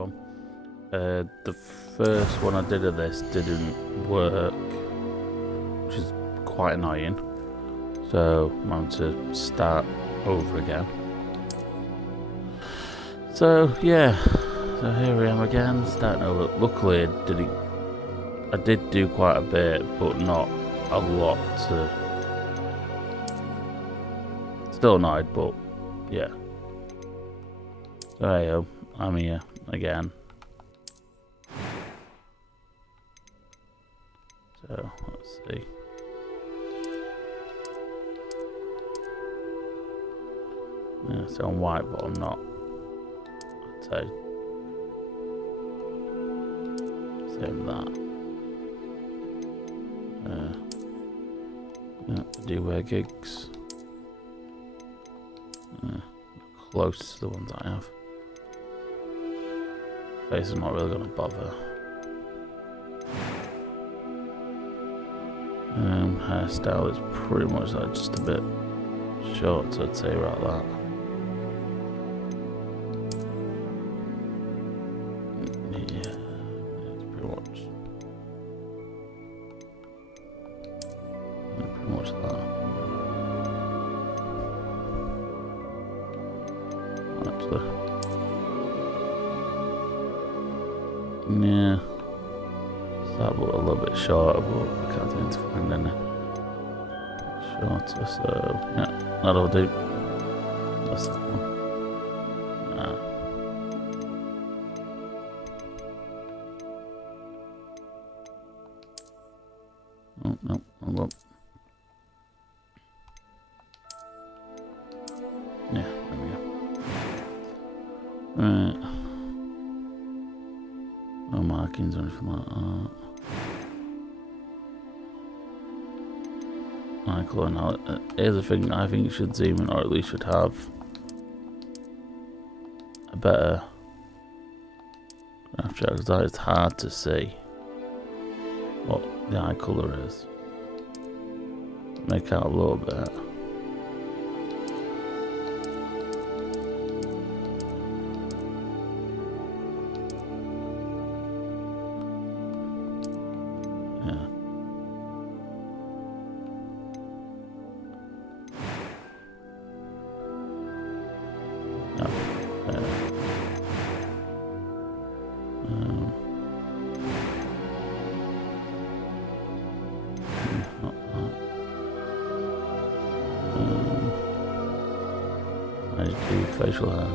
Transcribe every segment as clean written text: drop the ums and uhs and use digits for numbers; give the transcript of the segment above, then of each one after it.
everyone. The first one I did of this didn't work, which is quite annoying. So I'm having to start over again. So yeah, so here I am again, starting over. Luckily, I did do quite a bit, but not a lot. Still annoyed, but yeah. So hey, I'm here again. So let's see. Yeah, so I'm white, but I'm not. I'd say same that. Yeah, I do wear gigs. Close to the ones I have. Face is not really going to bother. Hairstyle is pretty much like just a bit short, so I'd say right that. Yeah, it's pretty much that. Actually, yeah, that was a little bit shorter, but I can't seem to find any shorter, so yeah, that'll do. That's that one. Nah. Oh, no, hold on. Yeah, there we go. Right. No markings or anything like that. Cool. Now, here's the thing, I think you should zoom in, or at least should have a better graph shot, because that is hard to see what the eye colour is. Make out a little bit. I do facial hair.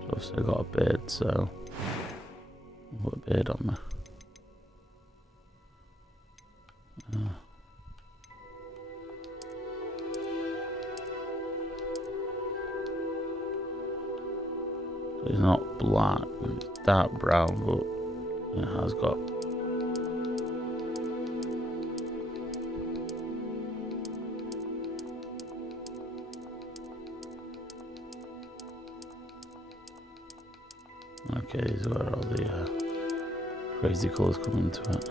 So I've still got a beard, so I'll put a beard on me. So it's not black, it's dark brown, but it has got okay, these are where all the crazy colours come into it.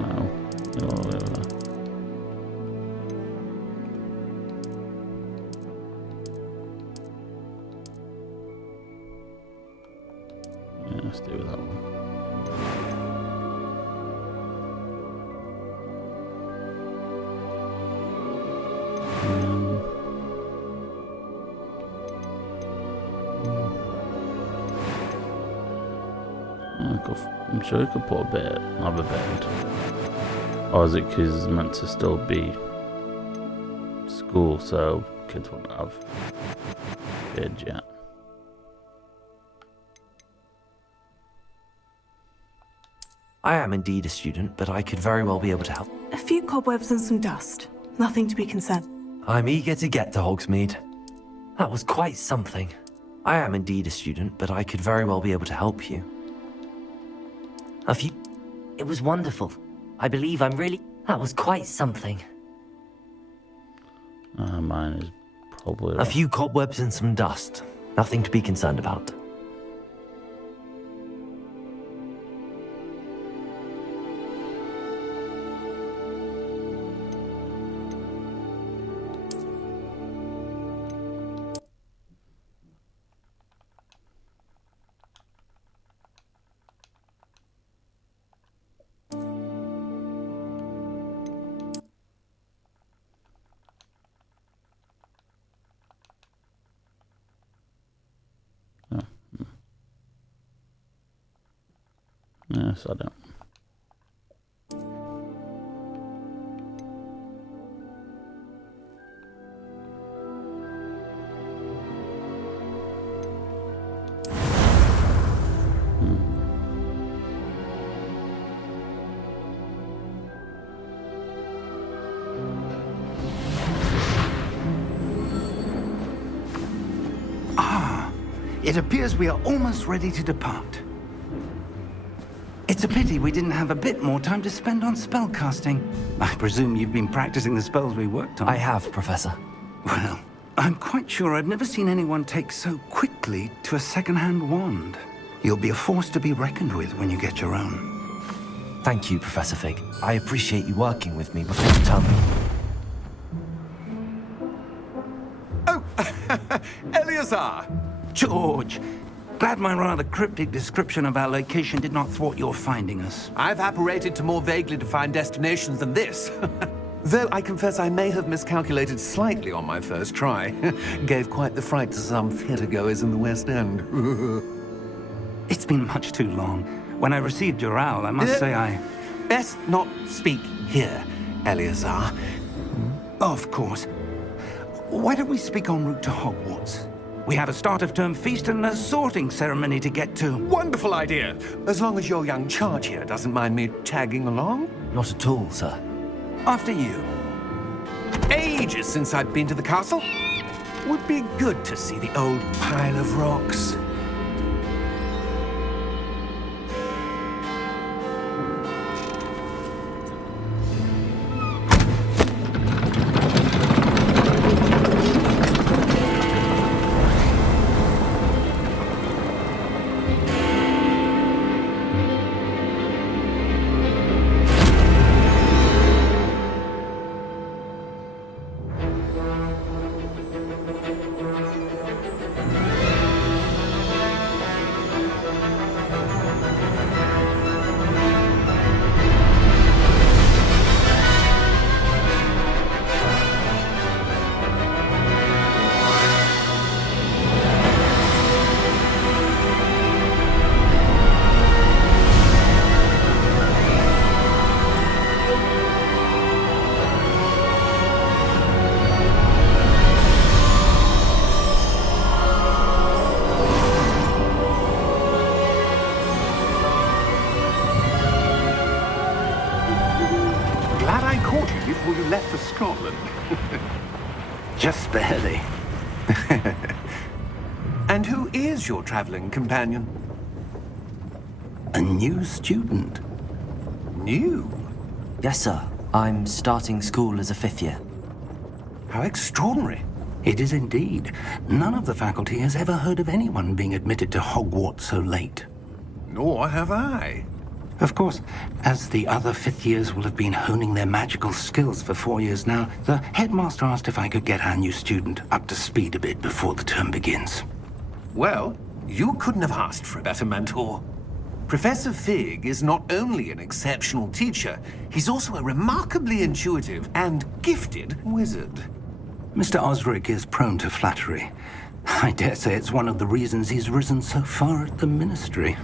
No, you know, whatever. Yeah, let's do that one. I'm sure you could put a bit, have a beard. Or is it because it's meant to still be school, so kids won't have beards yet? I am indeed a student, but I could very well be able to help. A few cobwebs and some dust. Nothing to be concerned. I'm eager to get to Hogsmeade. That was quite something. I am indeed a student, but I could very well be able to help you. It was wonderful. I believe I'm really... That was quite something. Mine is probably... A few cobwebs and some dust. Nothing to be concerned about. Yes, I don't. It appears we are almost ready to depart. It's a pity we didn't have a bit more time to spend on spellcasting. I presume you've been practicing the spells we worked on. I have, Professor. Well, I'm quite sure I've never seen anyone take so quickly to a second-hand wand. You'll be a force to be reckoned with when you get your own. Thank you, Professor Fig. I appreciate you working with me before you tell me. Oh, Eleazar! George! Glad my rather cryptic description of our location did not thwart your finding us. I've apparated to more vaguely defined destinations than this. Though I confess I may have miscalculated slightly on my first try. Gave quite the fright to some theatre-goers in the West End. It's been much too long. When I received your owl, I must say I... Best not speak here, Eleazar. Of course. Why don't we speak en route to Hogwarts? We have a start-of-term feast and a sorting ceremony to get to. Wonderful idea! As long as your young charge here doesn't mind me tagging along. Not at all, sir. After you. Ages since I've been to the castle. Would be good to see the old pile of rocks. Before you left for Scotland. Just barely. And who is your traveling companion? A new student. New? Yes, sir. I'm starting school as a 5th year. How extraordinary. It is indeed. None of the faculty has ever heard of anyone being admitted to Hogwarts so late. Nor have I. Of course, as the other 5th years will have been honing their magical skills for 4 years now, the headmaster asked if I could get our new student up to speed a bit before the term begins. Well, you couldn't have asked for a better mentor. Professor Fig is not only an exceptional teacher, he's also a remarkably intuitive and gifted wizard. Mr. Osric is prone to flattery. I dare say it's one of the reasons he's risen so far at the ministry.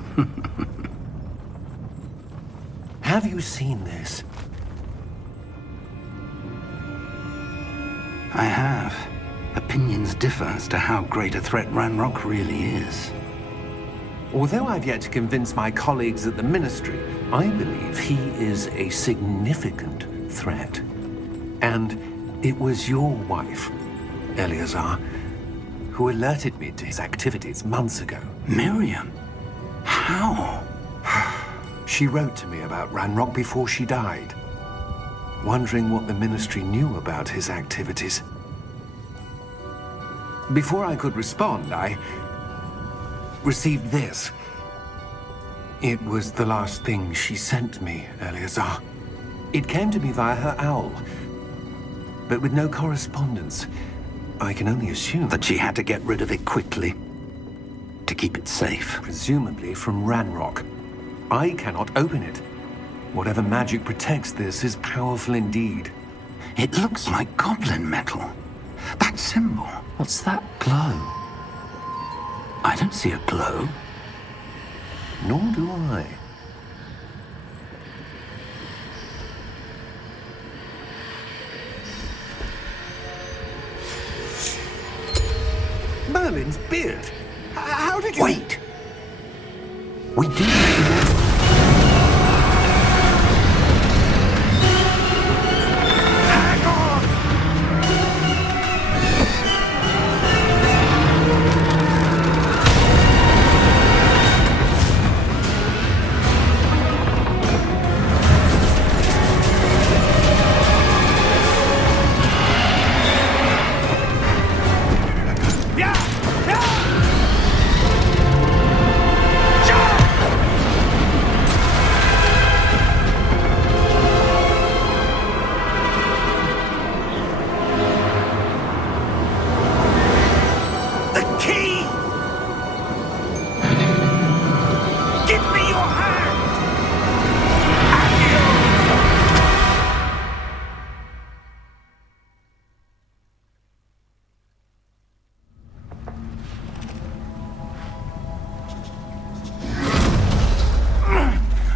Have you seen this? I have. Opinions differ as to how great a threat Ranrock really is. Although I've yet to convince my colleagues at the Ministry, I believe he is a significant threat. And it was your wife, Eleazar, who alerted me to his activities months ago. Miriam? How? She wrote to me about Ranrock before she died, wondering what the Ministry knew about his activities. Before I could respond, I received this. It was the last thing she sent me, Eleazar. It came to me via her owl, but with no correspondence. I can only assume That she had to get rid of it quickly, to keep it safe. presumably from Ranrock. I cannot open it. Whatever magic protects this is powerful indeed. It looks like goblin metal. That symbol. What's that glow? I don't see a glow. Nor do I.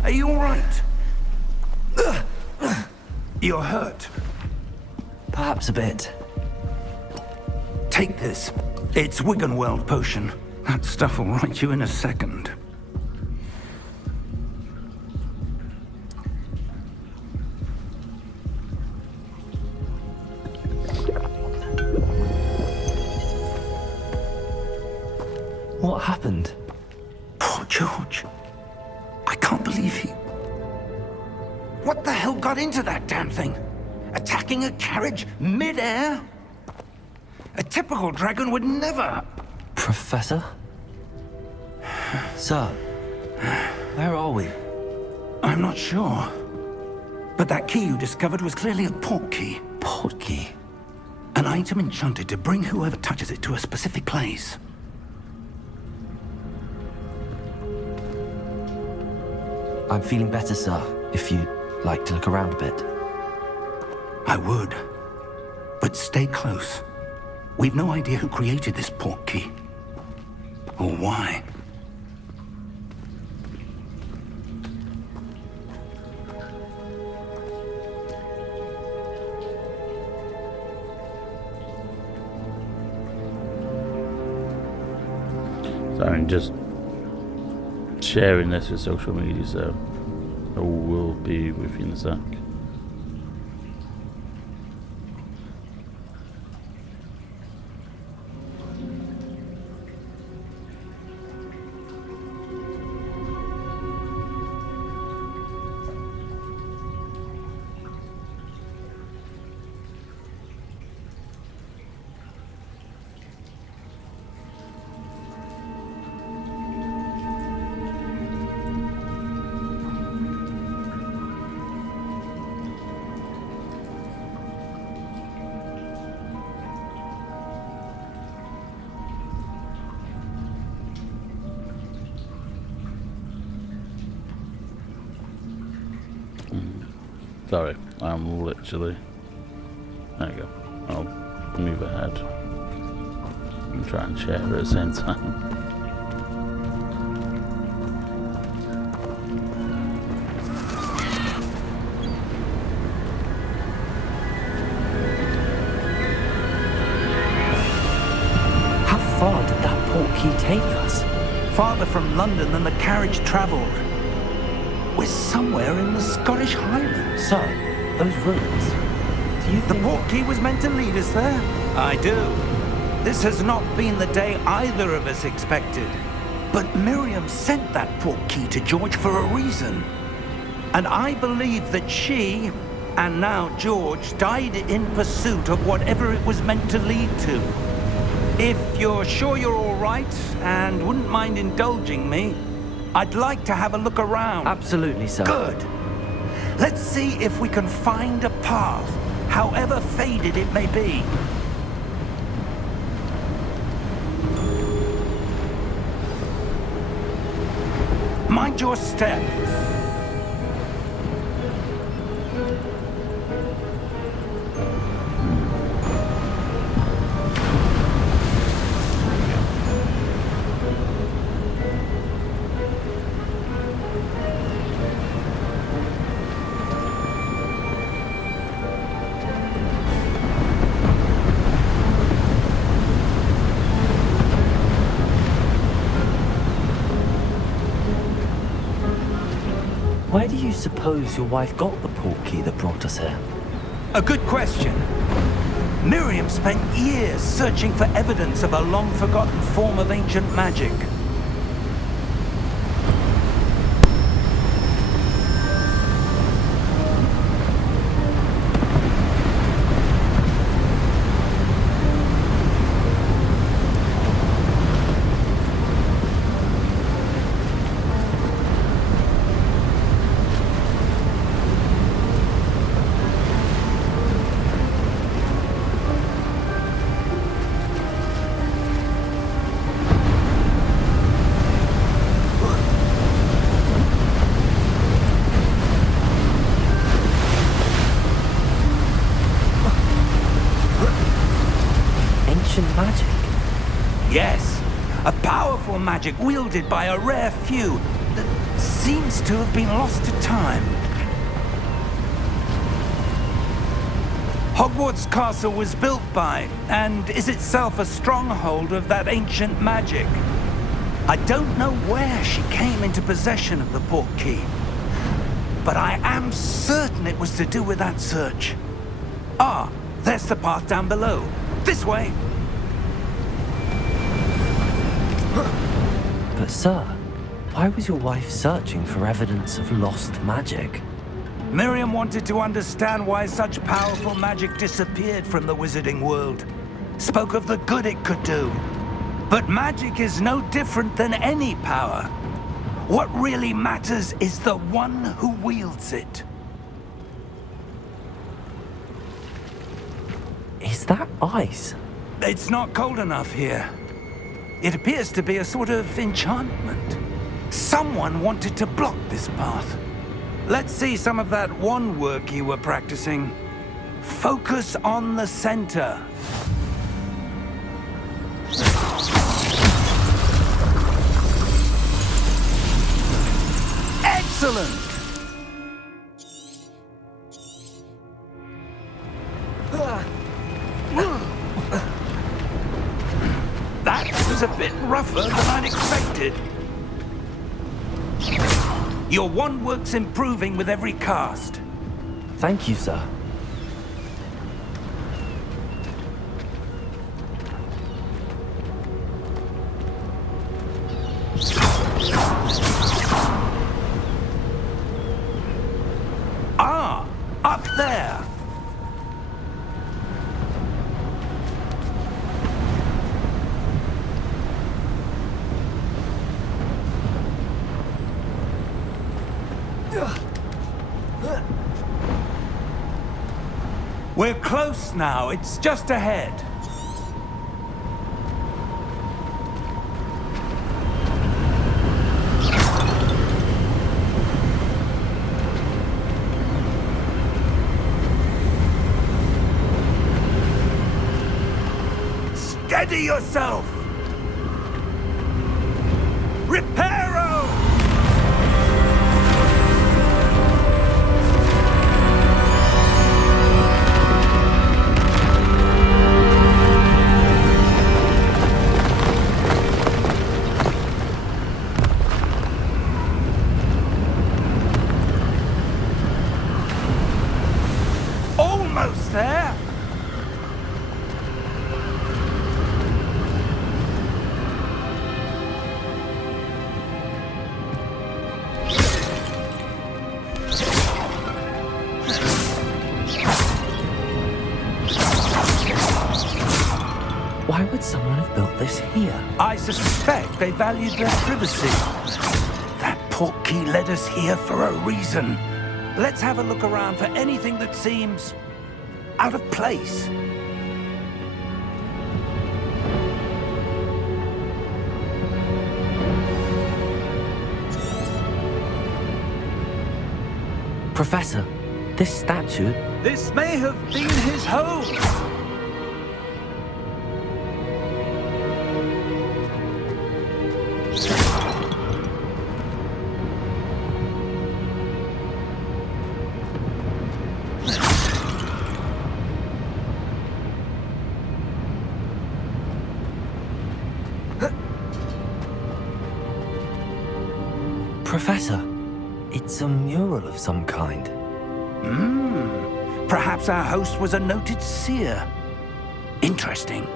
Are you all right? You're hurt. Perhaps a bit. Take this. It's Wiggenweld potion. That stuff will right you in a second. What happened? Poor George. I can't believe he... What the hell got into that damn thing? Attacking a carriage mid-air? A typical dragon would never... Professor? Sir, where are we? I'm not sure. But that key you discovered was clearly a port key. Port key? An item enchanted to bring whoever touches it to a specific place. I'm feeling better, sir, if you'd like to look around a bit. I would. But stay close. We've no idea who created this port key. Or why. So I'm just sharing this with social media, so I will be with you in a sec. Sorry, I'm literally... There you go. I'll move ahead and try and share at the same time. How far did that port key take us? Farther from London than the carriage travelled. We're somewhere in the Scottish Highlands. Sir, those ruins. Do you The think... port key was meant to lead us there? I do. This has not been the day either of us expected. But Miriam sent that port key to George for a reason. And I believe that she, and now George, died in pursuit of whatever it was meant to lead to. If you're sure you're all right, and wouldn't mind indulging me, I'd like to have a look around. Absolutely, sir. Good. Let's see if we can find a path, however faded it may be. Mind your step. Where do you suppose your wife got the portkey that brought us here? A good question. Miriam spent years searching for evidence of a long-forgotten form of ancient magic. Ancient magic? Yes, a powerful magic wielded by a rare few that seems to have been lost to time. Hogwarts Castle was built by, and is itself a stronghold of that ancient magic. I don't know where she came into possession of the portkey, but I am certain it was to do with that search. Ah, there's the path down below. This way! But sir, why was your wife searching for evidence of lost magic? Miriam wanted to understand why such powerful magic disappeared from the wizarding world. Spoke of the good it could do. But magic is no different than any power. What really matters is the one who wields it. Is that ice? It's not cold enough here. It appears to be a sort of enchantment. Someone wanted to block this path. Let's see some of that wand work you were practicing. Focus on the center. Excellent! That was a bit rougher than I'd expected. Your wand work's improving with every cast. Thank you, sir. Ah, up there. We're close now. It's just ahead. Steady yourself! Reparo! Almost there! Why would someone have built this here? I suspect they valued their privacy. That portkey led us here for a reason. Let's have a look around for anything that seems out of place. Professor, this statue... This may have been his home. Professor, It's a mural of some kind. Perhaps our host was a noted seer. Interesting.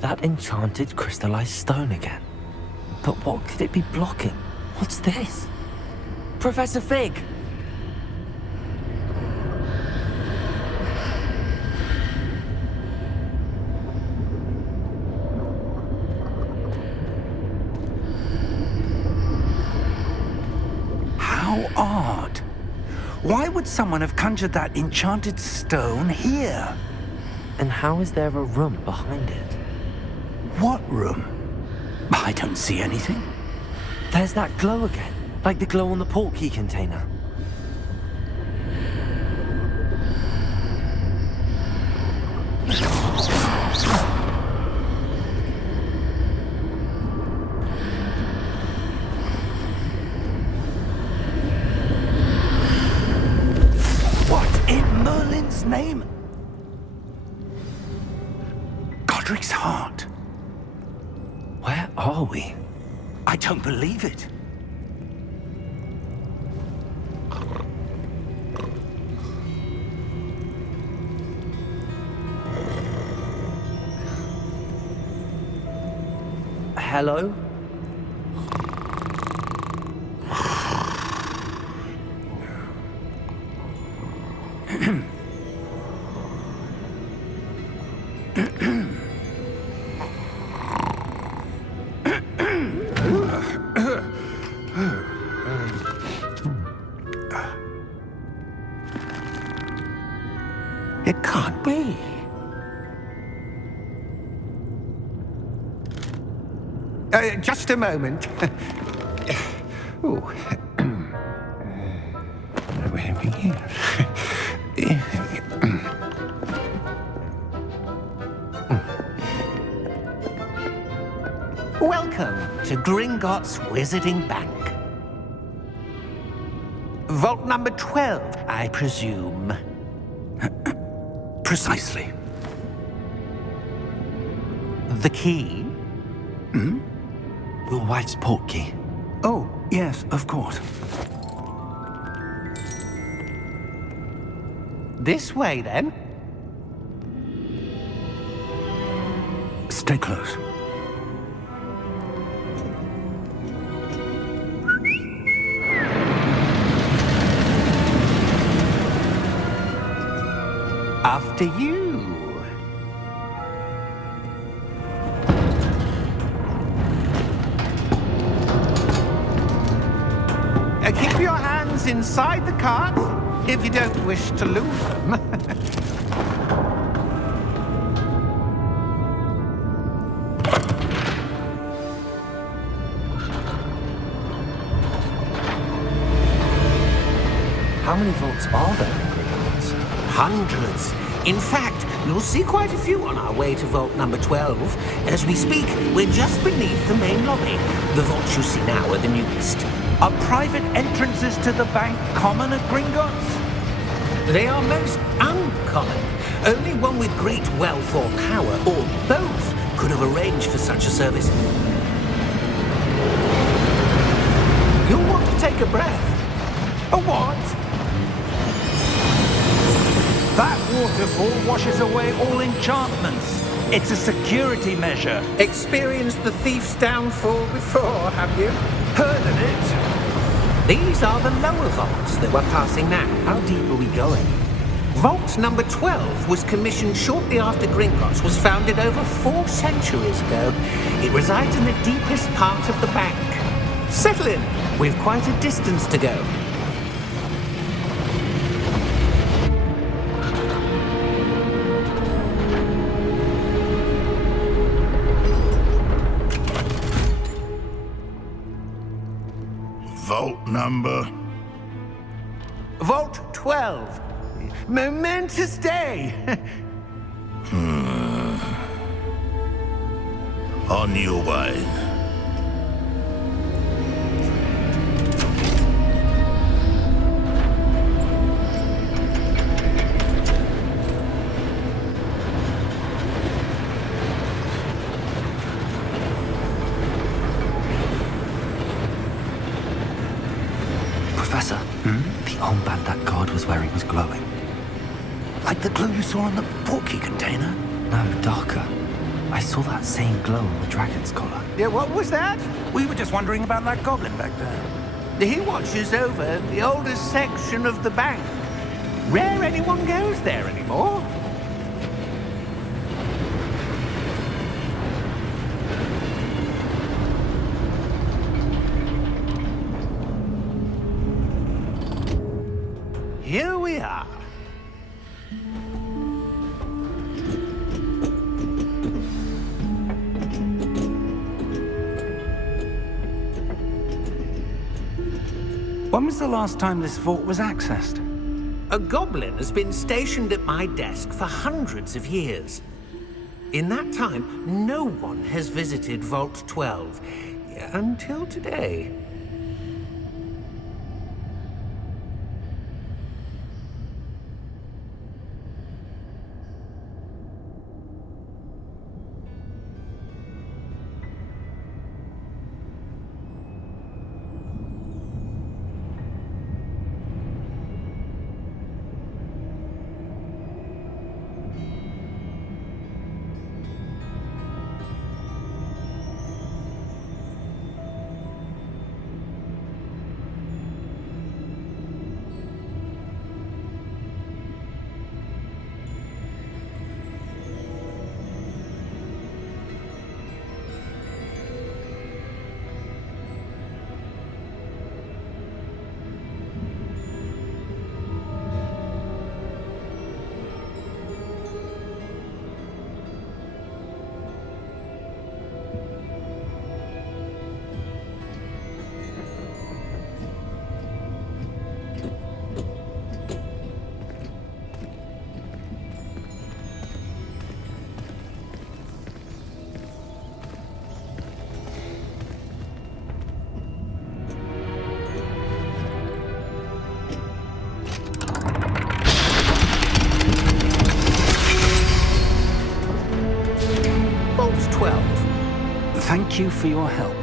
That enchanted crystallized stone again. But what could it be blocking? What's this? Professor Fig! How odd. Why would someone have conjured that enchanted stone here? And how is there a room behind it? What room? I don't see anything. There's that glow again, like the glow on the portkey container. What in Merlin's name? Godric's heart. Where are we? I don't believe it. Hello? It can't be. Just a moment. Oh. Where are we here? Welcome to Gringotts Wizarding Bank. Vault number 12, I presume. Precisely. The key? Hmm? Your wife's portkey. Oh, yes, of course. This way, then. Stay close. After you. Keep your hands inside the cart if you don't wish to lose them. How many vaults are there in Hogwarts? Hundreds. In fact, you'll see quite a few on our way to vault number 12. As we speak, we're just beneath the main lobby. The vaults you see now are the newest. Are private entrances to the bank common at Gringotts? They are most uncommon. Only one with great wealth or power, or both, could have arranged for such a service. You'll want to take a breath. A what? That waterfall washes away all enchantments. It's a security measure. Experienced the thief's downfall before, have you? Heard of it? These are the lower vaults that we're passing now. How deep are we going? Vault number 12 was commissioned shortly after Gringotts was founded over 4 centuries ago. It resides in the deepest part of the bank. Settle in. We've quite a distance to go. Vault number? Vault 12. Momentous day. On your way. Professor, the armband that guard was wearing was glowing. Like the glue you saw on the portkey container? No, darker. I saw that same glow on the dragon's collar. Yeah, what was that? We were just wondering about that goblin back there. He watches over the oldest section of the bank. Rare anyone goes there anymore. Here we are. When was the last time this vault was accessed? A goblin has been stationed at my desk for hundreds of years. In that time, no one has visited Vault 12 until today. Vault 12. Thank you for your help.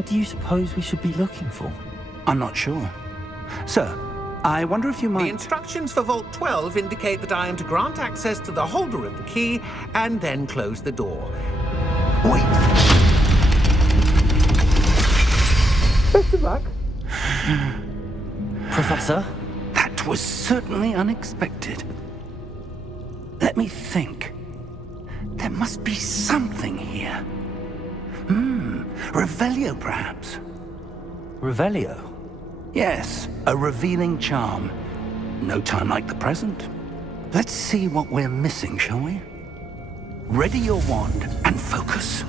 What do you suppose we should be looking for? I'm not sure. Sir, I wonder if you The might... instructions for Vault 12 indicate that I am to grant access to the holder of the key and then close the door. Wait! Best of luck. Professor? That was certainly unexpected. Let me think. There must be something here. Revelio, perhaps? Revelio? Yes, a revealing charm. No time like the present. Let's see what we're missing, shall we? Ready your wand and focus.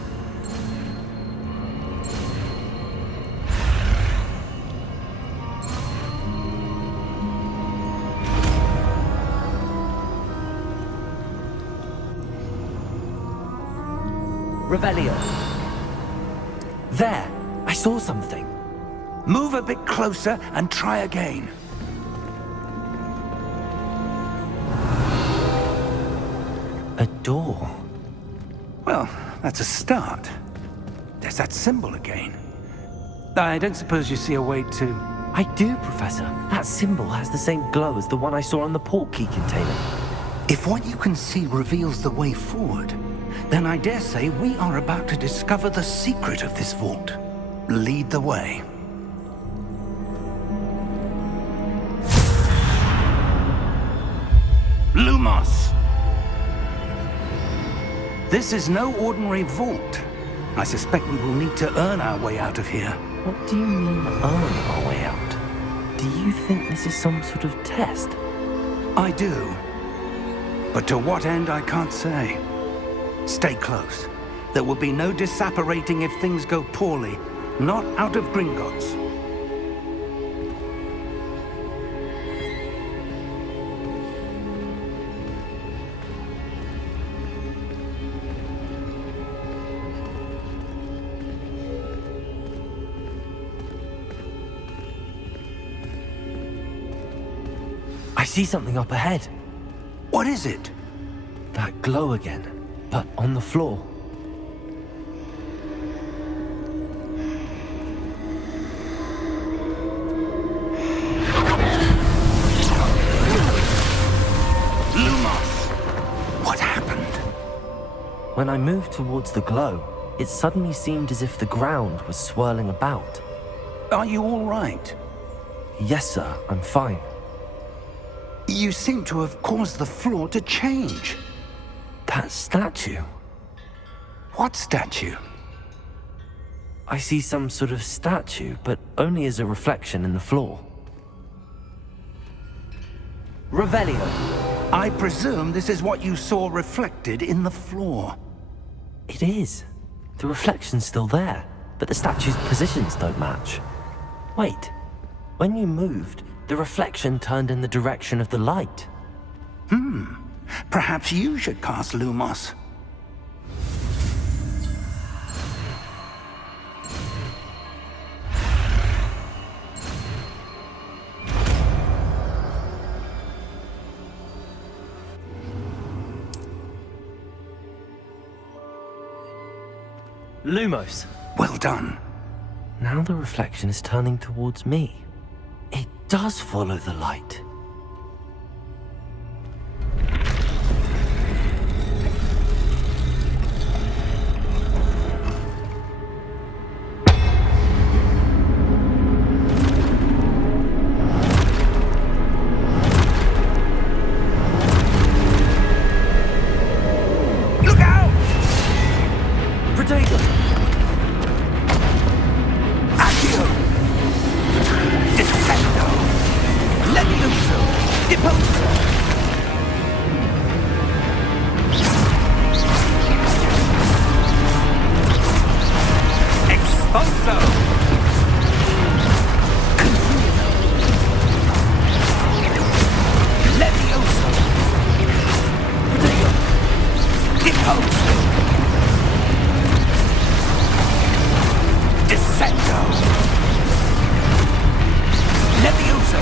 Revelio. There! I saw something. Move a bit closer and try again. A door. Well, that's a start. There's that symbol again. I don't suppose you see a way to... I do, Professor. That symbol has the same glow as the one I saw on the port key container. If what you can see reveals the way forward, then I dare say we are about to discover the secret of this vault. Lead the way. Lumos! This is no ordinary vault. I suspect we will need to earn our way out of here. What do you mean, earn our way out? Do you think this is some sort of test? I do. But to what end, I can't say. Stay close. There will be no disapparating if things go poorly. Not out of Gringotts. I see something up ahead. What is it? That glow again, but on the floor. Lumos! What happened? When I moved towards the glow, it suddenly seemed as if the ground was swirling about. Are you all right? Yes, sir, I'm fine. You seem to have caused the floor to change. That statue. What statue? I see some sort of statue, but only as a reflection in the floor. Revelio. I presume this is what you saw reflected in the floor. It is. The reflection's still there, but the statue's positions don't match. Wait. When you moved, the reflection turned in the direction of the light. Perhaps you should cast Lumos. Lumos. Well done. Now the reflection is turning towards me. It does follow the light. Look out! Protego! Accio! Descendo! Levioso! Deposo! Expulso! Confuso! Levioso! Protego! Deposo! Descendo! Levioso!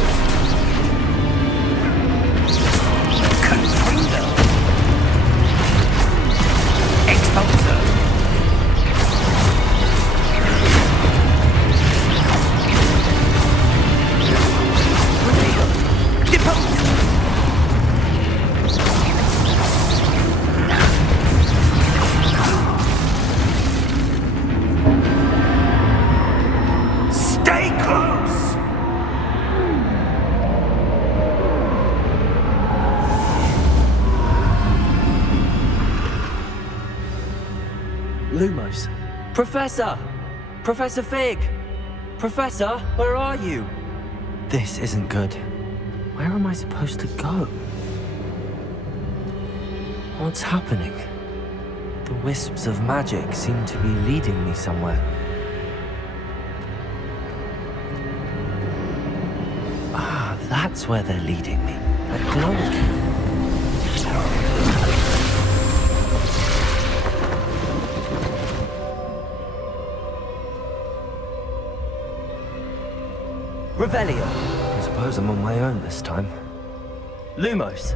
Lumos. Professor! Professor Fig! Professor, where are you? This isn't good. Where am I supposed to go? What's happening? The wisps of magic seem to be leading me somewhere. Ah, that's where they're leading me. That glowing. Revelio. I suppose I'm on my own this time. Lumos.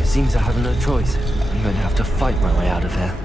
It seems I have no choice. I'm going to have to fight my way out of here.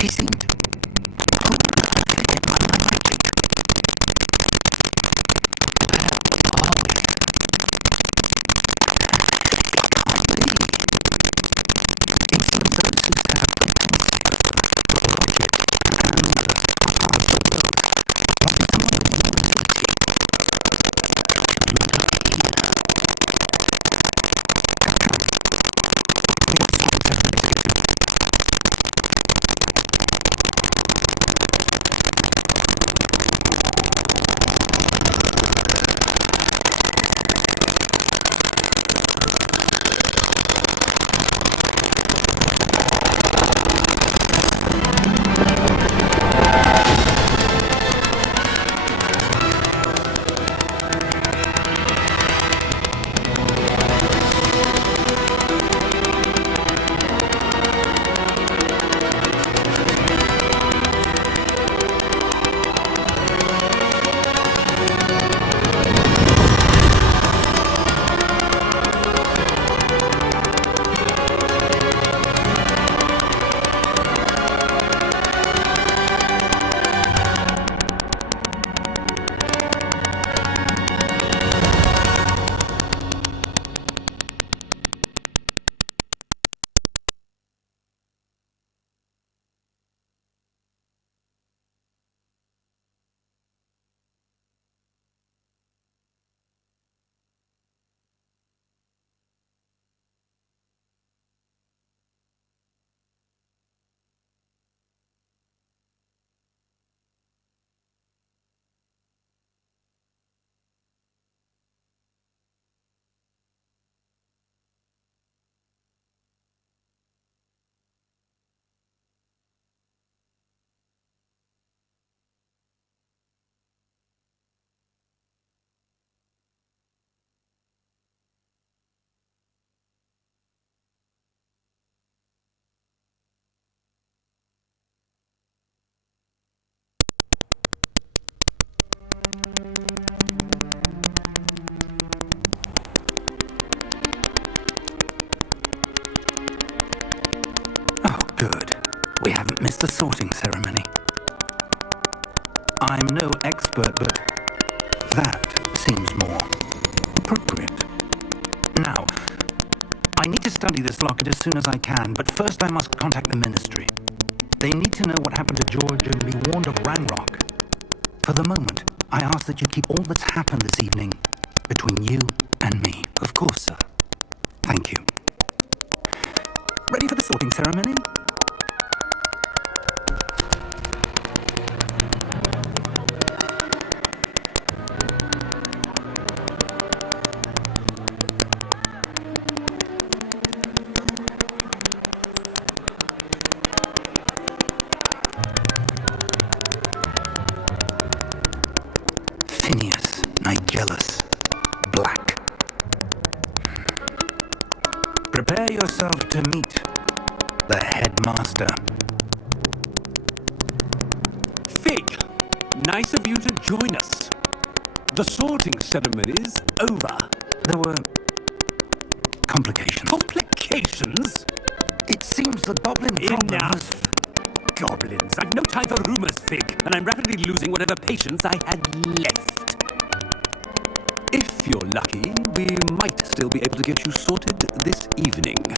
He seemed wholeheartedly in my magic. Where are we? Can't be. Each of those who set up the landscape, logic, and parts of both, must be somewhere in reality. Look up here. Good. We haven't missed the sorting ceremony. I'm no expert, but that seems more appropriate. Now, I need to study this locket as soon as I can, but first I must contact the Ministry. They need to know what happened to George and be warned of Ranrock. For the moment, I ask that you keep all that's happened this evening between you and me. Of course, sir. Thank you. Ready for the sorting ceremony? Phineas, Nigellus, Black. Prepare yourself to meet the headmaster. Fig, nice of you to join us. The sorting ceremony's over. There were complications. Complications? It seems the goblin problem Enough. was... Goblins. I've no time for rumors, Fig, and I'm rapidly losing whatever patience I had left. If you're lucky, we might still be able to get you sorted this evening.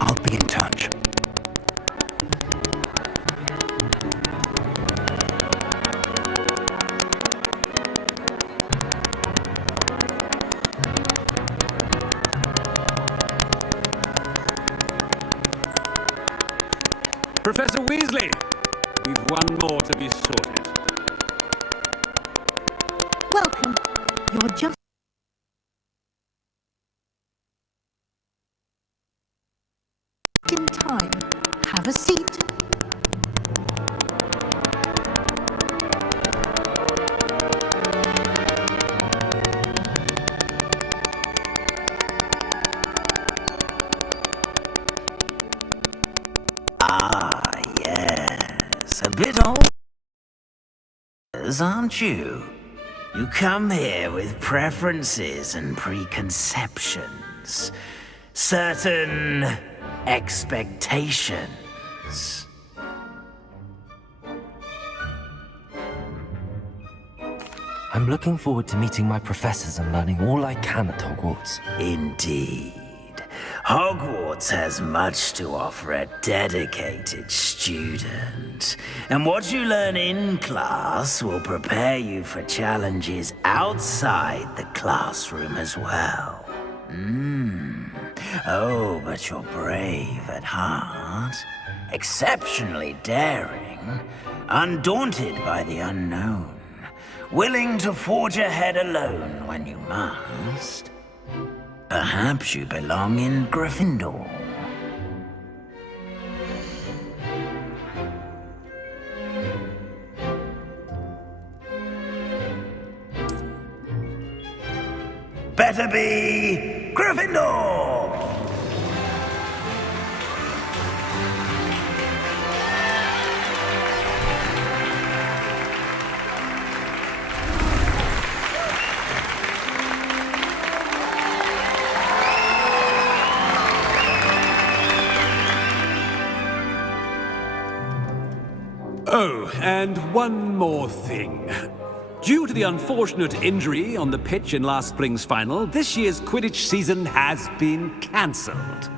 I'll be in touch. Professor Weasley, we've one more to be sorted. Welcome. You're just in time. Have a seat. Ah, yes. A bit old, aren't you? You come here with preferences and preconceptions. Certain expectations. I'm looking forward to meeting my professors and learning all I can at Hogwarts. Indeed. Hogwarts has much to offer a dedicated student. And what you learn in class will prepare you for challenges outside the classroom as well. Oh, but you're brave at heart, exceptionally daring, undaunted by the unknown, willing to forge ahead alone when you must. Perhaps you belong in Gryffindor. Better be Gryffindor! Oh, and one more thing. Due to the unfortunate injury on the pitch in last spring's final, this year's Quidditch season has been cancelled.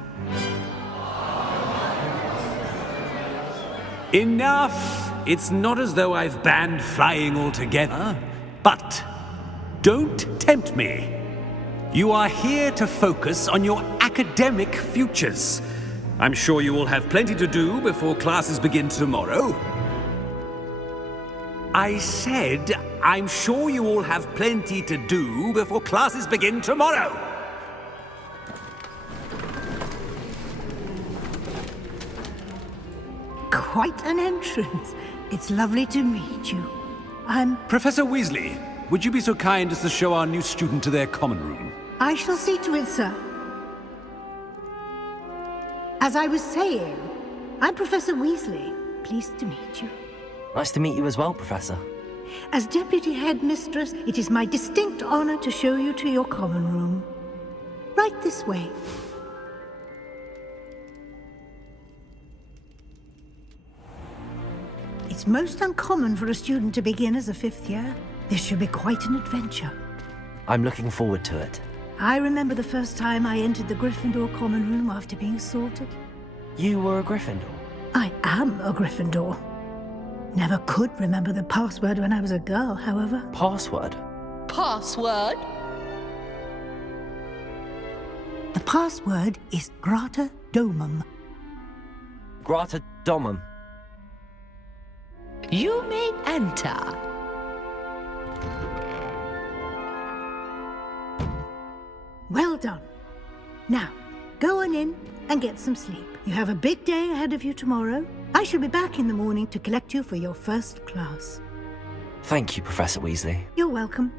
Enough! It's not as though I've banned flying altogether, but don't tempt me. You are here to focus on your academic futures. I'm sure you will have plenty to do before classes begin tomorrow. I said, I'm sure you all have plenty to do before classes begin tomorrow. Quite an entrance. It's lovely to meet you. I'm... Professor Weasley, would you be so kind as to show our new student to their common room? I shall see to it, sir. As I was saying, I'm Professor Weasley. Pleased to meet you. Nice to meet you as well, Professor. As Deputy Headmistress, it is my distinct honor to show you to your common room. Right this way. It's most uncommon for a student to begin as a fifth year. This should be quite an adventure. I'm looking forward to it. I remember the first time I entered the Gryffindor common room after being sorted. You were a Gryffindor? I am a Gryffindor. Never could remember the password when I was a girl, however. Password? Password? The password is Grata Domum. Grata Domum. You may enter. Well done. Now, go on in and get some sleep. You have a big day ahead of you tomorrow. I shall be back in the morning to collect you for your first class. Thank you, Professor Weasley. You're welcome.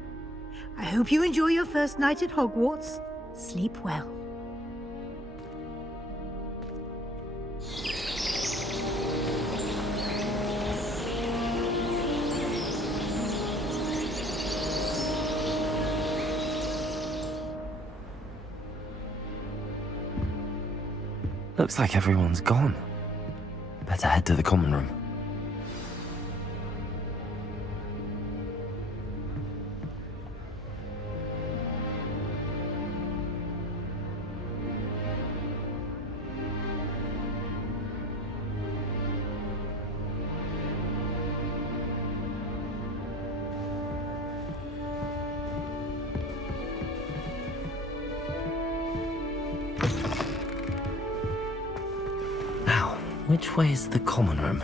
I hope you enjoy your first night at Hogwarts. Sleep well. Looks like everyone's gone. Better head to the common room. Which way is the common room?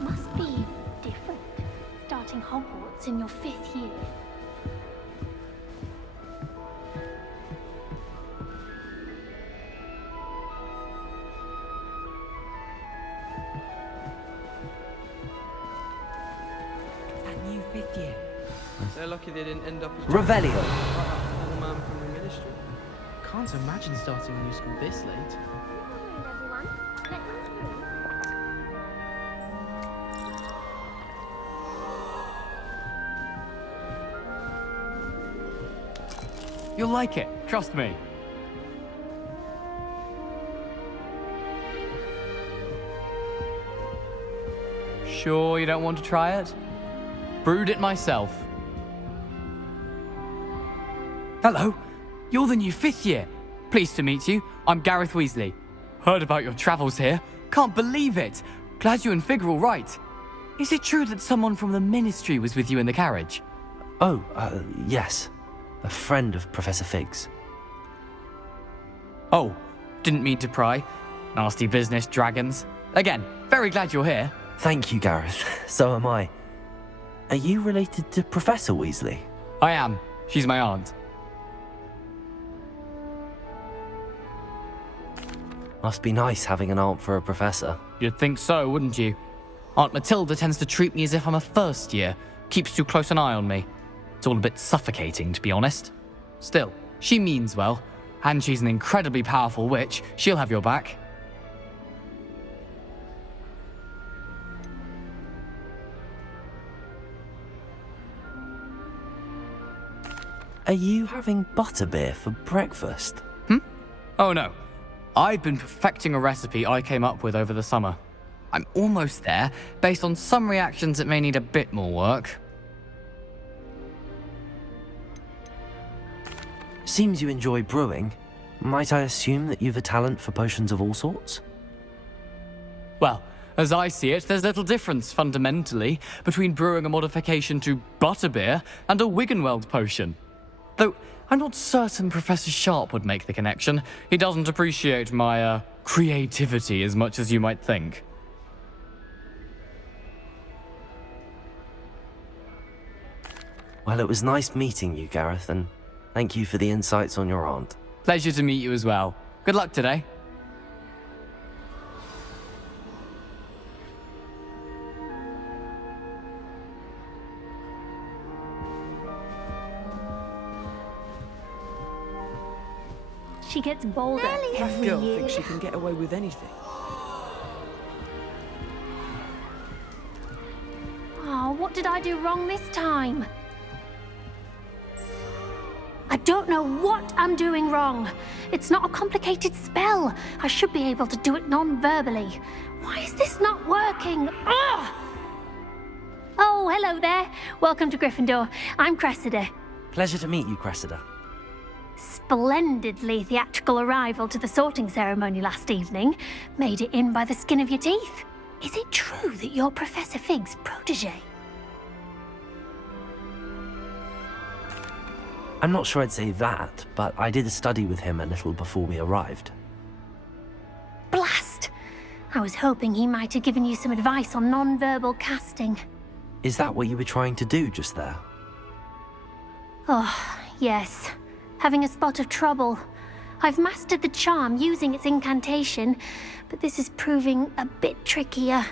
Must be different, starting Hogwarts in your 5th year. They're lucky they didn't end up as Revelio. man from the ministry. Can't imagine starting new school this late. You'll like it, trust me. Sure you don't want to try it? Brewed it myself. Hello, you're the new 5th year. Pleased to meet you. I'm Gareth Weasley. Heard about your travels here. Can't believe it. Glad you and Fig are all right. Is it true that someone from the Ministry was with you in the carriage? Oh, yes. A friend of Professor Fig's. Oh, didn't mean to pry. Nasty business, dragons. Again, very glad you're here. Thank you, Gareth. So am I. Are you related to Professor Weasley? I am. She's my aunt. Must be nice having an aunt for a professor. You'd think so, wouldn't you? Aunt Matilda tends to treat me as if I'm a first year. Keeps too close an eye on me. It's all a bit suffocating, to be honest. Still, she means well. And she's an incredibly powerful witch. She'll have your back. Are you having butterbeer for breakfast? Oh no. I've been perfecting a recipe I came up with over the summer. I'm almost there, based on some reactions that may need a bit more work. Seems you enjoy brewing. Might I assume that you've a talent for potions of all sorts? Well, as I see it, there's little difference, fundamentally, between brewing a modification to butterbeer and a Wiggenweld potion. Though, I'm not certain Professor Sharp would make the connection. He doesn't appreciate my, creativity as much as you might think. Well, it was nice meeting you, Gareth, and thank you for the insights on your aunt. Pleasure to meet you as well. Good luck today. She gets bolder every Girl year. thinks she can get away with anything. Oh, what did I do wrong this time? I don't know what I'm doing wrong. It's not a complicated spell. I should be able to do it non-verbally. Why is this not working? Ugh! Oh, hello there. Welcome to Gryffindor. I'm Cressida. Pleasure to meet you, Cressida. Splendidly theatrical arrival to the sorting ceremony last evening. Made it in by the skin of your teeth. Is it true that you're Professor Fig's protege? I'm not sure I'd say that, but I did study with him a little before we arrived. Blast! I was hoping he might have given you some advice on non-verbal casting. Is that what you were trying to do just there? Oh, yes. Having a spot of trouble. I've mastered the charm using its incantation, but this is proving a bit trickier.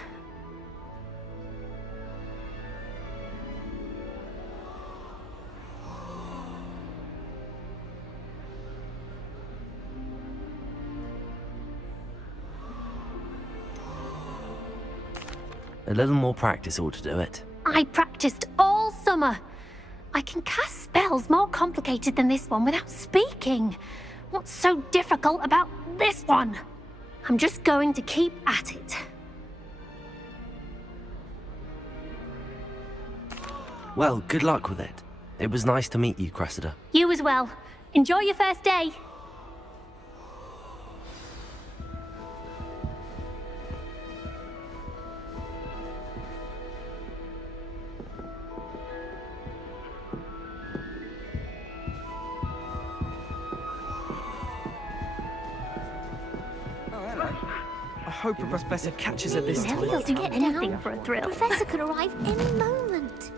A little more practice ought to do it. I practiced all summer. I can cast spells more complicated than this one without speaking. What's so difficult about this one? I'm just going to keep at it. Well, good luck with it. It was nice to meet you, Cressida. You as well. Enjoy your first day. I hope a professor catches her this time. He'll do anything for a thrill. Professor could arrive any moment.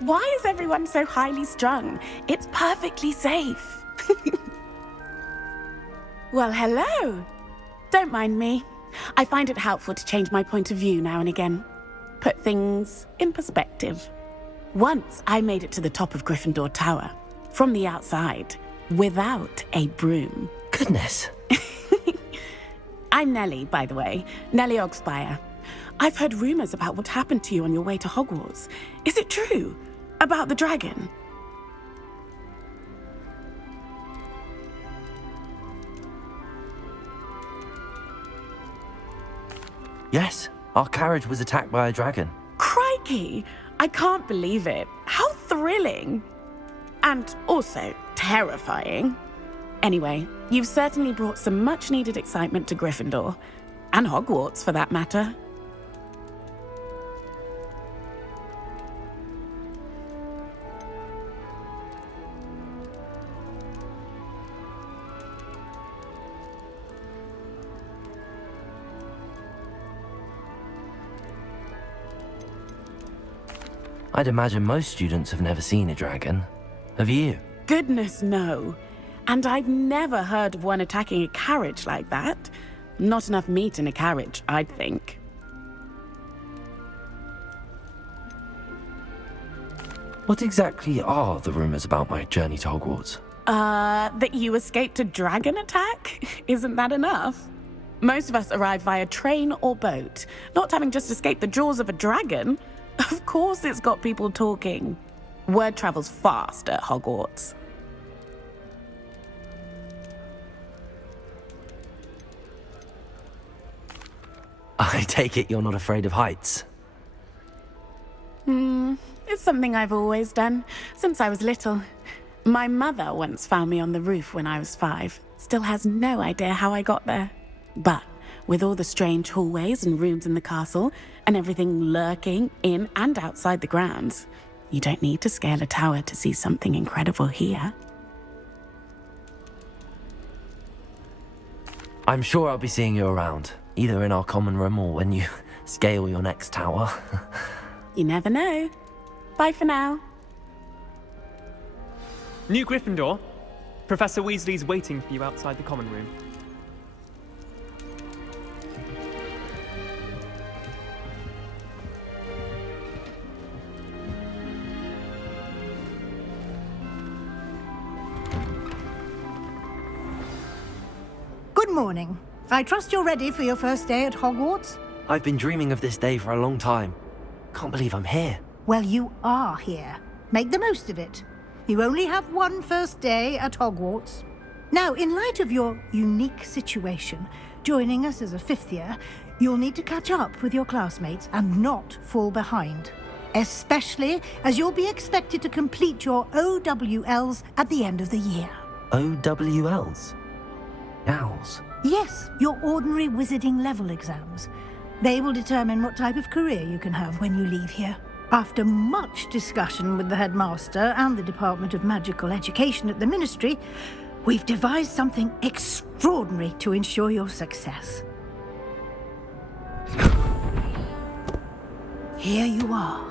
Why is everyone so highly strung? It's perfectly safe. Well, hello. Don't mind me. I find it helpful to change my point of view now and again. Put things in perspective. Once I made it to the top of Gryffindor Tower. From the outside, without a broom. Goodness. I'm Nellie, by the way. Nellie Ogspire. I've heard rumors about what happened to you on your way to Hogwarts. Is it true? About the dragon? Yes, our carriage was attacked by a dragon. Crikey! I can't believe it. How thrilling! And also terrifying. Anyway, you've certainly brought some much-needed excitement to Gryffindor. And Hogwarts, for that matter. I'd imagine most students have never seen a dragon. Have you? Goodness, no. And I've never heard of one attacking a carriage like that. Not enough meat in a carriage, I'd think. What exactly are the rumors about my journey to Hogwarts? That you escaped a dragon attack? Isn't that enough? Most of us arrive via train or boat, not having just escaped the jaws of a dragon. Of course it's got people talking. Word travels fast at Hogwarts. I take it you're not afraid of heights? It's something I've always done, since I was little. My mother once found me on the roof when I was 5. Still has no idea how I got there. But with all the strange hallways and rooms in the castle, and everything lurking in and outside the grounds, you don't need to scale a tower to see something incredible here. I'm sure I'll be seeing you around, either in our common room or when you scale your next tower. You never know. Bye for now. New Gryffindor. Professor Weasley's waiting for you outside the common room. Good morning. I trust you're ready for your first day at Hogwarts? I've been dreaming of this day for a long time. Can't believe I'm here. Well, you are here. Make the most of it. You only have one first day at Hogwarts. Now, in light of your unique situation, joining us as a 5th year, you'll need to catch up with your classmates and not fall behind. Especially as you'll be expected to complete your OWLs at the end of the year. OWLs? Owls? Yes, your ordinary wizarding level exams. They will determine what type of career you can have when you leave here. After much discussion with the headmaster and the Department of Magical Education at the Ministry, we've devised something extraordinary to ensure your success. Here you are.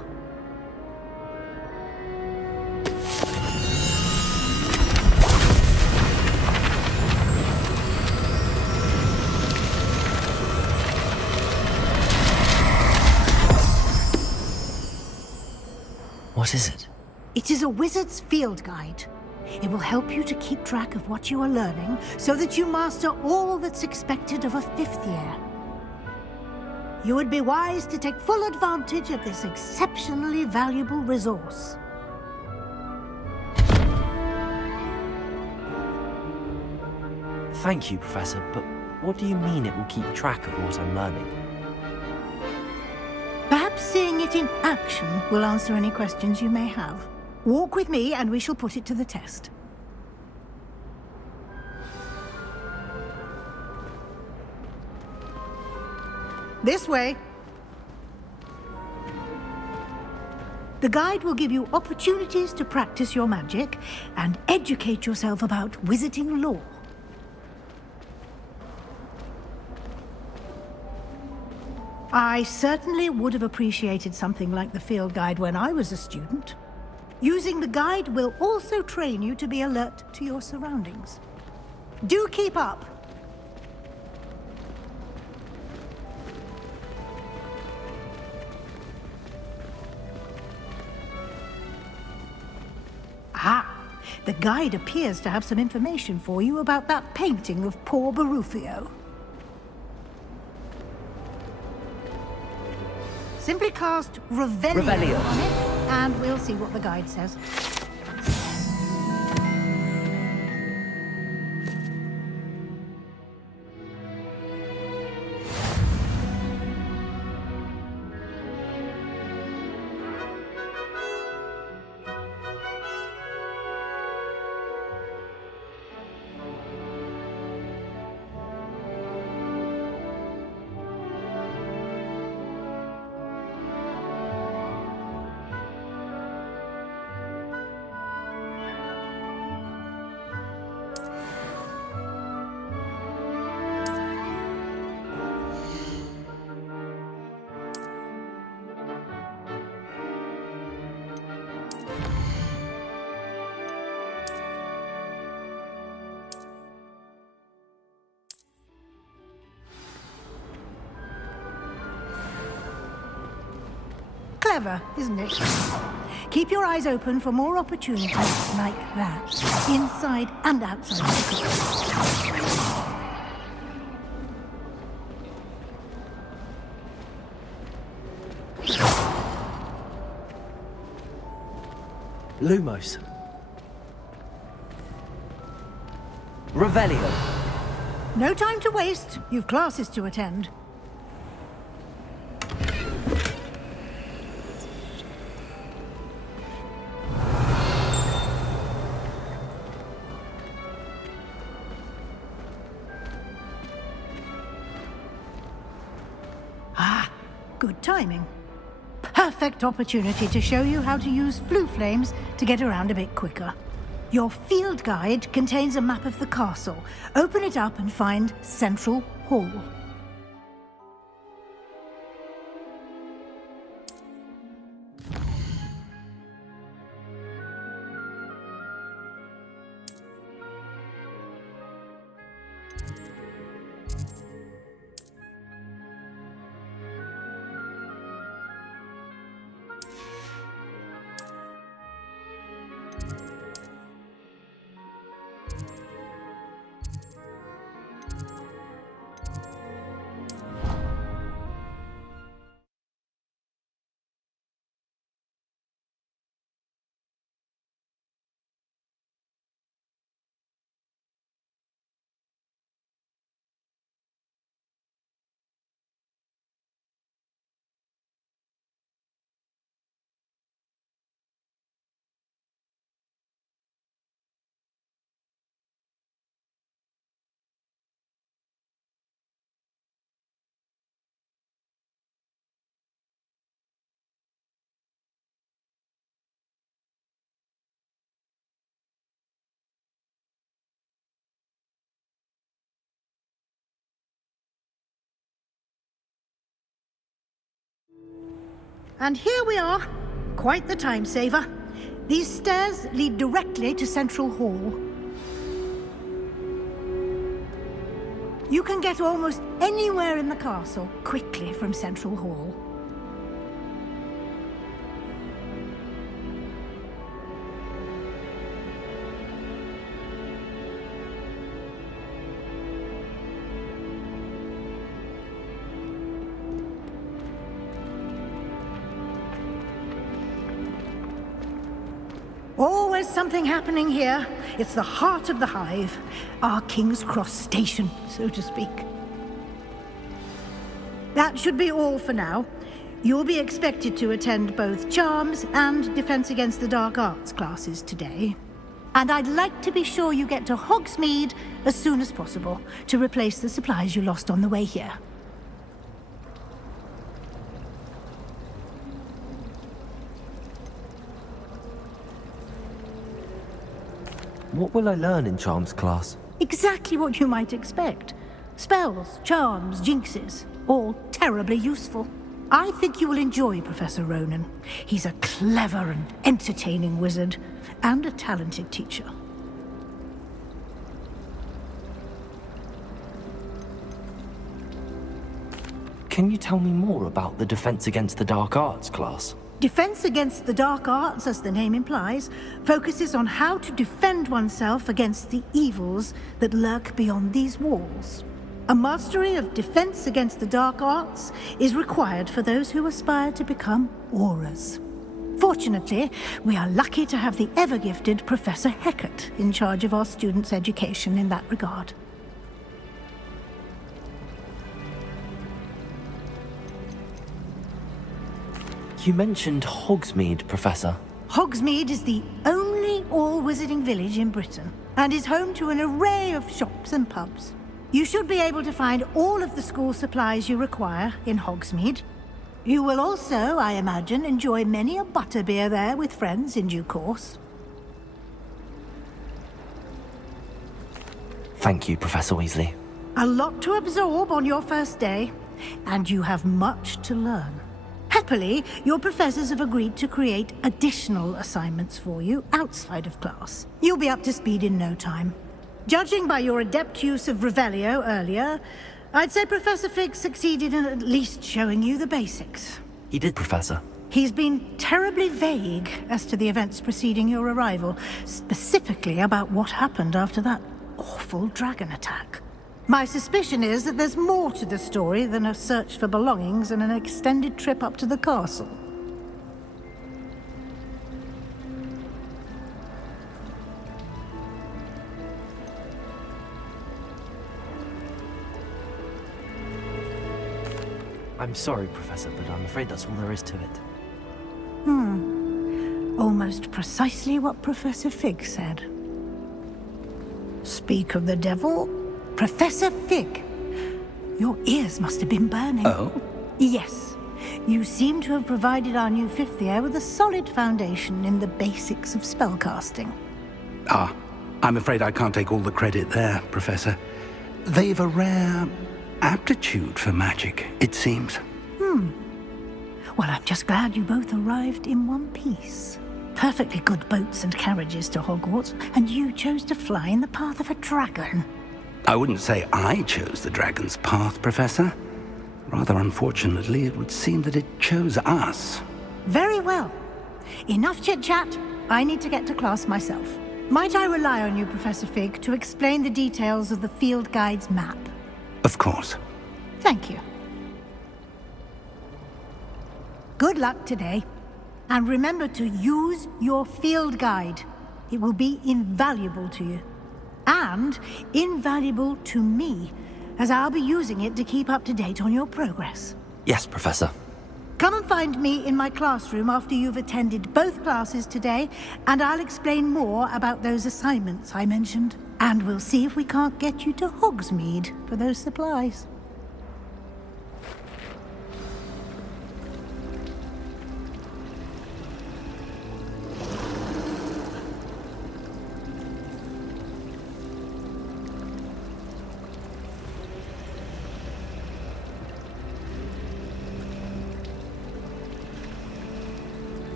What is it? It is a wizard's field guide. It will help you to keep track of what you are learning so that you master all that's expected of a 5th year. You would be wise to take full advantage of this exceptionally valuable resource. Thank you, Professor, but what do you mean it will keep track of what I'm learning? Perhaps seeing it in action will answer any questions you may have. Walk with me and we shall put it to the test. This way. The guide will give you opportunities to practice your magic and educate yourself about wizarding lore. I certainly would have appreciated something like the field guide when I was a student. Using the guide will also train you to be alert to your surroundings. Do keep up. The guide appears to have some information for you about that painting of poor Barufio. Simply cast Revelio on it, and we'll see what the guide says. Clever, isn't it? Keep your eyes open for more opportunities like that, inside and outside the course. Lumos. Revelio. No time to waste. You've classes to attend. Good timing. Perfect opportunity to show you how to use flue flames to get around a bit quicker. Your field guide contains a map of the castle. Open it up and find Central Hall. And here we are. Quite the time saver. These stairs lead directly to Central Hall. You can get almost anywhere in the castle quickly from Central Hall. Always something happening here. It's the heart of the hive. Our King's Cross station, so to speak. That should be all for now. You'll be expected to attend both Charms and Defense Against the Dark Arts classes today. And I'd like to be sure you get to Hogsmeade as soon as possible to replace the supplies you lost on the way here. What will I learn in Charms class? Exactly what you might expect. Spells, charms, jinxes, all terribly useful. I think you will enjoy Professor Ronan. He's a clever and entertaining wizard, and a talented teacher. Can you tell me more about the Defense Against the Dark Arts class? Defense against the dark arts, as the name implies, focuses on how to defend oneself against the evils that lurk beyond these walls. A mastery of defense against the dark arts is required for those who aspire to become auras. Fortunately, we are lucky to have the ever-gifted Professor Heckert in charge of our students' education in that regard. You mentioned Hogsmeade, Professor. Hogsmeade is the only all-wizarding village in Britain, and is home to an array of shops and pubs. You should be able to find all of the school supplies you require in Hogsmeade. You will also, I imagine, enjoy many a butterbeer there with friends in due course. Thank you, Professor Weasley. A lot to absorb on your first day, and you have much to learn. Happily, your professors have agreed to create additional assignments for you outside of class. You'll be up to speed in no time. Judging by your adept use of Revelio earlier, I'd say Professor Fig succeeded in at least showing you the basics. He did, Professor. He's been terribly vague as to the events preceding your arrival, specifically about what happened after that awful dragon attack. My suspicion is that there's more to the story than a search for belongings and an extended trip up to the castle. I'm sorry, Professor, but I'm afraid that's all there is to it. Almost precisely what Professor Fig said. Speak of the devil, Professor Fig. Your ears must have been burning. Oh? Yes. You seem to have provided our new fifth year with a solid foundation in the basics of spellcasting. Ah, I'm afraid I can't take all the credit there, Professor. They've a rare aptitude for magic, it seems. Well, I'm just glad you both arrived in one piece. Perfectly good boats and carriages to Hogwarts, and you chose to fly in the path of a dragon. I wouldn't say I chose the dragon's path, Professor. Rather unfortunately, it would seem that it chose us. Very well. Enough chit-chat. I need to get to class myself. Might I rely on you, Professor Fig, to explain the details of the field guide's map? Of course. Thank you. Good luck today. And remember to use your field guide. It will be invaluable to you. And invaluable to me, as I'll be using it to keep up to date on your progress. Yes, Professor. Come and find me in my classroom after you've attended both classes today, and I'll explain more about those assignments I mentioned. And we'll see if we can't get you to Hogsmeade for those supplies.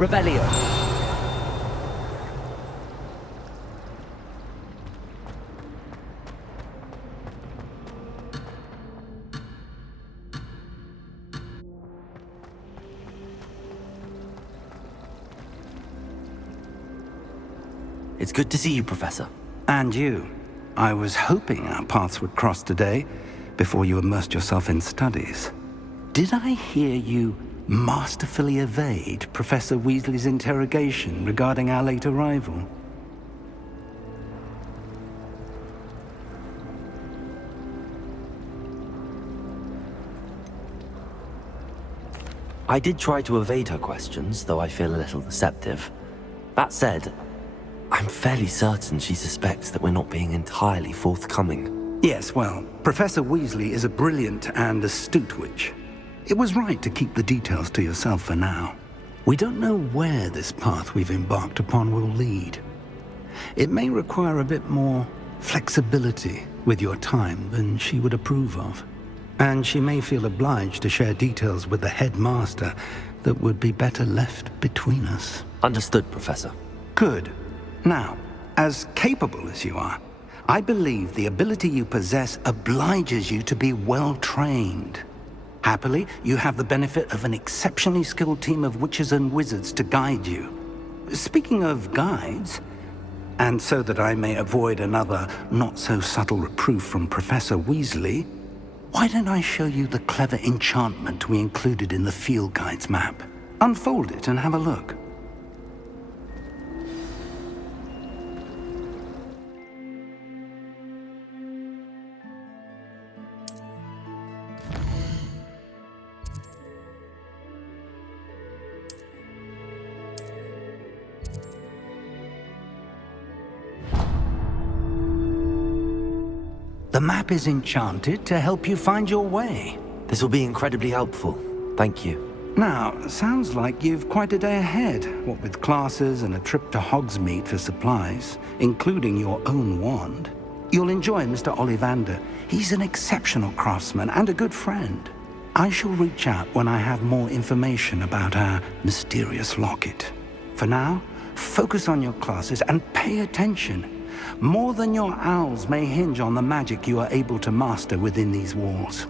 Revelio. It's good to see you, Professor. And you. I was hoping our paths would cross today, before you immersed yourself in studies. Did I hear you masterfully evade Professor Weasley's interrogation regarding our late arrival? I did try to evade her questions, though I feel a little deceptive. That said, I'm fairly certain she suspects that we're not being entirely forthcoming. Yes, well, Professor Weasley is a brilliant and astute witch. It was right to keep the details to yourself for now. We don't know where this path we've embarked upon will lead. It may require a bit more flexibility with your time than she would approve of. And she may feel obliged to share details with the headmaster that would be better left between us. Understood, Professor. Good. Now, as capable as you are, I believe the ability you possess obliges you to be well trained. Happily, you have the benefit of an exceptionally skilled team of witches and wizards to guide you. Speaking of guides, and so that I may avoid another not-so-subtle reproof from Professor Weasley, why don't I show you the clever enchantment we included in the field guide's map? Unfold it and have a look. The map is enchanted to help you find your way. This will be incredibly helpful. Thank you. Now, sounds like you've quite a day ahead, what with classes and a trip to Hogsmeade for supplies, including your own wand. You'll enjoy Mr. Ollivander. He's an exceptional craftsman and a good friend. I shall reach out when I have more information about our mysterious locket. For now, focus on your classes and pay attention. More than your owls may hinge on the magic you are able to master within these walls.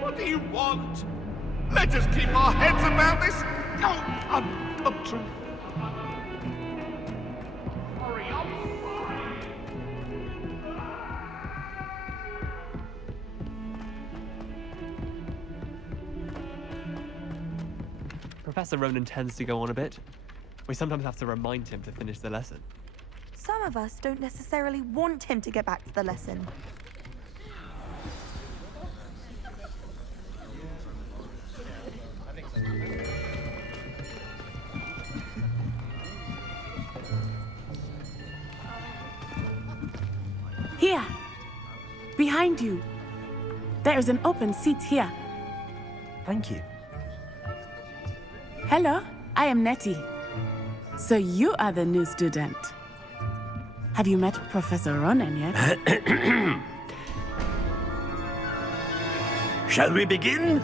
What do you want? Let us keep our heads about this. Oh, I'm trying. Sorry, I'm sorry. Professor Ronan tends to go on a bit. We sometimes have to remind him to finish the lesson. Some of us don't necessarily want him to get back to the lesson. Here. Behind you. There is an open seat here. Thank you. Hello, I am Nettie. So you are the new student. Have you met Professor Ronan yet? Shall we begin?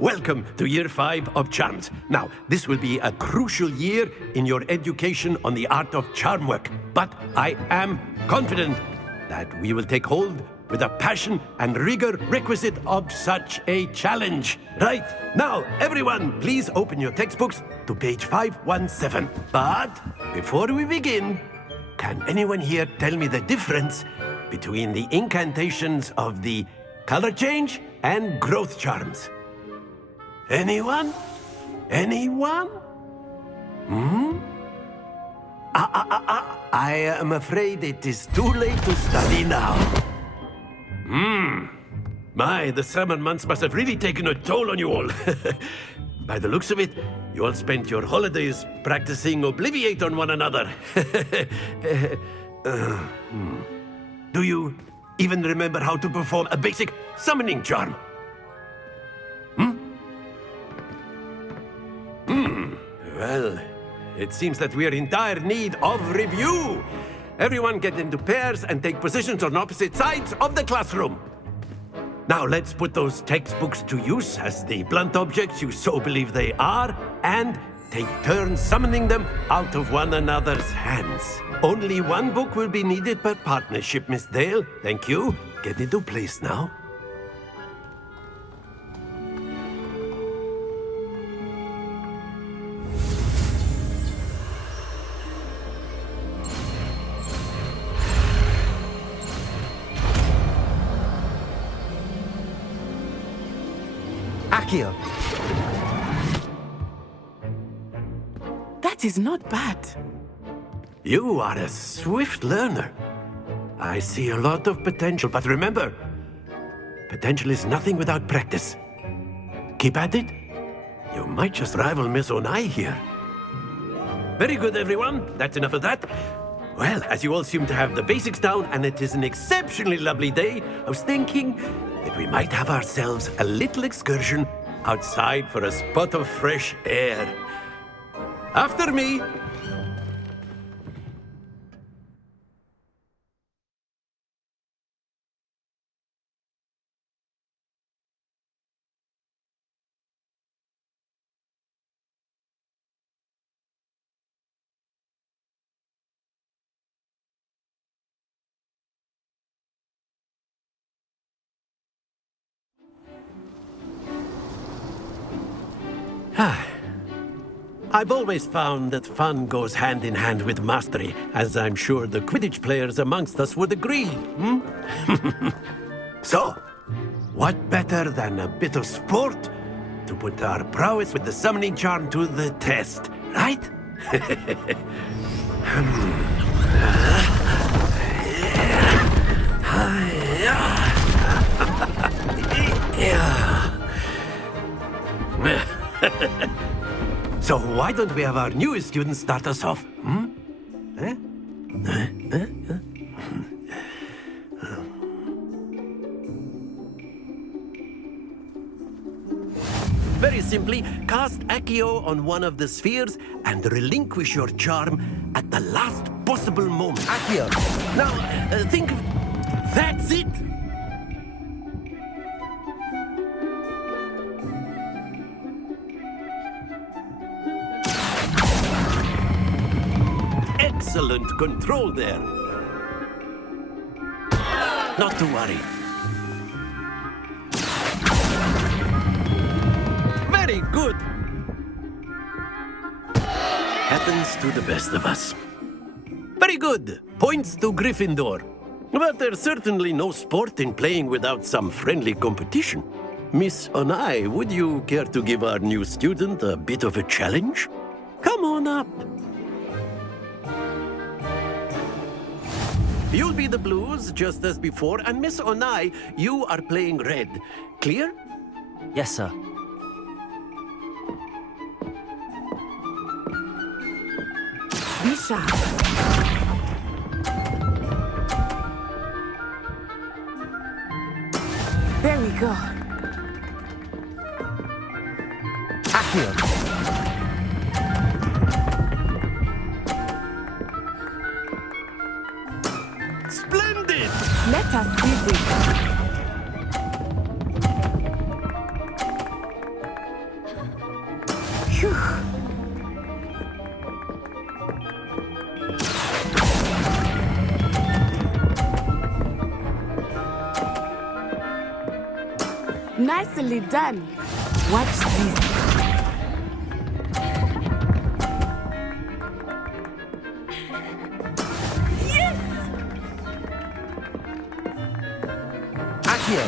Welcome to Year 5 of Charms. Now, this will be a crucial year in your education on the art of charm work. But I am confident that we will take hold with the passion and rigor requisite of such a challenge. Right, now, everyone, please open your textbooks to page 517. But before we begin, can anyone here tell me the difference between the incantations of the color change and growth charms? Anyone? Anyone? I am afraid it is too late to study now. My, the summer months must have really taken a toll on you all. By the looks of it, you all spent your holidays practicing Obliviate on one another. Do you even remember how to perform a basic summoning charm? Well, it seems that we are in dire need of review. Everyone get into pairs and take positions on opposite sides of the classroom. Now let's put those textbooks to use as the blunt objects you so believe they are, and take turns summoning them out of one another's hands. Only one book will be needed per partnership, Miss Dale. Thank you. Get into place now. Accio. That is not bad. You are a swift learner. I see a lot of potential, but remember, potential is nothing without practice. Keep at it. You might just rival Miss Onai here. Very good, everyone. That's enough of that. Well, as you all seem to have the basics down, and it is an exceptionally lovely day, I was thinking that we might have ourselves a little excursion outside for a spot of fresh air. After me. I've always found that fun goes hand in hand with mastery, as I'm sure the Quidditch players amongst us would agree. So, what better than a bit of sport to put our prowess with the summoning charm to the test, right? So why don't we have our newest student start us off? Very simply, cast Accio on one of the spheres and relinquish your charm at the last possible moment. Accio. Now, think of... That's it! Excellent control there. Not to worry. Very good. Happens to the best of us. Very good. Points to Gryffindor. But there's certainly no sport in playing without some friendly competition. Miss Onai, would you care to give our new student a bit of a challenge? Come on up. You'll be the blues, just as before, and Miss Onai, you are playing red. Clear? Yes, sir. Be sharp. There we go. Accio. Splendid! Let us see this. Phew. Nicely done. Watch this. Accio.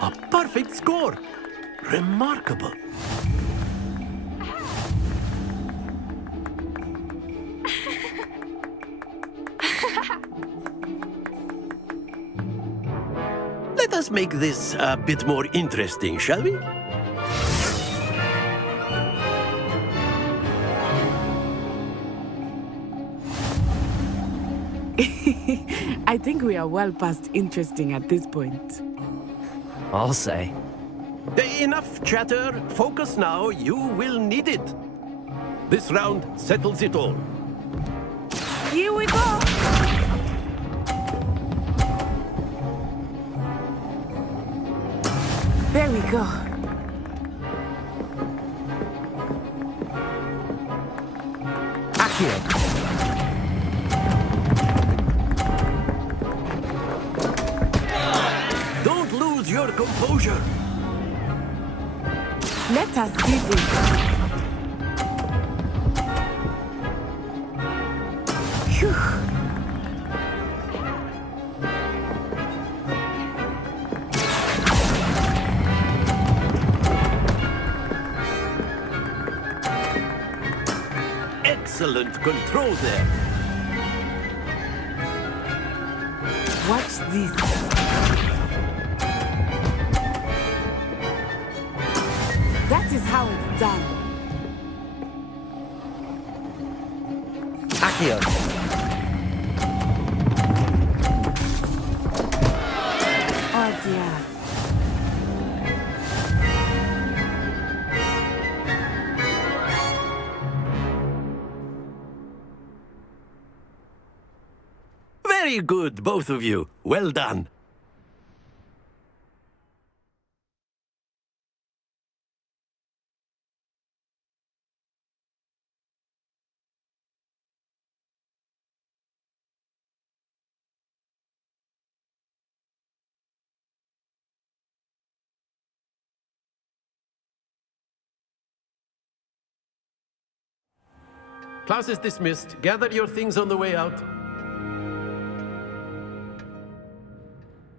A perfect score! Remarkable. Let us make this a bit more interesting, shall we? I think we are well past interesting at this point. I'll say. Enough chatter. Focus now. You will need it. This round settles it all. Here we go. There we go. Accio. Don't lose your composure. Let us see this. Phew. Excellent control there. Watch this. That is how it's done. Accio. Oh dear. Very good, both of you. Well done. Class is dismissed. Gather your things on the way out.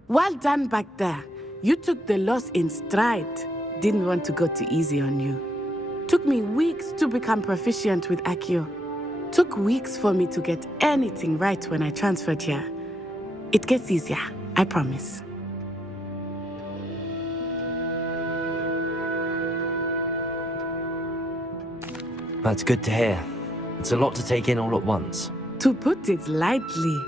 Well done back there. You took the loss in stride. Didn't want to go too easy on you. Took me weeks to become proficient with Accio. Took weeks for me to get anything right when I transferred here. It gets easier, I promise. That's good to hear. It's a lot to take in all at once. To put it lightly,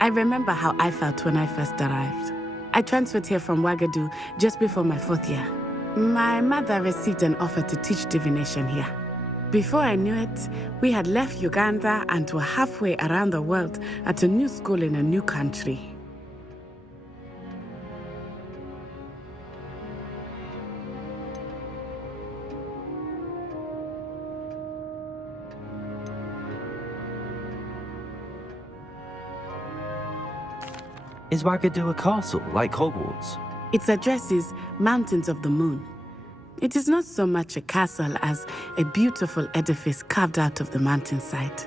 I remember how I felt when I first arrived. I transferred here from Wagadu just before my 4th year. My mother received an offer to teach divination here. Before I knew it, we had left Uganda and were halfway around the world at a new school in a new country. Is Wagadu a castle, like Hogwarts? Its address is Mountains of the Moon. It is not so much a castle as a beautiful edifice carved out of the mountainside.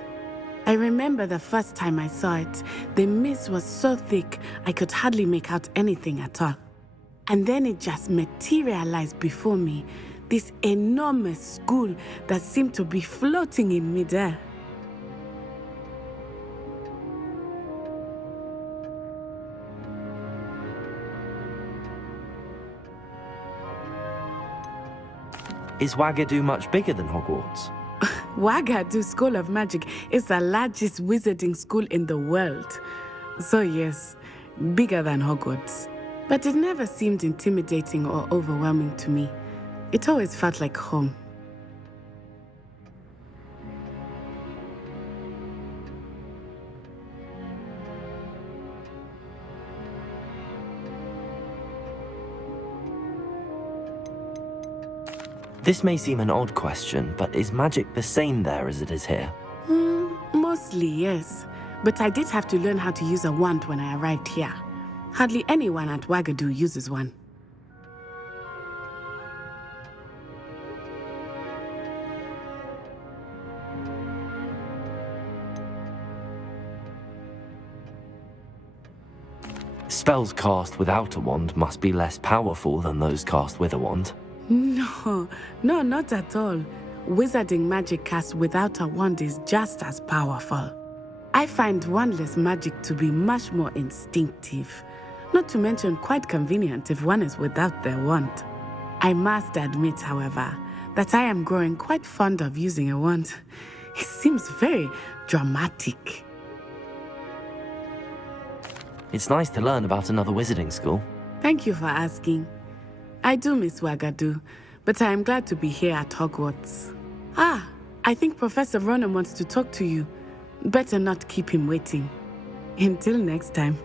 I remember the first time I saw it, the mist was so thick I could hardly make out anything at all. And then it just materialized before me, this enormous school that seemed to be floating in midair. Is Wagadu much bigger than Hogwarts? Wagadu School of Magic is the largest wizarding school in the world. So yes, bigger than Hogwarts. But it never seemed intimidating or overwhelming to me. It always felt like home. This may seem an odd question, but is magic the same there as it is here? Mostly, yes. But I did have to learn how to use a wand when I arrived here. Hardly anyone at Wagadu uses one. Spells cast without a wand must be less powerful than those cast with a wand. No, not at all. Wizarding magic cast without a wand is just as powerful. I find wandless magic to be much more instinctive. Not to mention quite convenient if one is without their wand. I must admit, however, that I am growing quite fond of using a wand. It seems very dramatic. It's nice to learn about another wizarding school. Thank you for asking. I do miss Wagadu, but I am glad to be here at Hogwarts. I think Professor Ronan wants to talk to you. Better not keep him waiting. Until next time.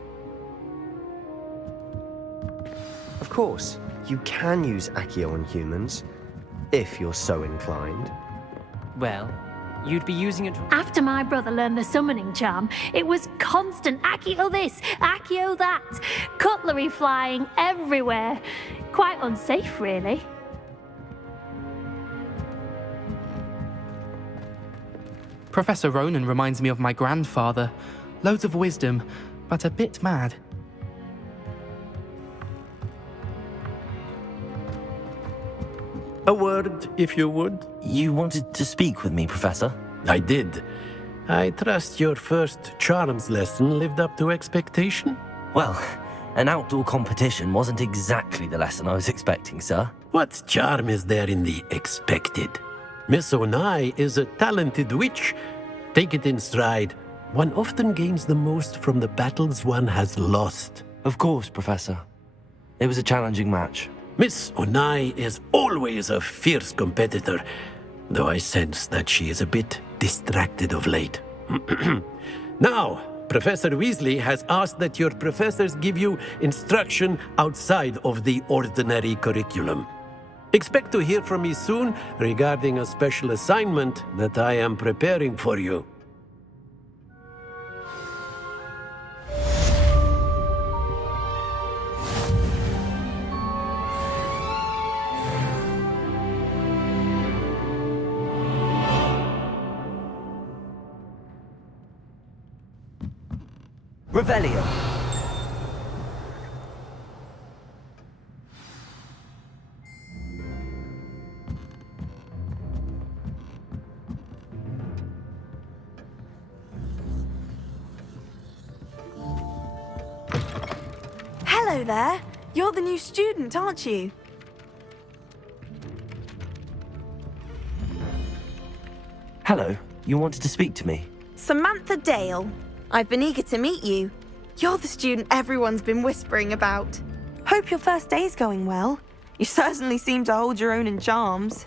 Of course, you can use Accio on humans, if you're so inclined. Well, you'd be using it... After my brother learned the summoning charm, it was constant Accio this, Accio that. Cutlery flying everywhere. Quite unsafe, really. Professor Ronan reminds me of my grandfather. Loads of wisdom, but a bit mad. A word, if you would. You wanted to speak with me, Professor? I did. I trust your first charms lesson lived up to expectation? Well, an outdoor competition wasn't exactly the lesson I was expecting, sir. What charm is there in the expected? Miss Onai is a talented witch. Take it in stride. One often gains the most from the battles one has lost. Of course, Professor. It was a challenging match. Miss Onai is always a fierce competitor, though I sense that she is a bit distracted of late. Now, Professor Weasley has asked that your professors give you instruction outside of the ordinary curriculum. Expect to hear from me soon regarding a special assignment that I am preparing for you. Revelio. Hello there. You're the new student, aren't you? Hello. You wanted to speak to me? Samantha Dale. I've been eager to meet you. You're the student everyone's been whispering about. Hope your first day's going well. You certainly seem to hold your own in charms.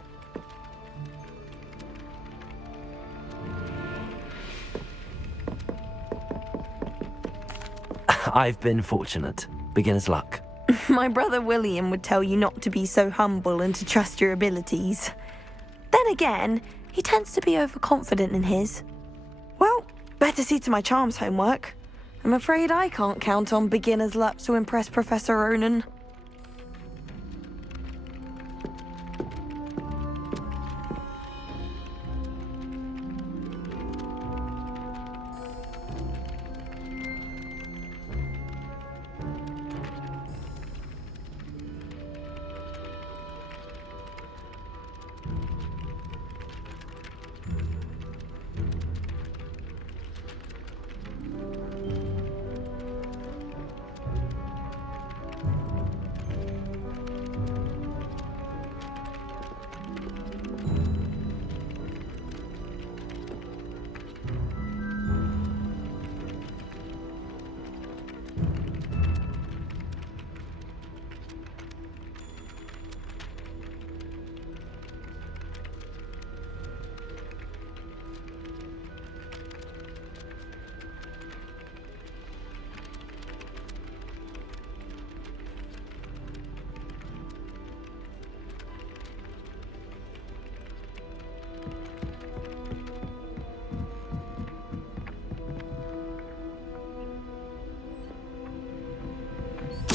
I've been fortunate. Beginner's luck. My brother William would tell you not to be so humble and to trust your abilities. Then again, he tends to be overconfident in his. Well, better see to my charms homework. I'm afraid I can't count on beginner's luck to impress Professor Ronan.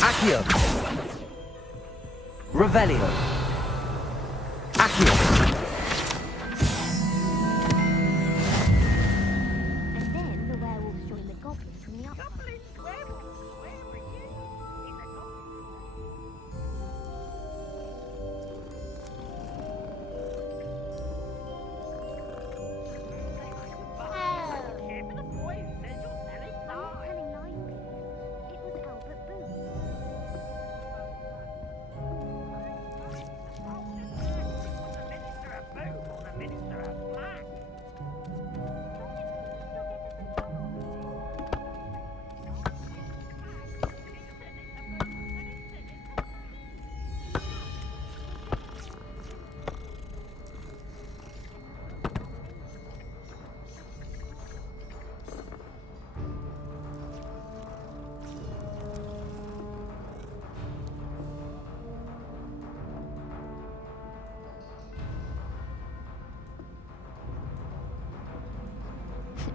Accio. Revelio. Accio. And then the werewolves join the goblins from the outside.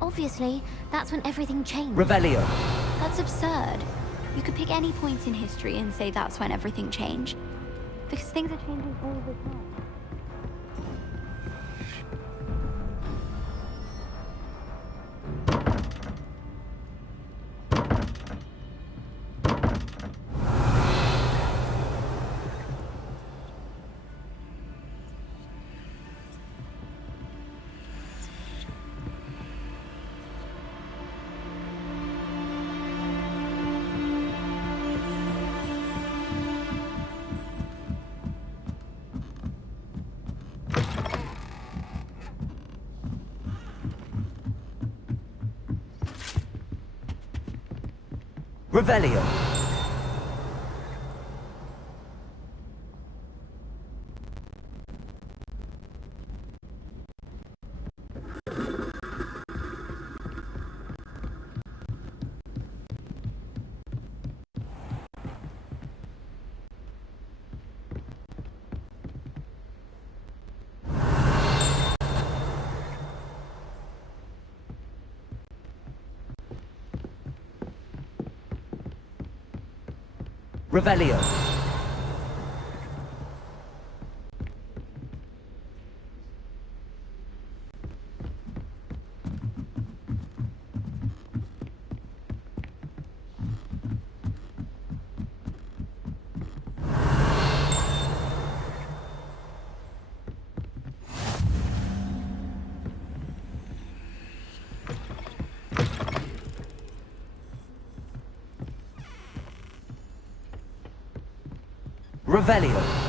Obviously, that's when everything changed. Revelio. That's absurd. You could pick any point in history and say that's when everything changed. Because things are changing all the time. Revelio. Revelio. Revelio.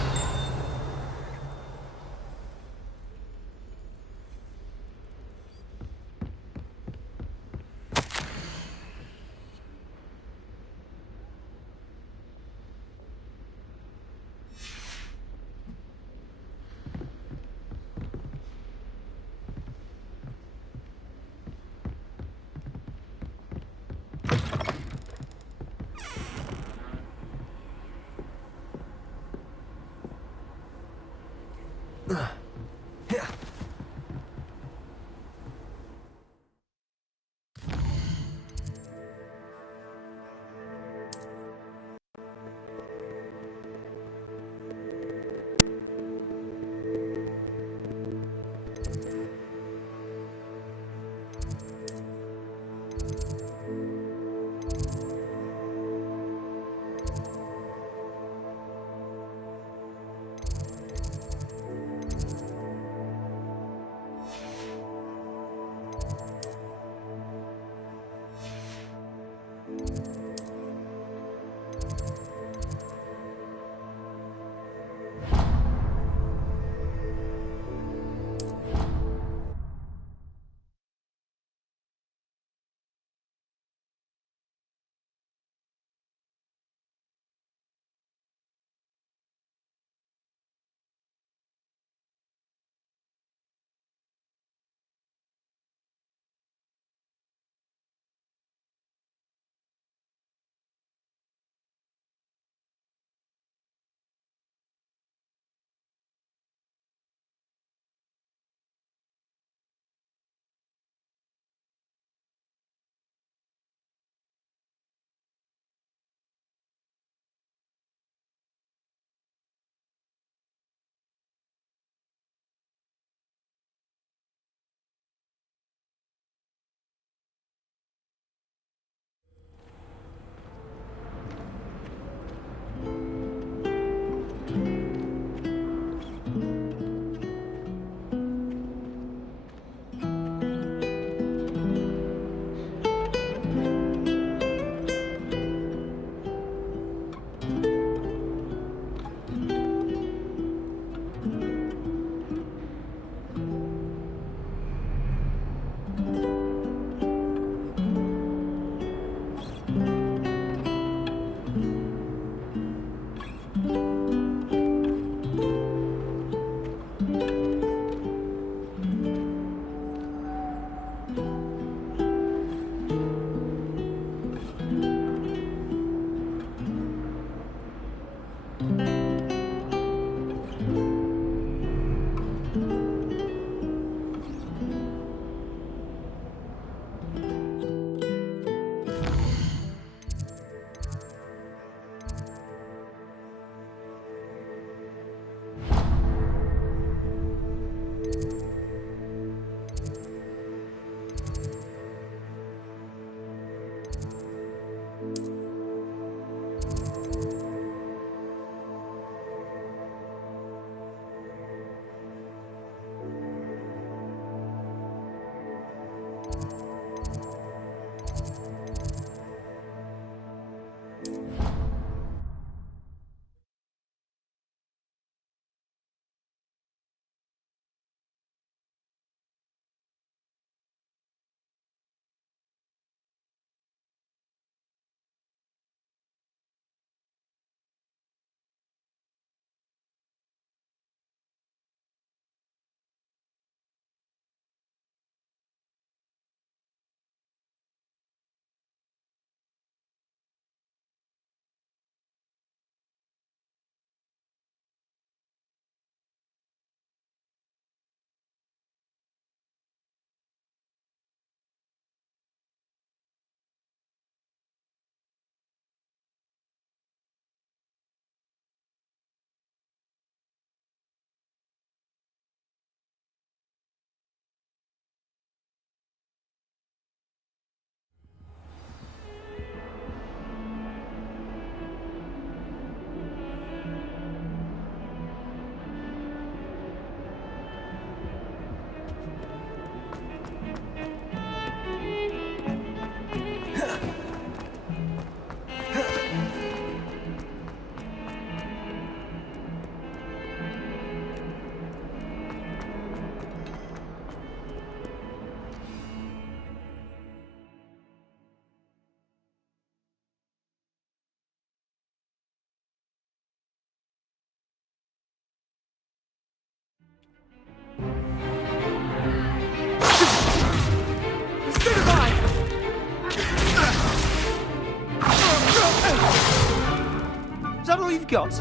Is that all you've got?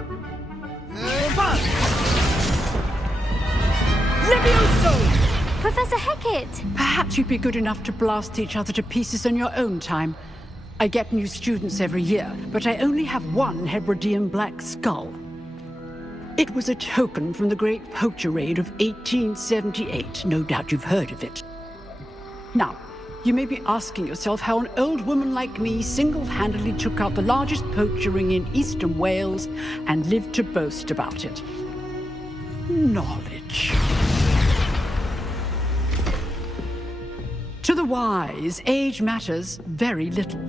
Levioso! Professor Hecat! Perhaps you'd be good enough to blast each other to pieces on your own time. I get new students every year, but I only have one Hebridean black skull. It was a token from the Great Poacher Raid of 1878. No doubt you've heard of it. Now, you may be asking yourself how an old woman like me single-handedly took out the largest poacher ring in eastern Wales and lived to boast about it. Knowledge. To the wise, age matters very little.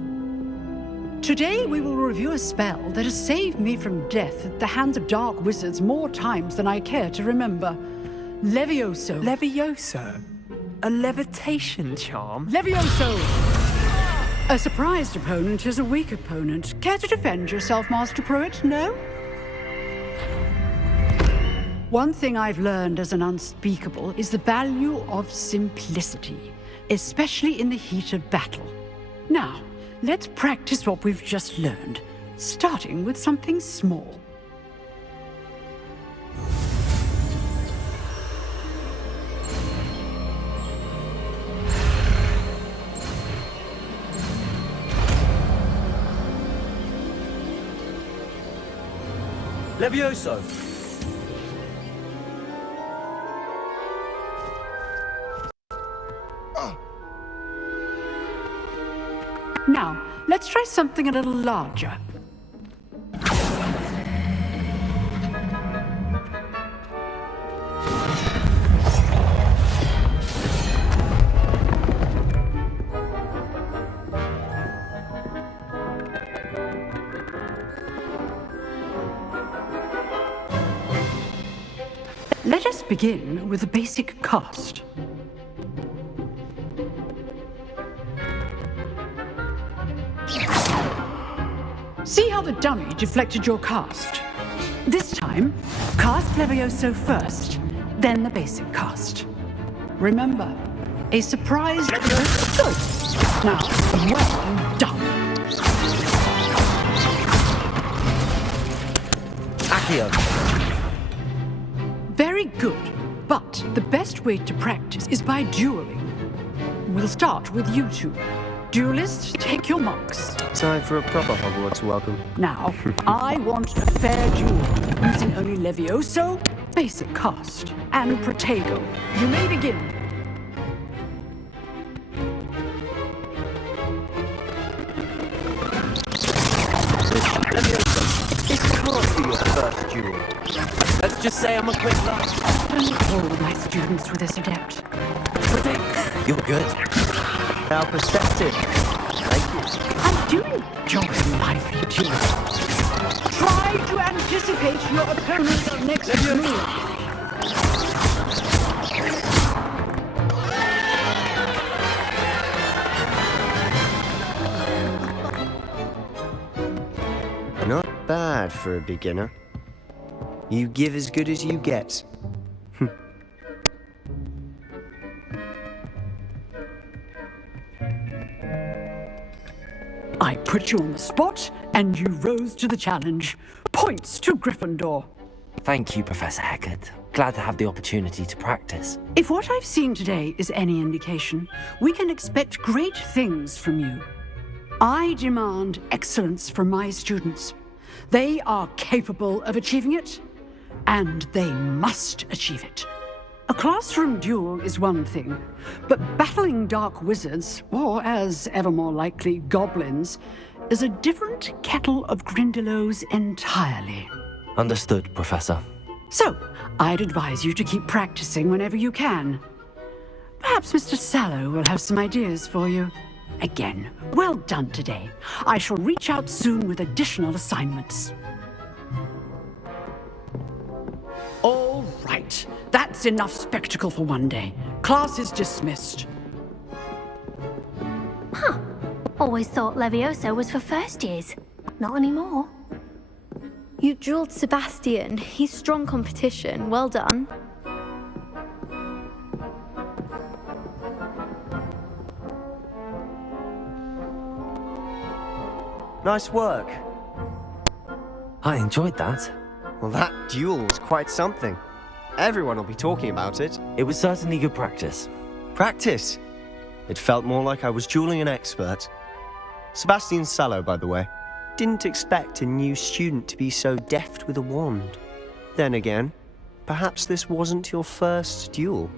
Today we will review a spell that has saved me from death at the hands of dark wizards more times than I care to remember. Levioso. Levioso? A levitation charm? Levioso! A surprised opponent is a weak opponent. Care to defend yourself, Master Pruitt? No? One thing I've learned as an unspeakable is the value of simplicity, especially in the heat of battle. Now, let's practice what we've just learned, starting with something small. Levioso! Now, let's try something a little larger. Let us begin with a basic cast. See how the dummy deflected your cast? This time, cast Levioso first, then the basic cast. Remember, a surprise Levioso. Now, well done. Accio. Very good. But the best way to practice is by dueling. We'll start with you two. Duelists, take your marks. Time for a proper Hogwarts welcome. Now, I want a fair duel, using only Levioso, basic cast, and Protego. You may begin. This can't be your first duel. Let's just say I'm a quick learner. Don't hold my students with this adept. You're good. Now perspective. Thank you. I do enjoy lively duels. Try to anticipate your opponent's next move. Not bad for a beginner. You give as good as you get. I put you on the spot, and you rose to the challenge. Points to Gryffindor. Thank you, Professor Hecat. Glad to have the opportunity to practice. If what I've seen today is any indication, we can expect great things from you. I demand excellence from my students. They are capable of achieving it, and they must achieve it. A classroom duel is one thing, but battling dark wizards, or as ever more likely, goblins, is a different kettle of Grindylows entirely. Understood, Professor. So, I'd advise you to keep practicing whenever you can. Perhaps Mr. Sallow will have some ideas for you. Again, well done today. I shall reach out soon with additional assignments. All right. That's enough spectacle for one day. Class is dismissed. Huh. Always thought Levioso was for first years. Not anymore. You drilled Sebastian. He's strong competition. Well done. Nice work. I enjoyed that. Well, that duel was quite something. Everyone will be talking about it. It was certainly good practice. Practice? It felt more like I was dueling an expert. Sebastian Sallow, by the way. Didn't expect a new student to be so deft with a wand. Then again, perhaps this wasn't your first duel.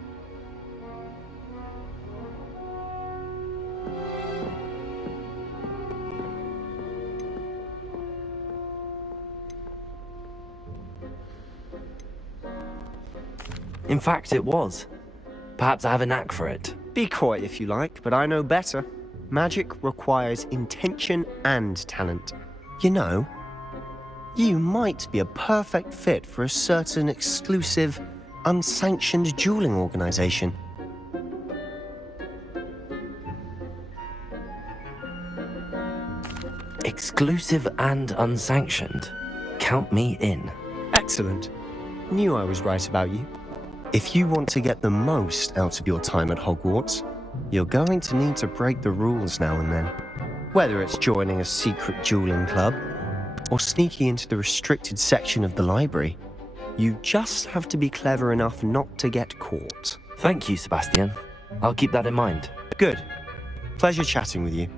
In fact, it was. Perhaps I have a knack for it. Be coy if you like, but I know better. Magic requires intention and talent. You know, you might be a perfect fit for a certain exclusive, unsanctioned dueling organization. Exclusive and unsanctioned. Count me in. Excellent. Knew I was right about you. If you want to get the most out of your time at Hogwarts, you're going to need to break the rules now and then. Whether it's joining a secret dueling club, or sneaking into the restricted section of the library, you just have to be clever enough not to get caught. Thank you, Sebastian. I'll keep that in mind. Good. Pleasure chatting with you.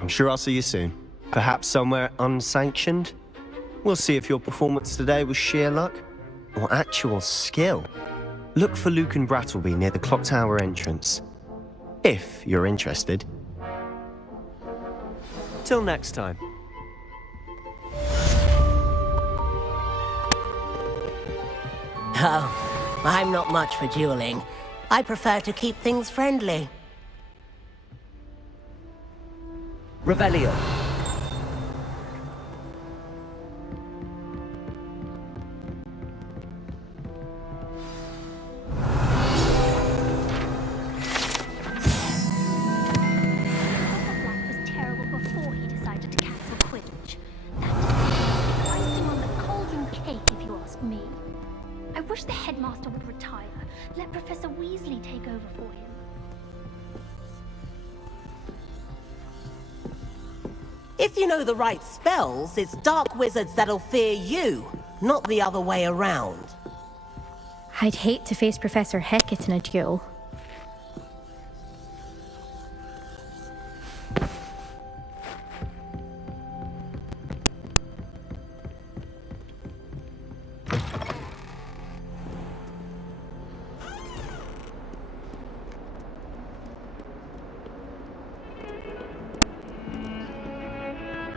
I'm sure I'll see you soon. Perhaps somewhere unsanctioned? We'll see if your performance today was sheer luck, or actual skill. Look for Luke and Brattleby near the clock tower entrance. If you're interested. Till next time. Oh, I'm not much for dueling. I prefer to keep things friendly. Revelio. I wish the headmaster would retire. Let Professor Weasley take over for him. If you know the right spells, it's dark wizards that'll fear you. not the other way around. I'd hate to face Professor Hecat in a duel.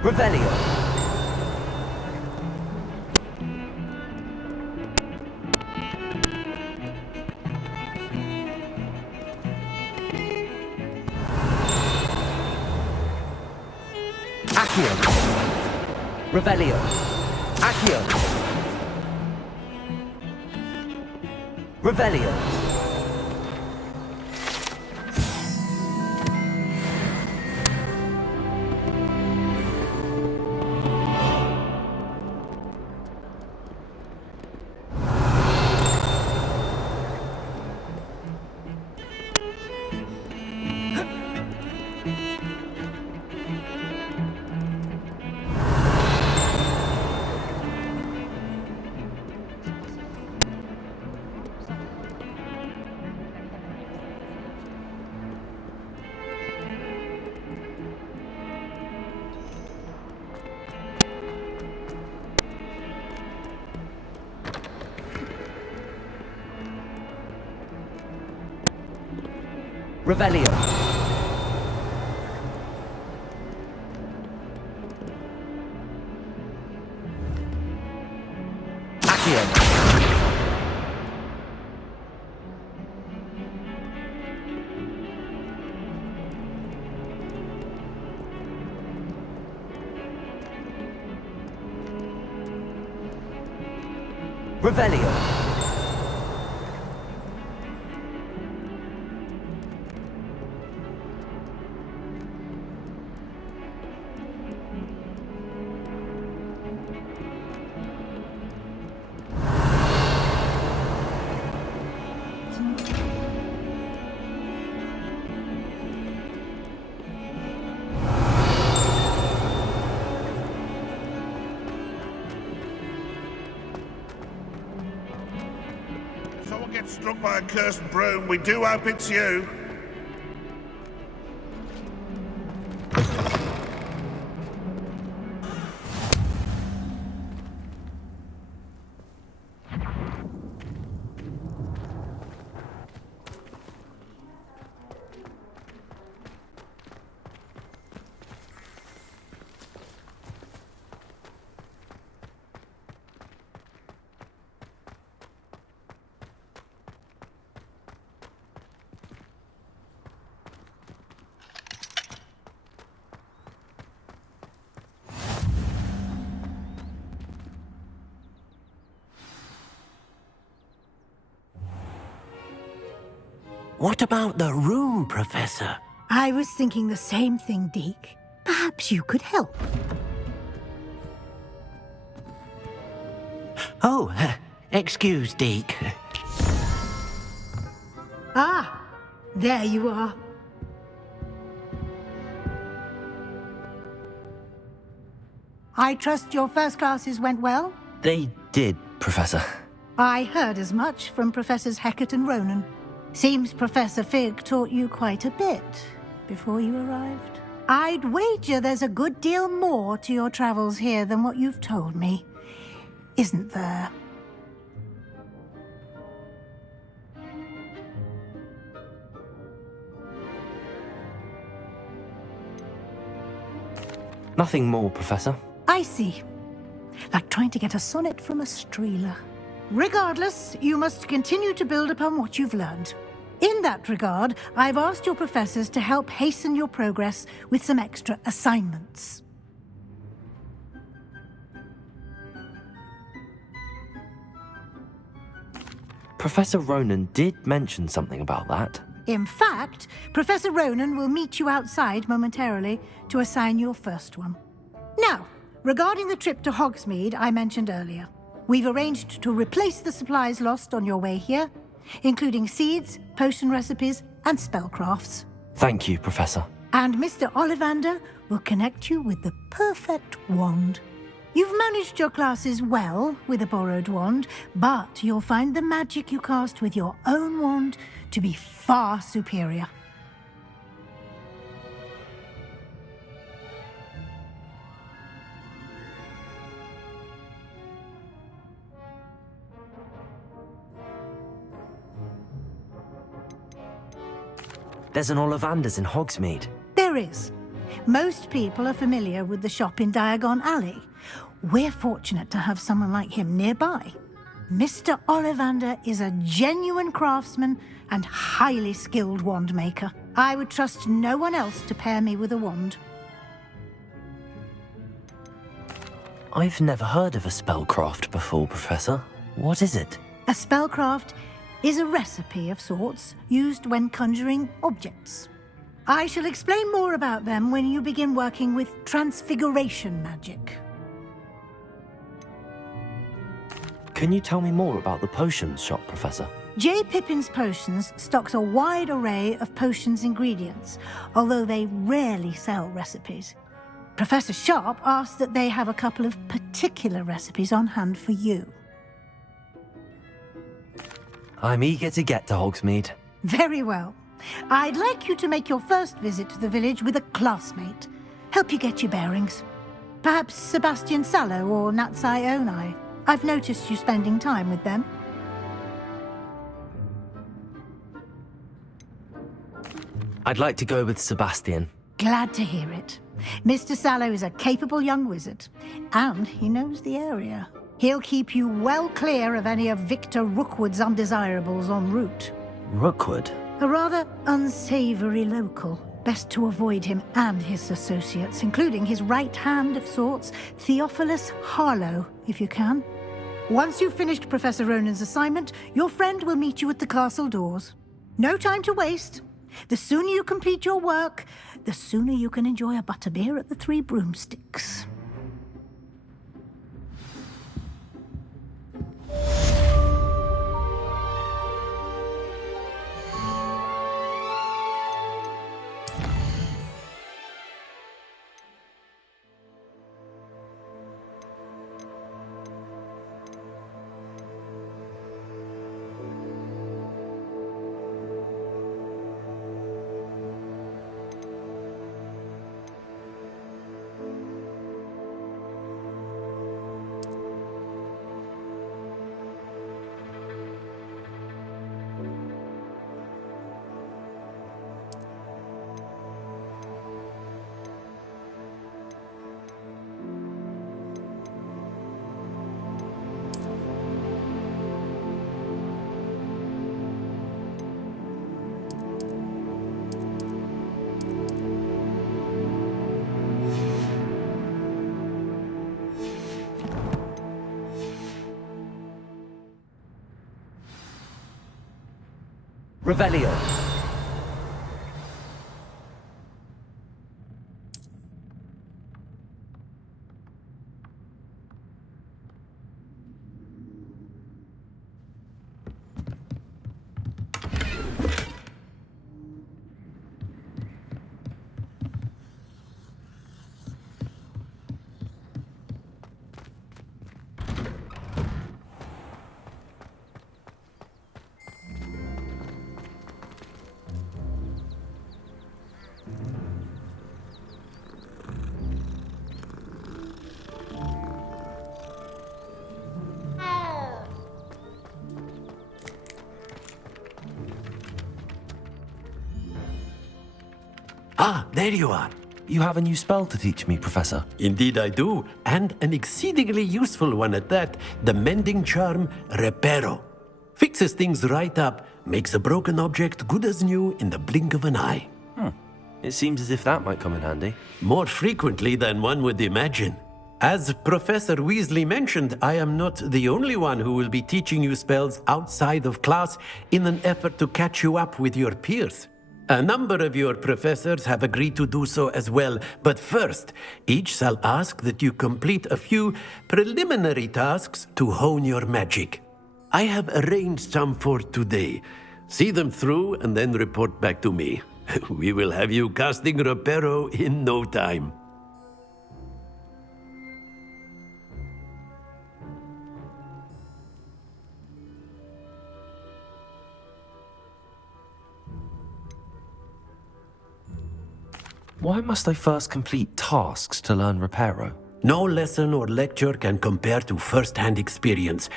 Revelio. Accio. Revelio. Accio. Revelio. Revelio. Accio. Revelio. Gets struck by a cursed broom, we do hope it's you. What about the room, Professor? I was thinking the same thing, Deke. Perhaps you could help. Oh, excuse, Deke. Ah, there you are. I trust your first classes went well? They did, Professor. I heard as much from Professors Hecat and Ronan. Seems Professor Fig taught you quite a bit before you arrived. I'd wager there's a good deal more to your travels here than what you've told me, isn't there? Nothing more, Professor. I see. Like trying to get a sonnet from a streeler. Regardless, you must continue to build upon what you've learned. In that regard, I've asked your professors to help hasten your progress with some extra assignments. Professor Ronan did mention something about that. In fact, Professor Ronan will meet you outside momentarily to assign your first one. Now, regarding the trip to Hogsmeade I mentioned earlier, we've arranged to replace the supplies lost on your way here, including seeds, potion recipes, and spellcrafts. Thank you, Professor. And Mr. Ollivander will connect you with the perfect wand. You've managed your classes well with a borrowed wand, but you'll find the magic you cast with your own wand to be far superior. There's an Ollivander's in Hogsmeade. There is. Most people are familiar with the shop in Diagon Alley. We're fortunate to have someone like him nearby. Mr. Ollivander is a genuine craftsman and highly skilled wand maker. I would trust no one else to pair me with a wand. I've never heard of a spellcraft before, Professor. What is it? A spellcraft is a recipe of sorts used when conjuring objects. I shall explain more about them when you begin working with transfiguration magic. Can you tell me more about the potions shop, Professor? J. Pippin's Potions stocks a wide array of potions ingredients, although they rarely sell recipes. Professor Sharp asks that they have a couple of particular recipes on hand for you. I'm eager to get to Hogsmeade. Very well. I'd like you to make your first visit to the village with a classmate. Help you get your bearings. Perhaps Sebastian Sallow or Natsai Onai. I've noticed you spending time with them. I'd like to go with Sebastian. Glad to hear it. Mr. Sallow is a capable young wizard, and he knows the area. He'll keep you well clear of any of Victor Rookwood's undesirables en route. Rookwood? A rather unsavory local. Best to avoid him and his associates, including his right hand of sorts, Theophilus Harlow, if you can. Once you've finished Professor Ronan's assignment, your friend will meet you at the castle doors. No time to waste. The sooner you complete your work, the sooner you can enjoy a butterbeer at the Three Broomsticks. Revelio. Ah, there you are. You have a new spell to teach me, Professor. Indeed I do, and an exceedingly useful one at that. The mending charm, Reparo. Fixes things right up, makes a broken object good as new in the blink of an eye. It seems as if that might come in handy. More frequently than one would imagine. As Professor Weasley mentioned, I am not the only one who will be teaching you spells outside of class in an effort to catch you up with your peers. A number of your professors have agreed to do so as well, but first, each shall ask that you complete a few preliminary tasks to hone your magic. I have arranged some for today. See them through and then report back to me. We will have you casting Reparo in no time. Why must I first complete tasks to learn Reparo? No lesson or lecture can compare to first-hand experience,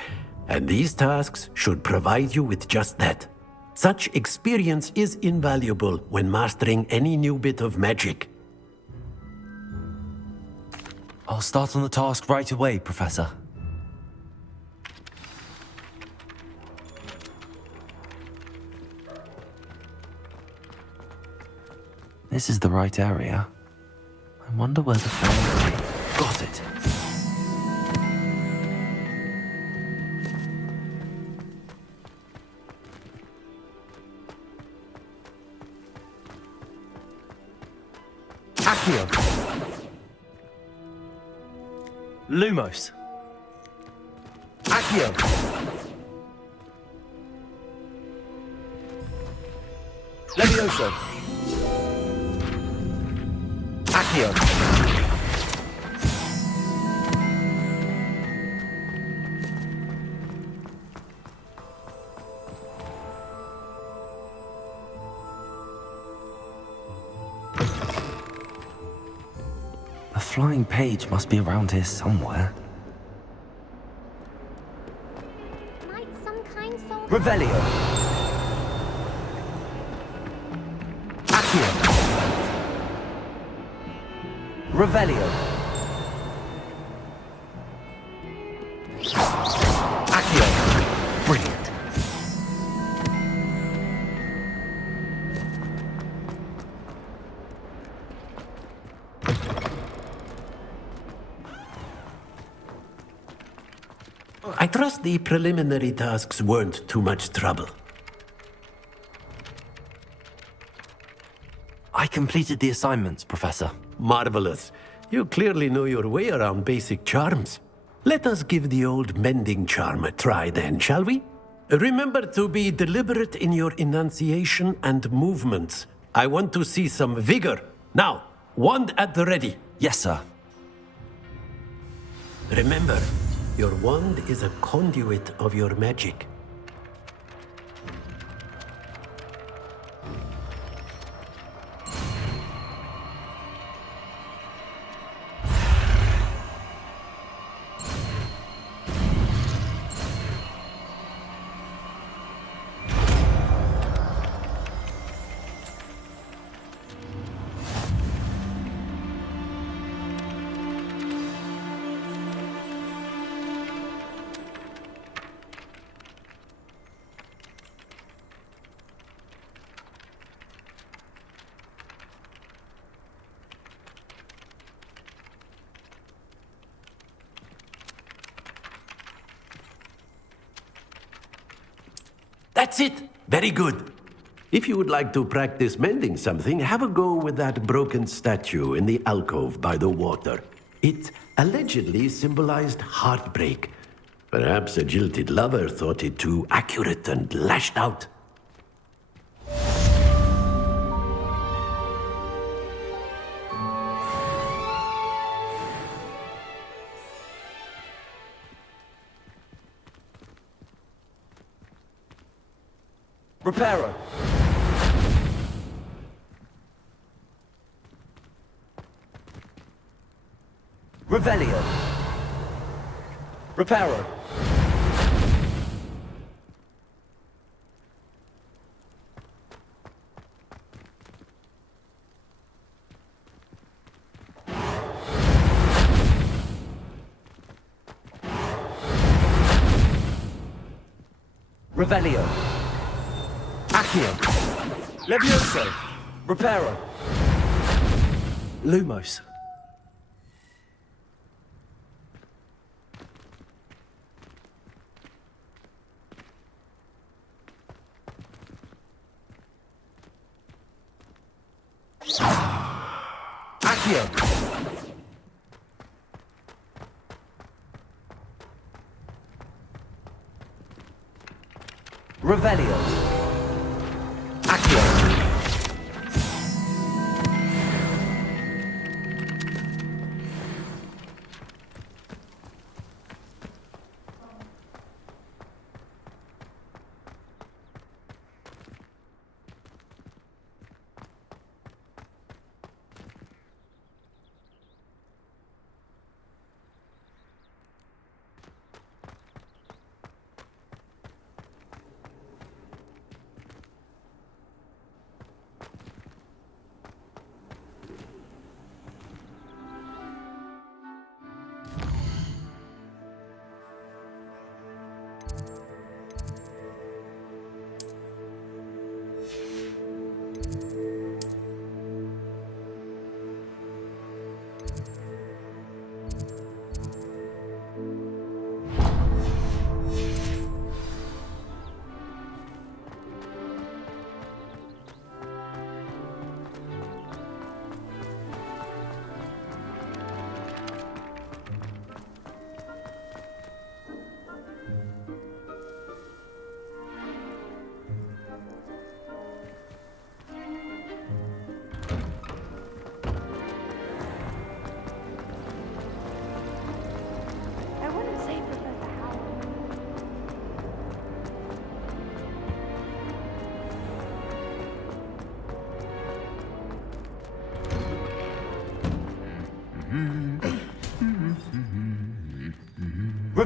and these tasks should provide you with just that. Such experience is invaluable when mastering any new bit of magic. I'll start on the task right away, Professor. This is the right area. I wonder where the fountain... Got it! Accio! Lumos! Accio! Levioso! Accio! The flying page must be around here somewhere. Might some kind soul... Revelio! Accio! Revelio! Accio! Brilliant! I trust the preliminary tasks weren't too much trouble. I completed the assignments, Professor. Marvelous. You clearly know your way around basic charms. Let us give the old mending charm a try then, shall we? Remember to be deliberate in your enunciation and movements. I want to see some vigor. Now, wand at the ready. Yes, sir. Remember, your wand is a conduit of your magic. That's it! Very good. If you would like to practice mending something, have a go with that broken statue in the alcove by the water. It allegedly symbolized heartbreak. Perhaps a jilted lover thought it too accurate and lashed out. Reparo! Revelio! Reparo! Revelio! Accio! Levioso! Reparo! Lumos! Accio! Revelio! Accio!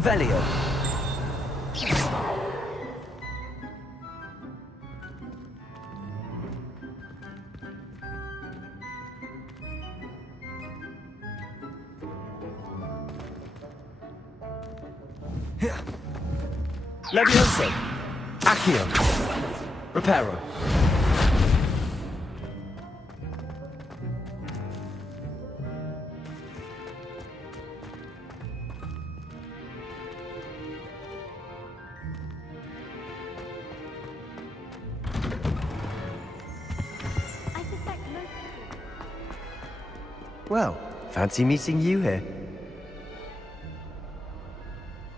Revelio. Levioso. Accio. Reparo. Well, fancy meeting you here.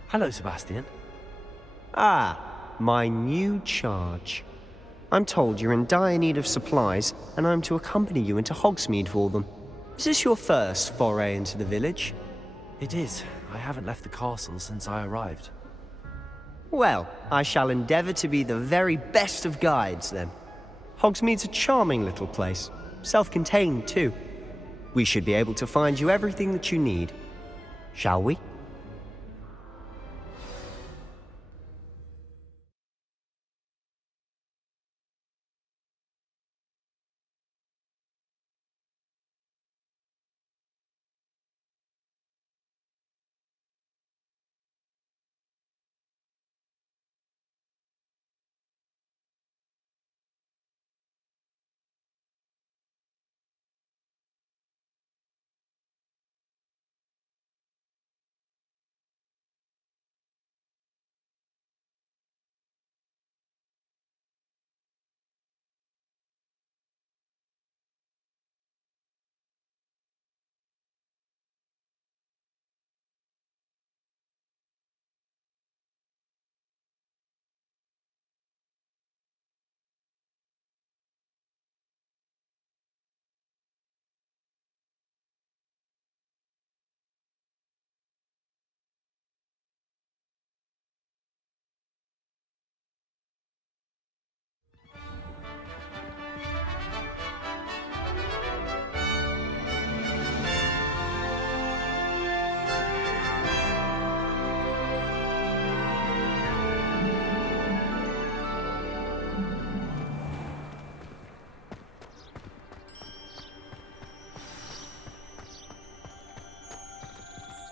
Hello, Sebastian. Ah, my new charge. I'm told you're in dire need of supplies, and I'm to accompany you into Hogsmeade for them. Is this your first foray into the village? It is. I haven't left the castle since I arrived. Well, I shall endeavour to be the very best of guides, then. Hogsmeade's a charming little place. Self-contained, too. We should be able to find you everything that you need. Shall we?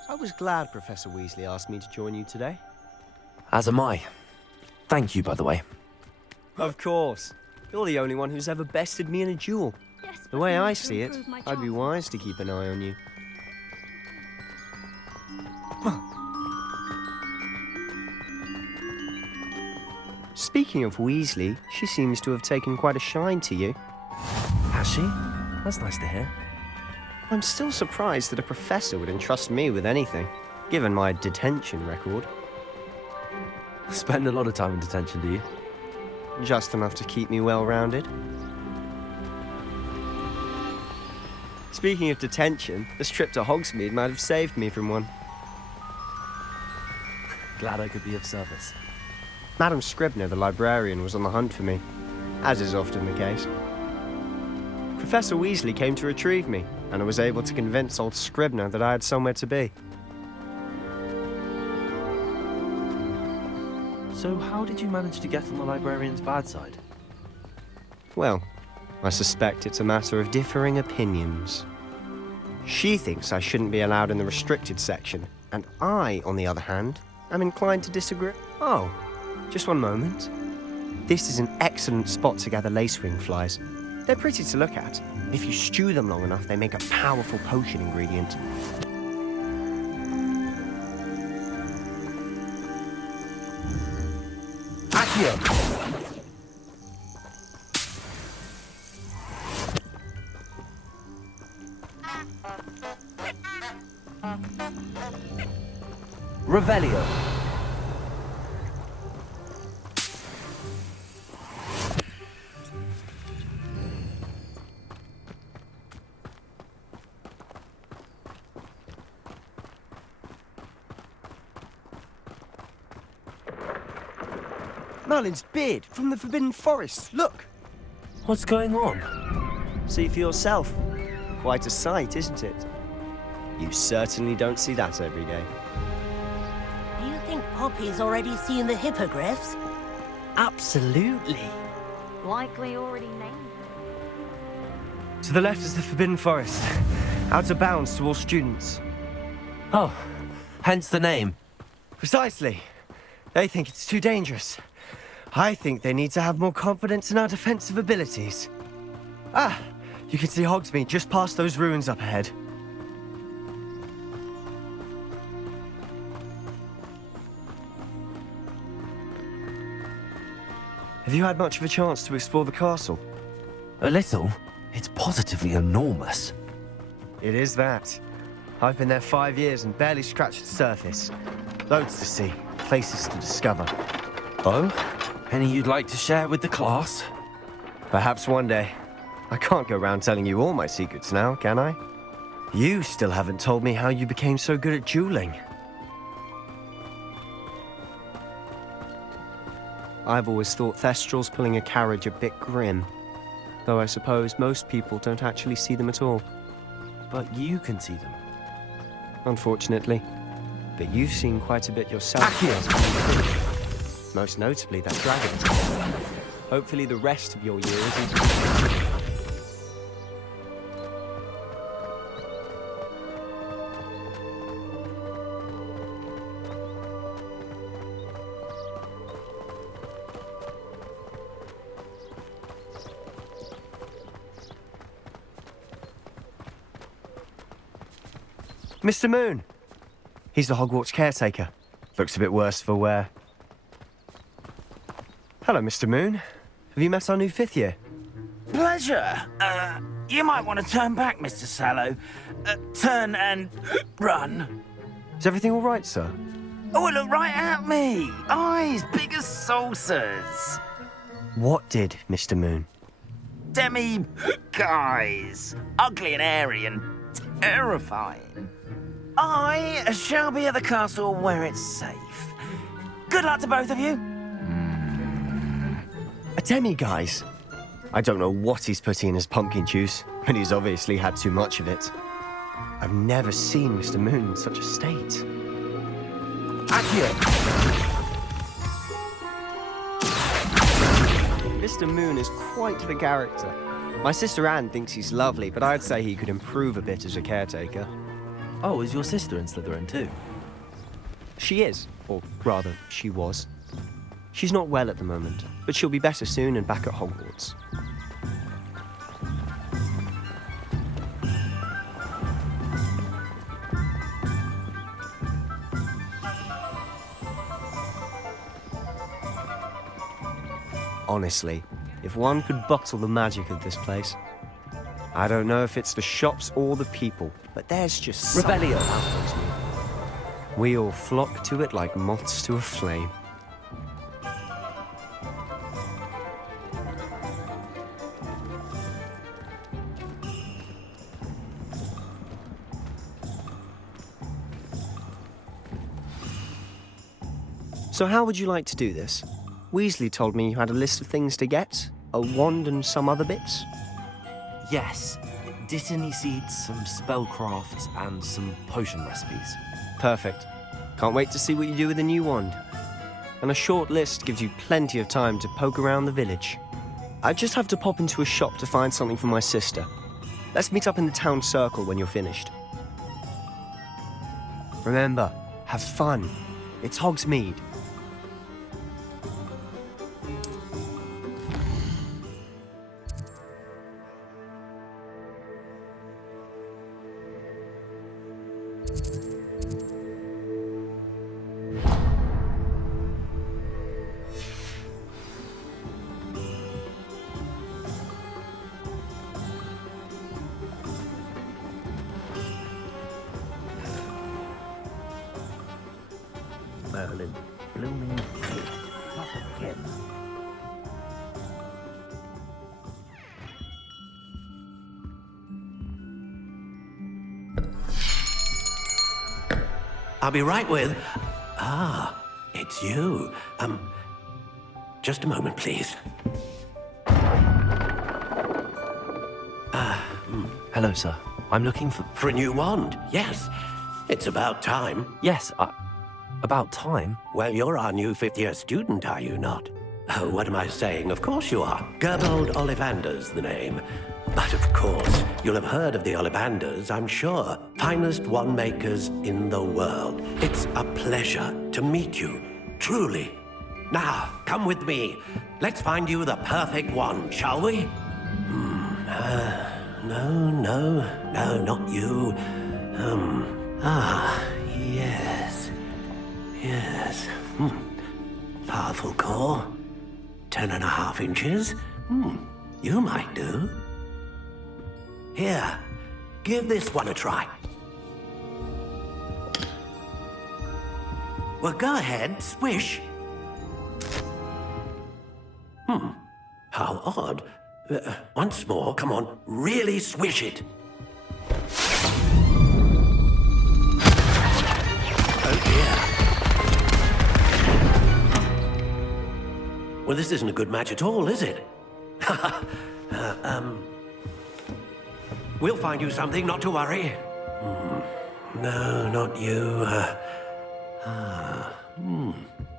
I was glad Professor Weasley asked me to join you today. As am I. Thank you, by the way. Of course. You're the only one who's ever bested me in a duel. The way I see it, I'd be wise to keep an eye on you. Speaking of Weasley, she seems to have taken quite a shine to you. Has she? That's nice to hear. I'm still surprised that a professor would entrust me with anything, given my detention record. Spend a lot of time in detention, do you? Just enough to keep me well-rounded. Speaking of detention, this trip to Hogsmeade might have saved me from one. Glad I could be of service. Madam Scribner, the librarian, was on the hunt for me, as is often the case. Professor Weasley came to retrieve me, and I was able to convince old Scribner that I had somewhere to be. So how did you manage to get on the librarian's bad side? Well, I suspect it's a matter of differing opinions. She thinks I shouldn't be allowed in the restricted section, and I, on the other hand, am inclined to disagree. Oh, just one moment. This is an excellent spot to gather lacewing flies. They're pretty to look at. If you stew them long enough, they make a powerful potion ingredient. Accio! Revelio. Merlin's beard from the Forbidden Forest. Look! What's going on? See for yourself. Quite a sight, isn't it? You certainly don't see that every day. Poppy's already seen the hippogriffs? Absolutely. Likely already named. To the left is the Forbidden Forest. Out of bounds to all students. Oh, hence the name. Precisely. They think it's too dangerous. I think they need to have more confidence in our defensive abilities. Ah, you can see Hogsmeade just past those ruins up ahead. Have you had much of a chance to explore the castle? A little. It's positively enormous. It is that. I've been there 5 years and barely scratched the surface. Loads to see, places to discover. Oh? Any you'd like to share with the class? Perhaps one day. I can't go around telling you all my secrets now, can I? You still haven't told me how you became so good at dueling. I've always thought Thestrals pulling a carriage a bit grim. Though I suppose most people don't actually see them at all. But you can see them. Unfortunately. But you've seen quite a bit yourself. Most notably that dragon. Hopefully the rest of your years is... Mr. Moon! He's the Hogwarts caretaker. Looks a bit worse for wear. Hello, Mr. Moon. Have you met our new 5th year? Pleasure. You might want to turn back, Mr. Sallow. Turn and run. Is everything all right, sir? Oh, look right at me. Eyes big as saucers. What did, Mr. Moon? Guys. Ugly and hairy and terrifying. I shall be at the castle where it's safe. Good luck to both of you. A demi-guise? I don't know what he's putting in his pumpkin juice, but he's obviously had too much of it. I've never seen Mr. Moon in such a state. Mr. Moon is quite the character. My sister Anne thinks he's lovely, but I'd say he could improve a bit as a caretaker. Oh, is your sister in Slytherin too? She is, or rather, she was. She's not well at the moment, but she'll be better soon and back at Hogwarts. Honestly, if one could bottle the magic of this place. I don't know if it's the shops or the people, but there's just Revelio. We all flock to it like moths to a flame. So how would you like to do this? Weasley told me you had a list of things to get, a wand and some other bits. Yes. Dittany seeds, some spellcrafts, and some potion recipes. Perfect. Can't wait to see what you do with the new wand. And a short list gives you plenty of time to poke around the village. I just have to pop into a shop to find something for my sister. Let's meet up in the town circle when you're finished. Remember, have fun. It's Hogsmeade. Merlin, blooming fruit. Not again. I'll be right with... Ah, it's you. Just a moment, please. Hello, sir. I'm looking for... For a new wand, yes. It's about time. Yes, About time. Well, you're our new fifth-year student, are you not? Oh, what am I saying? Of course you are. Gerbold Ollivander's the name. But of course, you'll have heard of the Ollivanders, I'm sure. Finest wand makers in the world. It's a pleasure to meet you, truly. Now, come with me. Let's find you the perfect wand, shall we? No, not you. Yes. Powerful core. 10.5 inches. You might do. Here, give this one a try. Well, go ahead, swish. How odd. Once more, come on, really swish it. Oh dear. Well, this isn't a good match at all, is it? We'll find you something, not to worry. No, not you.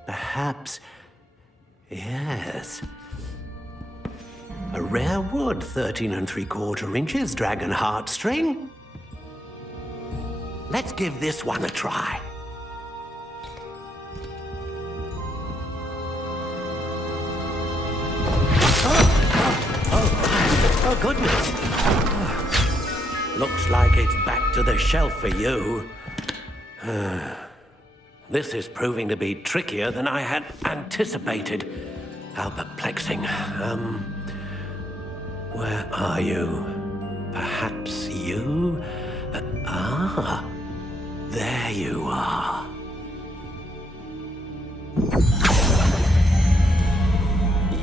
Perhaps. Yes. A rare wood, 13 3/4 inches, dragon heartstring. Let's give this one a try. Oh, goodness. Looks like it's back to the shelf for you. This is proving to be trickier than I had anticipated. How perplexing. Where are you? Perhaps you? There you are.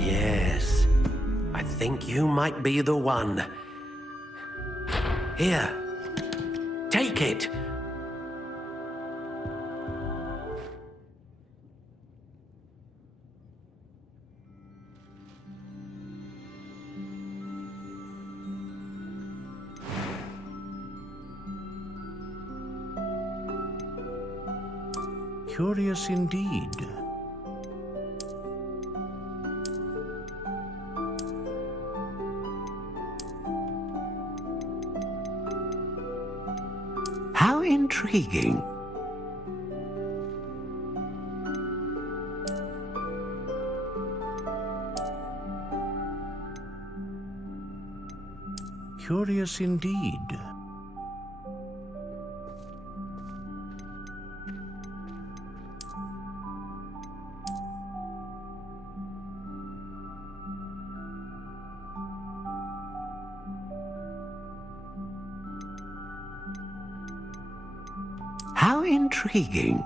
Yes, I think you might be the one. Here, take it. Curious indeed. How intriguing. Curious indeed. How intriguing.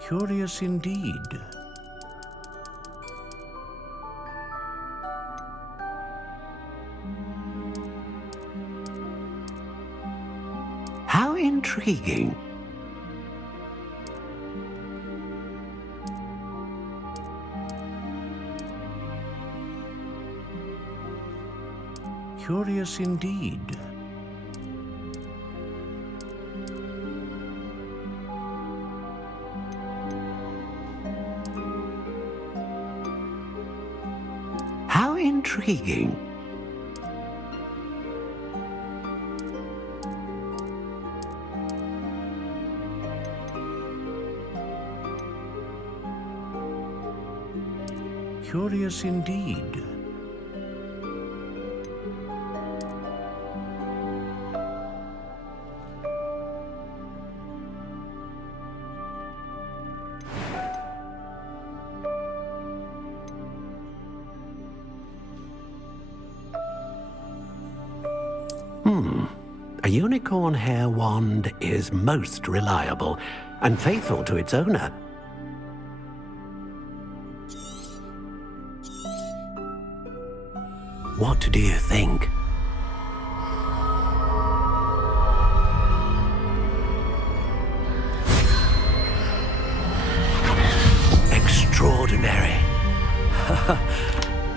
Curious indeed. How intriguing. Curious indeed. How intriguing. Curious indeed. A unicorn hair wand is most reliable and faithful to its owner. What do you think?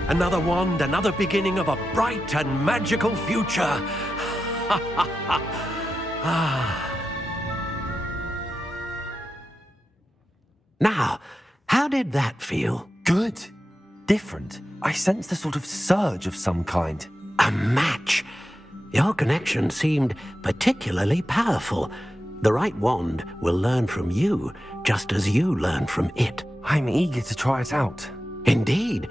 Another wand, another beginning of a bright and magical future. Now, how did that feel? Good. Different. I sensed a sort of surge of some kind. A match. Your connection seemed particularly powerful. The right wand will learn from you, just as you learn from it. I'm eager to try it out. Indeed.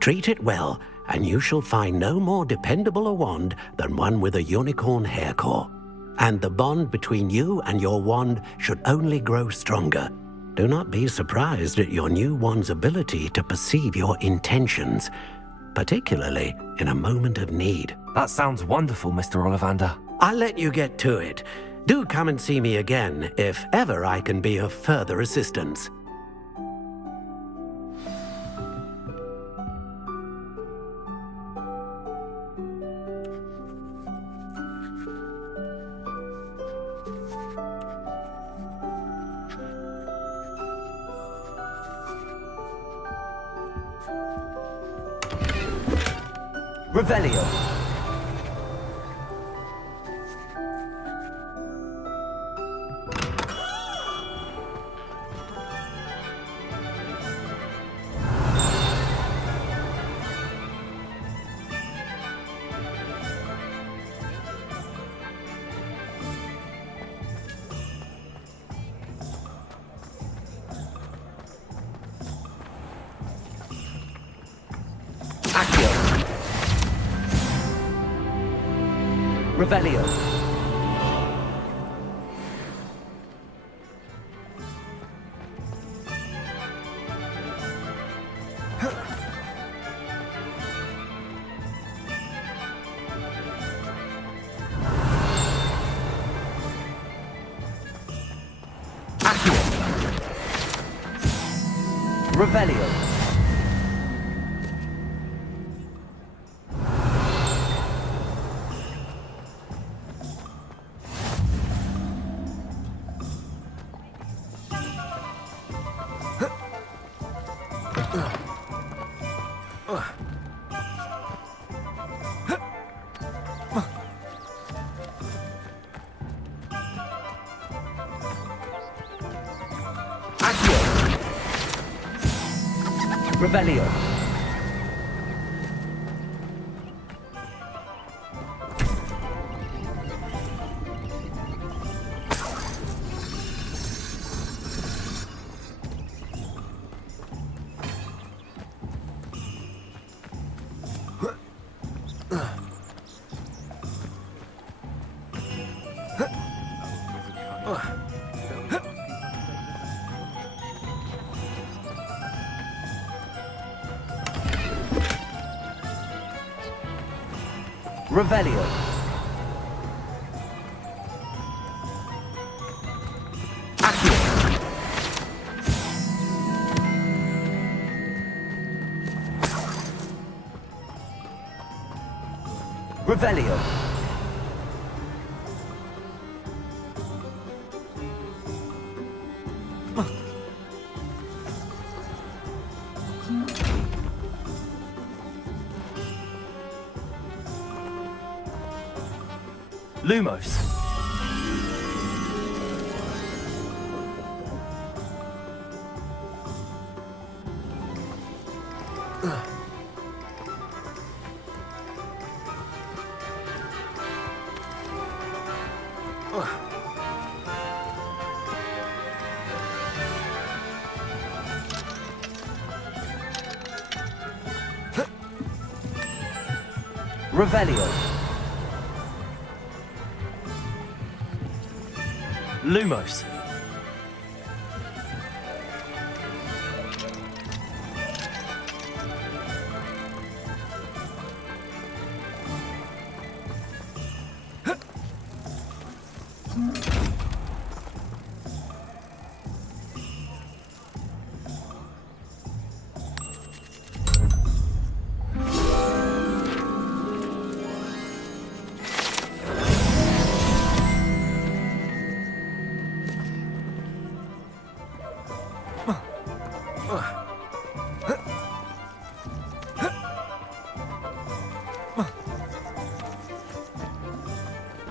Treat it well, and you shall find no more dependable a wand than one with a unicorn hair core. And the bond between you and your wand should only grow stronger. Do not be surprised at your new wand's ability to perceive your intentions, particularly in a moment of need. That sounds wonderful, Mr. Ollivander. I'll let you get to it. Do come and see me again if ever I can be of further assistance. Revelio. Revelio. Revelio. Revelio. Revelio. Revelio. Lumos. Revelio. Lumos.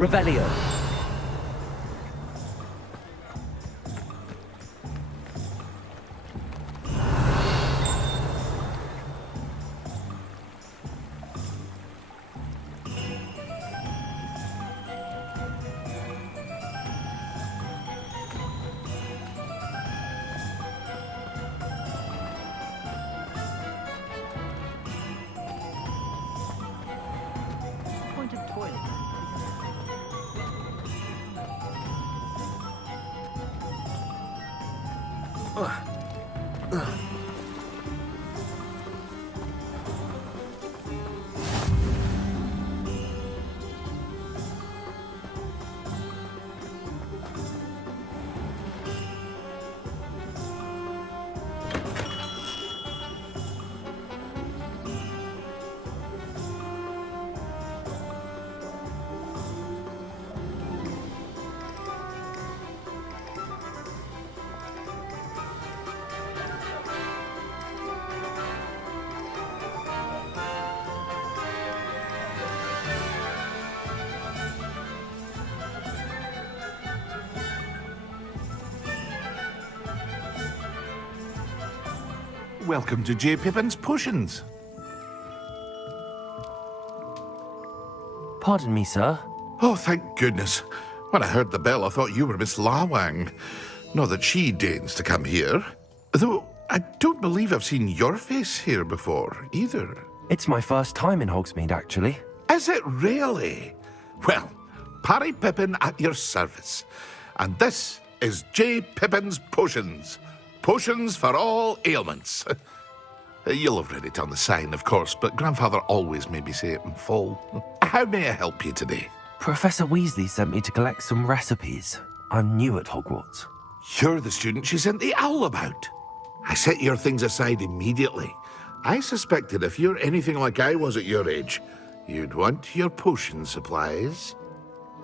Revelio. Welcome to J. Pippin's Potions. Pardon me, sir. Oh, thank goodness. When I heard the bell, I thought you were Miss Lawang. Not that she deigns to come here. Though, I don't believe I've seen your face here before, either. It's my first time in Hogsmeade, actually. Is it really? Well, Parry Pippin at your service. And this is J. Pippin's Potions. Potions for all ailments. You'll have read it on the sign, of course, but Grandfather always made me say it in full. How may I help you today? Professor Weasley sent me to collect some recipes. I'm new at Hogwarts. You're the student she sent the owl about. I set your things aside immediately. I suspected if you're anything like I was at your age, you'd want your potion supplies.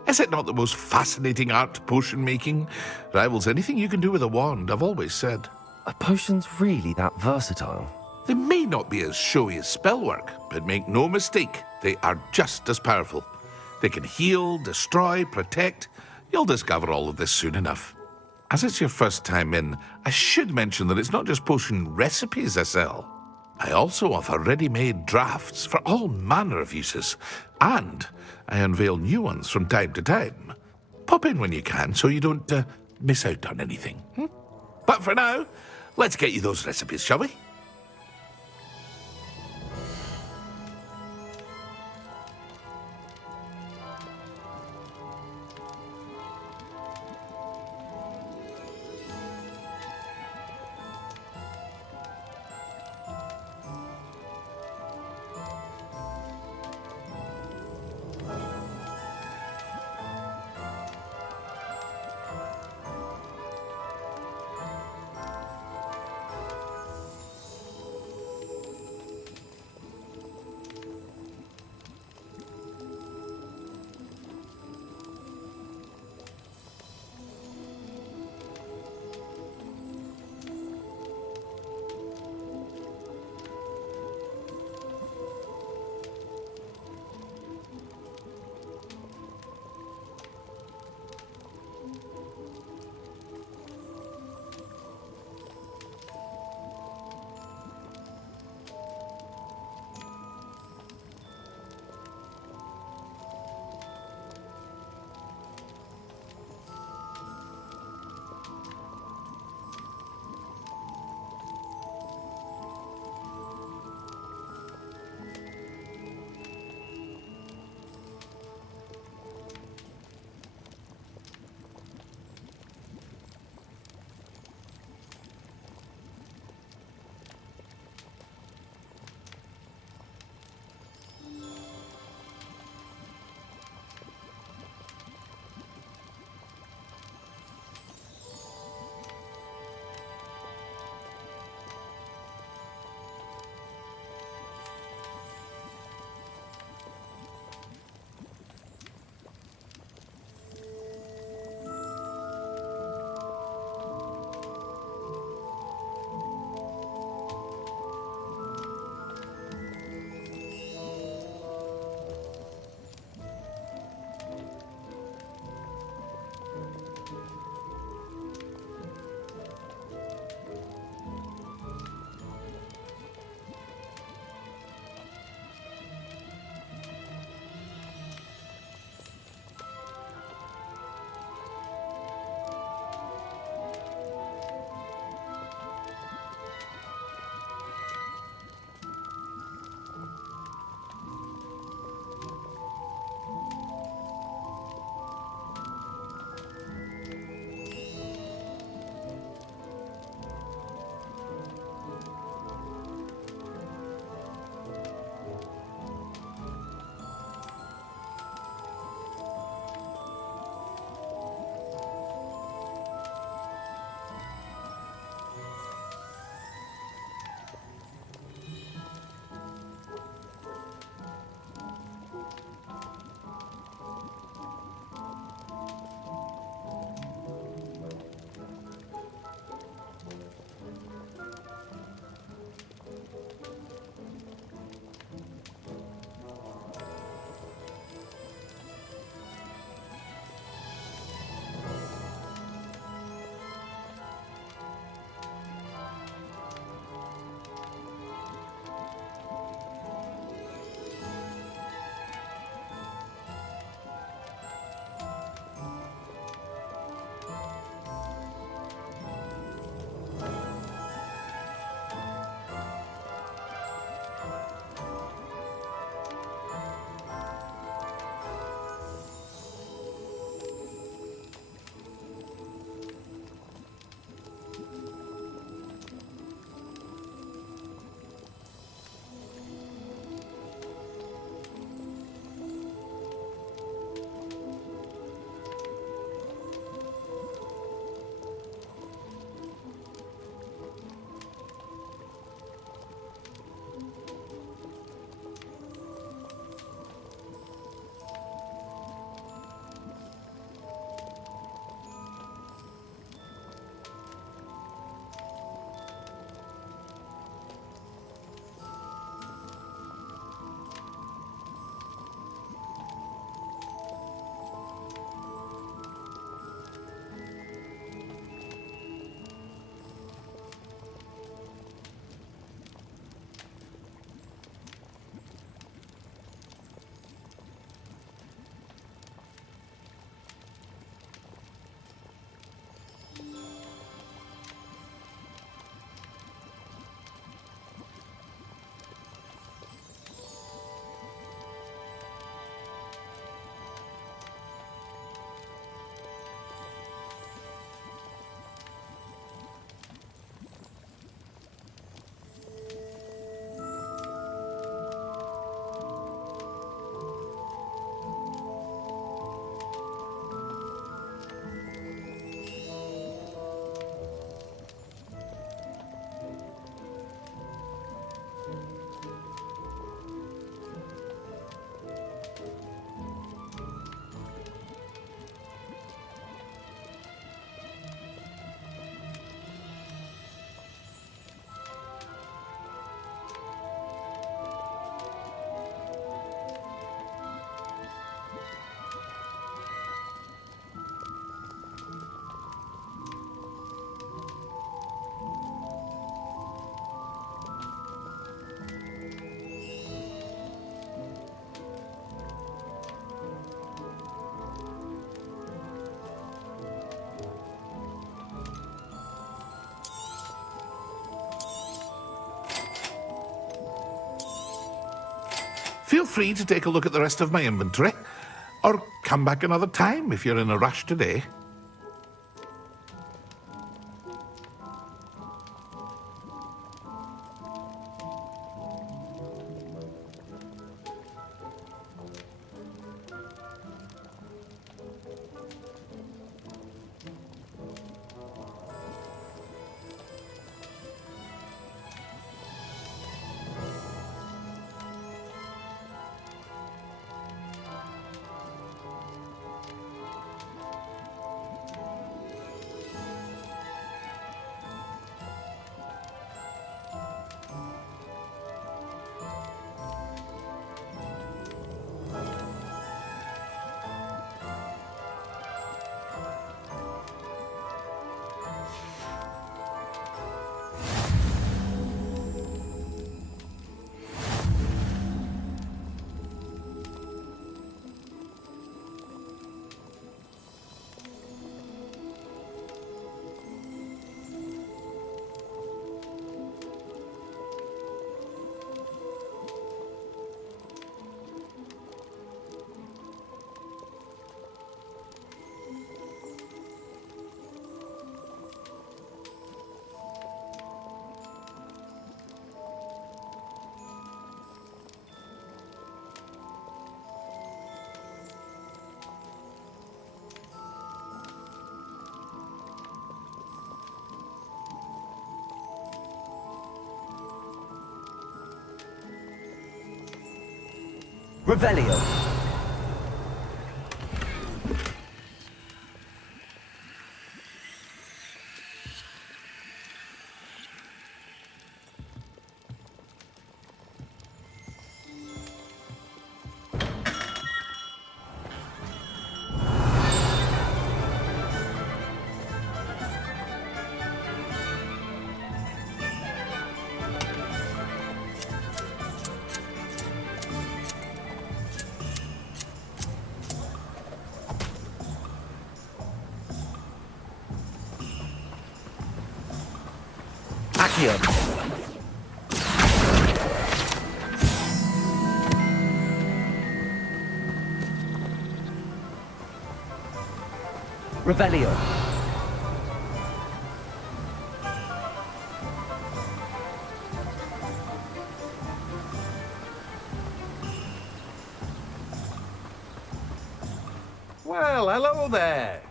Is it not the most fascinating art, potion making? Rivals anything you can do with a wand, I've always said. Are potions really that versatile? They may not be as showy as spellwork, but make no mistake, they are just as powerful. They can heal, destroy, protect. You'll discover all of this soon enough. As it's your first time in, I should mention that it's not just potion recipes I sell. I also offer ready-made drafts for all manner of uses, and I unveil new ones from time to time. Pop in when you can so you don't miss out on anything. But for now, let's get you those recipes, shall we? Feel free to take a look at the rest of my inventory, or come back another time if you're in a rush today. Revelio. Accio. Revelio. Well, hello there.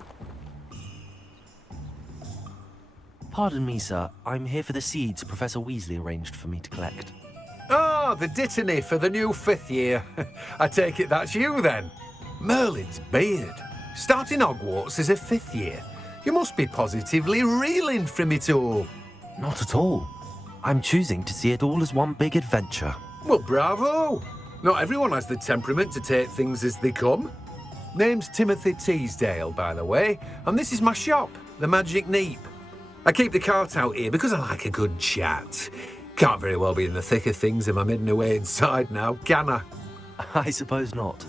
Pardon me, sir. I'm here for the seeds Professor Weasley arranged for me to collect. Ah, the dittany for the new 5th year. I take it that's you then. Merlin's beard. Starting Hogwarts as a 5th year. You must be positively reeling from it all. Not at all. I'm choosing to see it all as one big adventure. Well, bravo. Not everyone has the temperament to take things as they come. Name's Timothy Teasdale, by the way, and this is my shop, the Magic Neep. I keep the cart out here because I like a good chat. Can't very well be in the thick of things if I'm hidden away inside now, can I? I suppose not.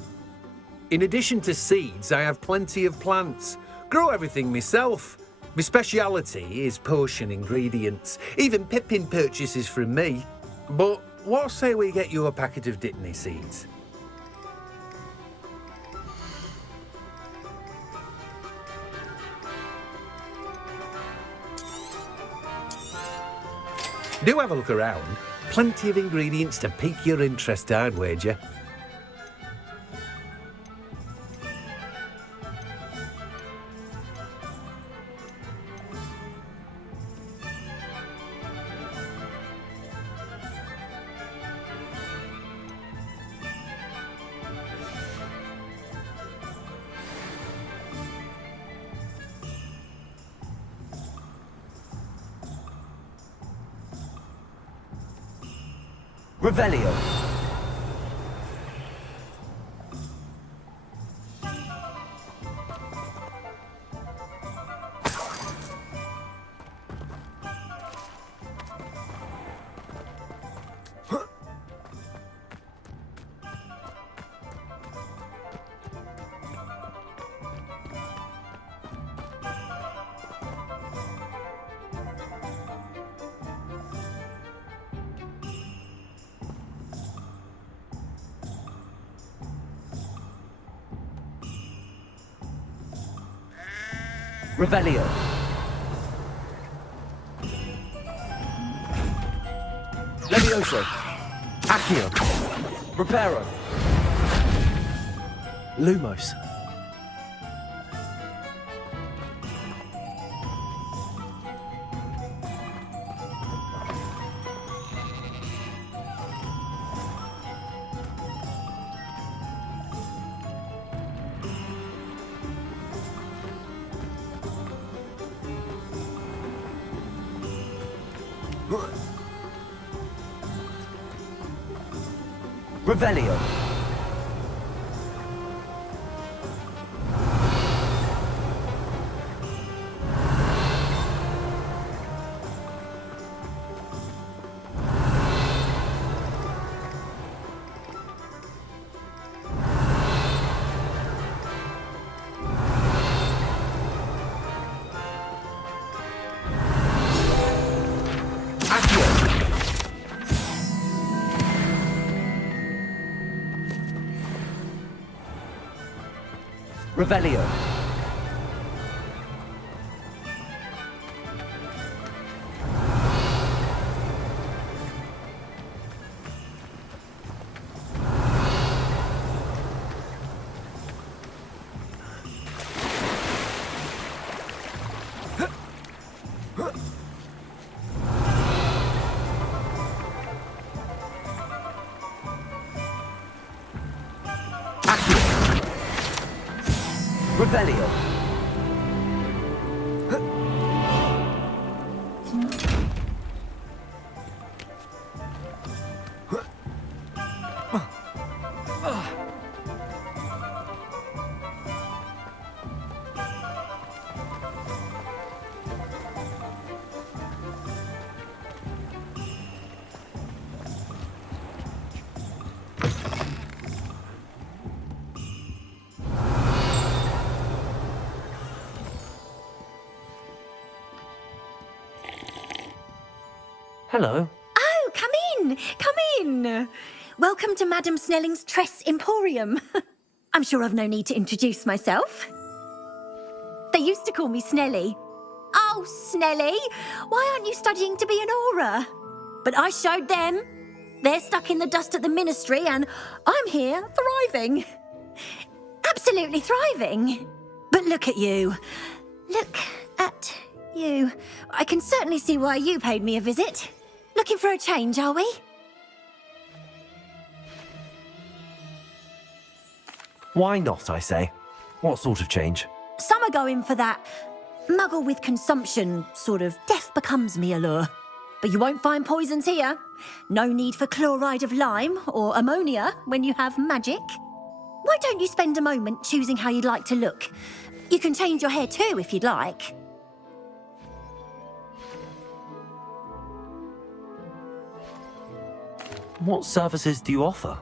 In addition to seeds, I have plenty of plants. Grow everything myself. My speciality is potion ingredients. Even Pippin purchases from me. But what say we get you a packet of Dittany seeds? Do have a look around. Plenty of ingredients to pique your interest, I'd wager. Revelio. Revelio. Levioso. Accio. Reparo. Lumos. Revelio. Revelio. Revelio. Hello. Oh, come in! Come in! Welcome to Madame Snelling's Tress Emporium. I'm sure I've no need to introduce myself. They used to call me Snelly. Oh, Snelly! Why aren't you studying to be an aura? But I showed them. They're stuck in the dust at the ministry, and I'm here, thriving. Absolutely thriving. But look at you. Look at you. I can certainly see why you paid me a visit. Looking for a change, are we? Why not, I say? What sort of change? Some are going for that muggle with consumption, sort of death becomes me allure. But you won't find poisons here. No need for chloride of lime or ammonia when you have magic. Why don't you spend a moment choosing how you'd like to look? You can change your hair too if you'd like. What services do you offer?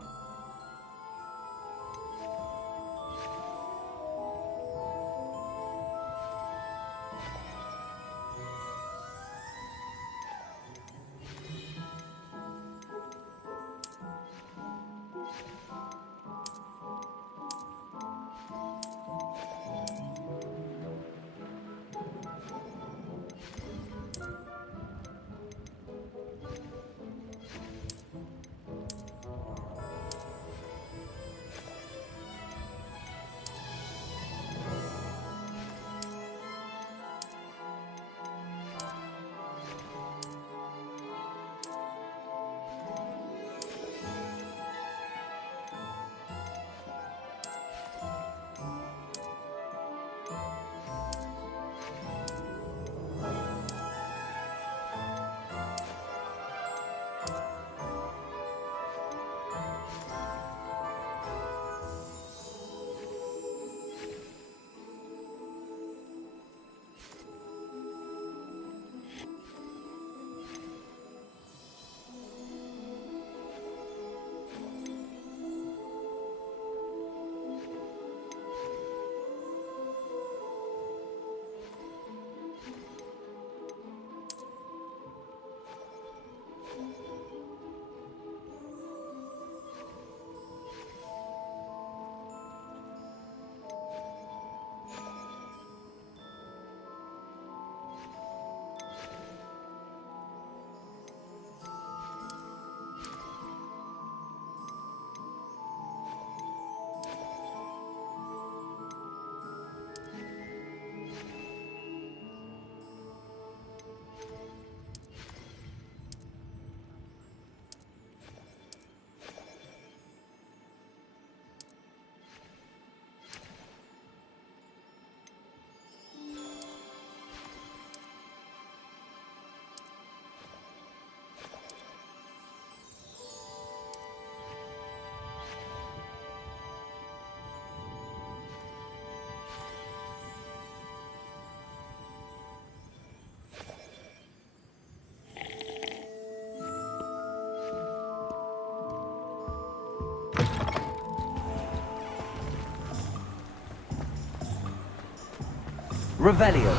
Revelio.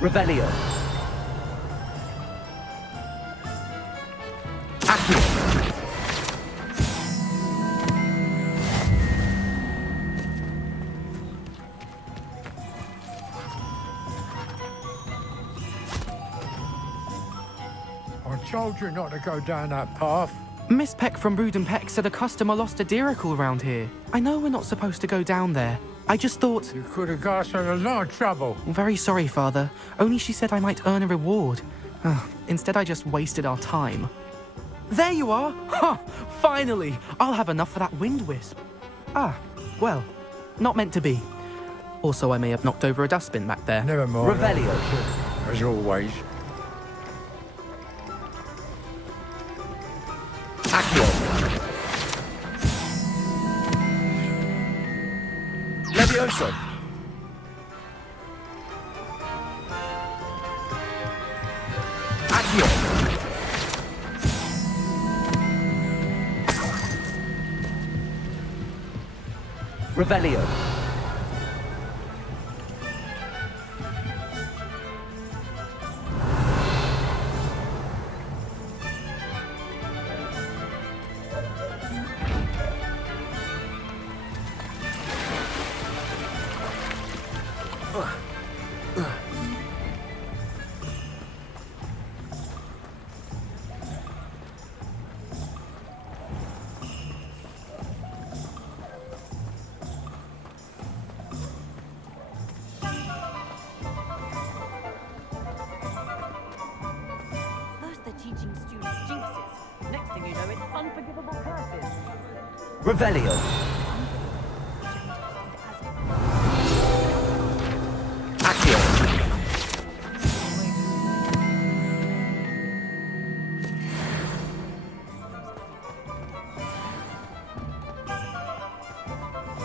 Revelio. Accio. I told you not to go down that path. Miss Peck from Brood and Peck said a customer lost a diricle around here. I know we're not supposed to go down there. I just thought... You could have got us in a lot of trouble. Very sorry, Father. Only she said I might earn a reward. Instead, I just wasted our time. There you are! Ha! Finally! I'll have enough for that wind wisp. Ah, well, not meant to be. Also, I may have knocked over a dustbin back there. Never mind. Revelio. As always. Accio. Levioso. Accio. Revelio. Teaching students jinxes. Next thing you know, it's unforgivable curses. Revelio. Accio.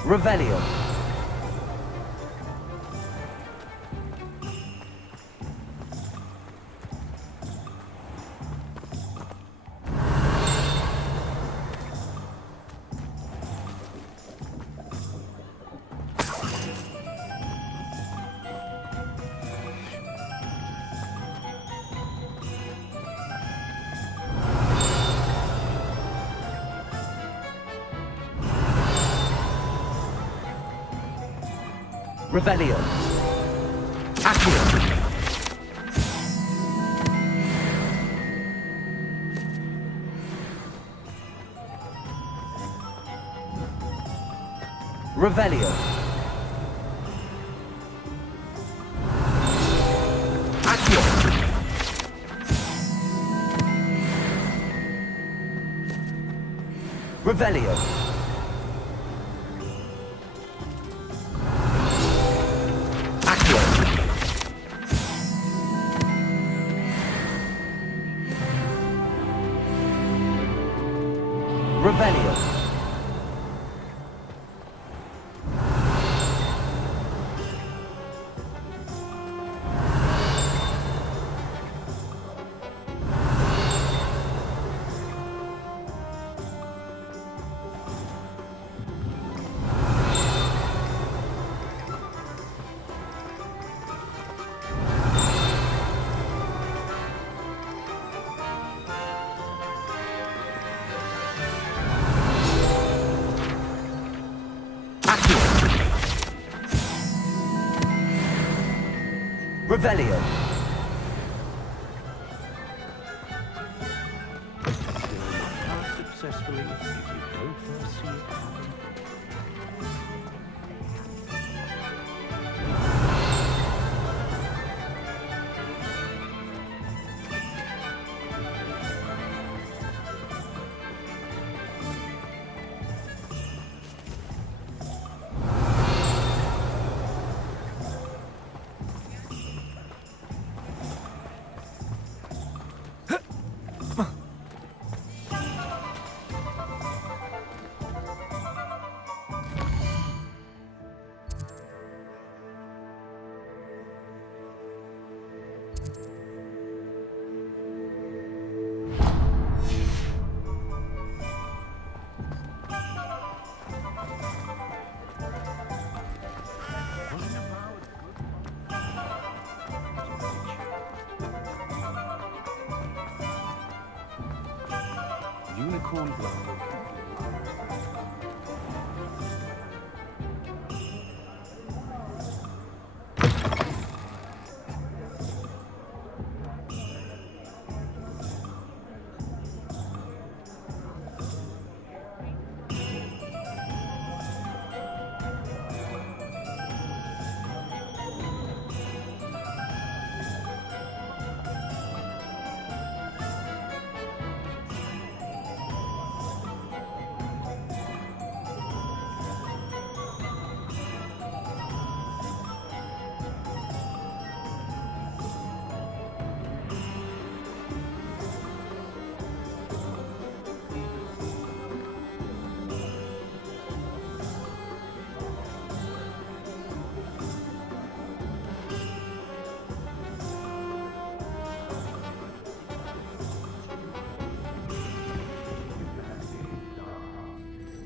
Revelio. Revelio. Accio. Revelio. Accio. Revelio. Revelio. Revelio. Successfully, if you don't first see it coming. Revelio.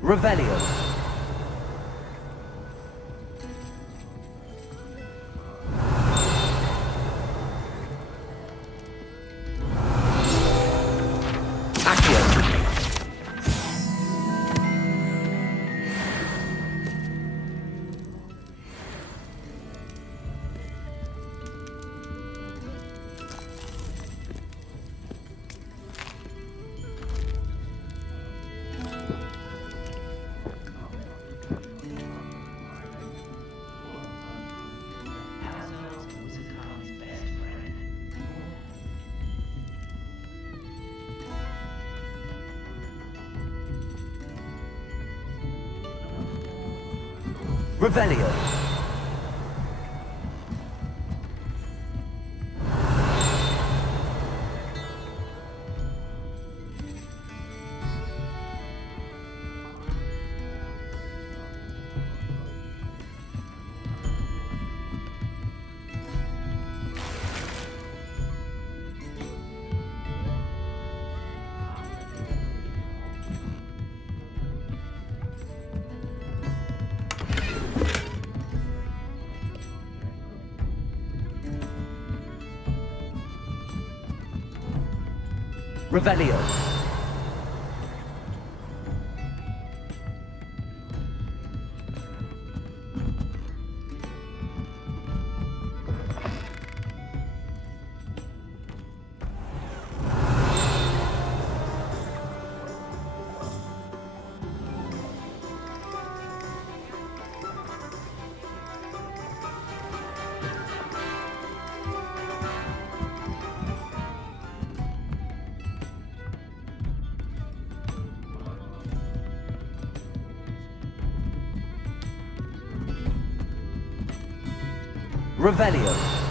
Revelio. Revelio. Revelio.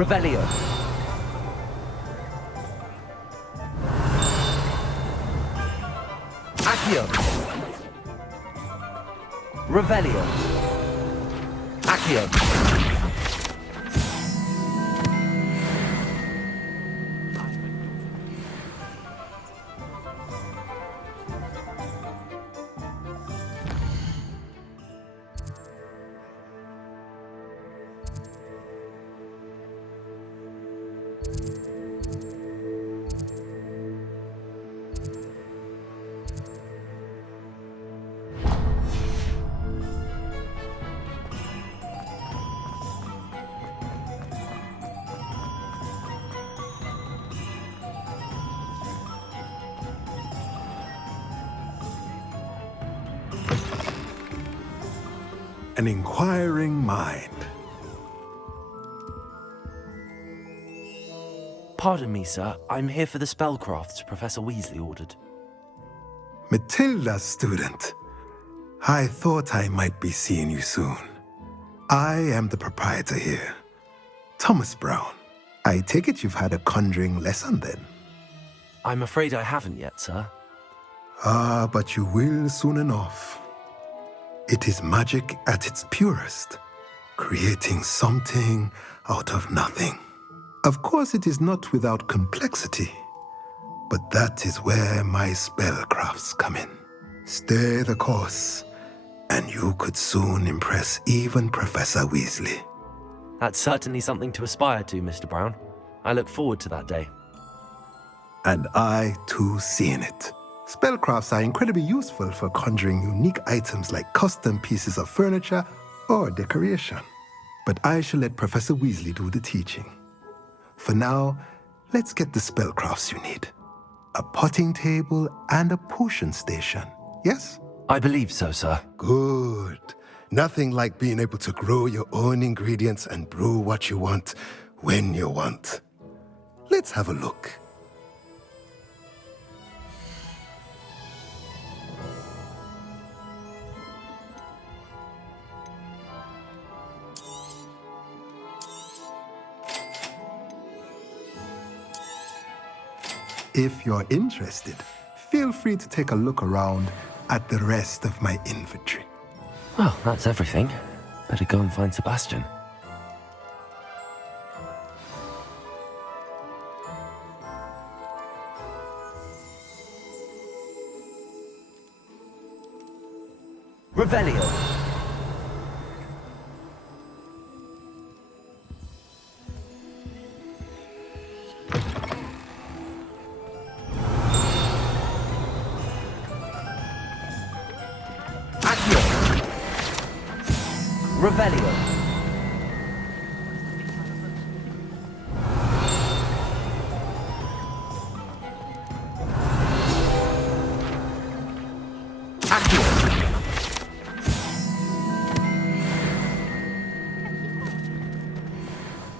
Revelio. Accio. Revelio. Accio. an inquiring mind. Pardon me, sir. I'm here for the spellcrafts Professor Weasley ordered. Matilda's student. I thought I might be seeing you soon. I am the proprietor here, Thomas Brown. I take it you've had a conjuring lesson then? I'm afraid I haven't yet, sir. Ah, but you will soon enough. It is magic at its purest, creating something out of nothing. Of course, it is not without complexity, but that is where my spellcrafts come in. Stay the course, and you could soon impress even Professor Weasley. That's certainly something to aspire to, Mr. Brown. I look forward to that day. And I, too, seeing it. Spellcrafts are incredibly useful for conjuring unique items like custom pieces of furniture or decoration. But I shall let Professor Weasley do the teaching. For now, let's get the spellcrafts you need. A potting table and a potion station, yes? I believe so, sir. Good. Nothing like being able to grow your own ingredients and brew what you want when you want. Let's have a look. If you're interested, feel free to take a look around at the rest of my inventory. Well, that's everything. Better go and find Sebastian. Revelio. Revelio. Accio.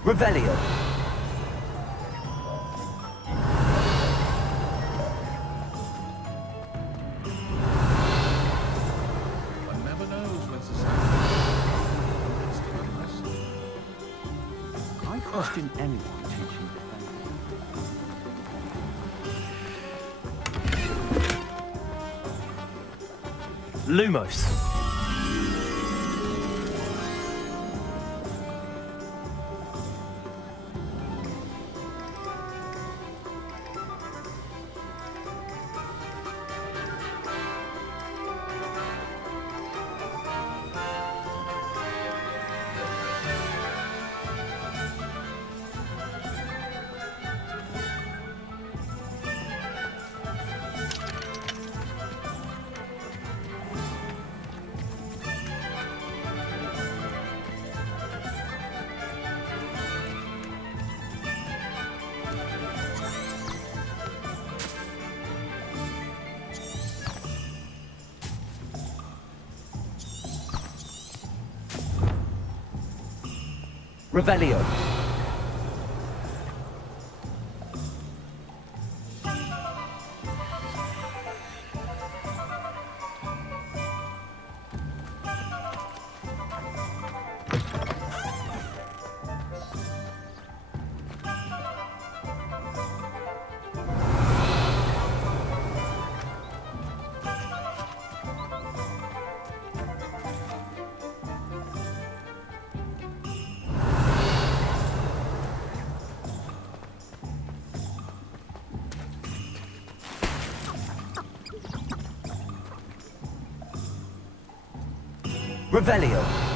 Revelio. One never knows when society. I question anyone teaching Lumos. Revelio. Revelio.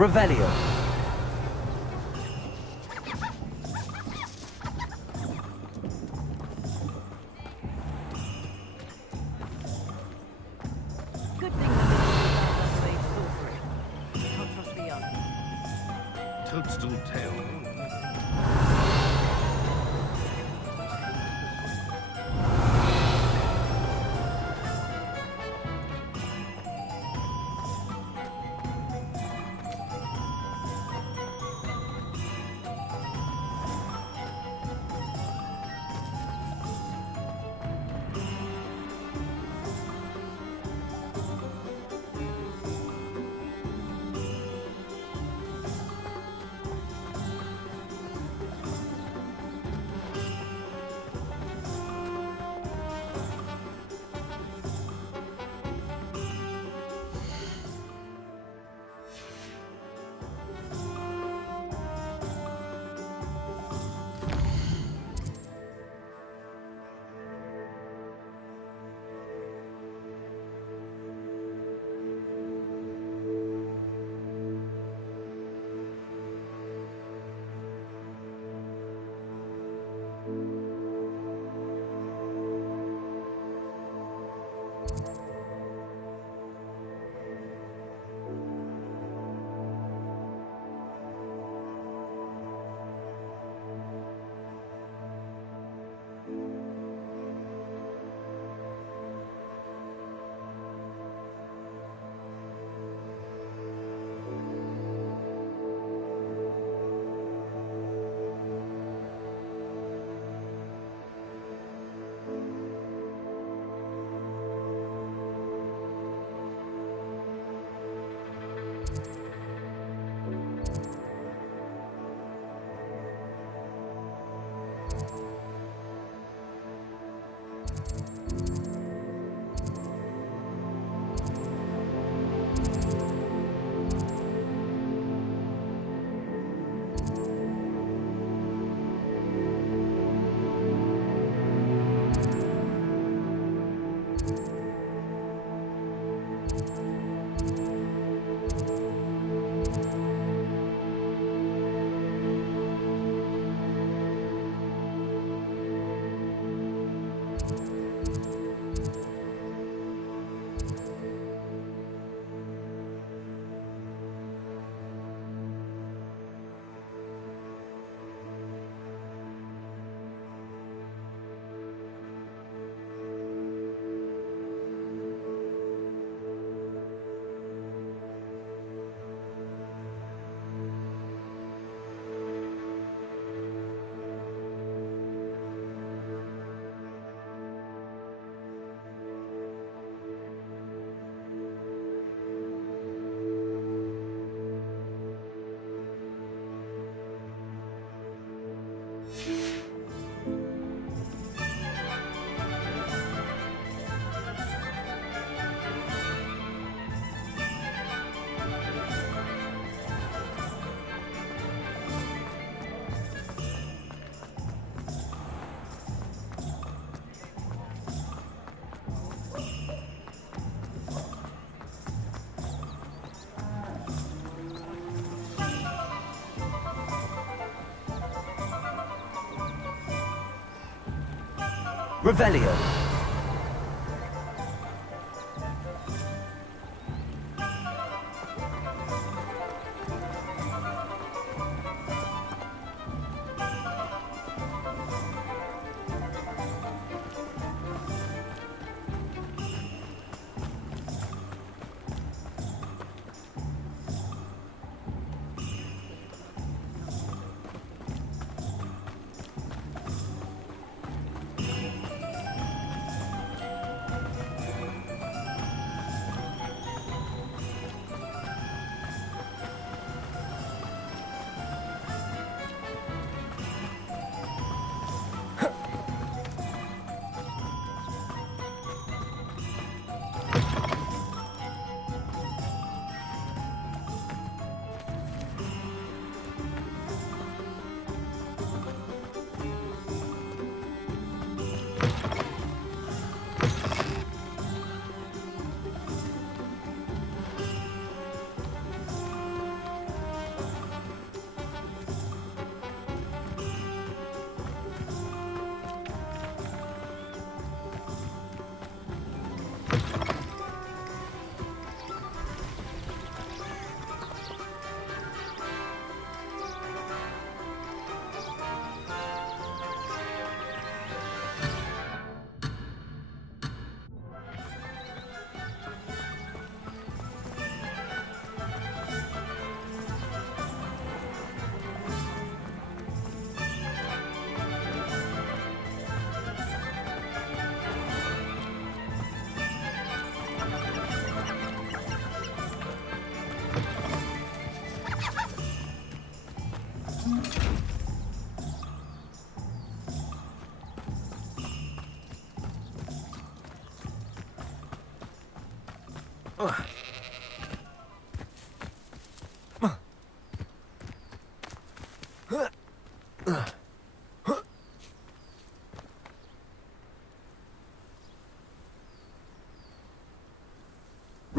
Revelio. Good thing the little sorcery. Can't trust the young. Toadstool tail. Revelio.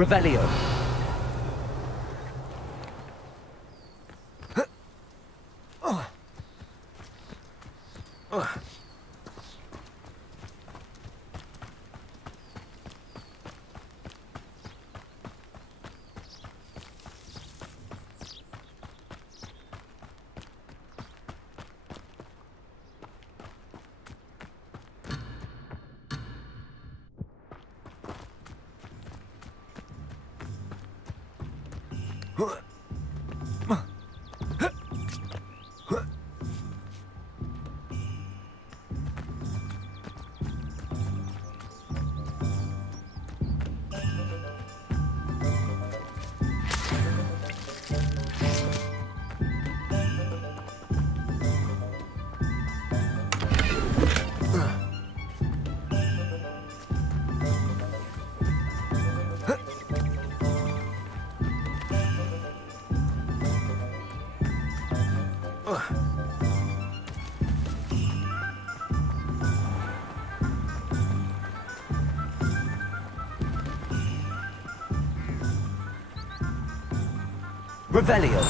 Revelio. Revelio.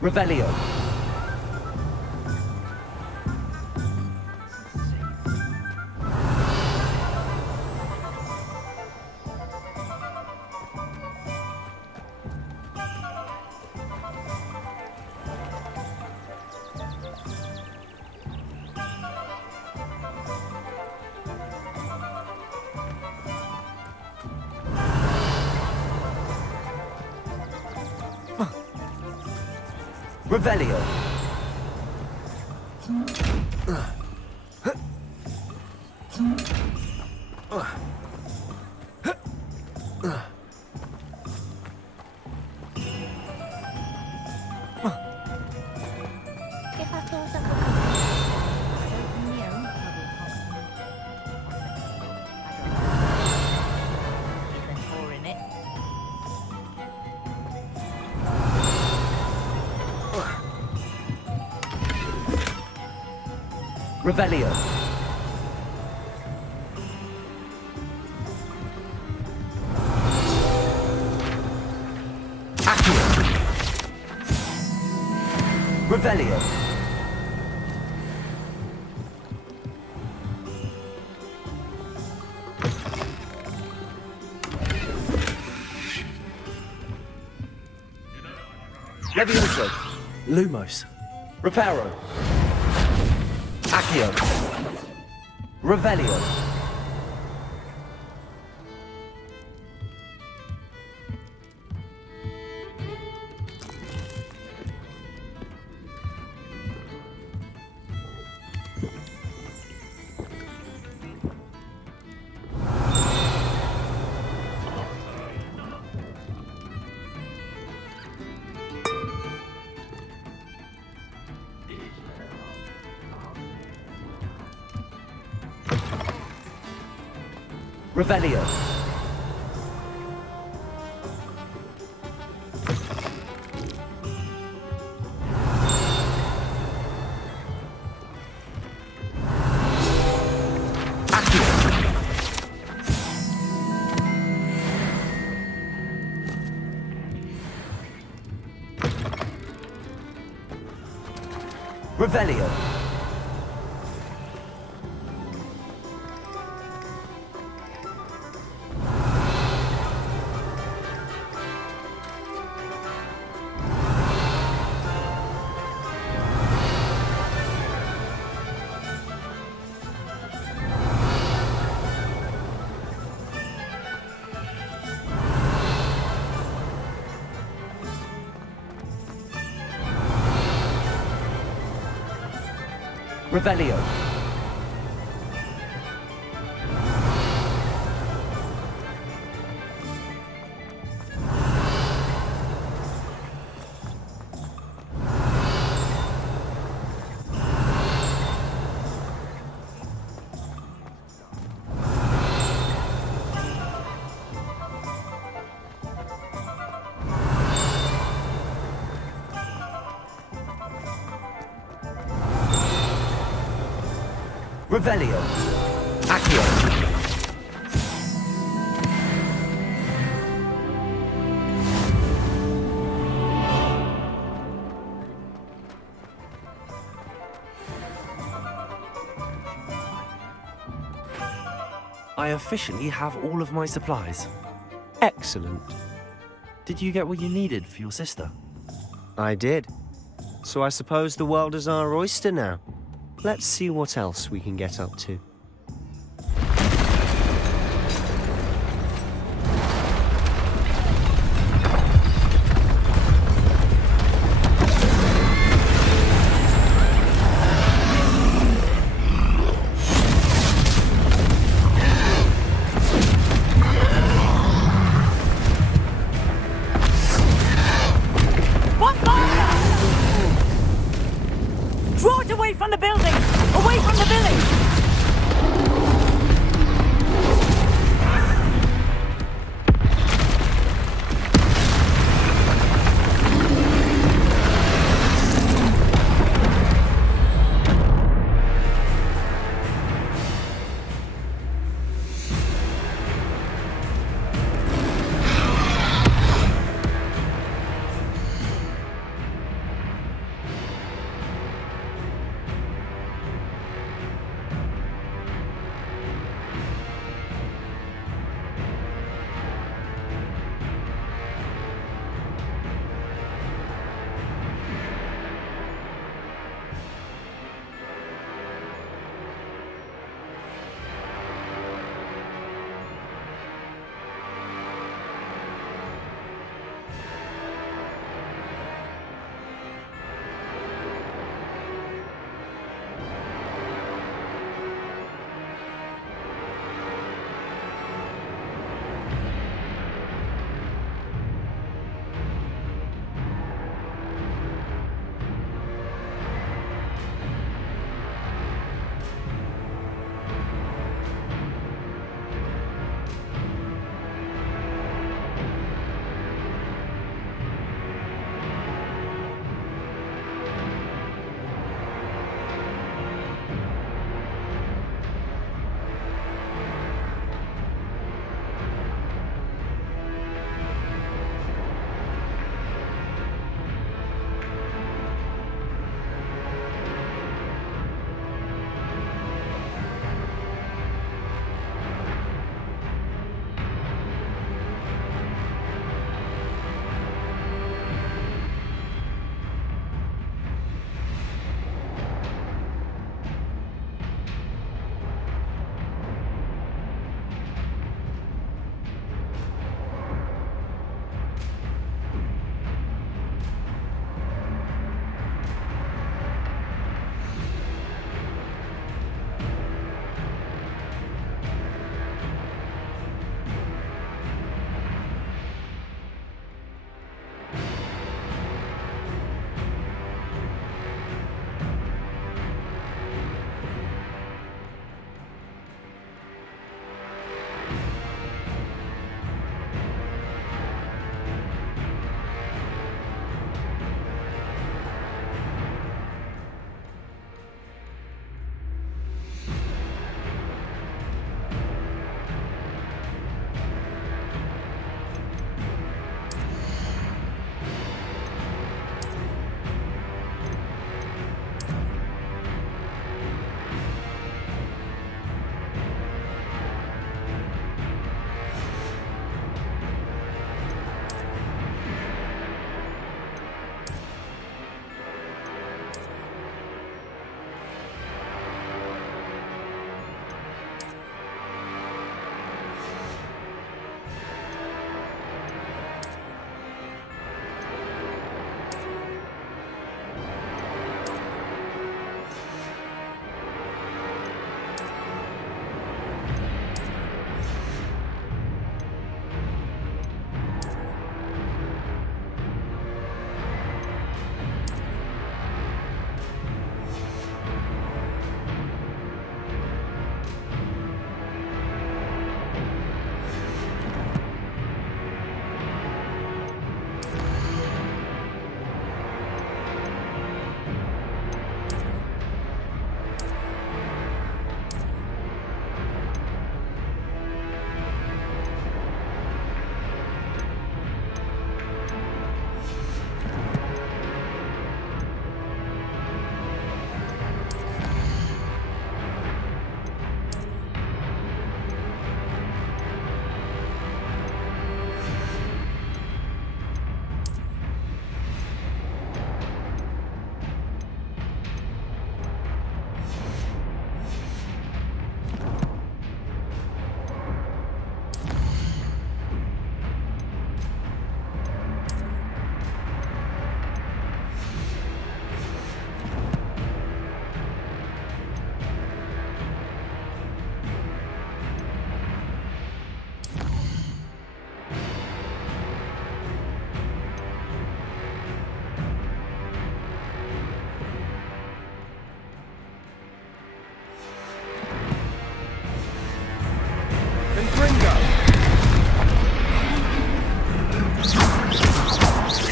Revelio. Revelio. Revelio. Accio. Revelio. Levioso. Lumos. Reparo. Accio. Revelio. Revelio. Revelio. Revelio. Revelio. Accio. I officially have all of my supplies. Excellent. Did you get what you needed for your sister? I did. So I suppose the world is our oyster now. Let's see what else we can get up to. One fire! Draw it away from the building! Away from the village!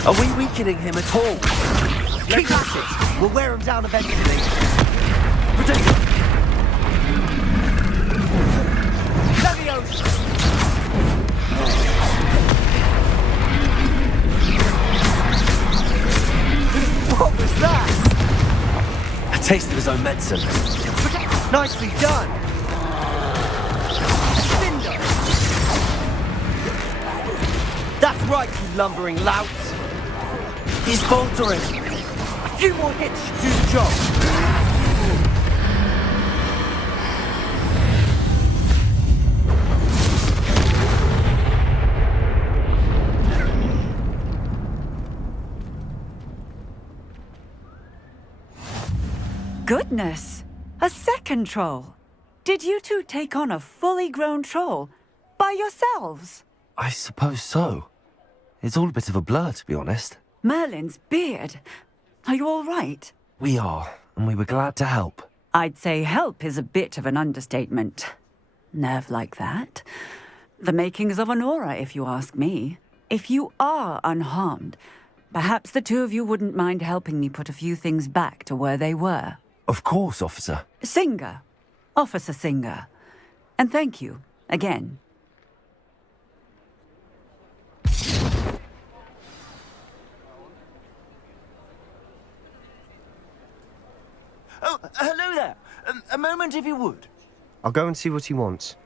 Are we weakening him at all? Keep at it! We'll wear him down eventually. Leviosa! What was that? A taste of his own medicine. Nicely done. Cinder. That's right, you lumbering louts. He's faltering. A few more hits should do the job. Goodness! A second troll! Did you two take on a fully grown troll? By yourselves? I suppose so. It's all a bit of a blur, to be honest. Merlin's beard. Are you all right? We are, and we were glad to help. I'd say help is a bit of an understatement. Nerve like that. The makings of an aura, if you ask me. If you are unharmed, perhaps the two of you wouldn't mind helping me put a few things back to where they were. Of course, officer. Singer. Officer Singer. And thank you, again. Oh, hello there. A moment, if you would. I'll go and see what he wants.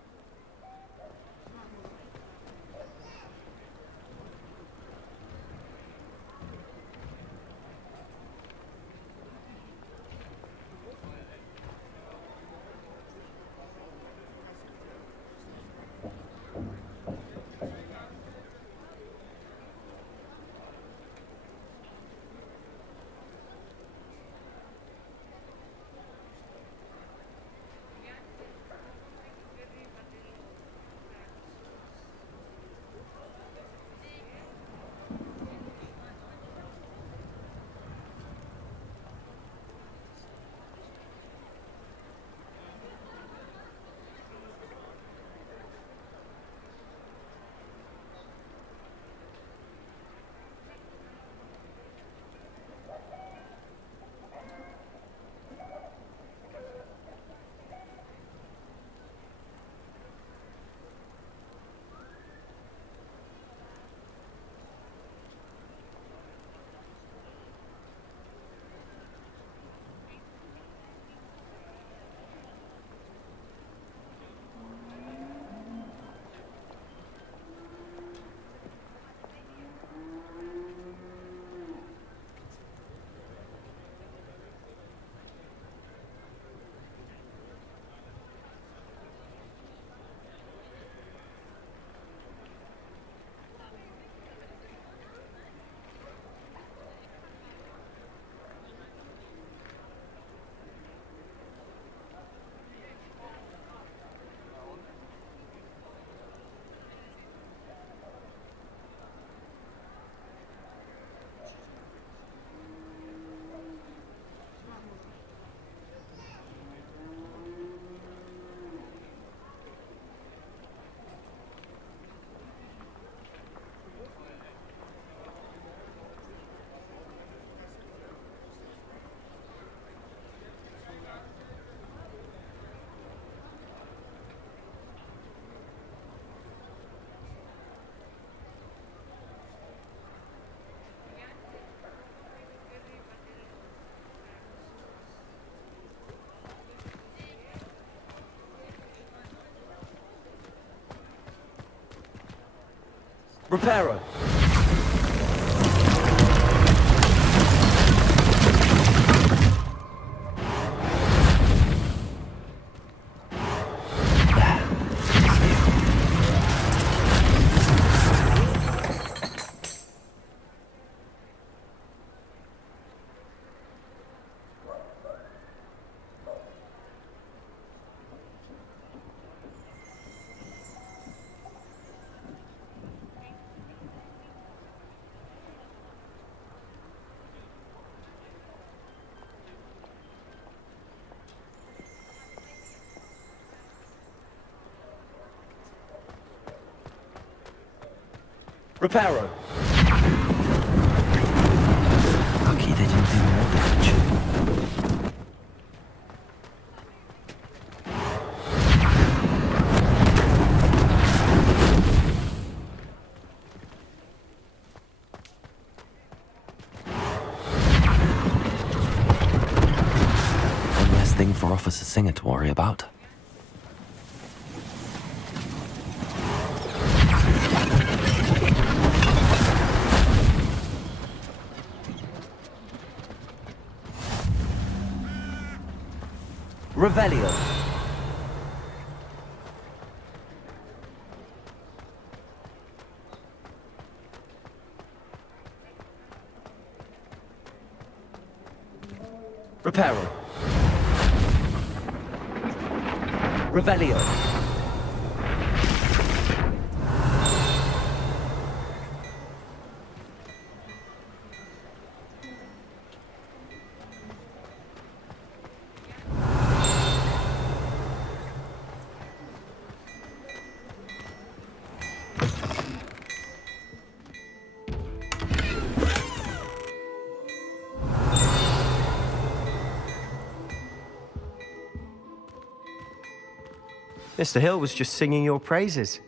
Reparo. Reparo. Officer Singer to worry about. Revelio. Reparo. Revelio. Mr. Hill was just singing your praises.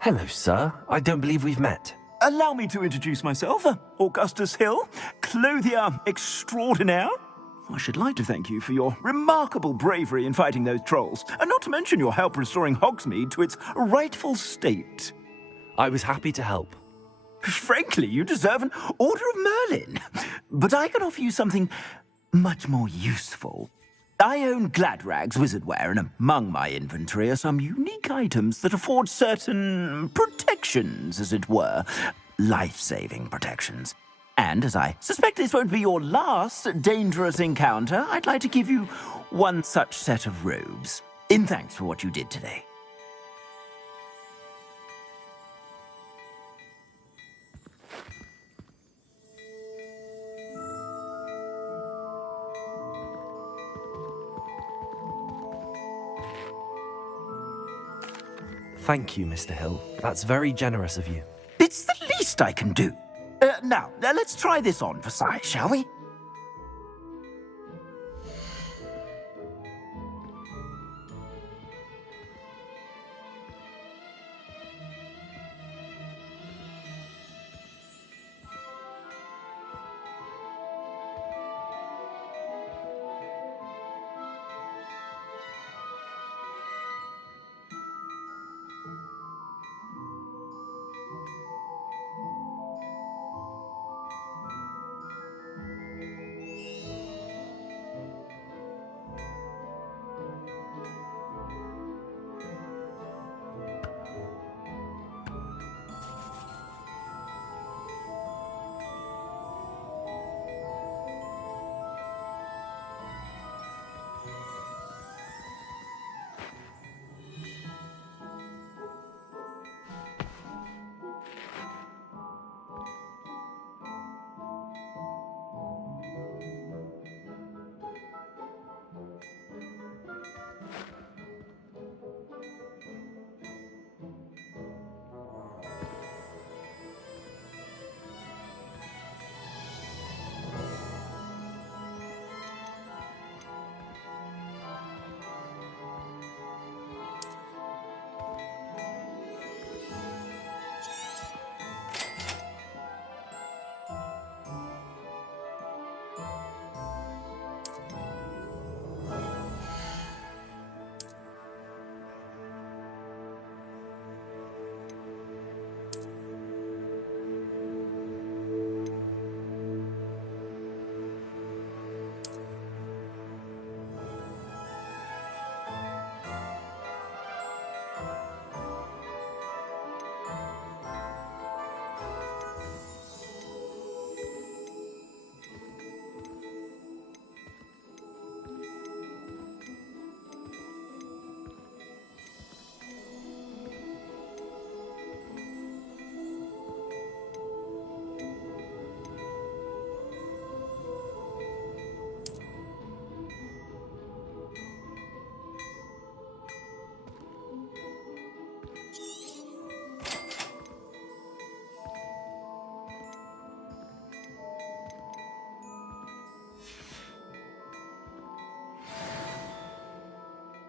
Hello, sir. I don't believe we've met. Allow me to introduce myself, Augustus Hill, clothier extraordinaire. I should like to thank you for your remarkable bravery in fighting those trolls, and not to mention your help restoring Hogsmeade to its rightful state. I was happy to help. Frankly, you deserve an Order of Merlin. But I can offer you something much more useful. I own Gladrag's wizardware, and among my inventory are some unique items that afford certain protections, as it were. Life-saving protections. And as I suspect this won't be your last dangerous encounter, I'd like to give you one such set of robes, in thanks for what you did today. Thank you, Mr. Hill. That's very generous of you. It's the least I can do. Now, let's try this on for size, shall we?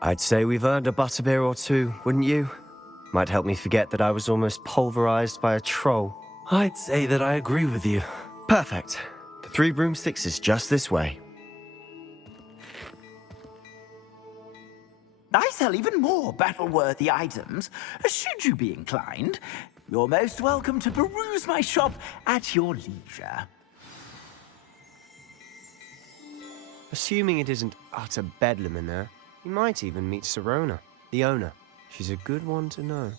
I'd say we've earned a butterbeer or two, wouldn't you? Might help me forget that I was almost pulverized by a troll. I'd say that I agree with you. Perfect. The Three Broomsticks is just this way. I sell even more battle-worthy items. Should you be inclined, you're most welcome to peruse my shop at your leisure. Assuming it isn't utter bedlam in there, you might even meet Sirona, the owner. She's a good one to know.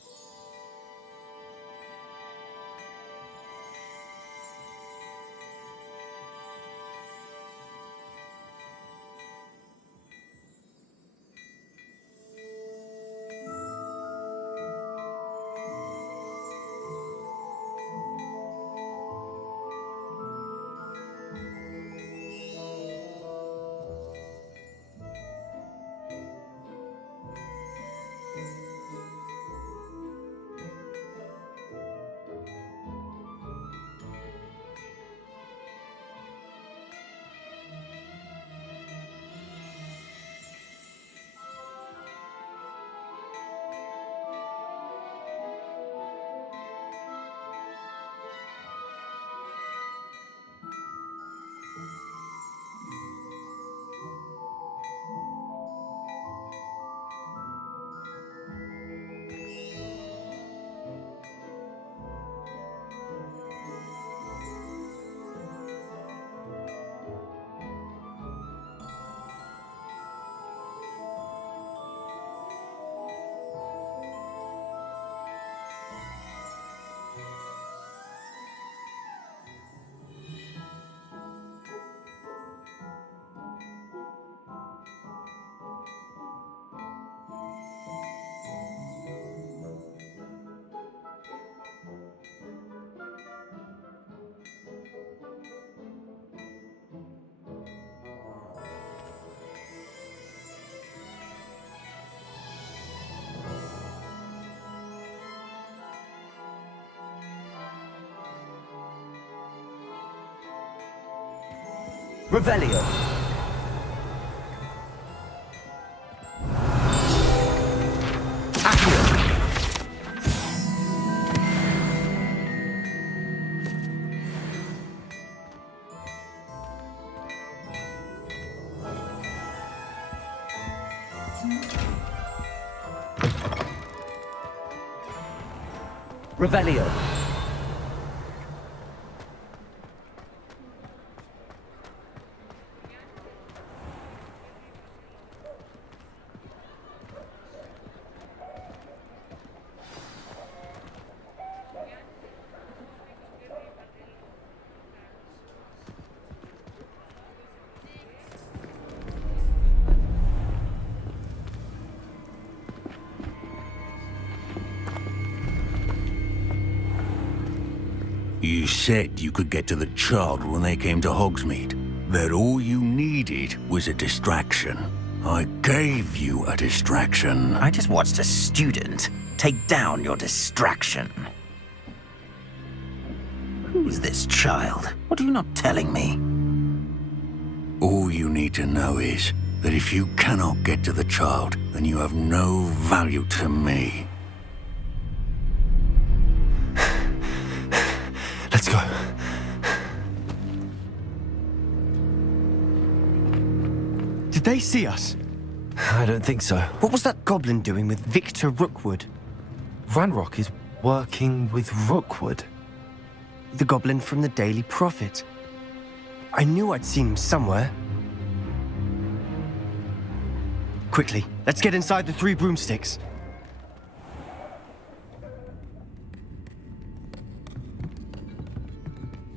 Revelio. Revelio. You said you could get to the child when they came to Hogsmeade. That all you needed was a distraction. I gave you a distraction. I just watched a student take down your distraction. Who is this child? What are you not telling me? All you need to know is that if you cannot get to the child, then you have no value to me. Let's go. Did they see us? I don't think so. What was that goblin doing with Victor Rookwood? Ranrock is working with Rookwood. The goblin from the Daily Prophet. I knew I'd seen him somewhere. Quickly, let's get inside the Three Broomsticks.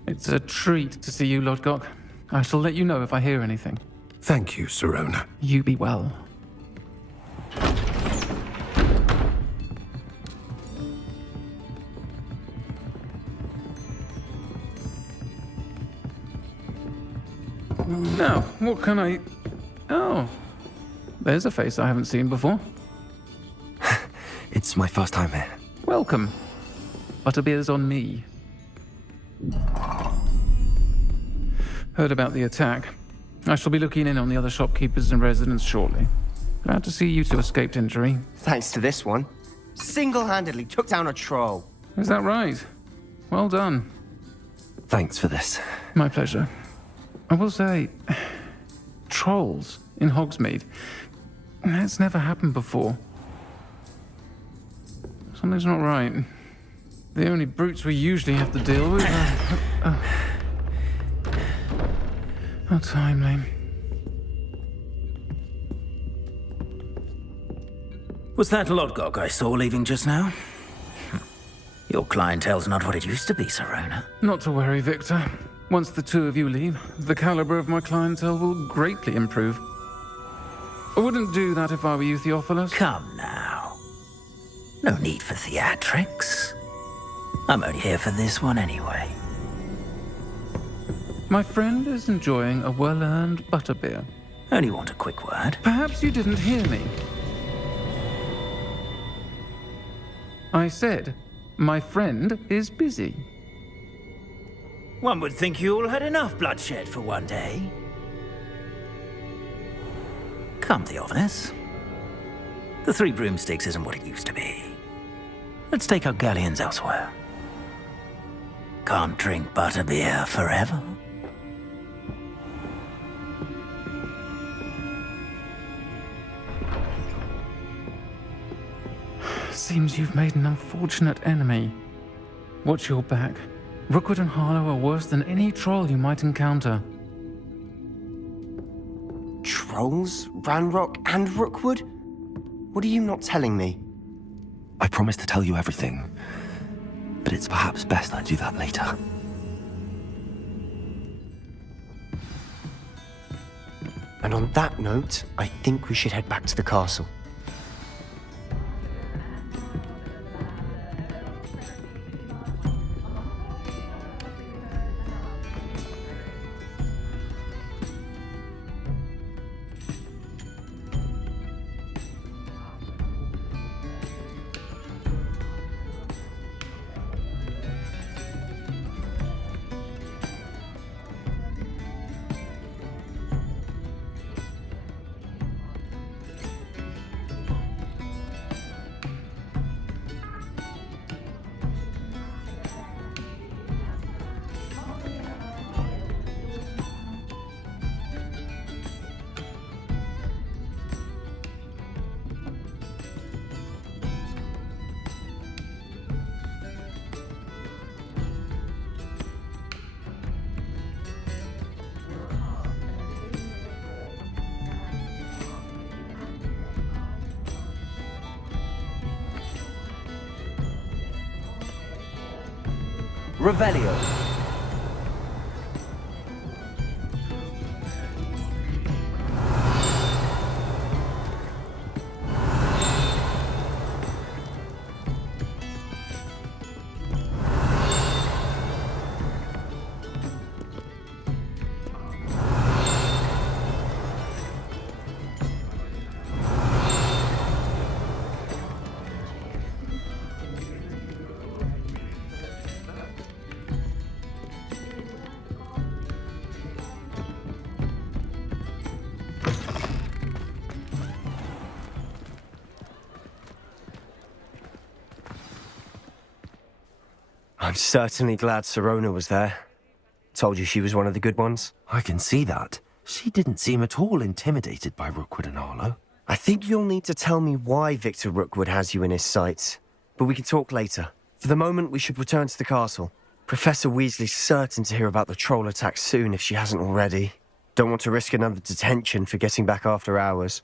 It's a treat to see you, Lodgok. I shall let you know if I hear anything. Thank you, Sirona. You be well. Now, what can I... Oh, there's a face I haven't seen before. It's my first time here. Welcome. Butterbeer's on me. Heard about the attack. I shall be looking in on the other shopkeepers and residents shortly. Glad to see you two escaped injury. Thanks to this one. Single-handedly took down a troll. Is that right? Well done. Thanks for this. My pleasure. I will say, trolls in Hogsmeade. That's never happened before. Something's not right. The only brutes we usually have to deal with are... How timely. Was that Lodgok I saw leaving just now? Your clientele's not what it used to be, Serona. Not to worry, Victor. Once the two of you leave, the caliber of my clientele will greatly improve. I wouldn't do that if I were you, Theophilus. Come now. No need for theatrics. I'm only here for this one anyway. My friend is enjoying a well-earned butterbeer. Only want a quick word. Perhaps you didn't hear me. I said, my friend is busy. One would think you all had enough bloodshed for one day. Come, Theophilus. The Three Broomsticks isn't what it used to be. Let's take our galleons elsewhere. Can't drink butterbeer forever. Seems you've made an unfortunate enemy. Watch your back. Rookwood and Harlow are worse than any troll you might encounter. Trolls? Ranrock and Rookwood? What are you not telling me? I promised to tell you everything, but it's perhaps best I do that later. And on that note, I think we should head back to the castle. Revelio. I'm certainly glad Serona was there. Told you she was one of the good ones. I can see that. She didn't seem at all intimidated by Rookwood and Harlow. I think you'll need to tell me why Victor Rookwood has you in his sights. But we can talk later. For the moment, we should return to the castle. Professor Weasley's certain to hear about the troll attack soon if she hasn't already. Don't want to risk another detention for getting back after hours.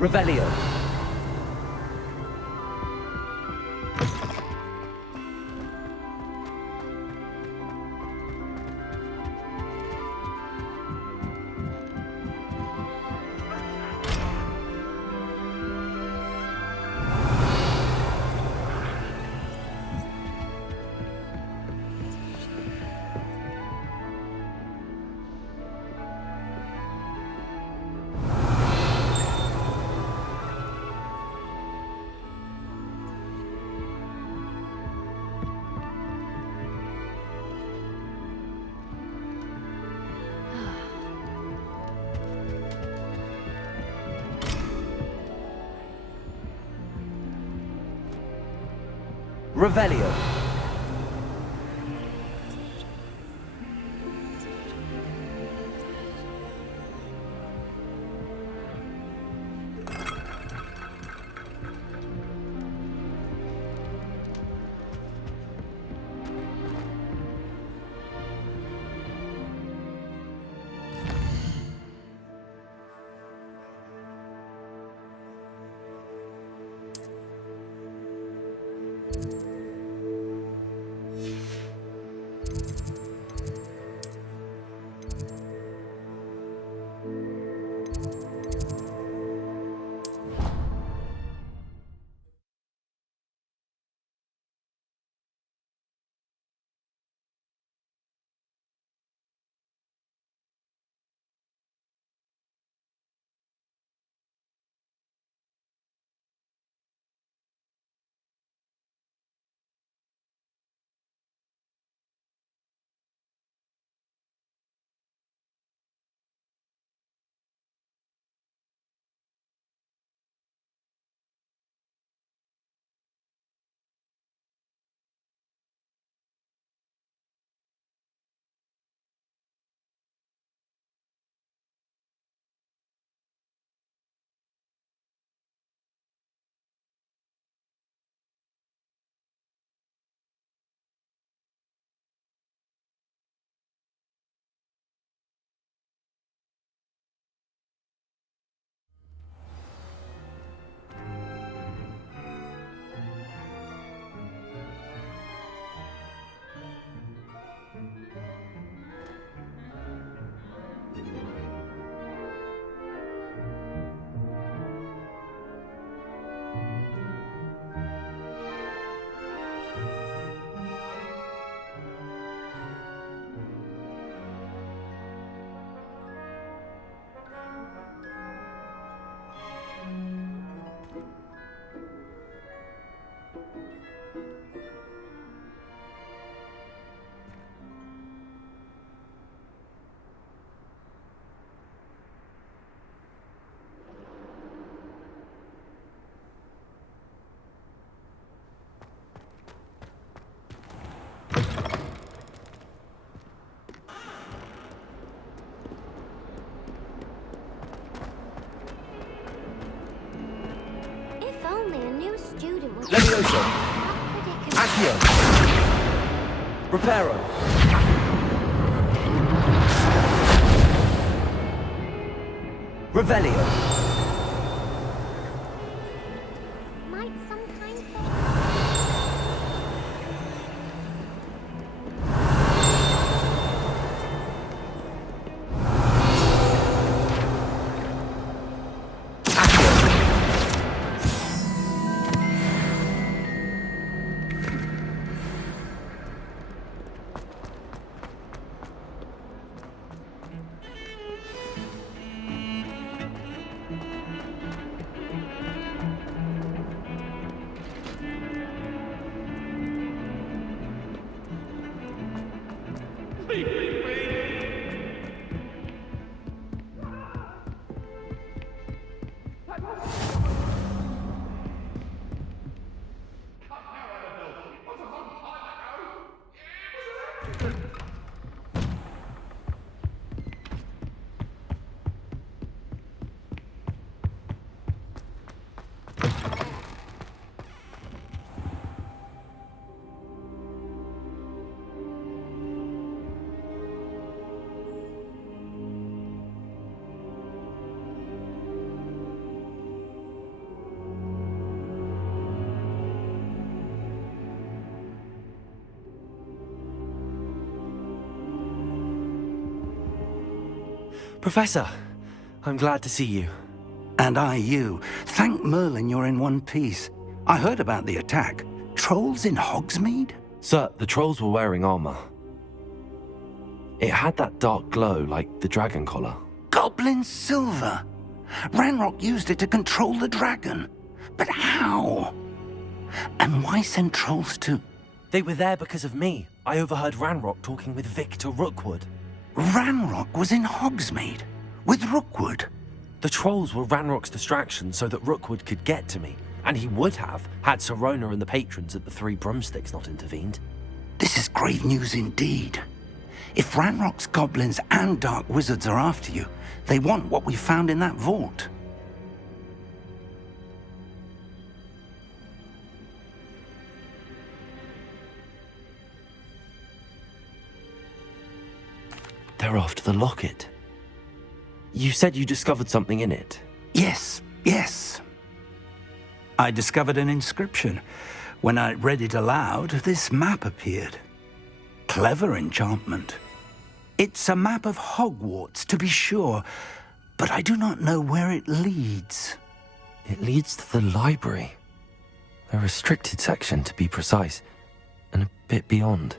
Revelio. Revelio. Levioso. Accio. Reparo. Revelio. Might sometimes Professor, I'm glad to see you. And I you. Thank Merlin you're in one piece. I heard about the attack. Trolls in Hogsmeade? Sir, the trolls were wearing armor. It had that dark glow like the dragon collar. Goblin silver! Ranrock used it to control the dragon. But how? And why send trolls to... They were there because of me. I overheard Ranrock talking with Victor Rookwood. Ranrock was in Hogsmeade? With Rookwood? The trolls were Ranrock's distraction so that Rookwood could get to me. And he would have, had Sirona and the patrons at the Three Broomsticks not intervened. This is grave news indeed. If Ranrock's goblins and dark wizards are after you, they want what we found in that vault. They're after the locket. You said you discovered something in it. Yes. I discovered an inscription. When I read it aloud, this map appeared. Clever enchantment. It's a map of Hogwarts, to be sure, but I do not know where it leads. It leads to the library. A restricted section, to be precise, and a bit beyond.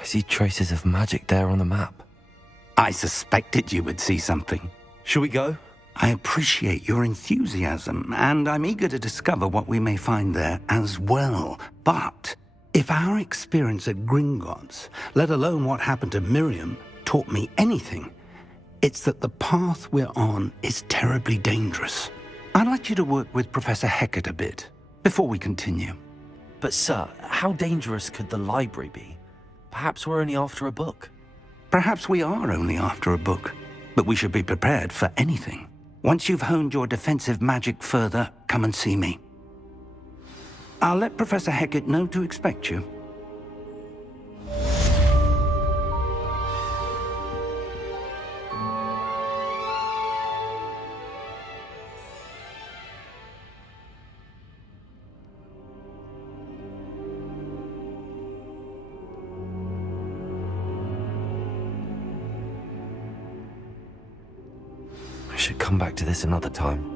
I see traces of magic there on the map. I suspected you would see something. Shall we go? I appreciate your enthusiasm, and I'm eager to discover what we may find there as well. But if our experience at Gringotts, let alone what happened to Miriam, taught me anything, it's that the path we're on is terribly dangerous. I'd like you to work with Professor Hecat a bit before we continue. But sir, how dangerous could the library be? Perhaps we're only after a book. Perhaps we are only after a book, but we should be prepared for anything. Once you've honed your defensive magic further, come and see me. I'll let Professor Hecat know to expect you. I should come back to this another time.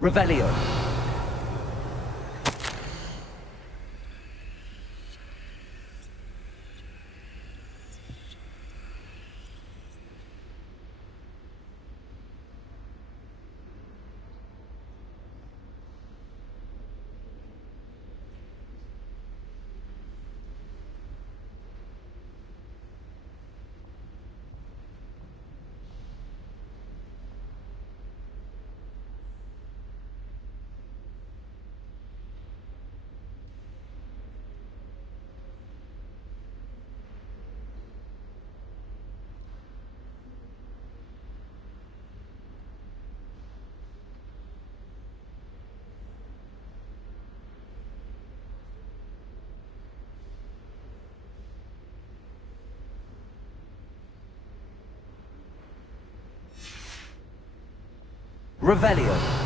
Revelio. Revelio.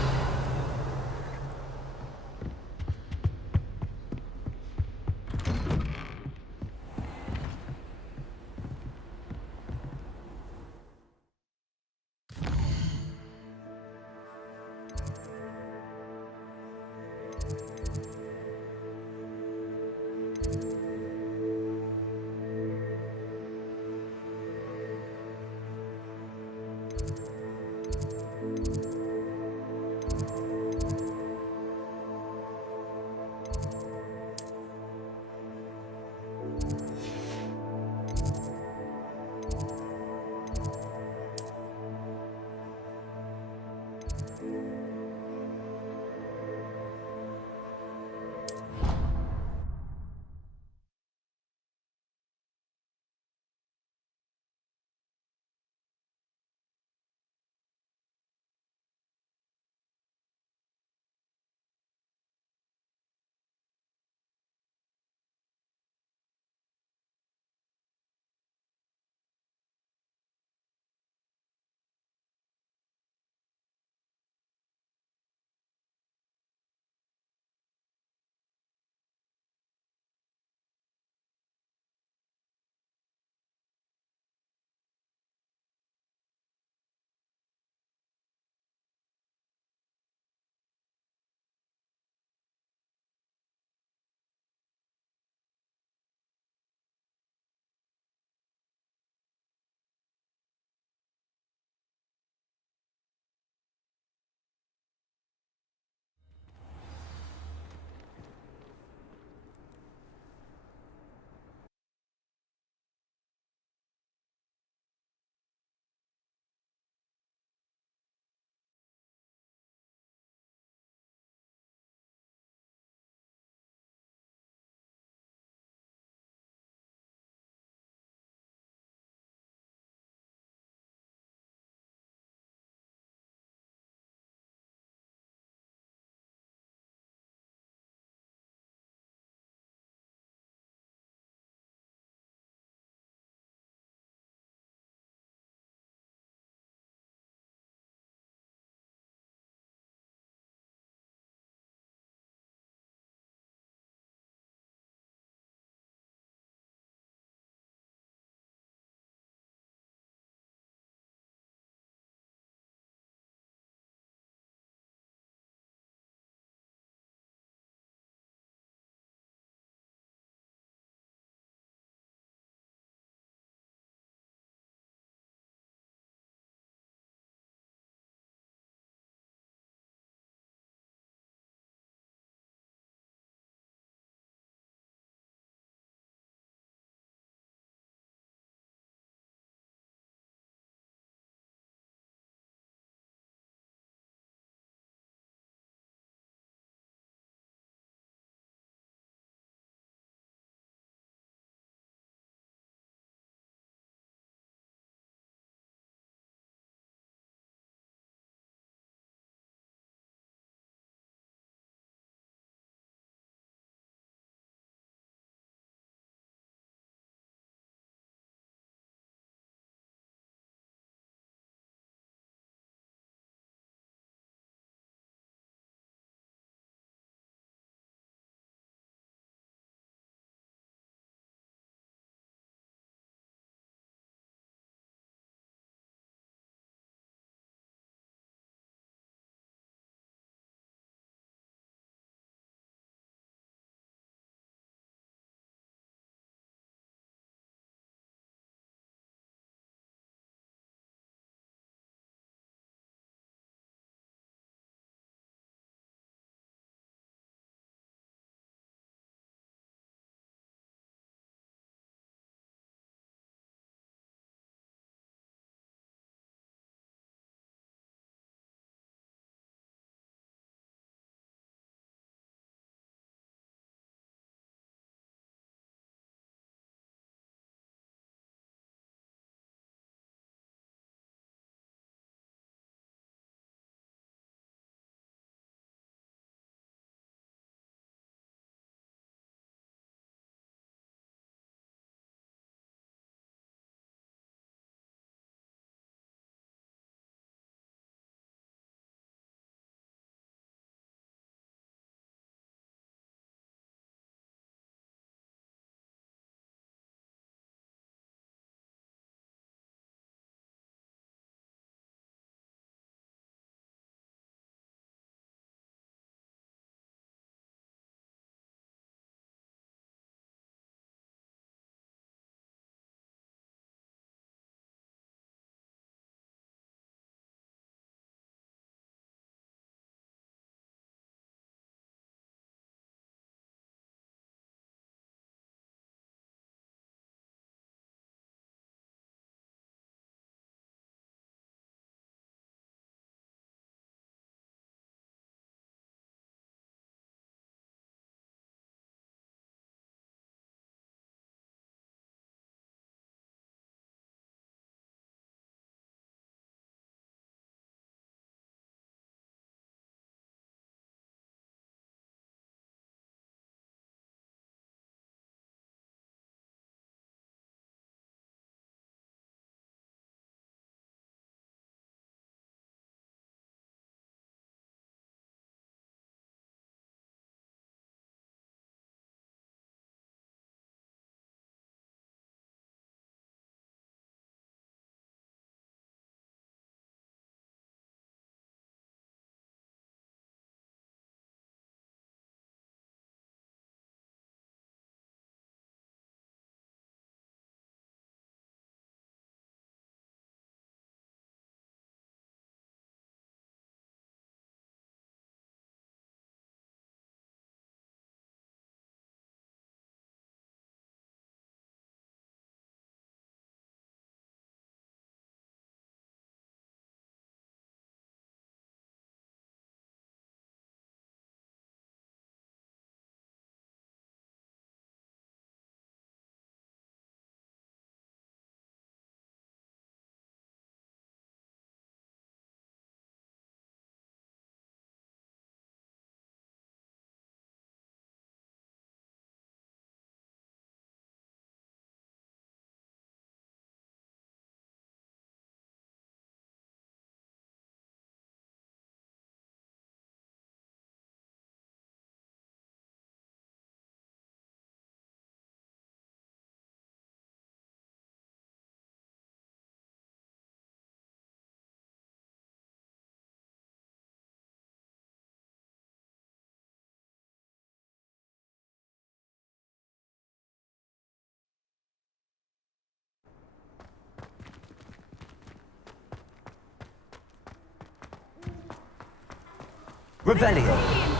Revelio.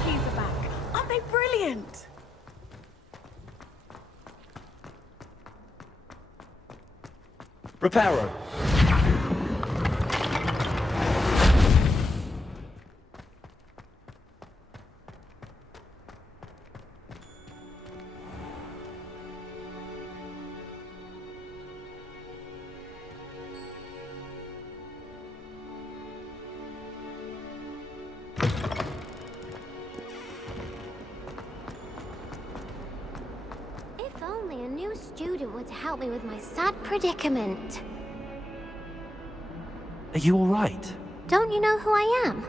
Keys are back. Aren't they brilliant? Reparo. If only a new student were to help me with my sad predicament. Are you all right? Don't you know who I am?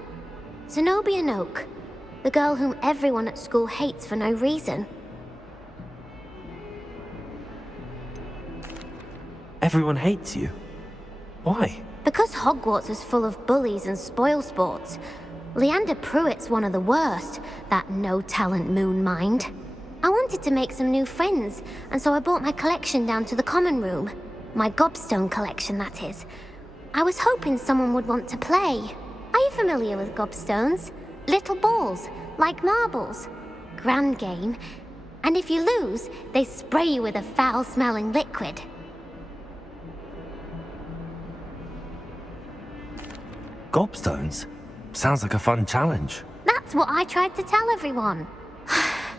Zenobia Noak, the girl whom everyone at school hates for no reason. Everyone hates you. Why? Because Hogwarts is full of bullies and spoilsports. Leander Pruitt's one of the worst, that no-talent moon mind. I wanted to make some new friends, and so I brought my collection down to the common room. My gobstone collection, that is. I was hoping someone would want to play. Are you familiar with gobstones? Little balls, like marbles. Grand game. And if you lose, they spray you with a foul-smelling liquid. Gobstones? Sounds like a fun challenge. That's what I tried to tell everyone.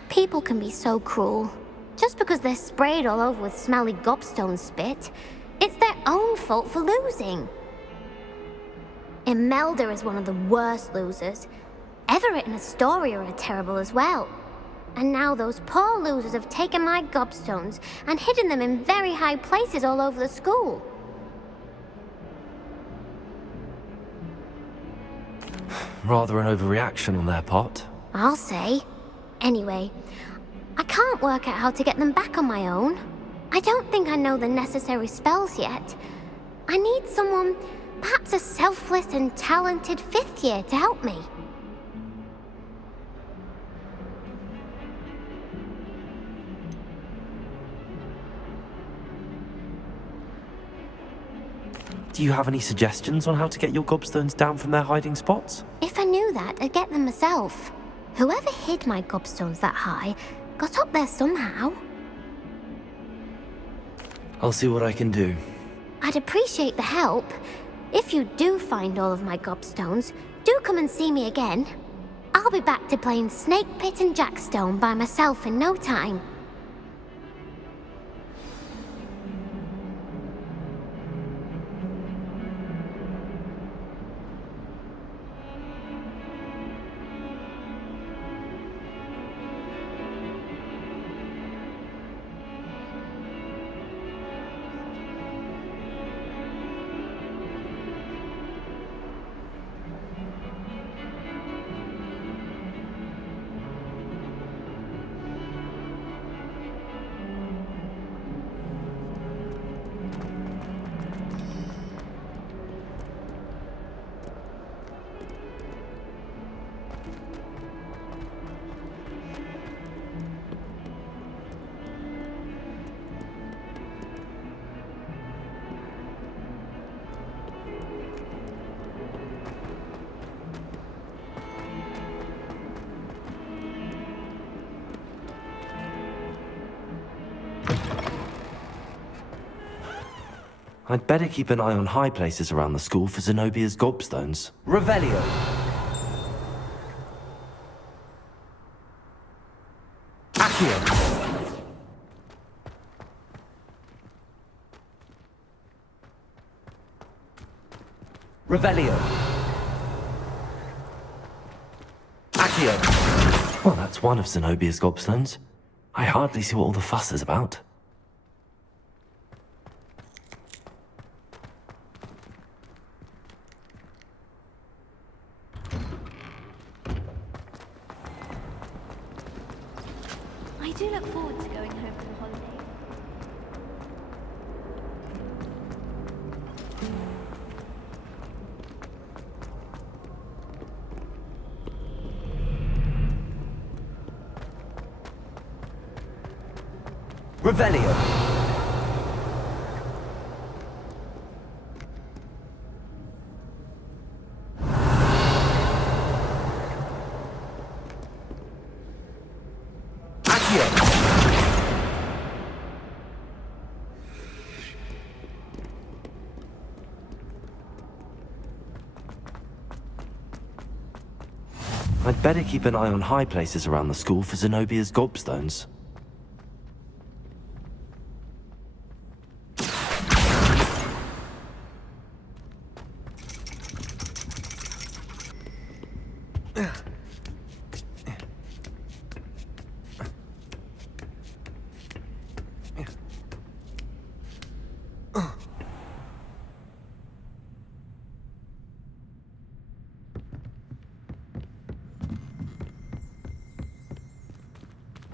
People can be so cruel. Just because they're sprayed all over with smelly gobstone spit, it's their own fault for losing. Imelda is one of the worst losers. Everett and Astoria are terrible as well. And now those poor losers have taken my gobstones and hidden them in very high places all over the school. Rather an overreaction on their part. I'll say. Anyway, I can't work out how to get them back on my own. I don't think I know the necessary spells yet. I need someone, perhaps a selfless and talented fifth year to help me. Do you have any suggestions on how to get your gobstones down from their hiding spots? If I knew that, I'd get them myself. Whoever hid my gobstones that high got up there somehow. I'll see what I can do. I'd appreciate the help. If you do find all of my gobstones, do come and see me again. I'll be back to playing Snake Pit and Jackstone by myself in no time. I'd better keep an eye on high places around the school for Zenobia's gobstones. Revelio. Accio. Revelio. Accio. Well, that's one of Zenobia's gobstones. I hardly see what all the fuss is about. I do look forward to going home for the holidays. Revelio. I'd better keep an eye on high places around the school for Zenobia's gobstones.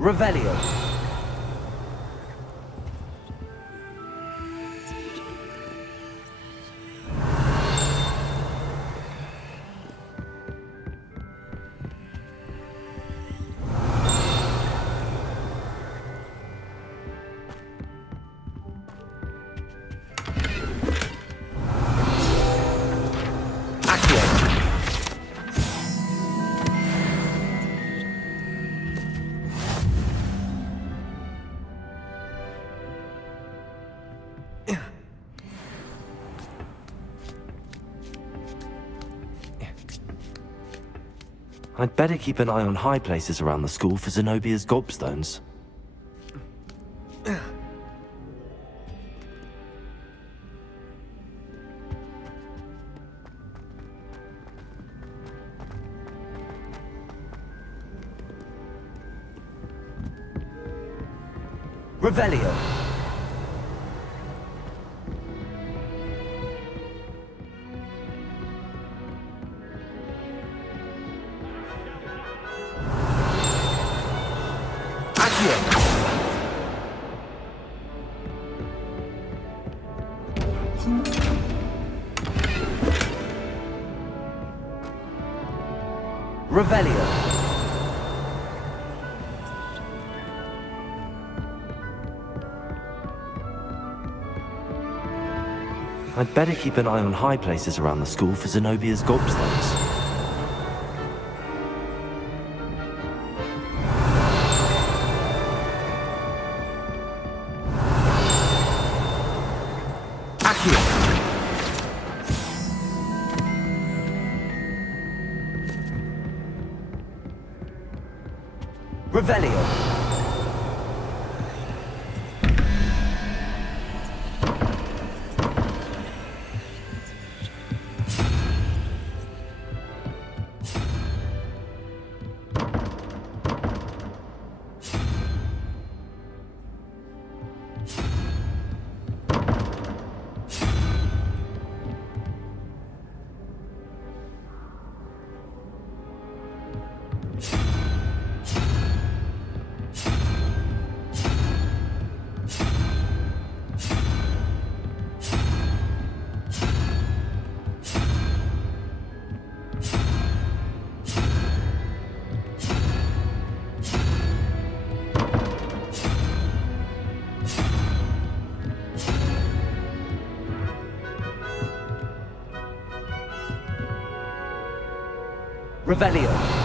Revelio. I'd better keep an eye on high places around the school for Zenobia's gobstones. Revelio. Revelio. I'd better keep an eye on high places around the school for Zenobia's gobstones. Revelio. Revelio.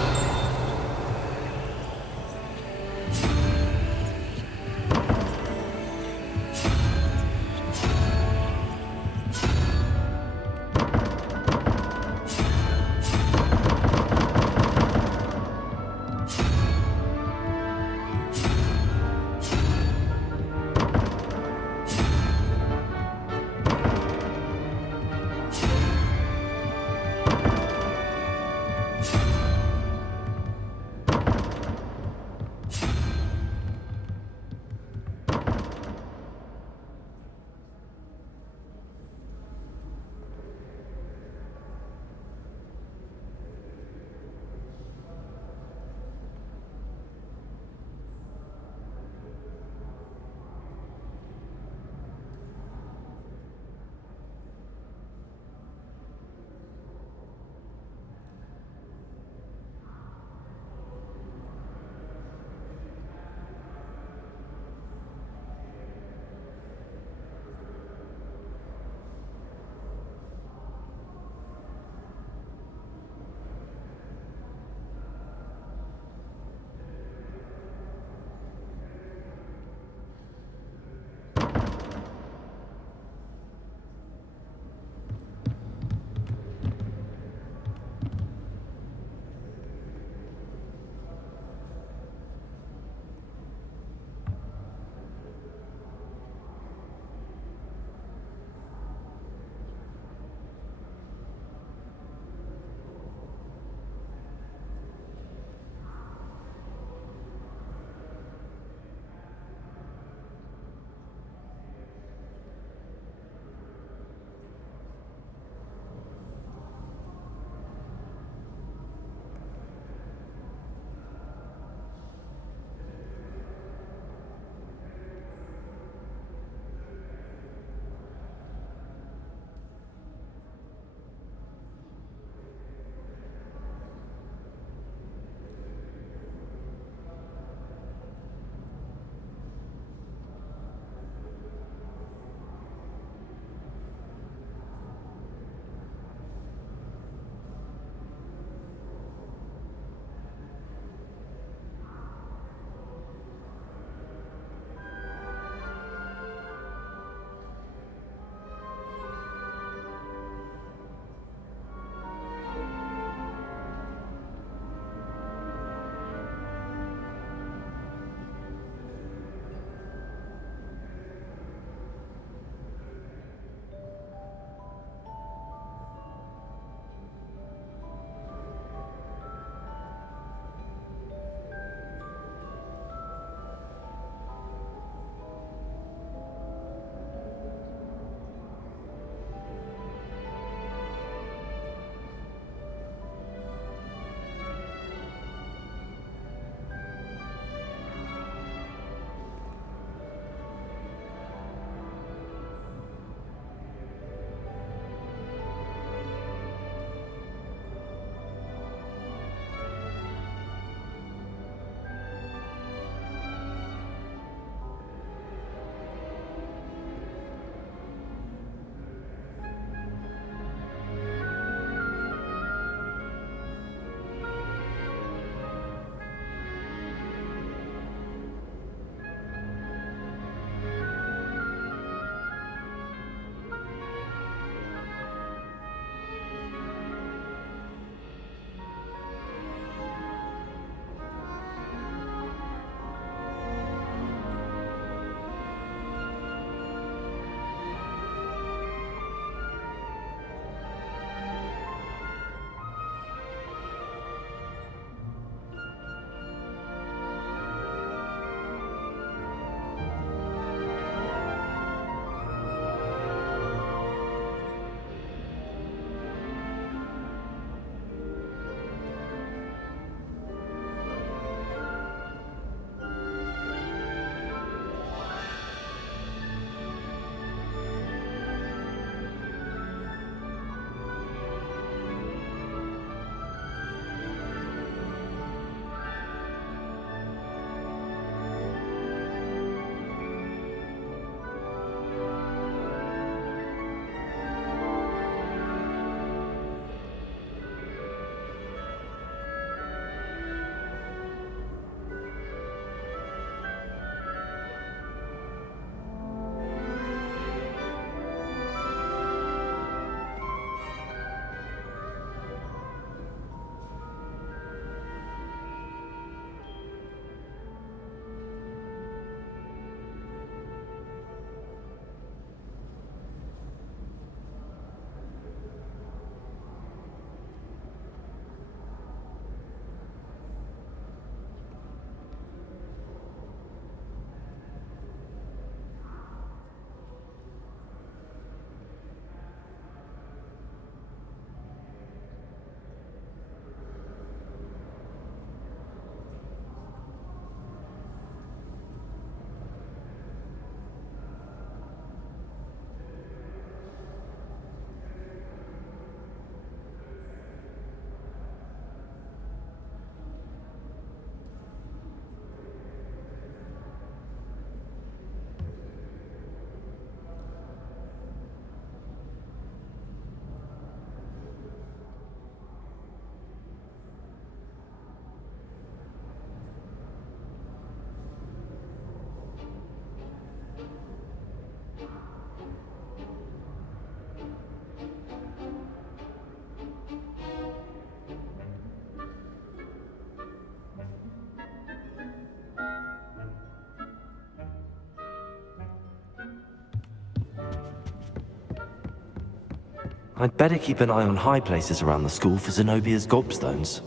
I'd better keep an eye on high places around the school for Zenobia's gobstones.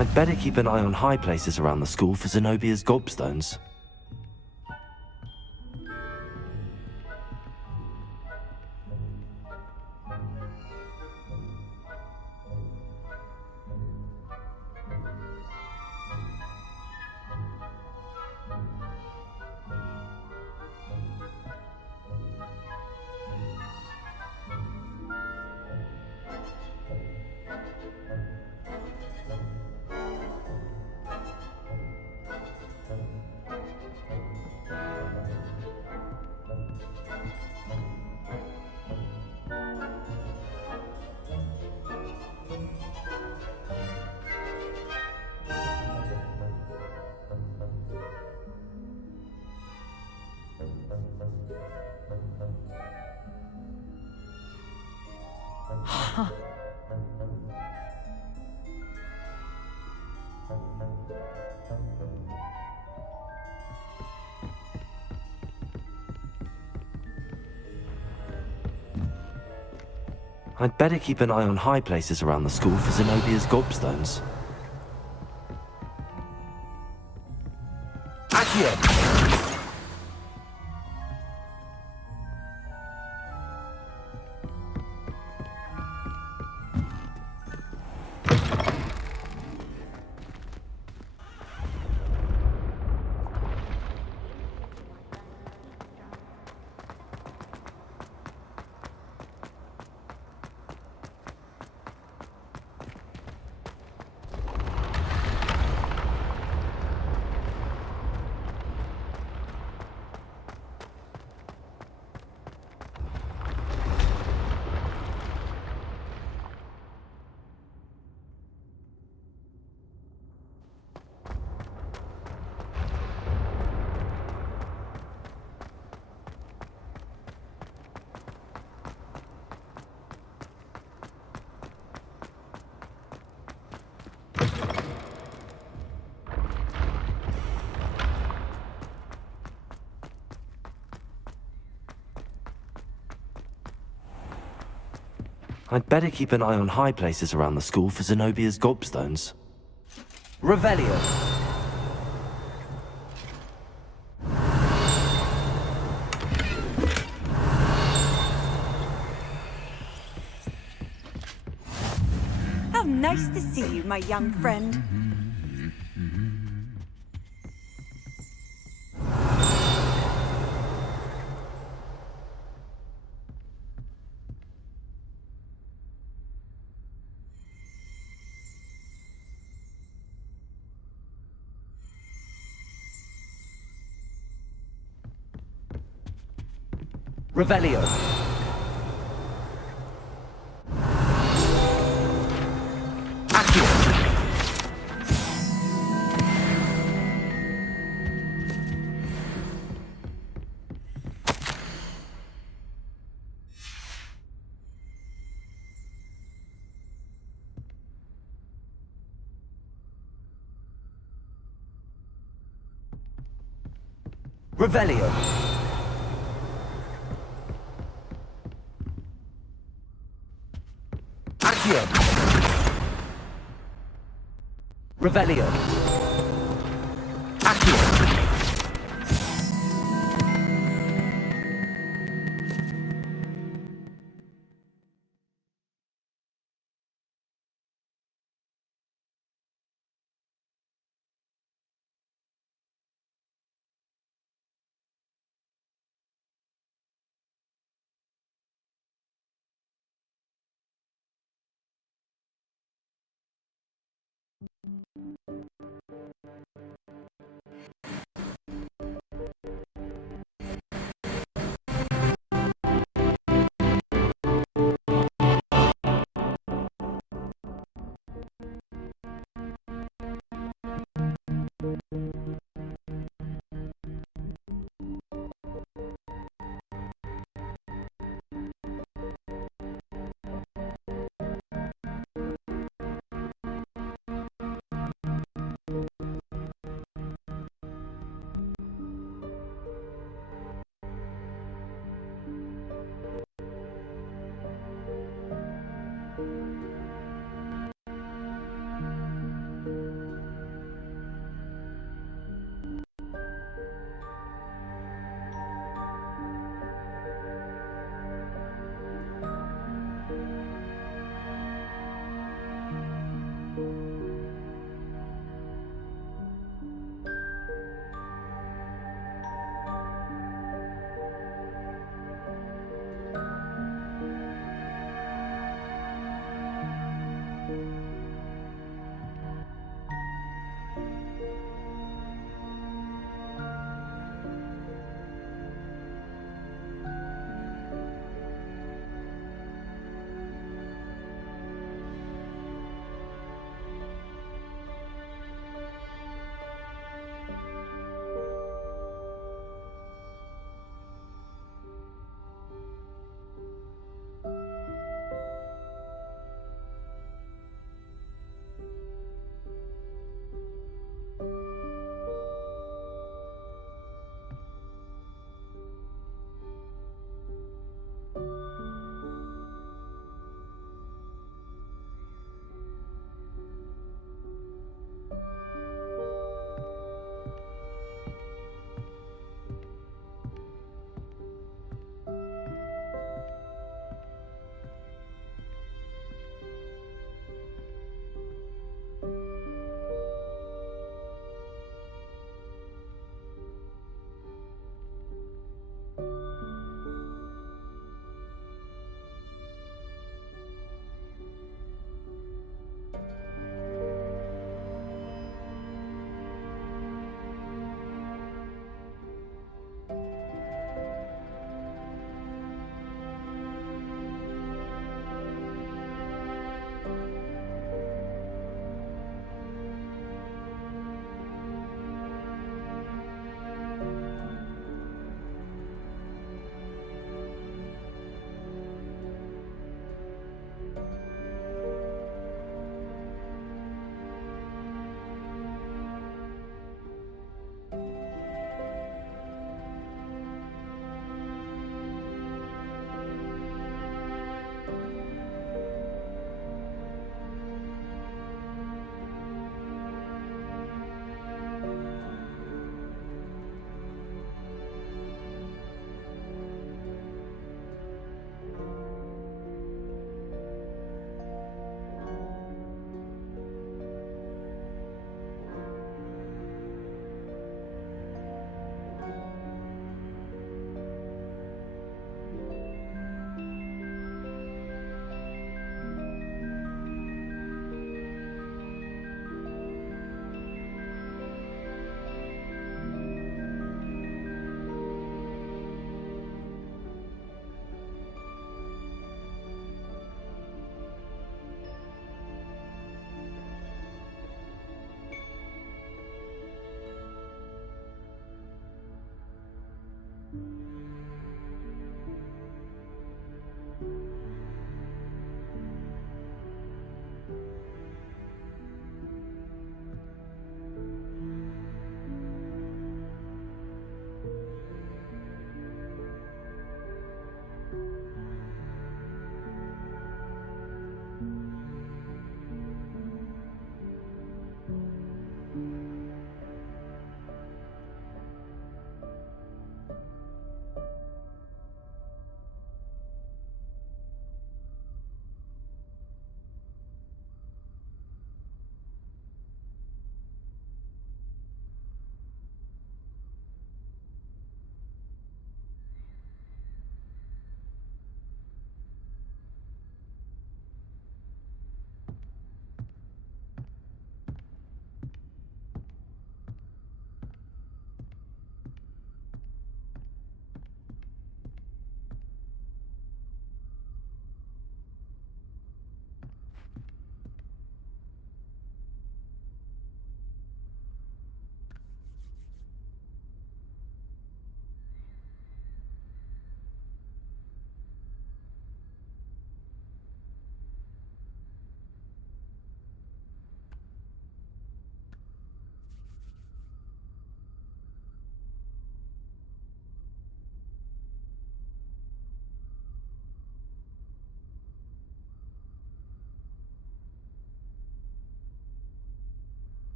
I'd better keep an eye on high places around the school for Zenobia's gobstones. I'd better keep an eye on high places around the school for Zenobia's gobstones. I'd better keep an eye on high places around the school for Zenobia's gobstones. Revelio. How nice to see you, my young friend. Revelio. Revelio. Accio. Revelio. Accio.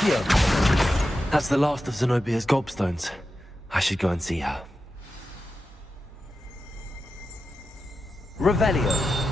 Accio! That's the last of Zenobia's gobstones. I should go and see her. Revelio.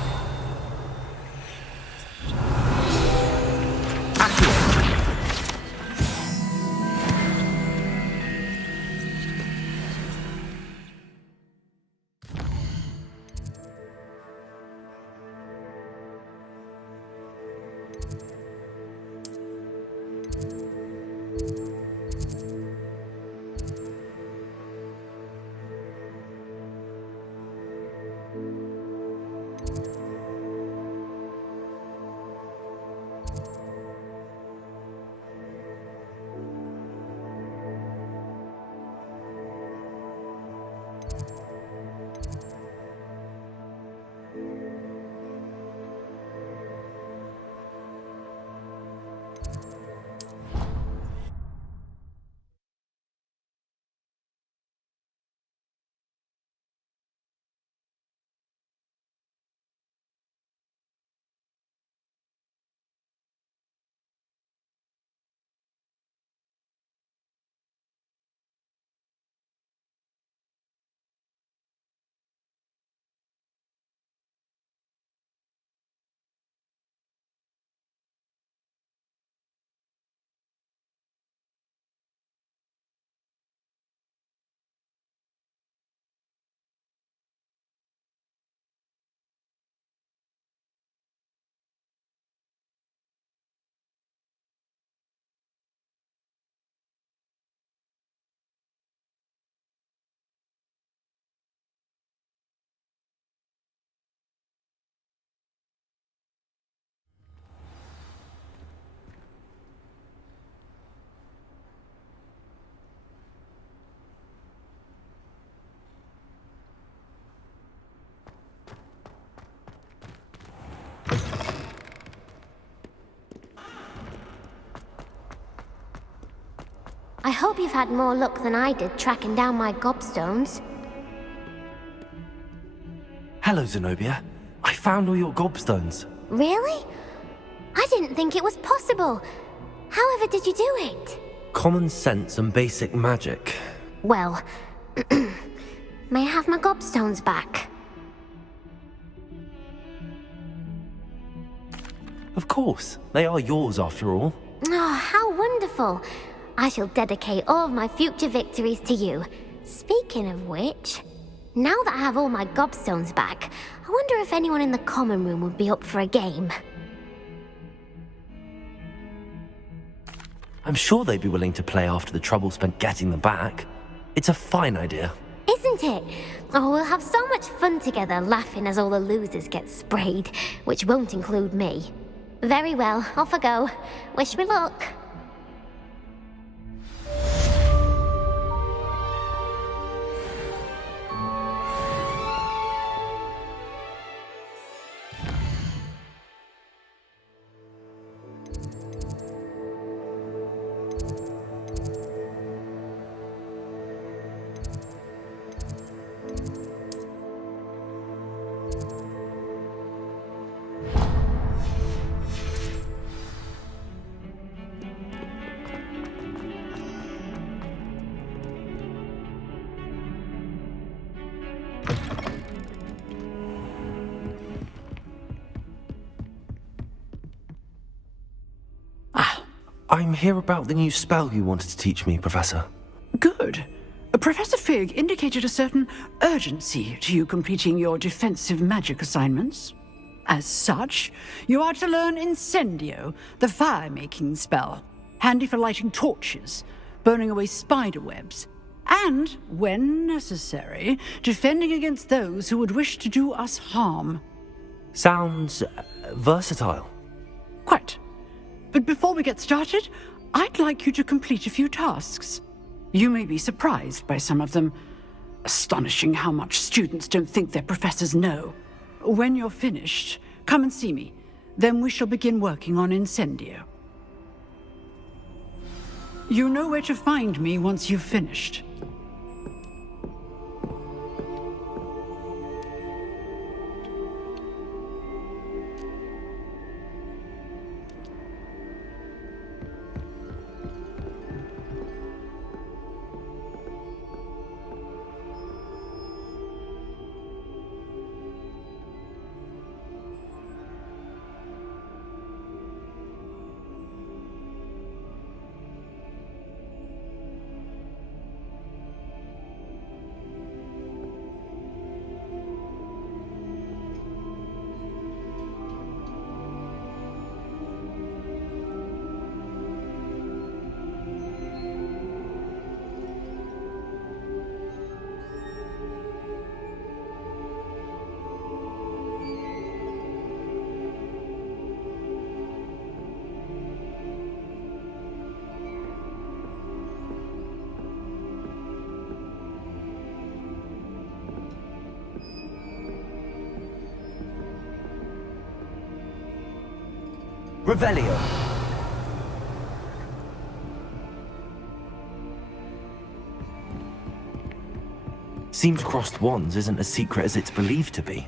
I hope you've had more luck than I did tracking down my gobstones. Hello, Zenobia. I found all your gobstones. Really? I didn't think it was possible. However did you do it? Common sense and basic magic. Well, may I have my gobstones back? Of course. They are yours after all. Oh, how wonderful. I shall dedicate all of my future victories to you. Speaking of which, now that I have all my gobstones back, I wonder if anyone in the common room would be up for a game. I'm sure they'd be willing to play after the trouble spent getting them back. It's a fine idea. Isn't it? Oh, we'll have so much fun together laughing as all the losers get sprayed, which won't include me. Very well, off I go. Wish me luck. I'm here about the new spell you wanted to teach me, Professor. Good. Professor Fig indicated a certain urgency to you completing your defensive magic assignments. As such, you are to learn Incendio, the fire-making spell, handy for lighting torches, burning away spider webs, and, when necessary, defending against those who would wish to do us harm. Sounds versatile. Quite. But before we get started, I'd like you to complete a few tasks. You may be surprised by some of them. Astonishing how much students don't think their professors know. When you're finished, come and see me. Then we shall begin working on Incendio. You know where to find me once you've finished. Revelio. Seems crossed wands isn't as secret as it's believed to be.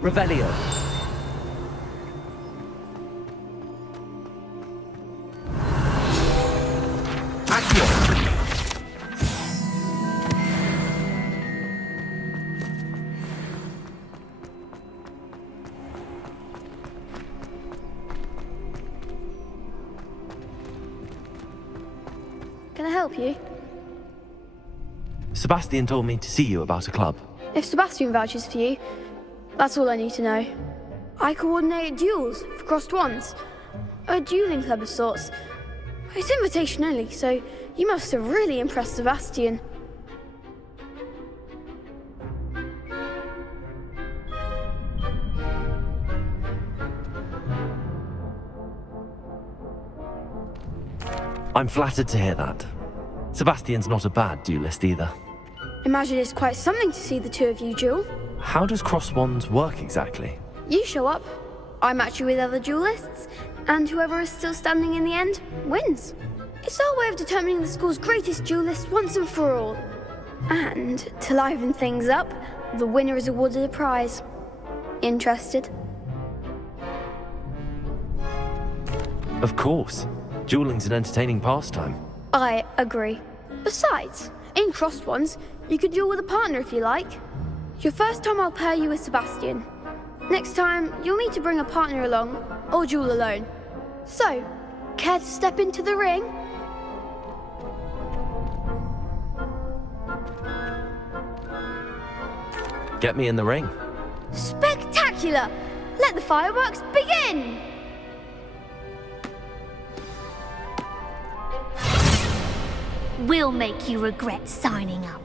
Revelio. Can I help you? Sebastian told me to see you about a club. If Sebastian vouches for you, that's all I need to know. I coordinate duels for crossed wands. A dueling club of sorts. It's invitation only, so you must have really impressed Sebastian. I'm flattered to hear that. Sebastian's not a bad duelist either. Imagine it's quite something to see the two of you duel. How does cross wands work exactly? You show up, I match you with other duelists, and whoever is still standing in the end wins. It's our way of determining the school's greatest duelist once and for all. And to liven things up, the winner is awarded a prize. Interested? Of course. Dueling's an entertaining pastime. I agree. Besides, in crossed wands, you could duel with a partner if you like. Your first time I'll pair you with Sebastian. Next time, you'll need to bring a partner along, or duel alone. So, care to step into the ring? Get me in the ring. Spectacular! Let the fireworks begin! We'll make you regret signing up.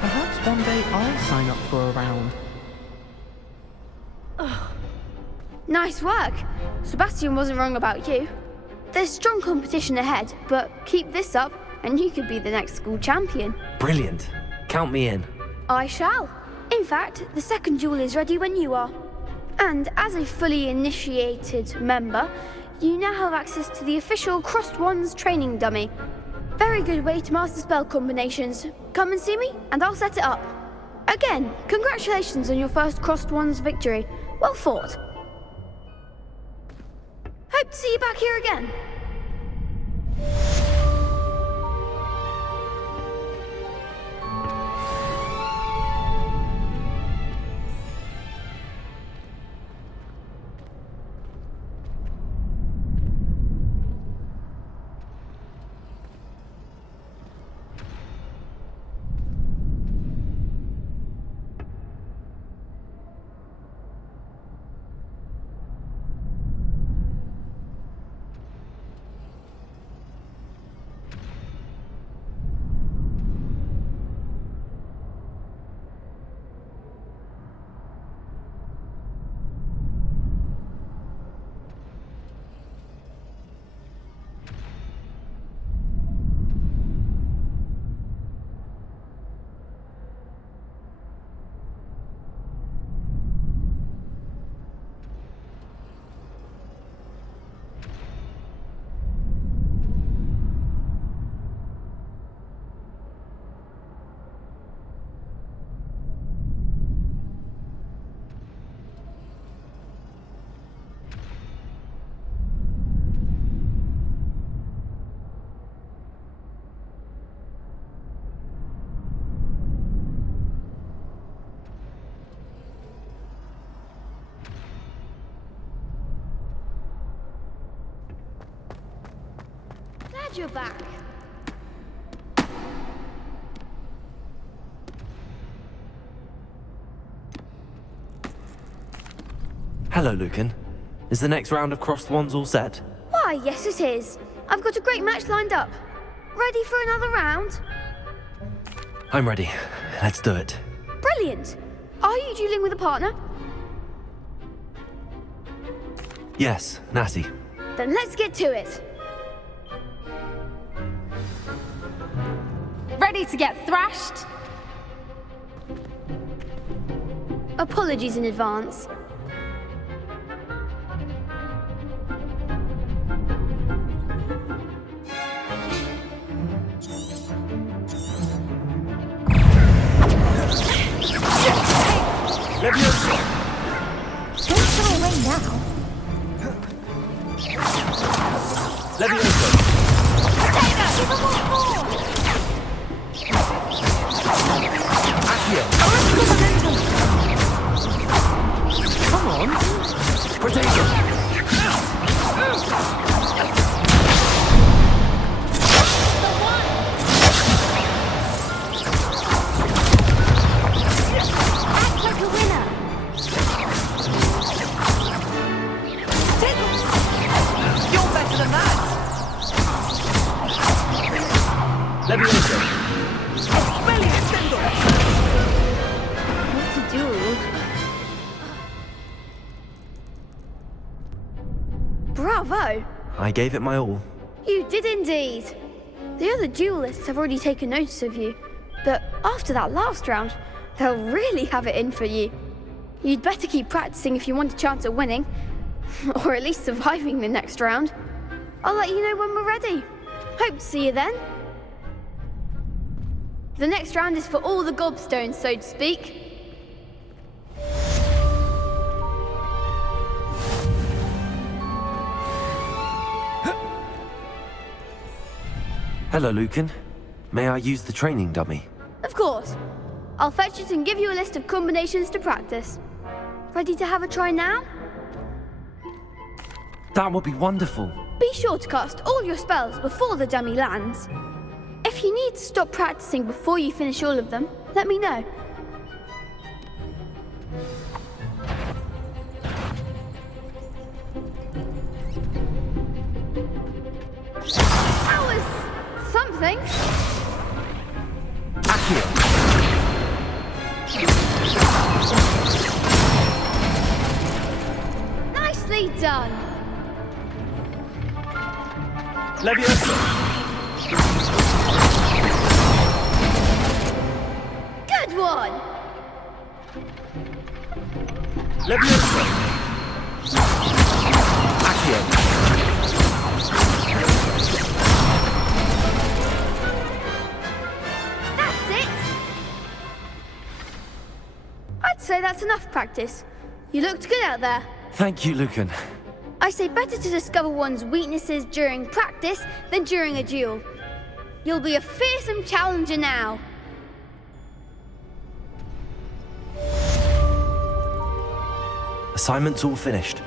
Perhaps one day I'll sign up for a round. Nice work. Sebastian wasn't wrong about you. There's strong competition ahead, but keep this up and you could be the next school champion. Brilliant. Count me in. I shall. In fact, the second duel is ready when you are. And as a fully initiated member, you now have access to the official Crossed Wands training dummy. Very good way to master spell combinations. Come and see me, and I'll set it up. Again, congratulations on your first Crossed Wands victory. Well fought. Hope to see you back here again. Glad you're back. Hello, Lucan. Is the next round of crossed wands all set? Why, yes it is. I've got a great match lined up. Ready for another round? I'm ready. Let's do it. Brilliant. Are you dueling with a partner? Yes, Natty. Then let's get to it. Ready to get thrashed? Apologies in advance. Don't go away now. Come on! Potato! Act like a winner. You're better than that! Leviosa! Expelliarmus Symbol! What to do? Bravo! I gave it my all. You did indeed. The other duelists have already taken notice of you, but after that last round, they'll really have it in for you. You'd better keep practicing if you want a chance at winning, or at least surviving the next round. I'll let you know when we're ready. Hope to see you then. The next round is for all the gobstones, so to speak. Hello, Lucan. May I use the training dummy? Of course. I'll fetch it and give you a list of combinations to practice. Ready to have a try now? That would be wonderful. Be sure to cast all your spells before the dummy lands. If you need to stop practicing before you finish all of them, let me know. That was something. Nicely done. Good one. That's it. I'd say that's enough practice. You looked good out there. Thank you, Lucan. I say better to discover one's weaknesses during practice than during a duel. You'll be a fearsome challenger now. Assignment's all finished.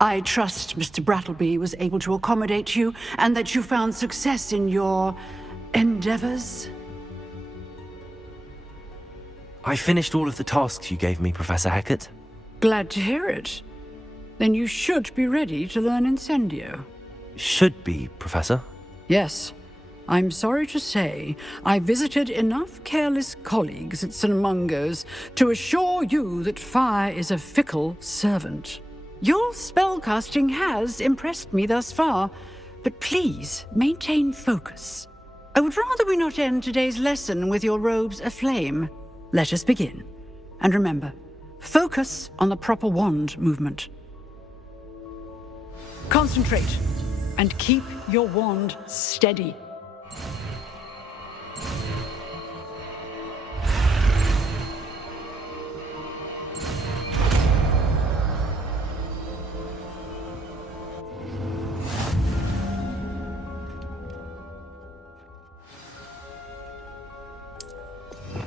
I trust Mr. Brattleby was able to accommodate you and that you found success in your endeavors. I finished all of the tasks you gave me, Professor Hackett. Glad to hear it. Then you should be ready to learn Incendio. Should be, Professor. Yes. I'm sorry to say, I visited enough careless colleagues at St. Mungo's to assure you that fire is a fickle servant. Your spellcasting has impressed me thus far, but please maintain focus. I would rather we not end today's lesson with your robes aflame. Let us begin. And remember, focus on the proper wand movement. Concentrate, and keep your wand steady.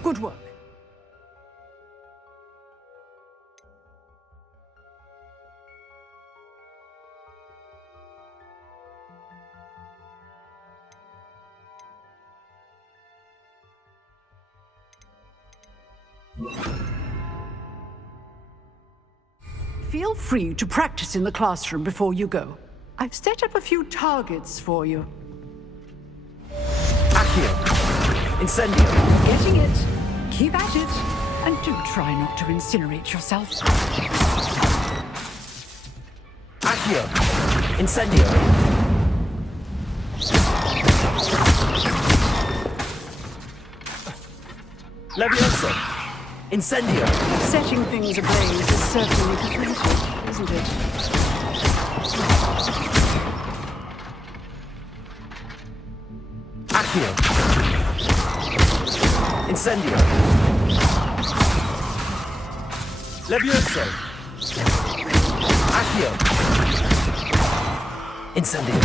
Good work. Feel free to practice in the classroom before you go. I've set up a few targets for you. Accio! Incendio! Getting it. Keep at it. And do try not to incinerate yourself. Accio! Incendio! Levioso! Incendio! Setting things ablaze is certainly cathartic, isn't it? Accio! Incendio! Levioso! Accio! Incendio!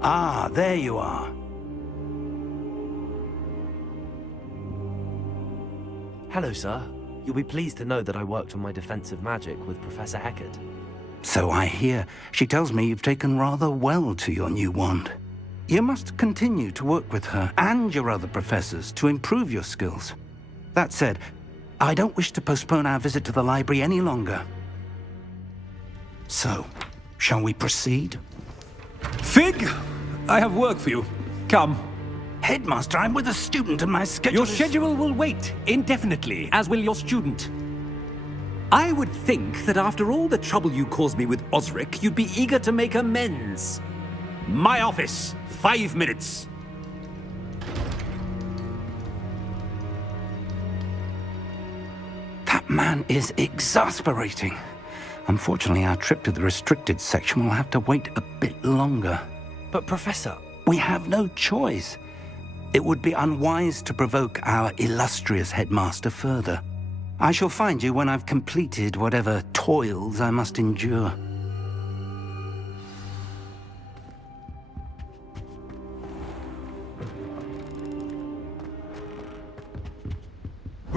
Ah, there you are. Hello, sir. You'll be pleased to know that I worked on my defensive magic with Professor Hackett. So I hear. She tells me you've taken rather well to your new wand. You must continue to work with her and your other professors to improve your skills. That said, I don't wish to postpone our visit to the library any longer. So, shall we proceed? Fig, I have work for you. Come. Headmaster, I'm with a student and my schedule Your schedule will wait indefinitely, as will your student. I would think that after all the trouble you caused me with Osric, you'd be eager to make amends. My office, 5 minutes. That man is exasperating. Unfortunately, our trip to the restricted section will have to wait a bit longer. But, Professor... We have no choice. It would be unwise to provoke our illustrious headmaster further. I shall find you when I've completed whatever toils I must endure.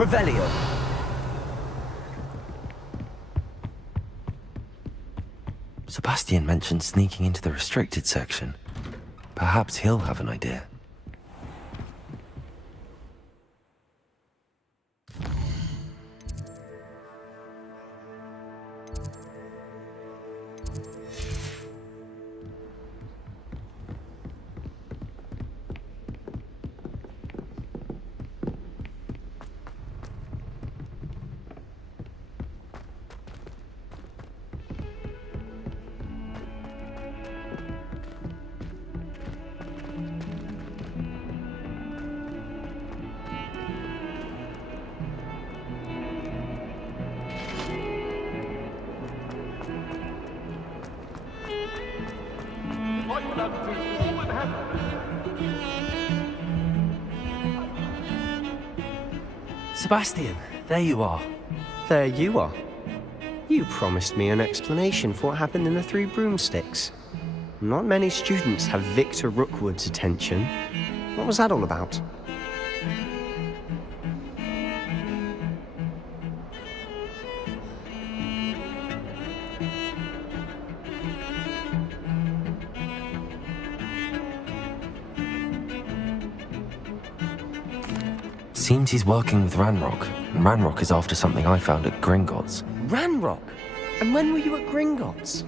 Revelio! Sebastian mentioned sneaking into the restricted section. Perhaps he'll have an idea. Sebastian, there you are. There you are. You promised me an explanation for what happened in the Three Broomsticks. Not many students have Victor Rookwood's attention. What was that all about? Seems he's working with Ranrock, and Ranrock is after something I found at Gringotts. Ranrock? And when were you at Gringotts?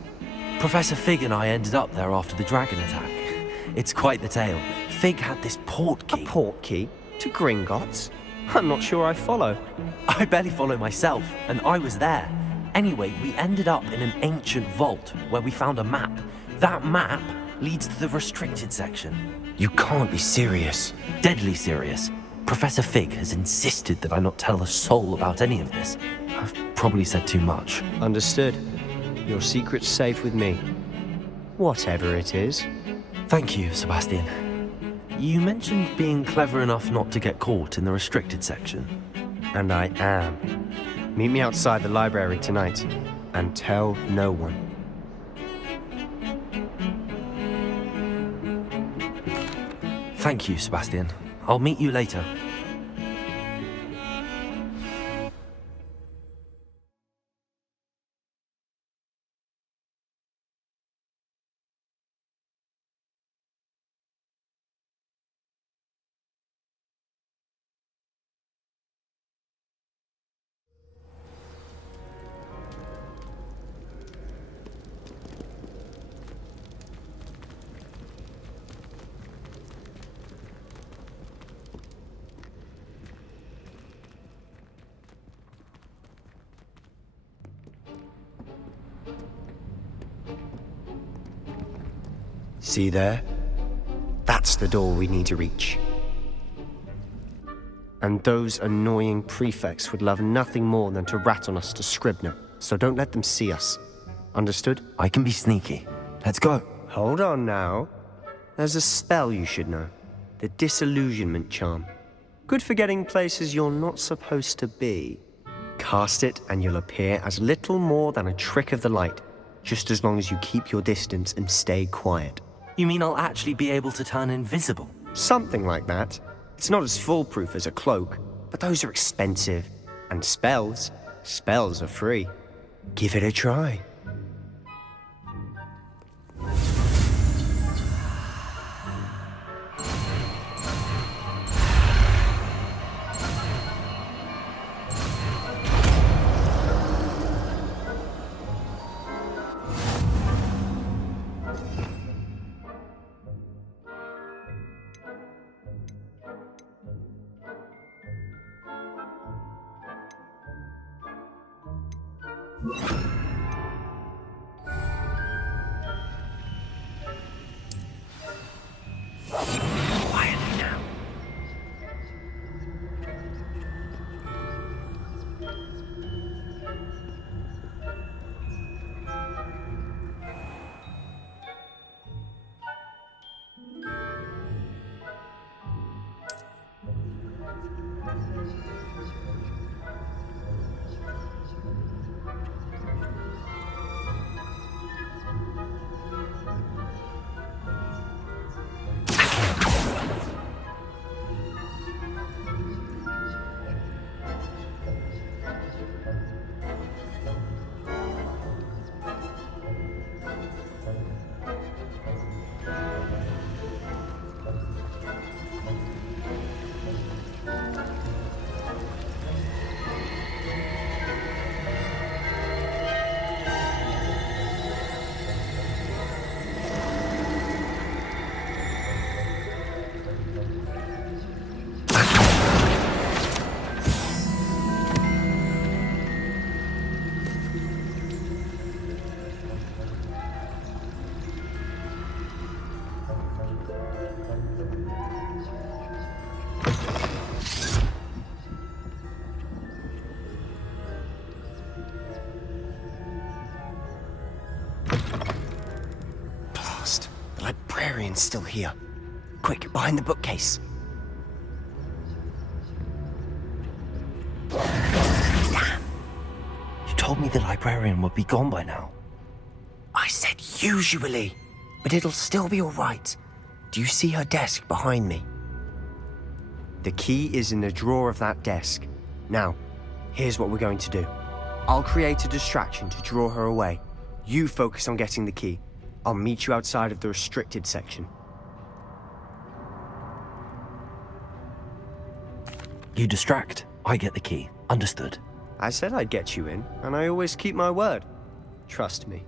Professor Fig and I ended up there after the dragon attack. It's quite the tale. Fig had this port key. A port key? To Gringotts? I'm not sure I follow. I barely follow myself, and I was there. Anyway, we ended up in an ancient vault where we found a map. That map leads to the restricted section. You can't be serious. Deadly serious. Professor Fig has insisted that I not tell a soul about any of this. I've probably said too much. Understood. Your secret's safe with me. Whatever it is. Thank you, Sebastian. You mentioned being clever enough not to get caught in the restricted section. And I am. Meet me outside the library tonight, and tell no one. Thank you, Sebastian. I'll meet you later. See there? That's the door we need to reach. And those annoying prefects would love nothing more than to rat on us to Scribner, so don't let them see us. Understood? I can be sneaky. Let's go. Hold on now. There's a spell you should know. The Disillusionment Charm. Good for getting places you're not supposed to be. Cast it and you'll appear as little more than a trick of the light, just as long as you keep your distance and stay quiet. You mean I'll actually be able to turn invisible? Something like that. It's not as foolproof as a cloak, but those are expensive. And spells are free. Give it a try. librarian's still here. Quick, behind the bookcase. Damn! You told me the librarian would be gone by now. I said usually, but it'll still be all right. Do you see her desk behind me? The key is in the drawer of that desk. Now, here's what we're going to do. I'll create a distraction to draw her away. You focus on getting the key. I'll meet you outside of the restricted section. You distract, I get the key. Understood. I said I'd get you in, and I always keep my word. Trust me.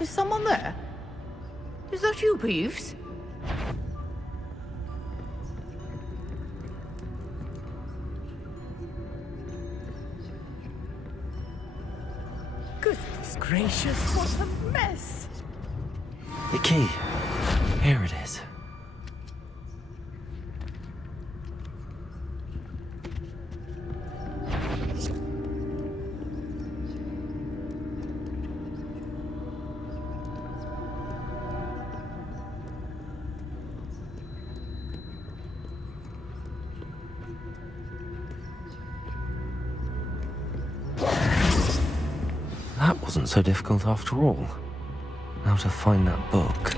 Is someone there? Is that you, Peeves? Goodness gracious, what a mess! The key. Here it is. That wasn't so difficult after all. Now to find that book.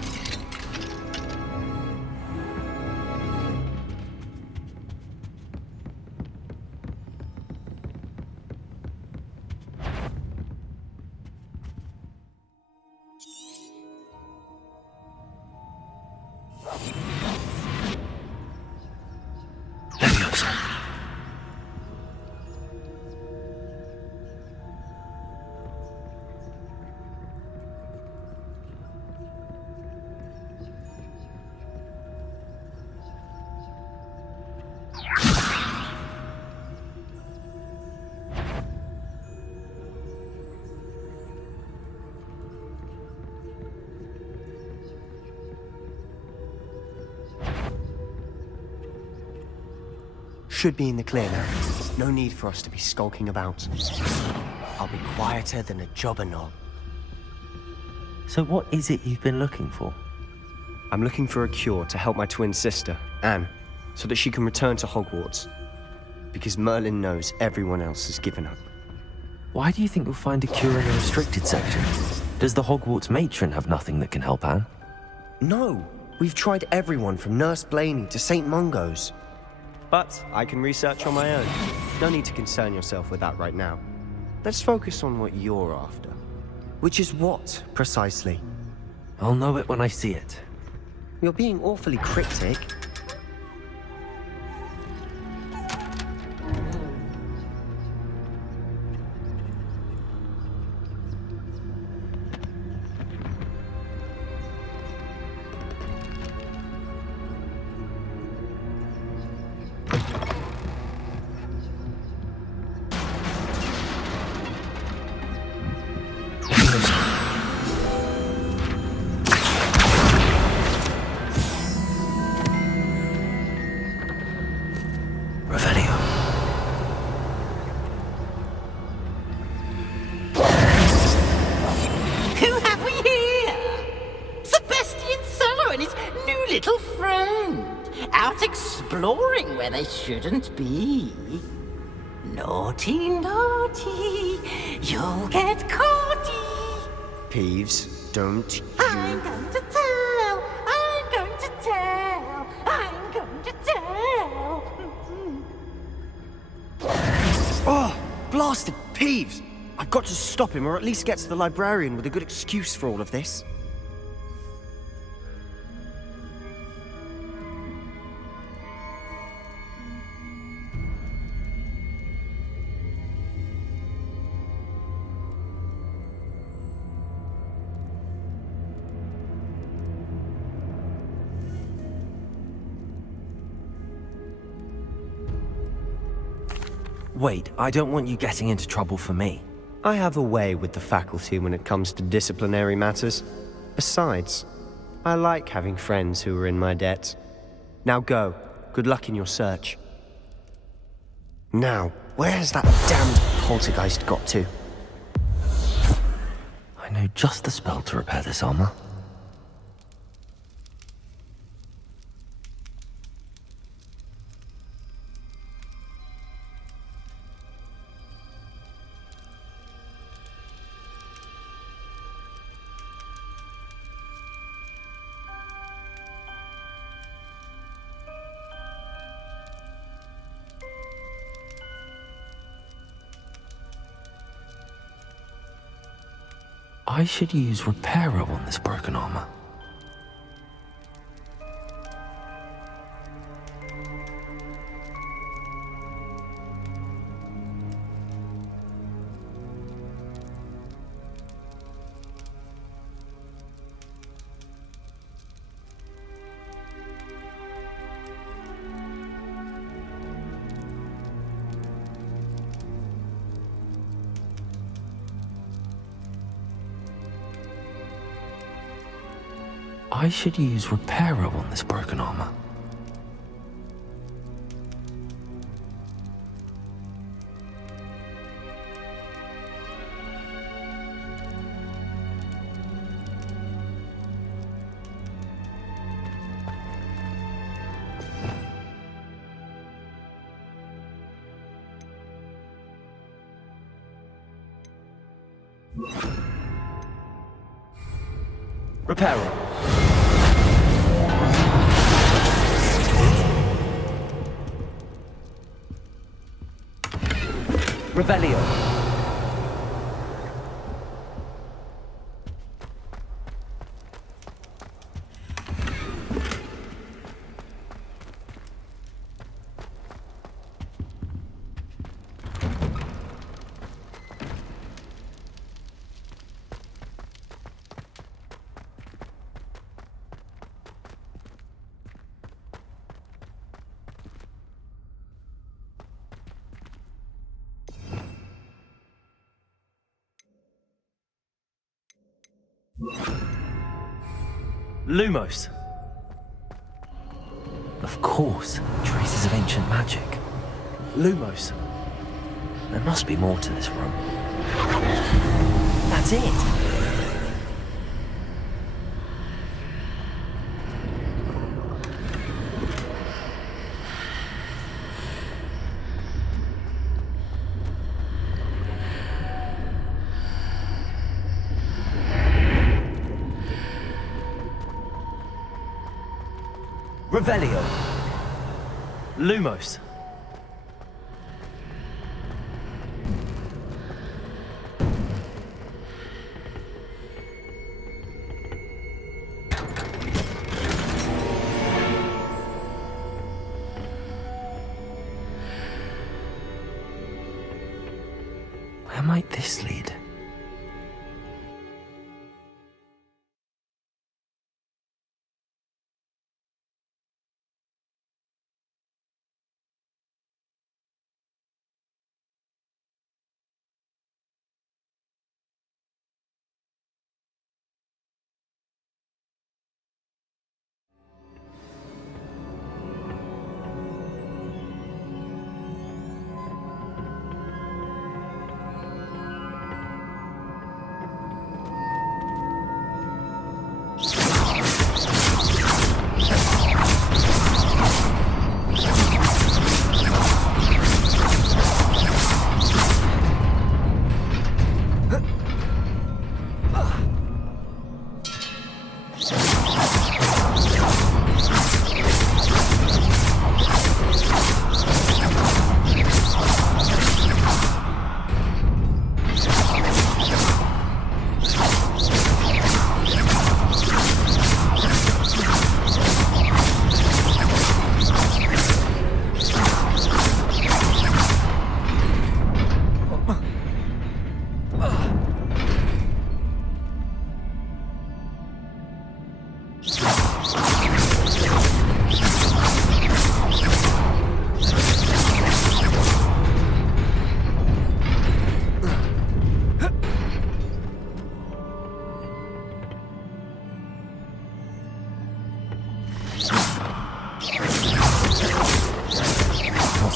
Leviosa. Should be in the clear now. No need for us to be skulking about. I'll be quieter than a jobberknoll. So what is it you've been looking for? I'm looking for a cure to help my twin sister, Anne, so that she can return to Hogwarts. Because Merlin knows everyone else has given up. Why do you think you'll find a cure in the restricted section? Does the Hogwarts matron have nothing that can help Anne? No! We've tried everyone from Nurse Blaney to St. Mungo's. But I can research on my own. No need to concern yourself with that right now. Let's focus on what you're after. Which is what, precisely? I'll know it when I see it. You're being awfully cryptic. Who have we here? Sebastian Sallow and his new little friend. Out exploring where they shouldn't be. Naughty, naughty. You'll get caughty. Peeves, don't you... I'm going to tell. I'm going to tell. I'm going to tell. Oh, blasted Peeves! I've got to stop him, or at least get to the librarian with a good excuse for all of this. Wait, I don't want you getting into trouble for me. I have a way with the faculty when it comes to disciplinary matters. Besides, I like having friends who are in my debt. Now go. Good luck in your search. Now, where's that damned poltergeist got to? I know just the spell to repair this armor. I should use Reparo on this broken armor. I should use Reparo on this broken armor. Reparo. Revelio. Lumos. Of course, traces of ancient magic. Lumos. There must be more to this room. That's it. Revelio. Lumos. Where might this lead?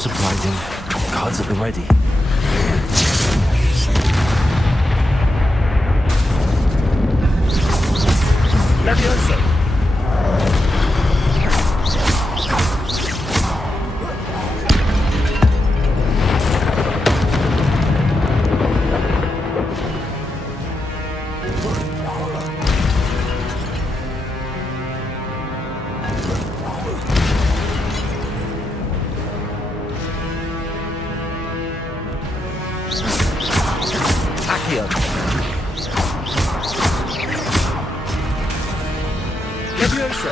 surprising. Cards at the ready. Levioso! Accio. Levioso.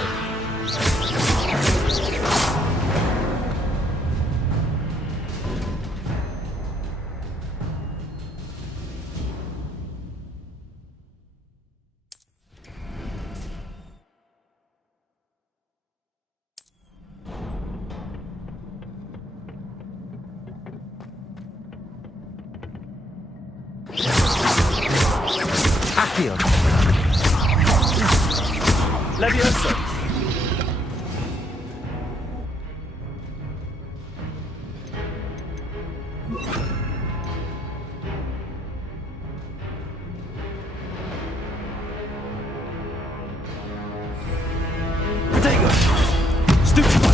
Accio. Levioso. Protego. Stupefy.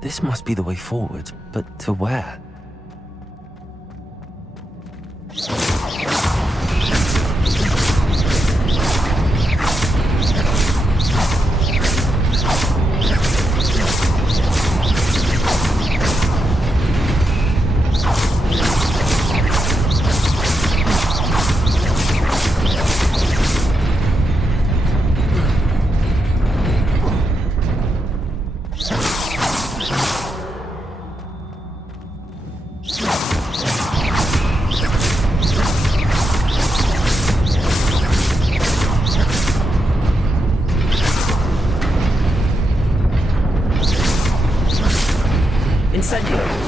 This must be the way forward, but to where? Incendio!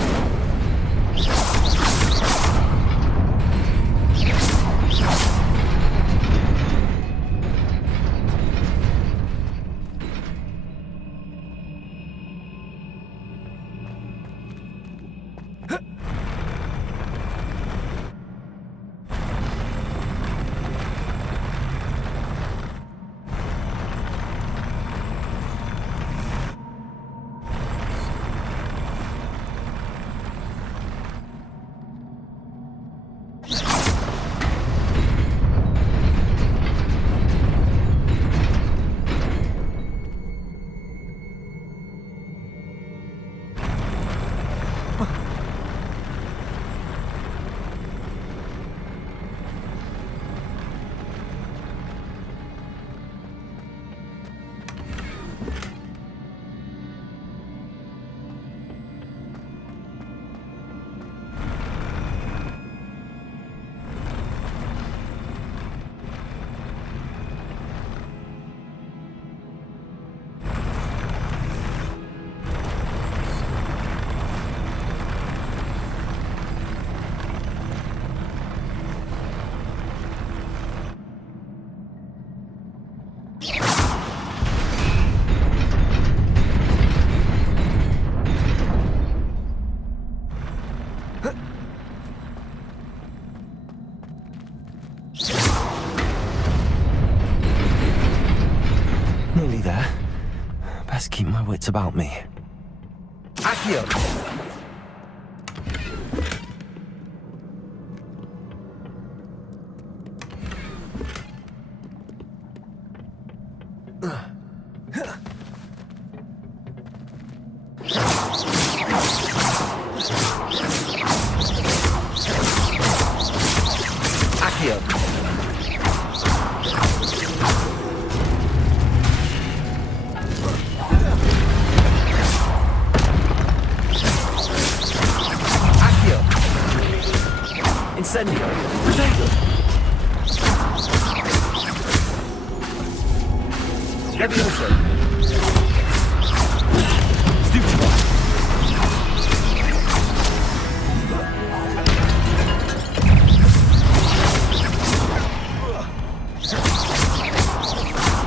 Nearly there. Best keep my wits about me. Accio! Accio! Levioso. Stupefy.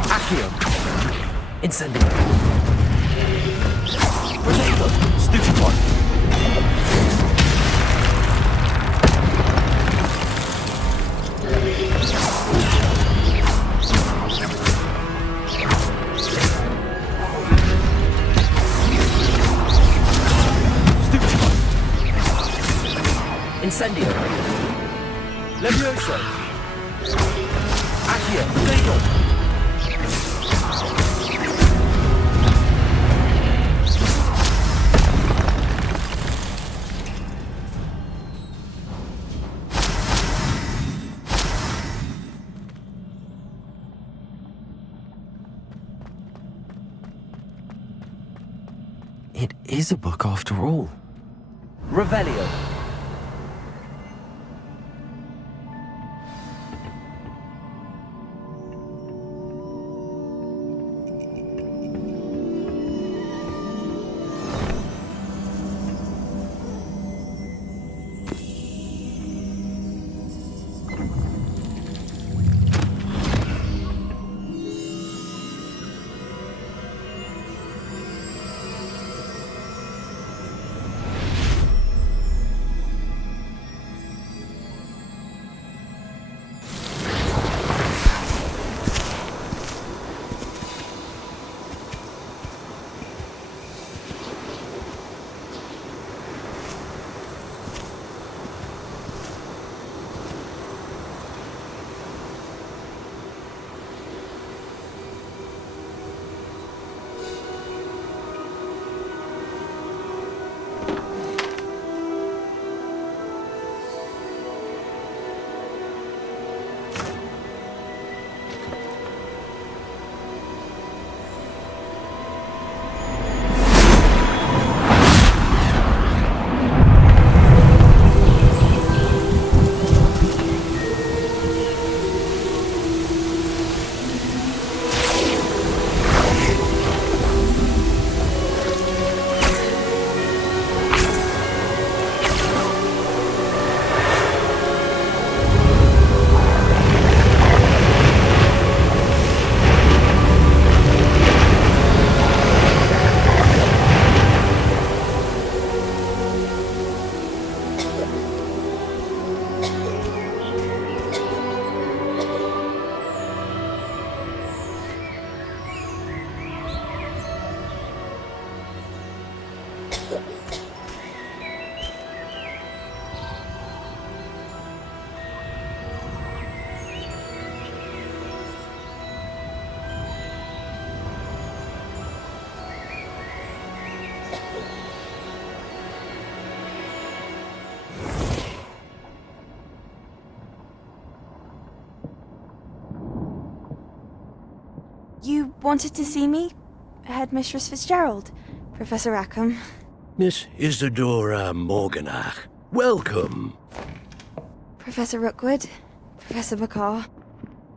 Accio. Incendio. Potato. Stupefy. Incendio. Levioso. Accio. Potato. It is a book after all. Revelio. You wanted to see me? Headmistress Fitzgerald? Professor Rackham? Miss Isadora Morganach, welcome. Professor Rookwood? Professor McCaw?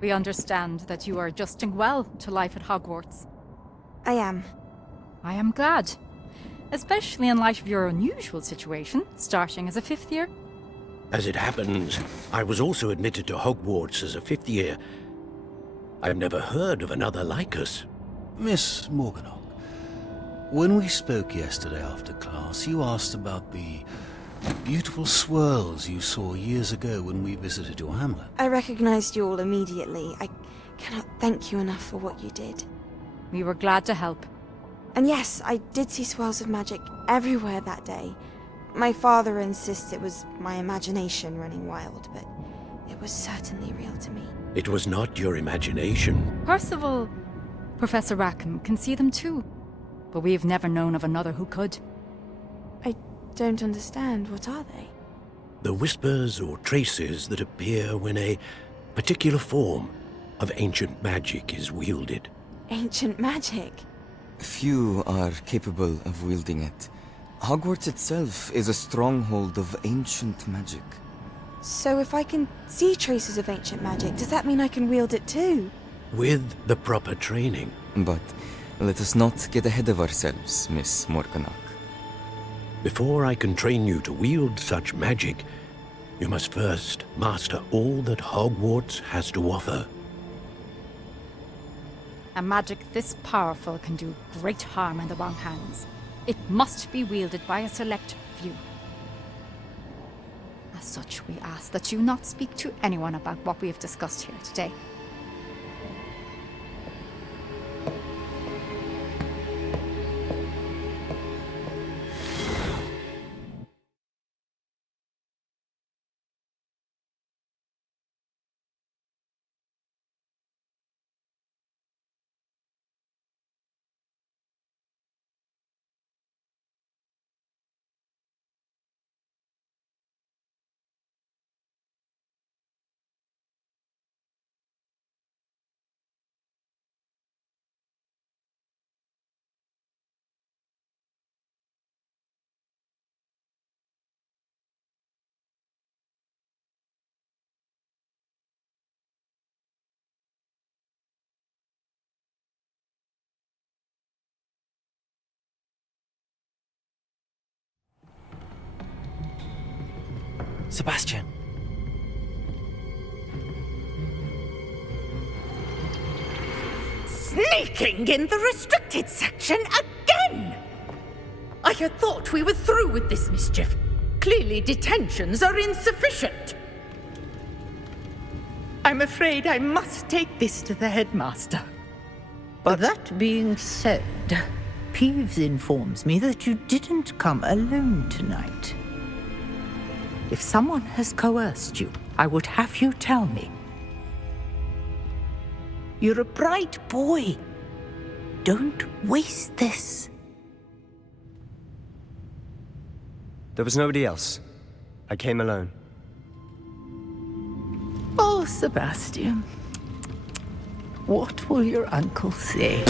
We understand that you are adjusting well to life at Hogwarts. I am. I am glad. Especially in light of your unusual situation, starting as a 5th year. As it happens, I was also admitted to Hogwarts as a 5th year. I've never heard of another like us. Miss Morganach, when we spoke yesterday after class, you asked about the beautiful swirls you saw years ago when we visited your hamlet. I recognized you all immediately. I cannot thank you enough for what you did. We were glad to help. And yes, I did see swirls of magic everywhere that day. My father insists it was my imagination running wild, but it was certainly real to me. It was not your imagination. Percival, Professor Rackham can see them too. But we've never known of another who could. I don't understand. What are they? The whispers or traces that appear when a particular form of ancient magic is wielded. Ancient magic? Few are capable of wielding it. Hogwarts itself is a stronghold of ancient magic. So if I can see traces of ancient magic, does that mean I can wield it too? With the proper training. But let us not get ahead of ourselves, Miss Morganach. Before I can train you to wield such magic, you must first master all that Hogwarts has to offer. A magic this powerful can do great harm in the wrong hands. It must be wielded by a select few. As such, we ask that you not speak to anyone about what we have discussed here today. Sebastian. Sneaking in the restricted section again! I had thought we were through with this mischief. Clearly detentions are insufficient. I'm afraid I must take this to the headmaster. But that being said, Peeves informs me that you didn't come alone tonight. If someone has coerced you, I would have you tell me. You're a bright boy. Don't waste this. There was nobody else. I came alone. Oh, Sebastian. What will your uncle say?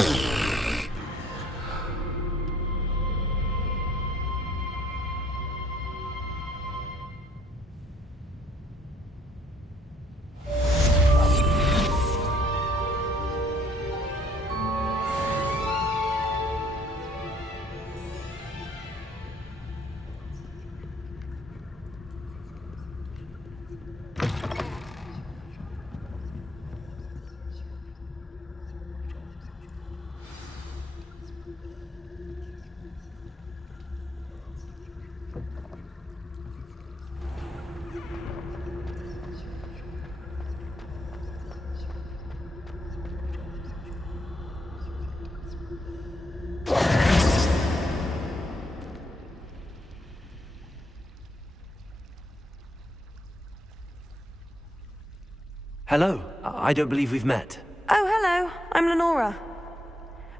Hello. I don't believe we've met. Oh, hello. I'm Lenora.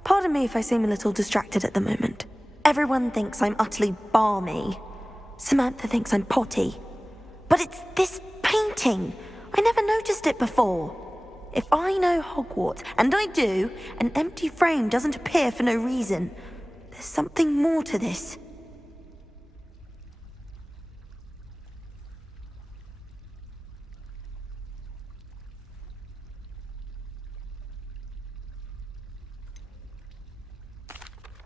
Pardon me if I seem a little distracted at the moment. Everyone thinks I'm utterly balmy. Samantha thinks I'm potty. But it's this painting. I never noticed it before. If I know Hogwarts, and I do, an empty frame doesn't appear for no reason. There's something more to this.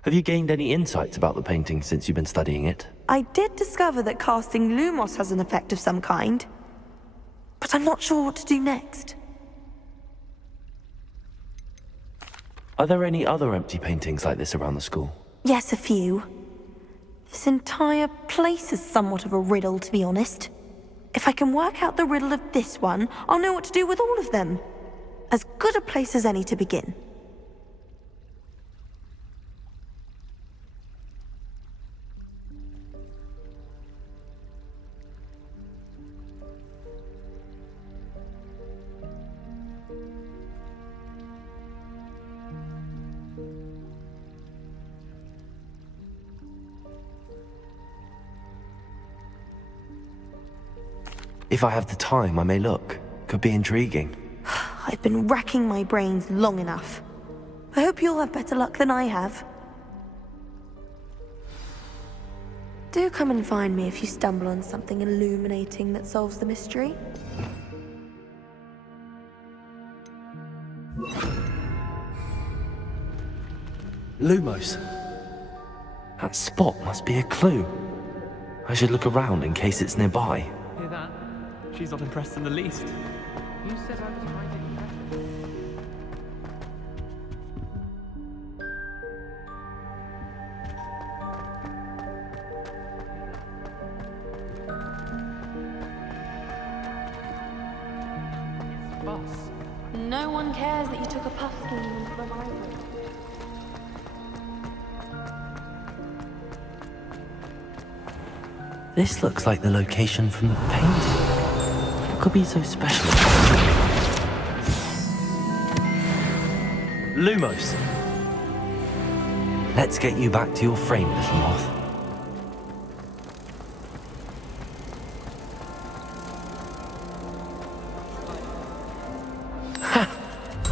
Have you gained any insights about the painting since you've been studying it? I did discover that casting Lumos has an effect of some kind. But I'm not sure what to do next. Are there any other empty paintings like this around the school? Yes, a few. This entire place is somewhat of a riddle, to be honest. If I can work out the riddle of this one, I'll know what to do with all of them. As good a place as any to begin. If I have the time, I may look. Could be intriguing. I've been racking my brains long enough. I hope you'll have better luck than I have. Do come and find me if you stumble on something illuminating that solves the mystery. Lumos. That spot must be a clue. I should look around in case it's nearby. Hear that? She's not impressed in the least. You said I was hiding. No one cares that you took a puff scheme into the library. This looks like the location from the painting. What could be so special? Lumos! Let's get you back to your frame, little moth.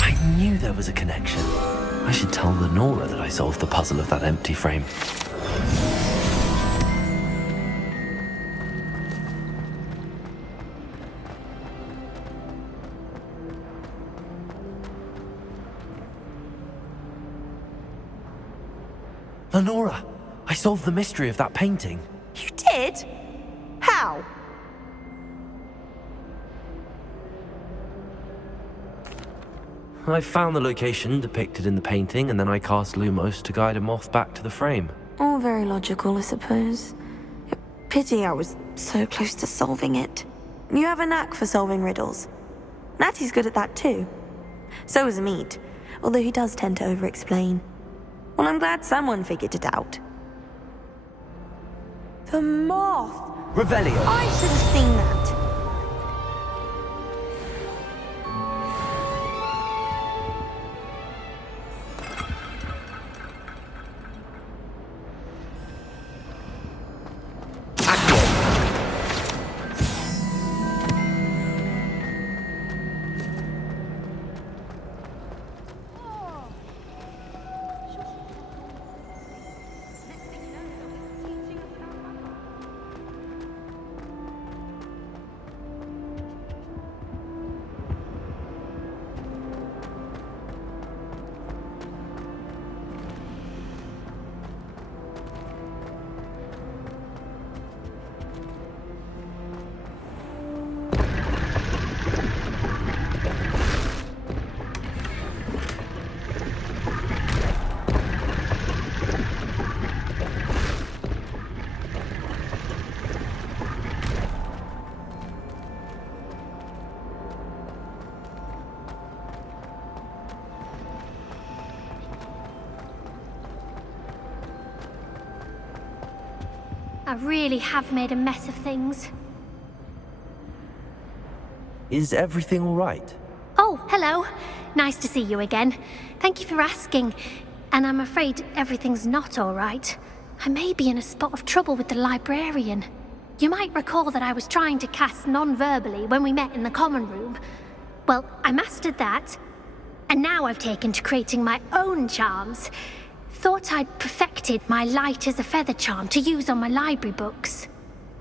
I knew there was a connection. I should tell Lenora that I solved the puzzle of that empty frame. Lenora, I solved the mystery of that painting. You did? How? I found the location depicted in the painting, and then I cast Lumos to guide a moth back to the frame. All very logical, I suppose. Pity I was so close to solving it. You have a knack for solving riddles. Natty's good at that too. So is Amit, although he does tend to over-explain. Well, I'm glad someone figured it out. The moth! Revelio! I should have seen that. I really have made a mess of things. Is everything all right? Oh, hello. Nice to see you again. Thank you for asking. And I'm afraid everything's not all right. I may be in a spot of trouble with the librarian. You might recall that I was trying to cast non-verbally when we met in the common room. Well, I mastered that. And now I've taken to creating my own charms. Thought I'd perfected my light as a feather charm to use on my library books.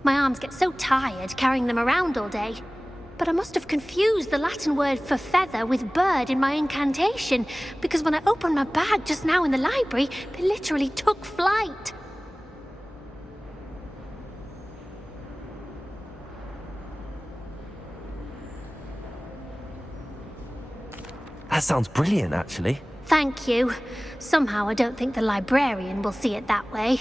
My arms get so tired carrying them around all day. But I must have confused the Latin word for feather with bird in my incantation, because when I opened my bag just now in the library, they literally took flight. That sounds brilliant, actually. Thank you. Somehow I don't think the librarian will see it that way.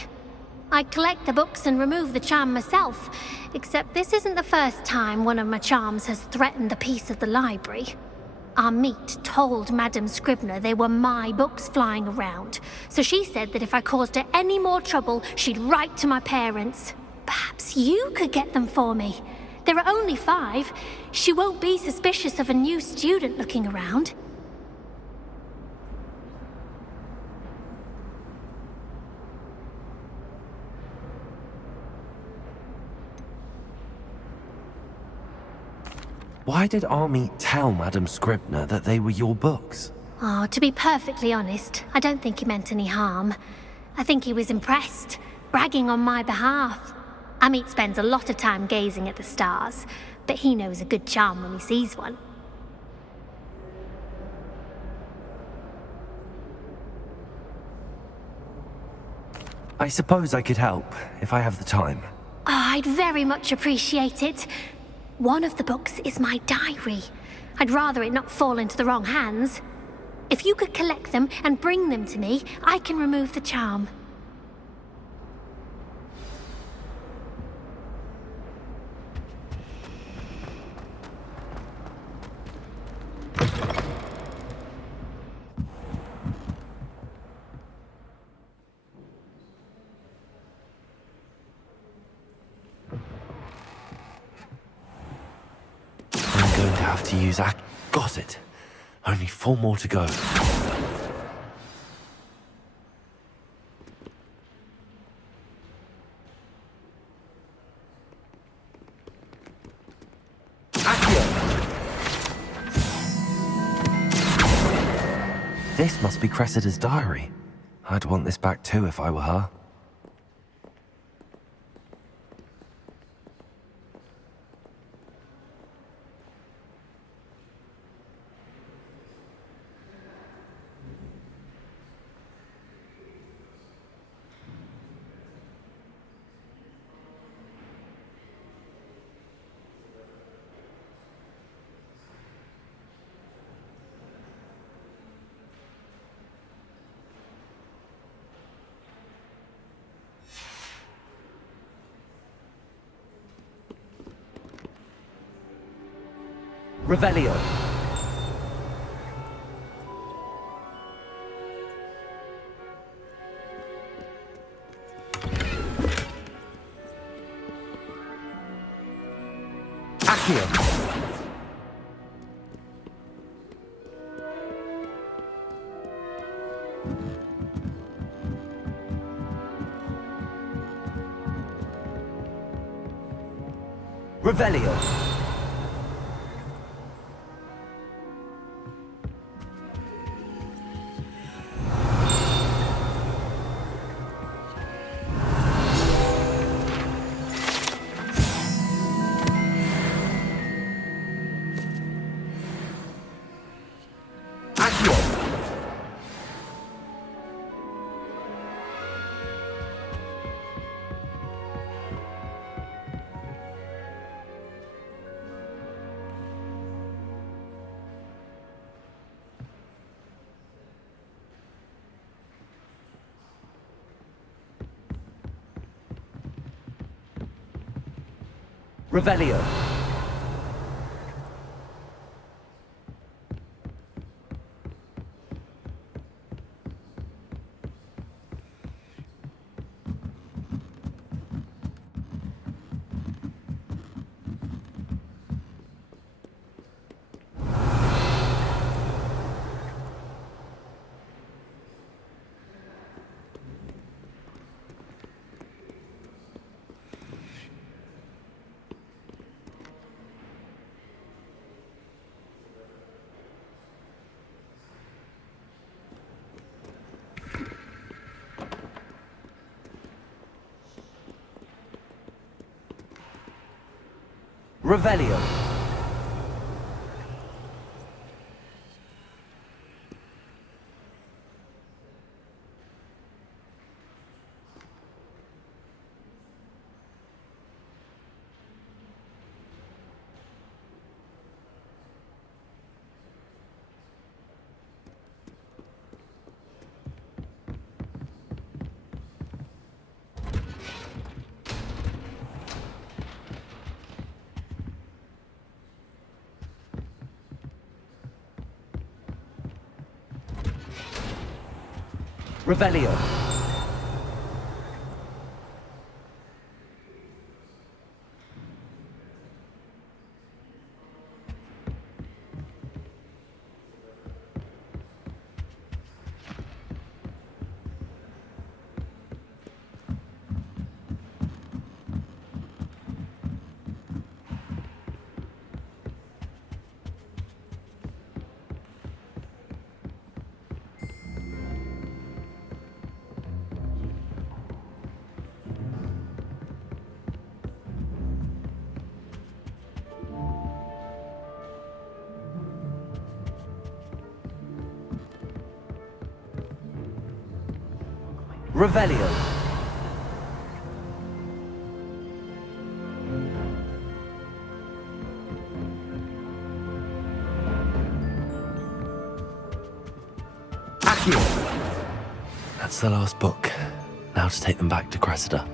I collect the books and remove the charm myself, except this isn't the first time one of my charms has threatened the peace of the library. Amit told Madame Scribner they were my books flying around, so she said that if I caused her any more trouble, she'd write to my parents. Perhaps you could get them for me. There are only 5. She won't be suspicious of a new student looking around. Why did Army tell Madame Scribner that they were your books? Oh, to be perfectly honest, I don't think he meant any harm. I think he was impressed, bragging on my behalf. Amit spends a lot of time gazing at the stars, but he knows a good charm when he sees one. I suppose I could help, if I have the time. Oh, I'd very much appreciate it. One of the books is my diary. I'd rather it not fall into the wrong hands. If you could collect them and bring them to me, I can remove the charm. I'm going to have to use Got it. Only 4 more to go. This must be Cressida's diary. I'd want this back too if I were her. Revelio. Accio. Revelio. Revelio. Revelio. Revelio. Revelio. Phew. That's the last book. Now to take them back to Cressida.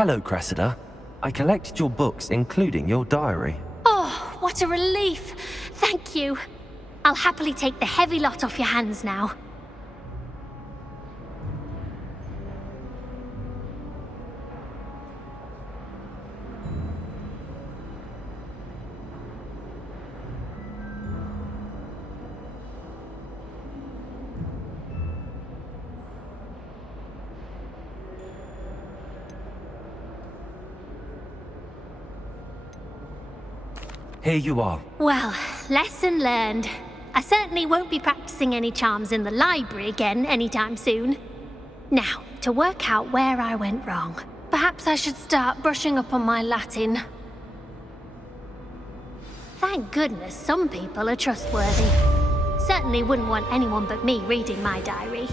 Hello, Cressida. I collected your books, including your diary. Oh, what a relief. Thank you. I'll happily take the heavy lot off your hands now. Here you are. Well, lesson learned. I certainly won't be practicing any charms in the library again anytime soon. Now, to work out where I went wrong. Perhaps I should start brushing up on my Latin. Thank goodness some people are trustworthy. Certainly wouldn't want anyone but me reading my diary.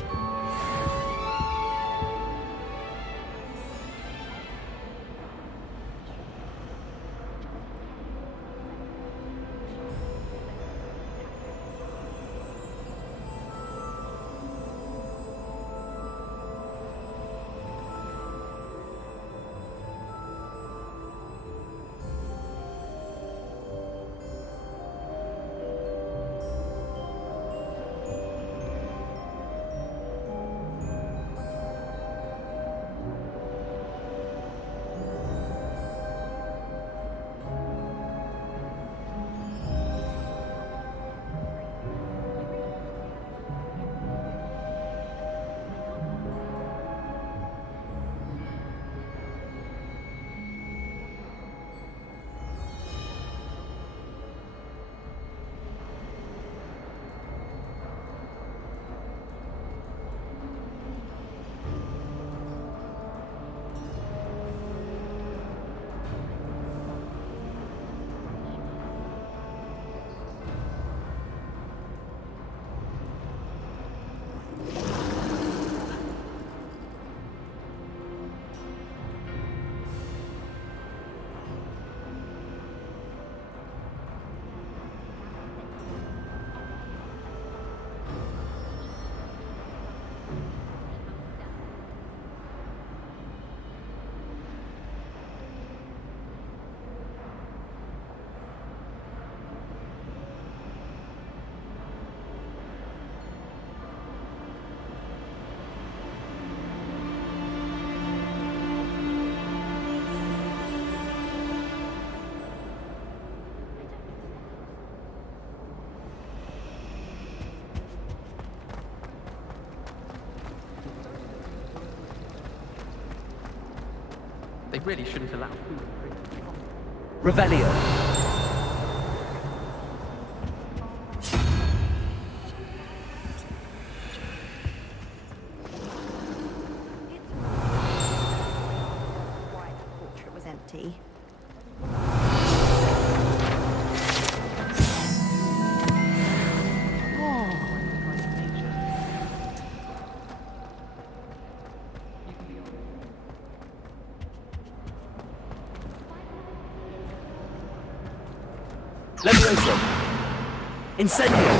They really shouldn't allow. Revelio. Why the portrait was empty. Levioso. Incendio.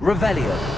Revelio.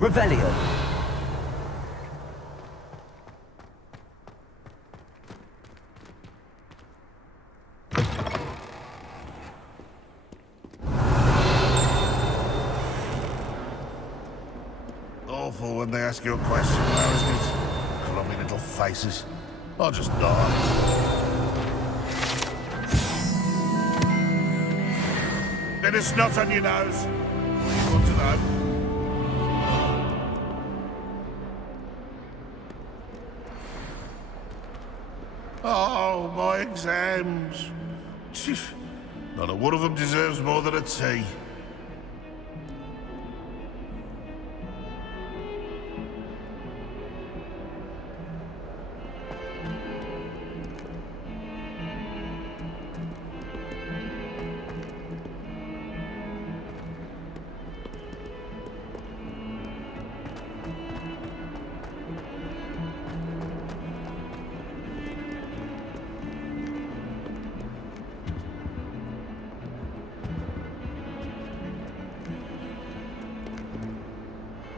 Revelio. Awful when they ask you a question, now, isn't it? Clummy little faces. I'll just die. Bit of snot on your nose. What do you want to know? Oh, my exams. Not a one of them deserves more than a tea.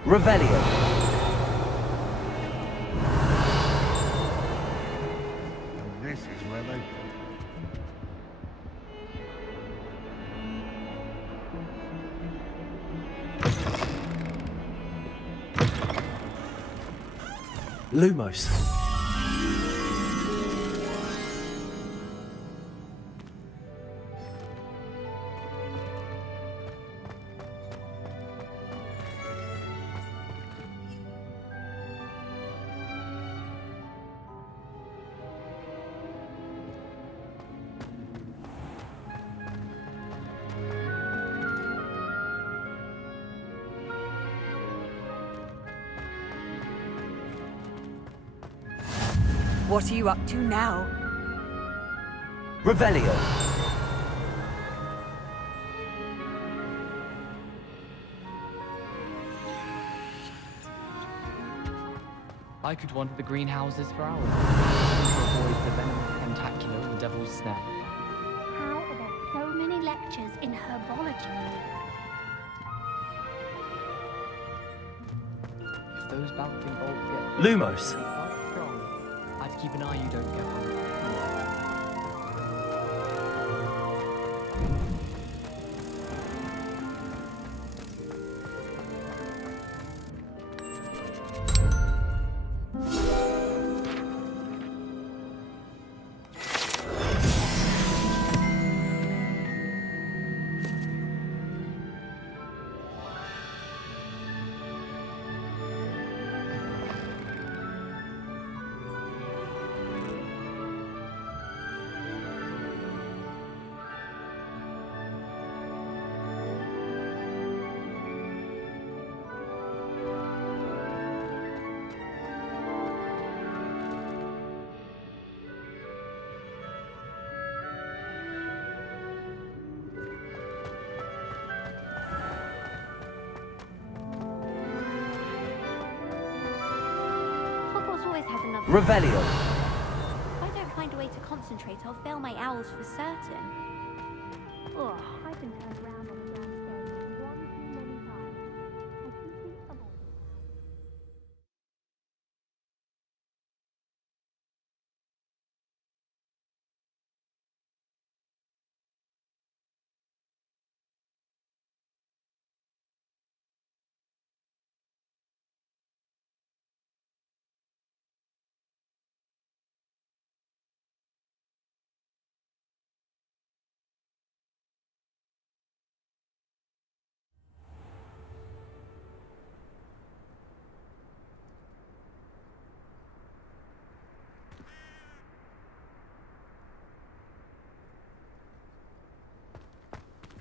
Revelio. And this is where they... Lumos. What are you up to now? Revelio. I could wander the greenhouses for hours to avoid the venomous tentacular of the devil's snare. How are there so many lectures in herbology? If those bouncing bolts get Lumos. quite strong, I'd keep an eye you don't get one. Hogwarts always has another... Revelio. If I don't find a way to concentrate, I'll fail my owls for certain. Ugh, I've been turned around on the ground stairs one too many times. I simply avoid...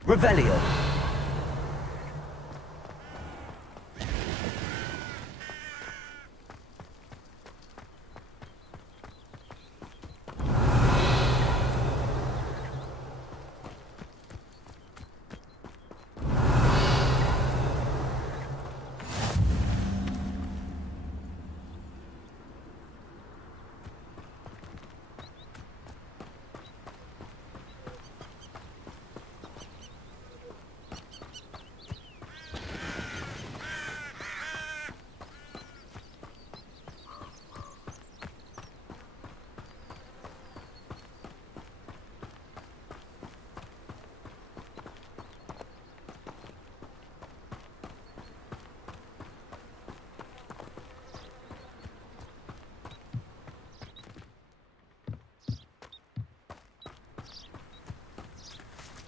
Revelio.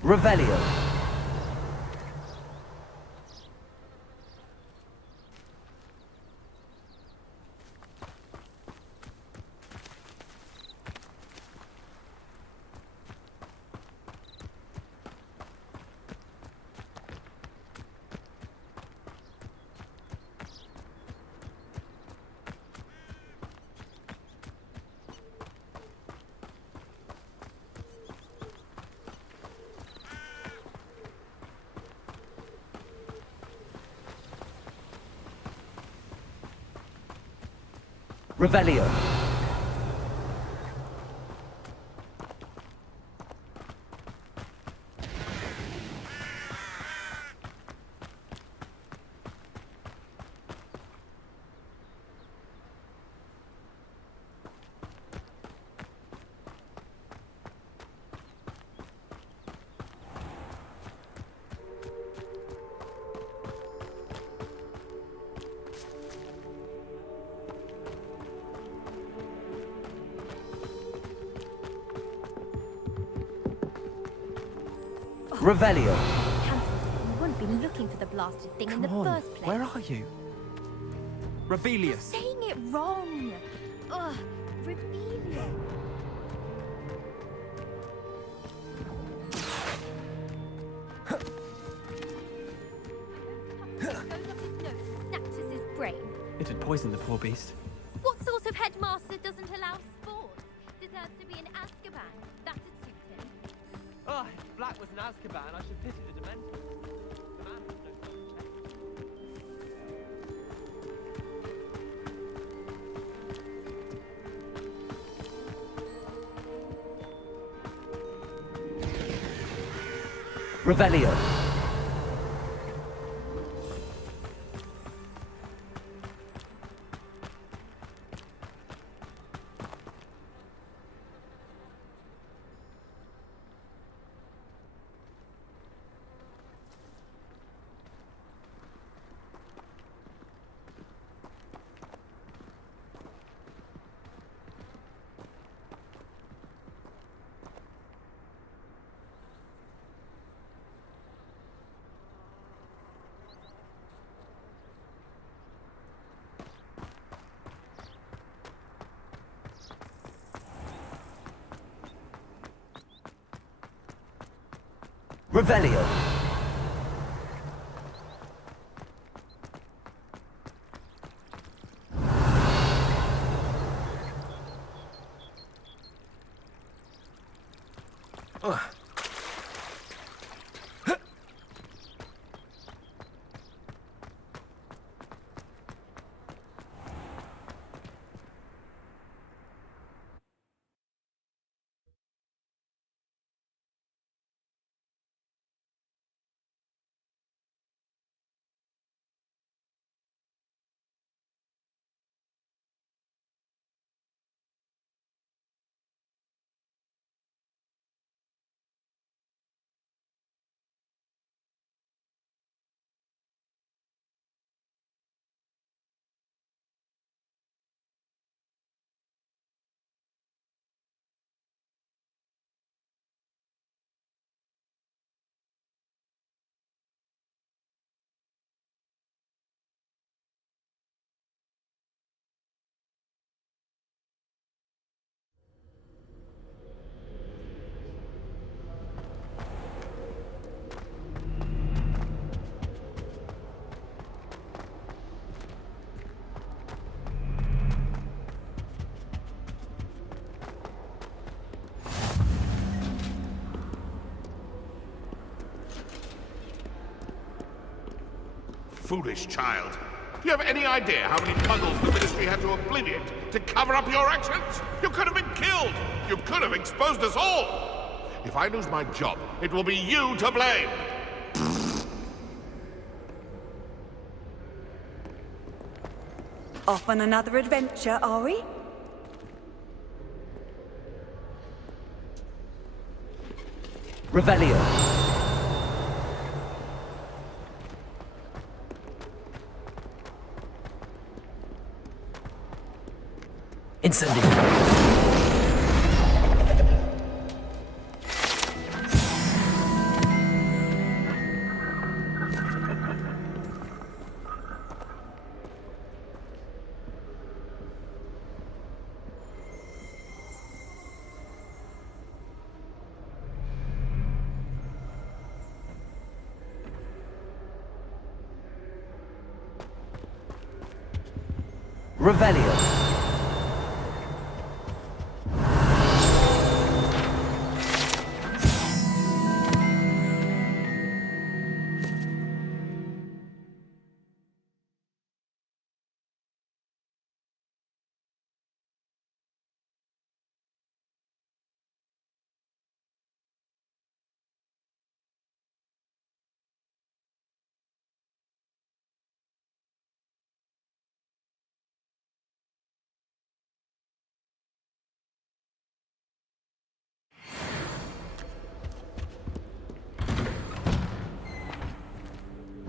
Revelio. Revelio. Revelio. Cancelled it. You wouldn't be looking for the blasted thing in the first place. Where are you? Rebellious. Saying it wrong. Ugh, Rebellion. Snatches his brain. It had poisoned the poor beast. What sort of headmaster doesn't allow sports? Deserves to be in Azkaban. That'd suit him. Oh, if Black was in Azkaban, I should pity the Dementors. The man has no Revelio. Revelio. Foolish child. Do you have any idea how many puzzles the Ministry had to obliviate to cover up your actions? You could have been killed! You could have exposed us all! If I lose my job, it will be you to blame! Off on another adventure, are we? Revelio. Incendio. Revelio.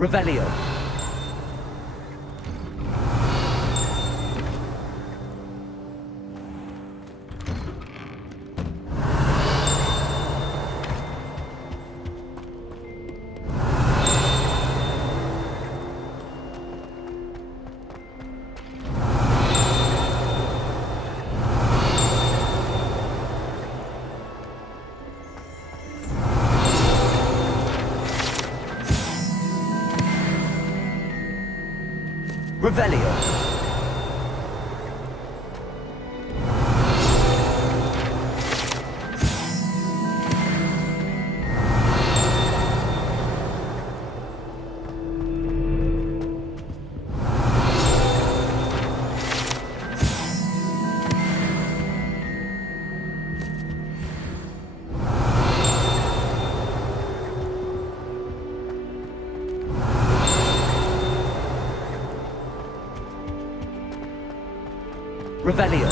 Revelio. Revelio. Revelio.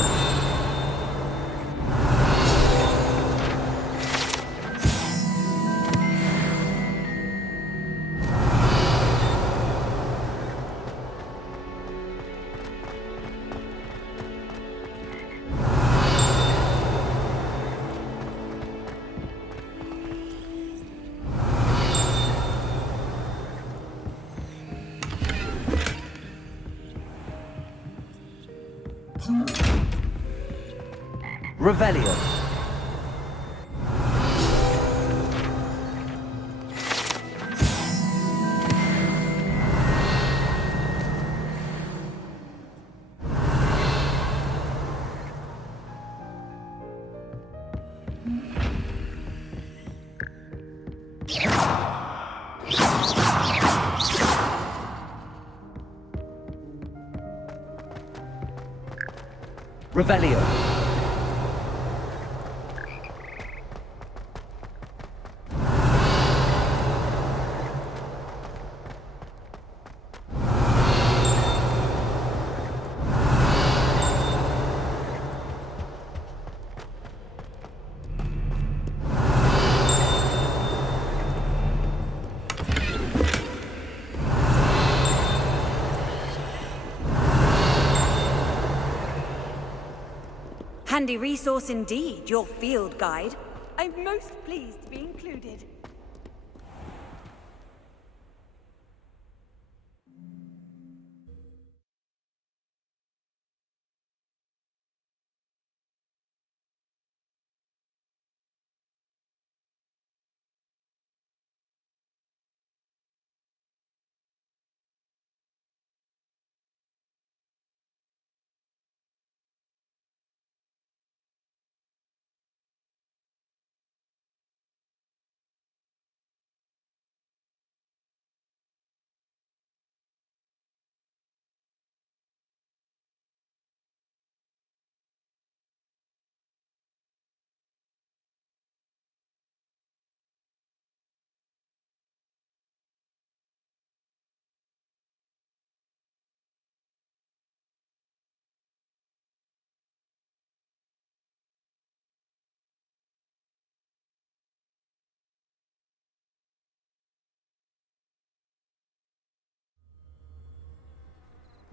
Revelio. Revelio. Handy resource indeed, your field guide. I'm most pleased to be included.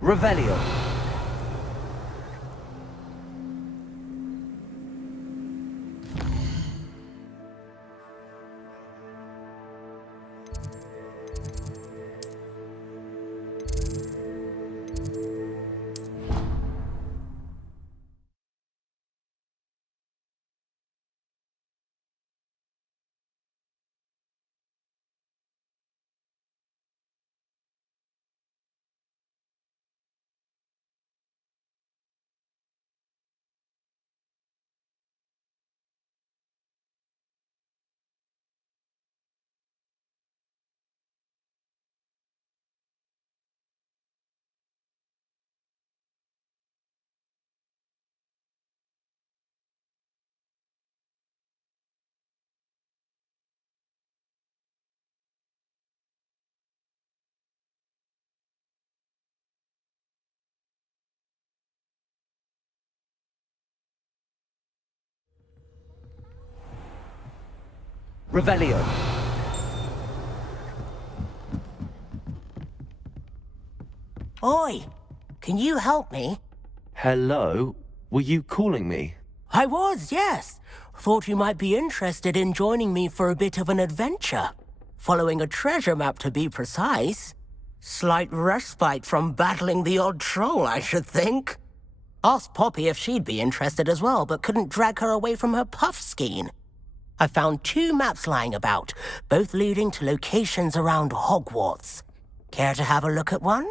Revelio. Revelio. Oi! Can you help me? Hello? Were you calling me? I was, yes. Thought you might be interested in joining me for a bit of an adventure. Following a treasure map, to be precise. Slight respite from battling the odd troll, I should think. Asked Poppy if she'd be interested as well, but couldn't drag her away from her puff skein. I found 2 maps lying about, both leading to locations around Hogwarts. Care to have a look at one?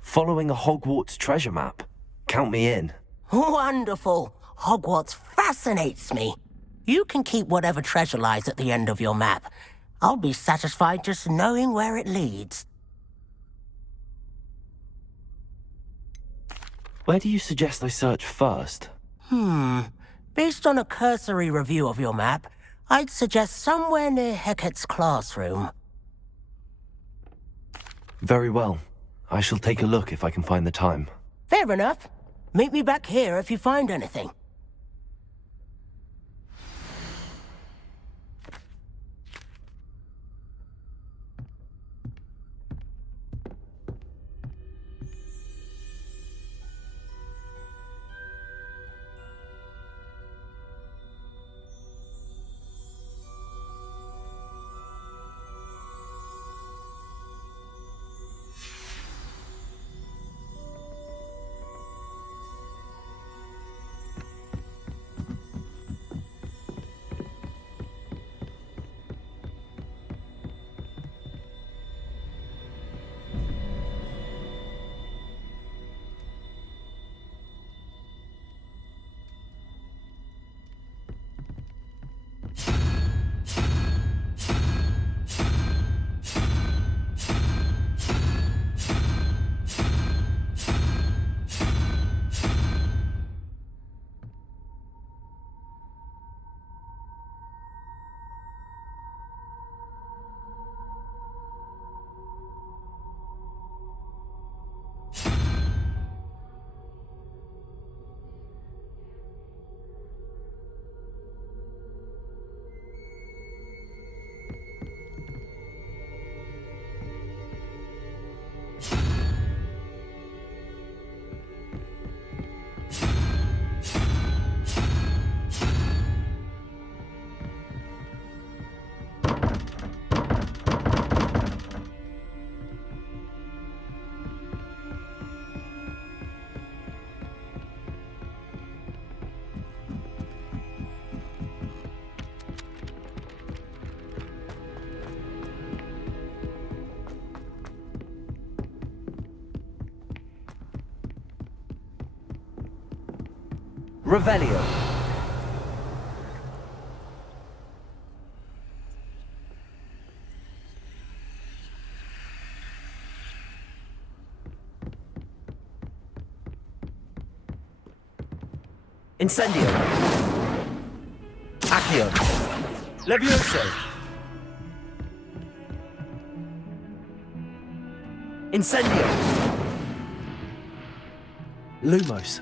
Following a Hogwarts treasure map? Count me in. Wonderful. Hogwarts fascinates me. You can keep whatever treasure lies at the end of your map. I'll be satisfied just knowing where it leads. Where do you suggest I search first? Based on a cursory review of your map, I'd suggest somewhere near Hecat's classroom. Very well. I shall take a look if I can find the time. Fair enough. Meet me back here if you find anything. Revelio. Incendio. Accio. Levioso. Incendio. Lumos.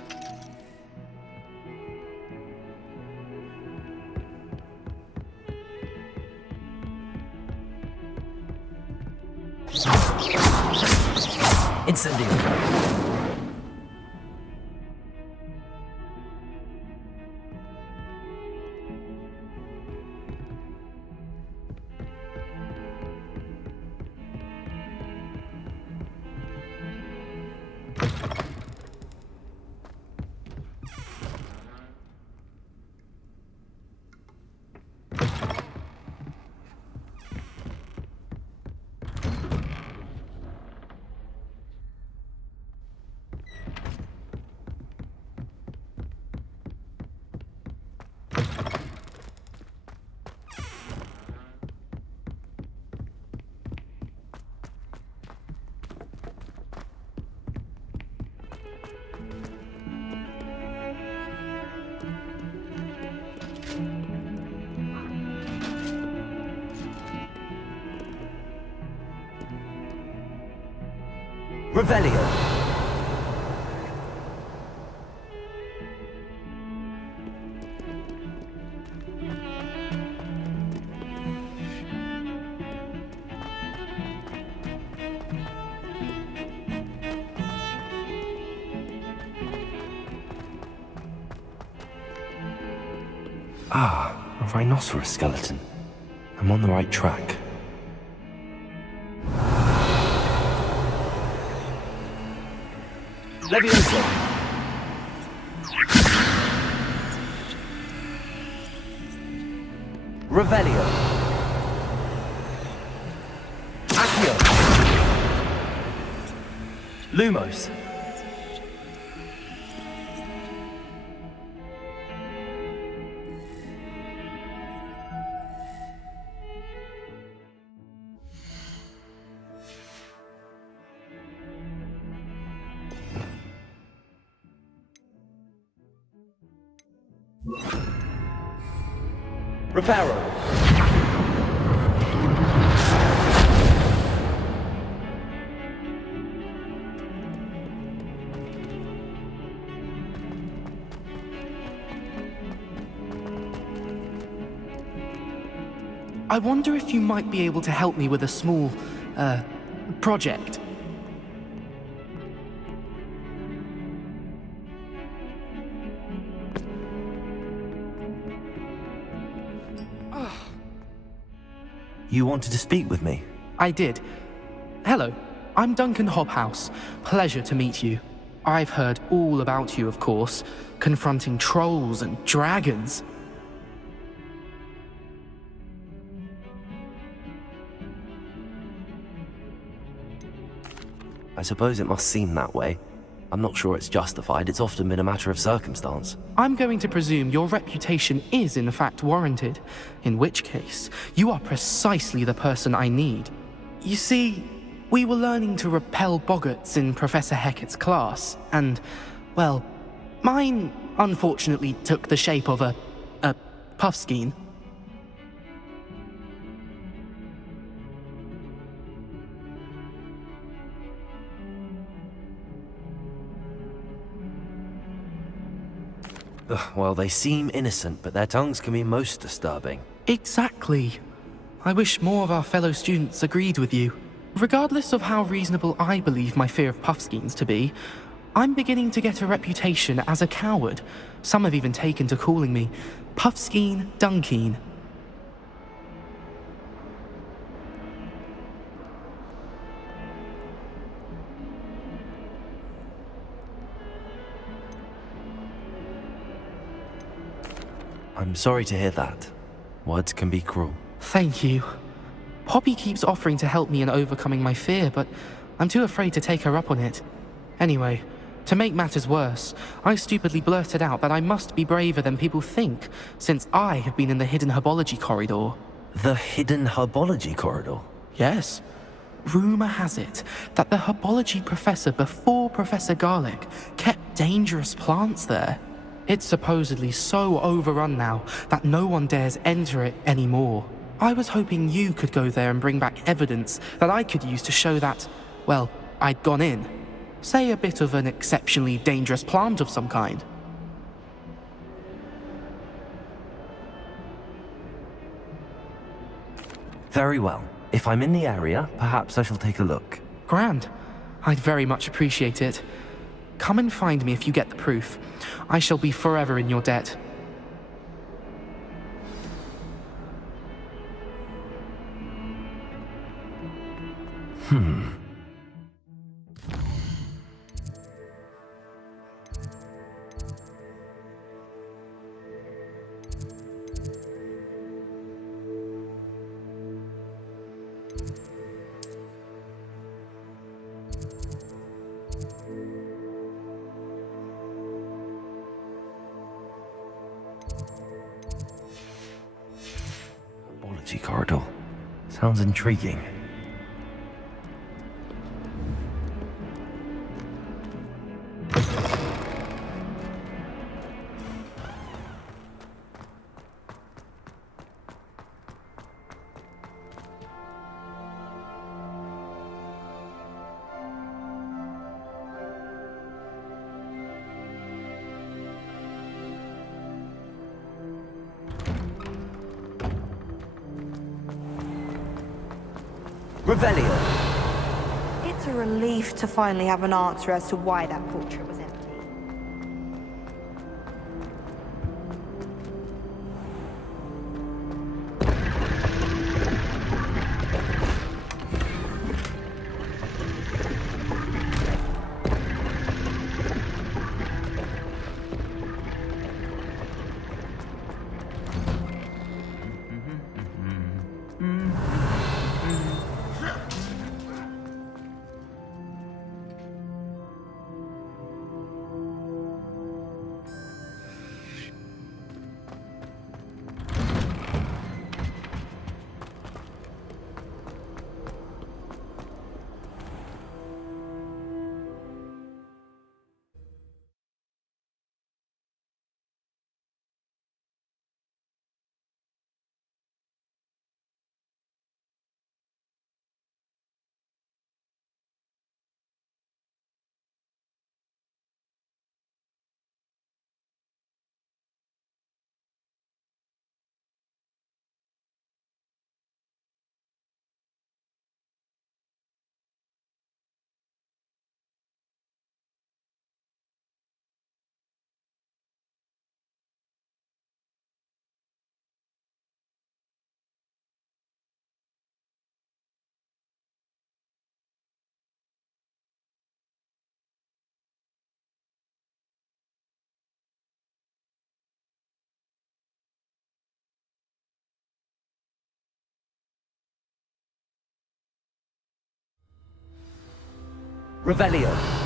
Incendio. Revelio. Ah, a rhinoceros skeleton. I'm on the right track. Leviosa! Revelio! Accio! Lumos! Reparo! I wonder if you might be able to help me with a small, project. You wanted to speak with me? I did. Hello, I'm Duncan Hobhouse. Pleasure to meet you. I've heard all about you, of course, confronting trolls and dragons. I suppose it must seem that way. I'm not sure it's justified. It's often been a matter of circumstance. I'm going to presume your reputation is in fact warranted, in which case, you are precisely the person I need. You see, we were learning to repel boggarts in Professor Hecat's class, and, well, mine unfortunately took the shape of a puffskein. Well, they seem innocent, but their tongues can be most disturbing. Exactly. I wish more of our fellow students agreed with you. Regardless of how reasonable I believe my fear of puffskeins to be, I'm beginning to get a reputation as a coward. Some have even taken to calling me Puffskeen Dunkeen. I'm sorry to hear that. Words can be cruel. Thank you. Poppy keeps offering to help me in overcoming my fear, but I'm too afraid to take her up on it. Anyway, to make matters worse, I stupidly blurted out that I must be braver than people think, since I have been in the hidden herbology corridor. The hidden herbology corridor? Yes. Rumor has it that the herbology professor before Professor Garlic kept dangerous plants there. It's supposedly so overrun now that no one dares enter it anymore. I was hoping you could go there and bring back evidence that I could use to show that, well, I'd gone in. Say a bit of an exceptionally dangerous plant of some kind. Very well. If I'm in the area, perhaps I shall take a look. Grand. I'd very much appreciate it. Come and find me if you get the proof. I shall be forever in your debt. Herbology corridor. Sounds intriguing. Revelio. It's a relief to finally have an answer as to why that portrait was empty. Revelio.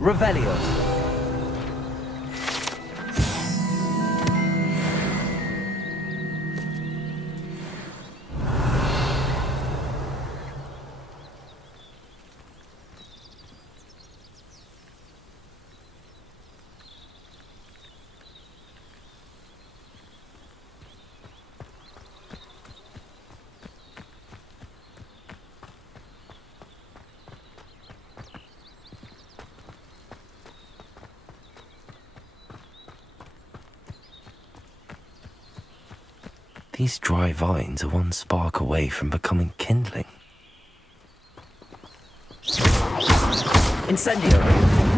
Revelio. These dry vines are one spark away from becoming kindling. Incendio!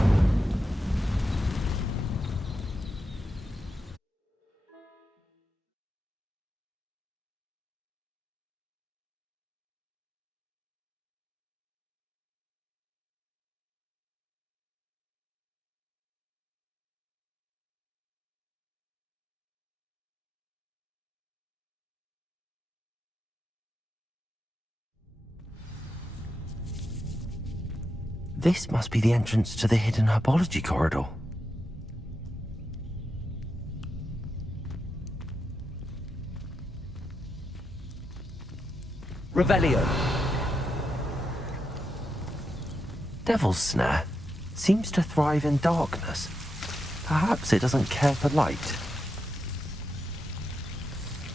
This must be the entrance to the hidden herbology corridor. Revelio. Devil's Snare seems to thrive in darkness. Perhaps it doesn't care for light.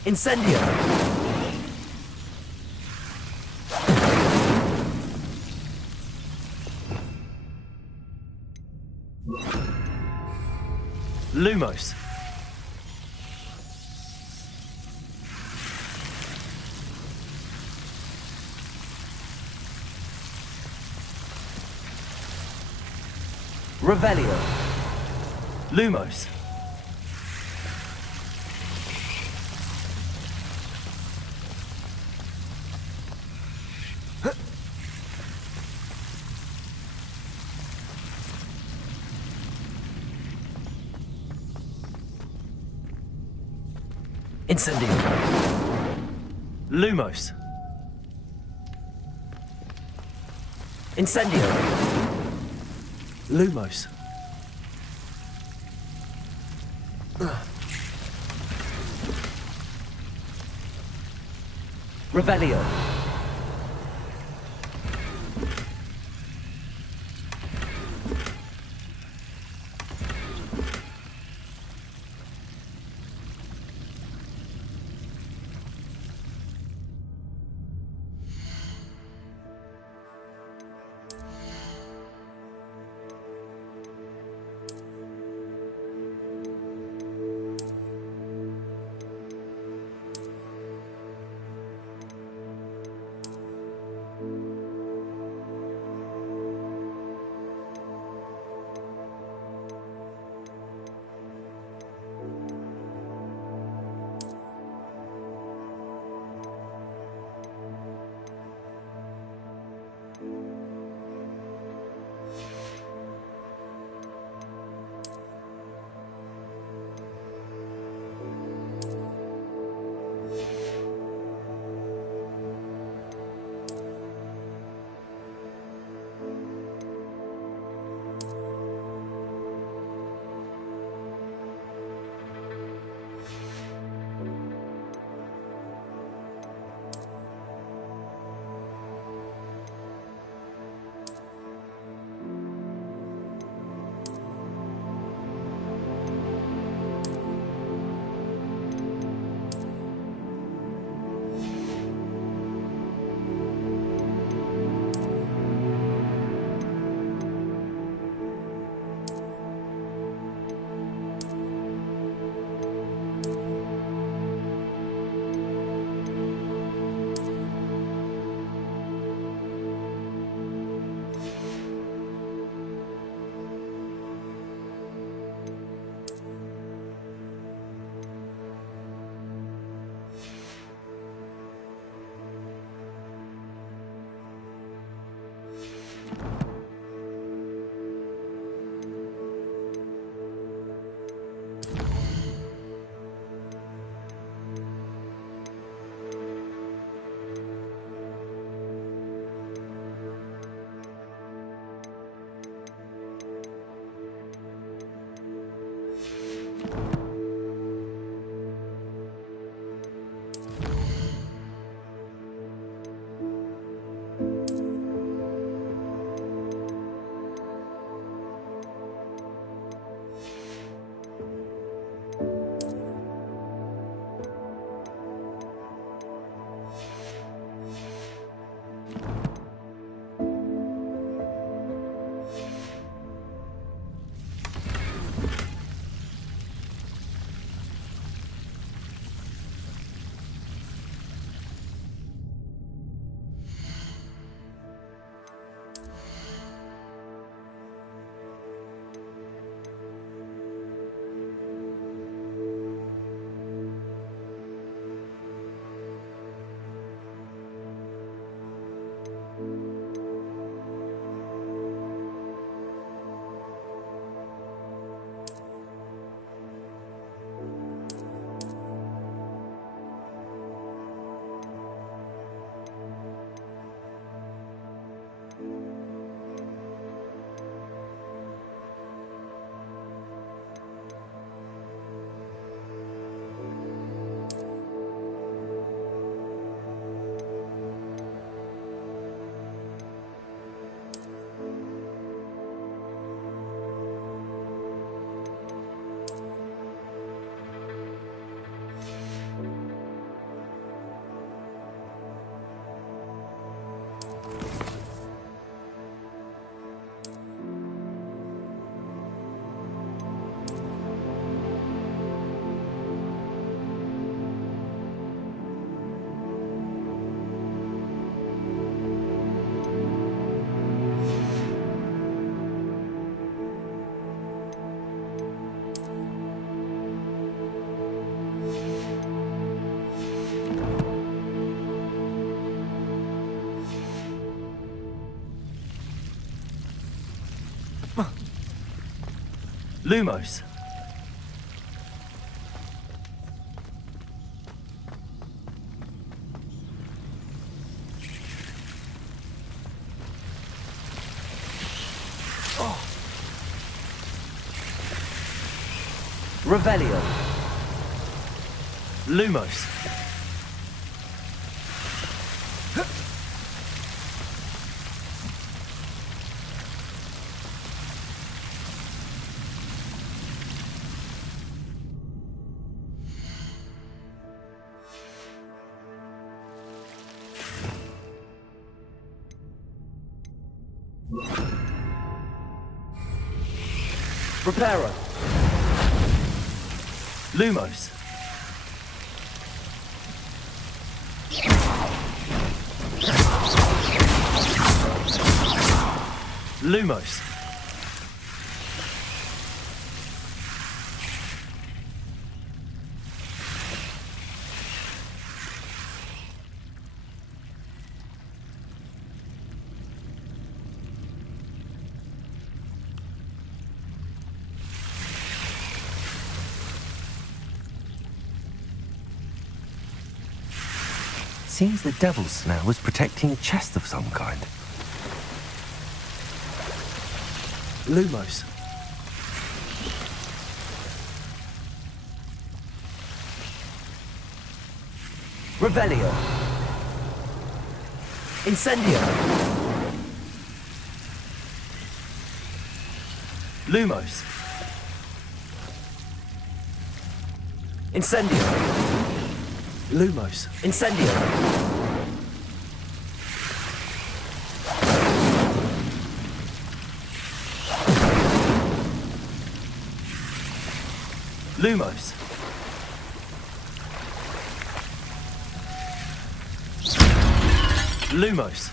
Incendio. Lumos. Revelio. Lumos. Incendio. Lumos. Incendio. Lumos. Revelio. Lumos. Revelio. Lumos. Reparo. Lumos. Lumos. Seems the devil's snare was protecting a chest of some kind. Lumos. Revelio. Incendio. Lumos. Incendio. Lumos. Incendio. Lumos. Lumos.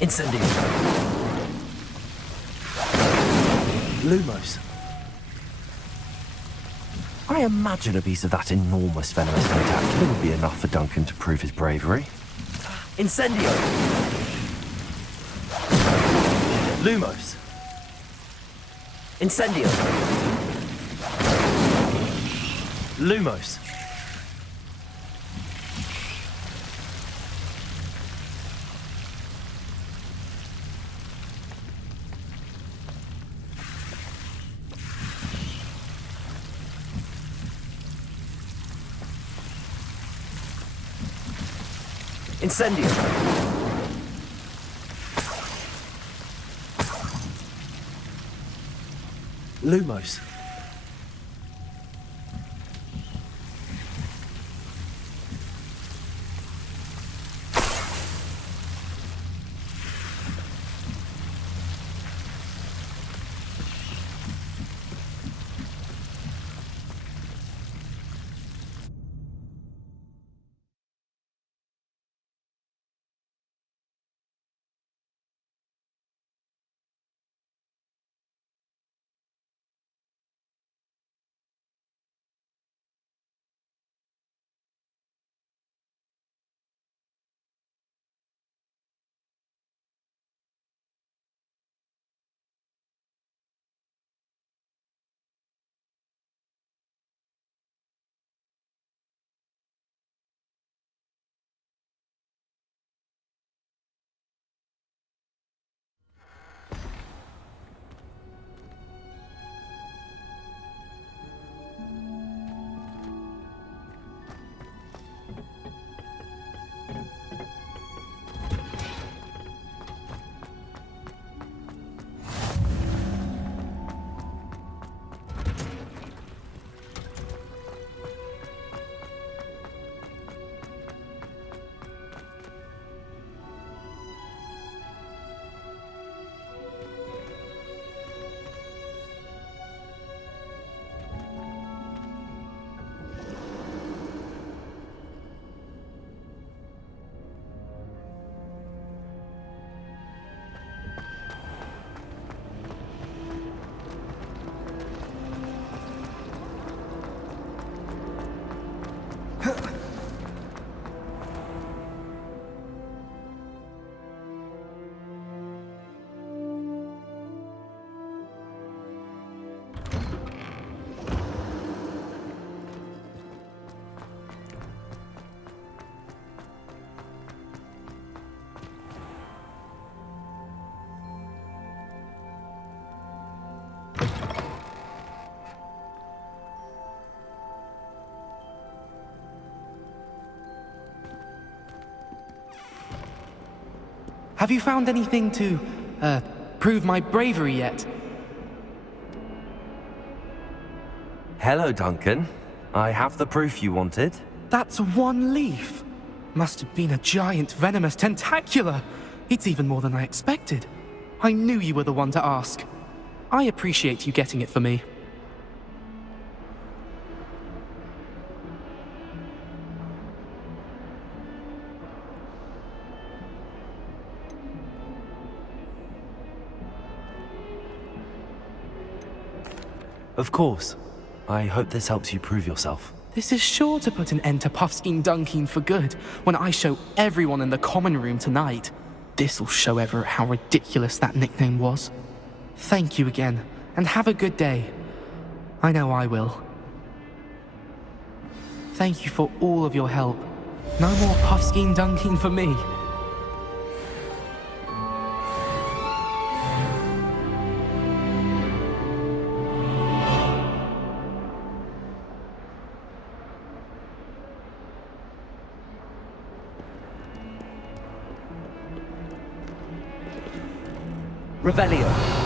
Incendio. Lumos. I imagine a piece of that enormous venomous tentacle would be enough for Duncan to prove his bravery. Incendio! Lumos! Incendio! Lumos! Incendio! Lumos. Have you found anything to, prove my bravery yet? Hello, Duncan. I have the proof you wanted. That's one leaf. Must have been a giant venomous tentacula. It's even more than I expected. I knew you were the one to ask. I appreciate you getting it for me. Of course. I hope this helps you prove yourself. This is sure to put an end to Puffskein Dunkeen for good when I show everyone in the common room tonight. This'll show Everett how ridiculous that nickname was. Thank you again, and have a good day. I know I will. Thank you for all of your help. No more Puffskein Dunkeen for me. Revelio.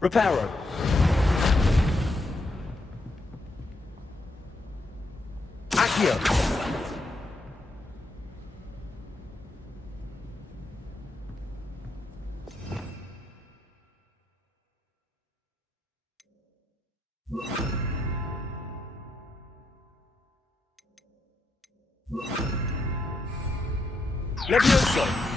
Reparo. Accio. Levioso.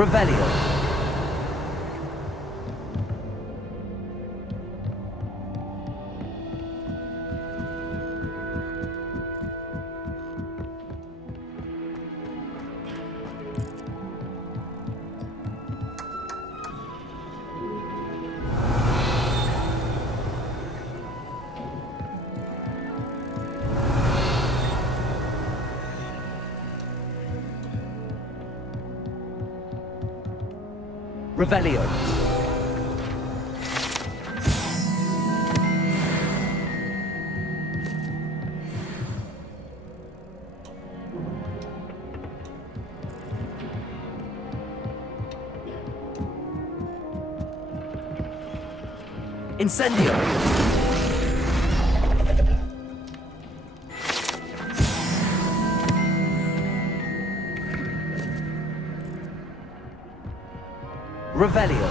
Revelio. Revelio. Incendio! Revelio.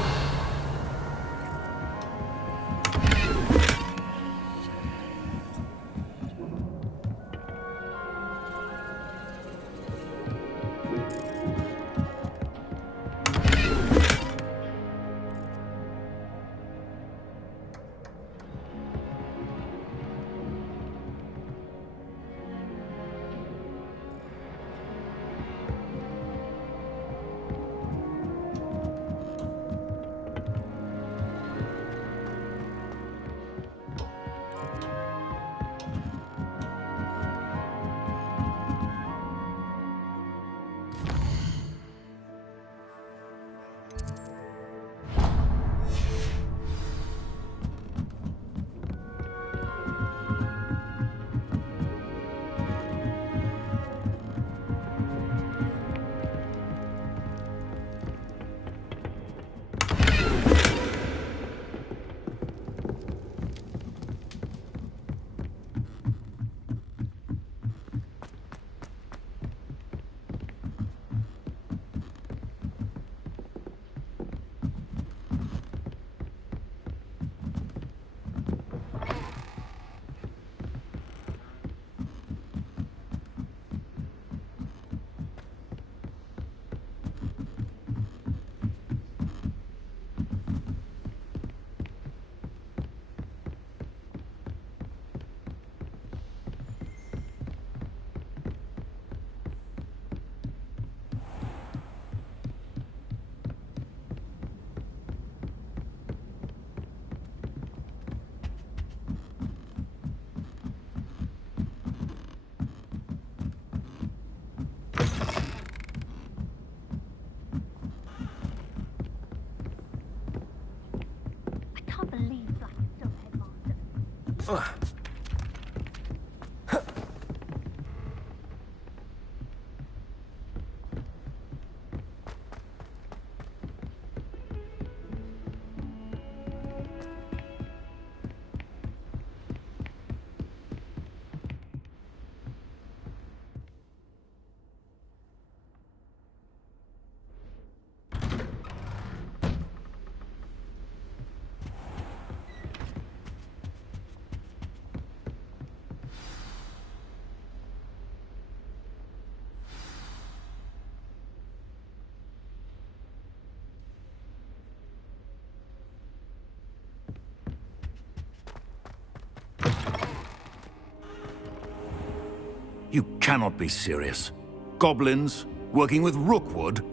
You cannot be serious. Goblins working with Rookwood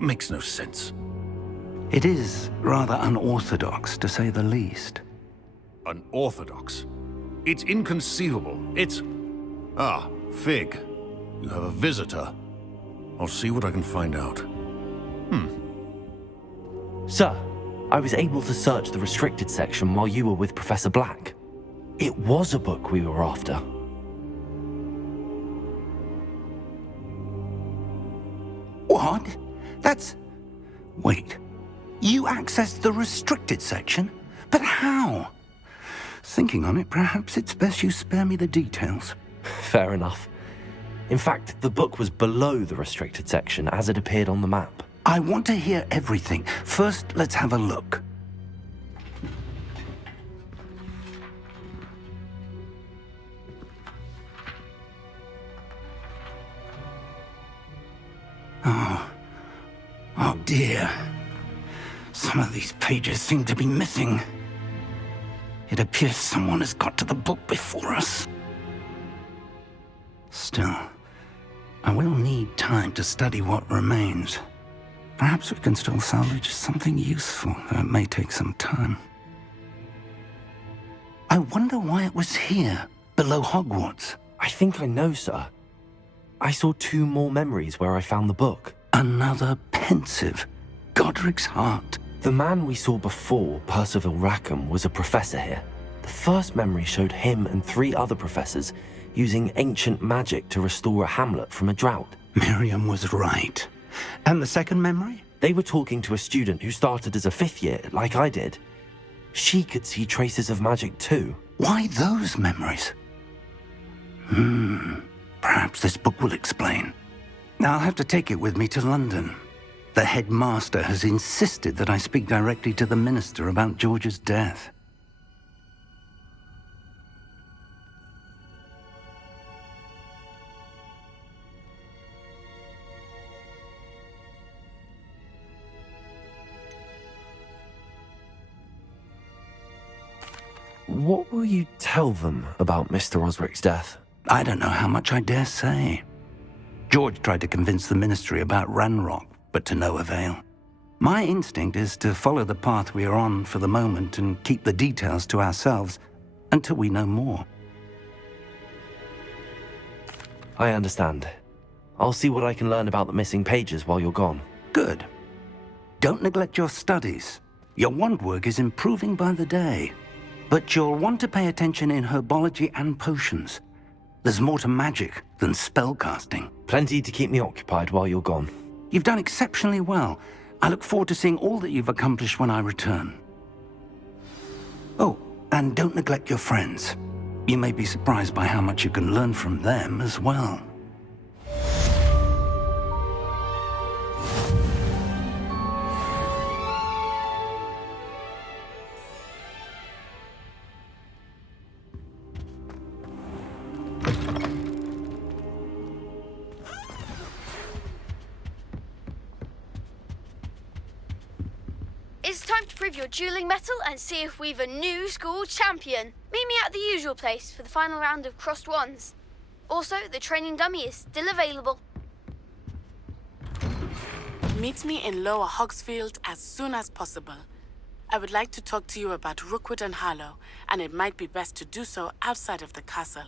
makes no sense. It is rather unorthodox, to say the least. Unorthodox? It's inconceivable. It's... Ah, Fig. You have a visitor. I'll see what I can find out. Sir, I was able to search the restricted section while you were with Professor Black. It was a book we were after. What? That's... Wait. You accessed the restricted section? But how? Thinking on it, perhaps it's best you spare me the details. Fair enough. In fact, the book was below the restricted section as it appeared on the map. I want to hear everything. First, let's have a look. Oh dear. Some of these pages seem to be missing. It appears someone has got to the book before us. Still, I will need time to study what remains. Perhaps we can still salvage something useful, though it may take some time. I wonder why it was here, below Hogwarts. I think I know, sir. I saw 2 more memories where I found the book. Another pensive. Godric's heart. The man we saw before, Percival Rackham, was a professor here. The first memory showed him and 3 other professors using ancient magic to restore a hamlet from a drought. Miriam was right. And the second memory? They were talking to a student who started as a 5th year, like I did. She could see traces of magic too. Why those memories? Perhaps this book will explain. I'll have to take it with me to London. The headmaster has insisted that I speak directly to the minister about George's death. What will you tell them about Mr. Osric's death? I don't know how much I dare say. George tried to convince the ministry about Ranrock, but to no avail. My instinct is to follow the path we are on for the moment and keep the details to ourselves until we know more. I understand. I'll see what I can learn about the missing pages while you're gone. Good. Don't neglect your studies. Your wand work is improving by the day. But you'll want to pay attention in herbology and potions. There's more to magic than spellcasting. Plenty to keep me occupied while you're gone. You've done exceptionally well. I look forward to seeing all that you've accomplished when I return. Oh, and don't neglect your friends. You may be surprised by how much you can learn from them as well. It's time to prove your dueling mettle and see if we've a new school champion. Meet me at the usual place for the final round of crossed wands. Also, the training dummy is still available. Meet me in Lower Hogsfield as soon as possible. I would like to talk to you about Rookwood and Harlow, and it might be best to do so outside of the castle.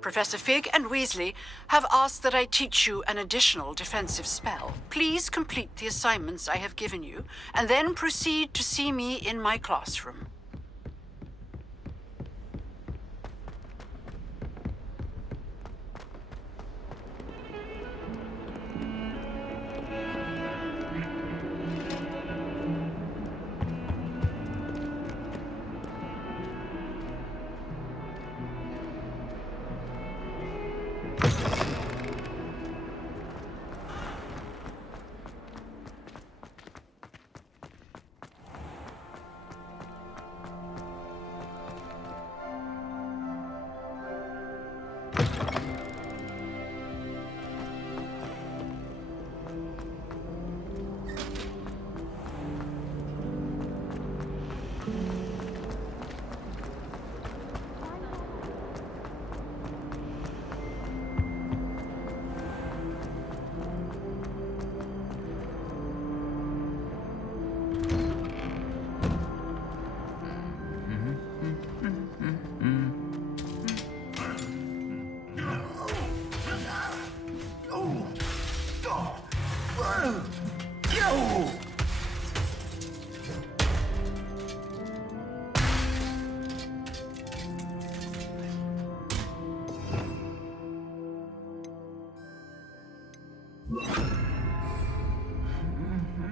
Professor Fig and Weasley have asked that I teach you an additional defensive spell. Please complete the assignments I have given you, and then proceed to see me in my classroom.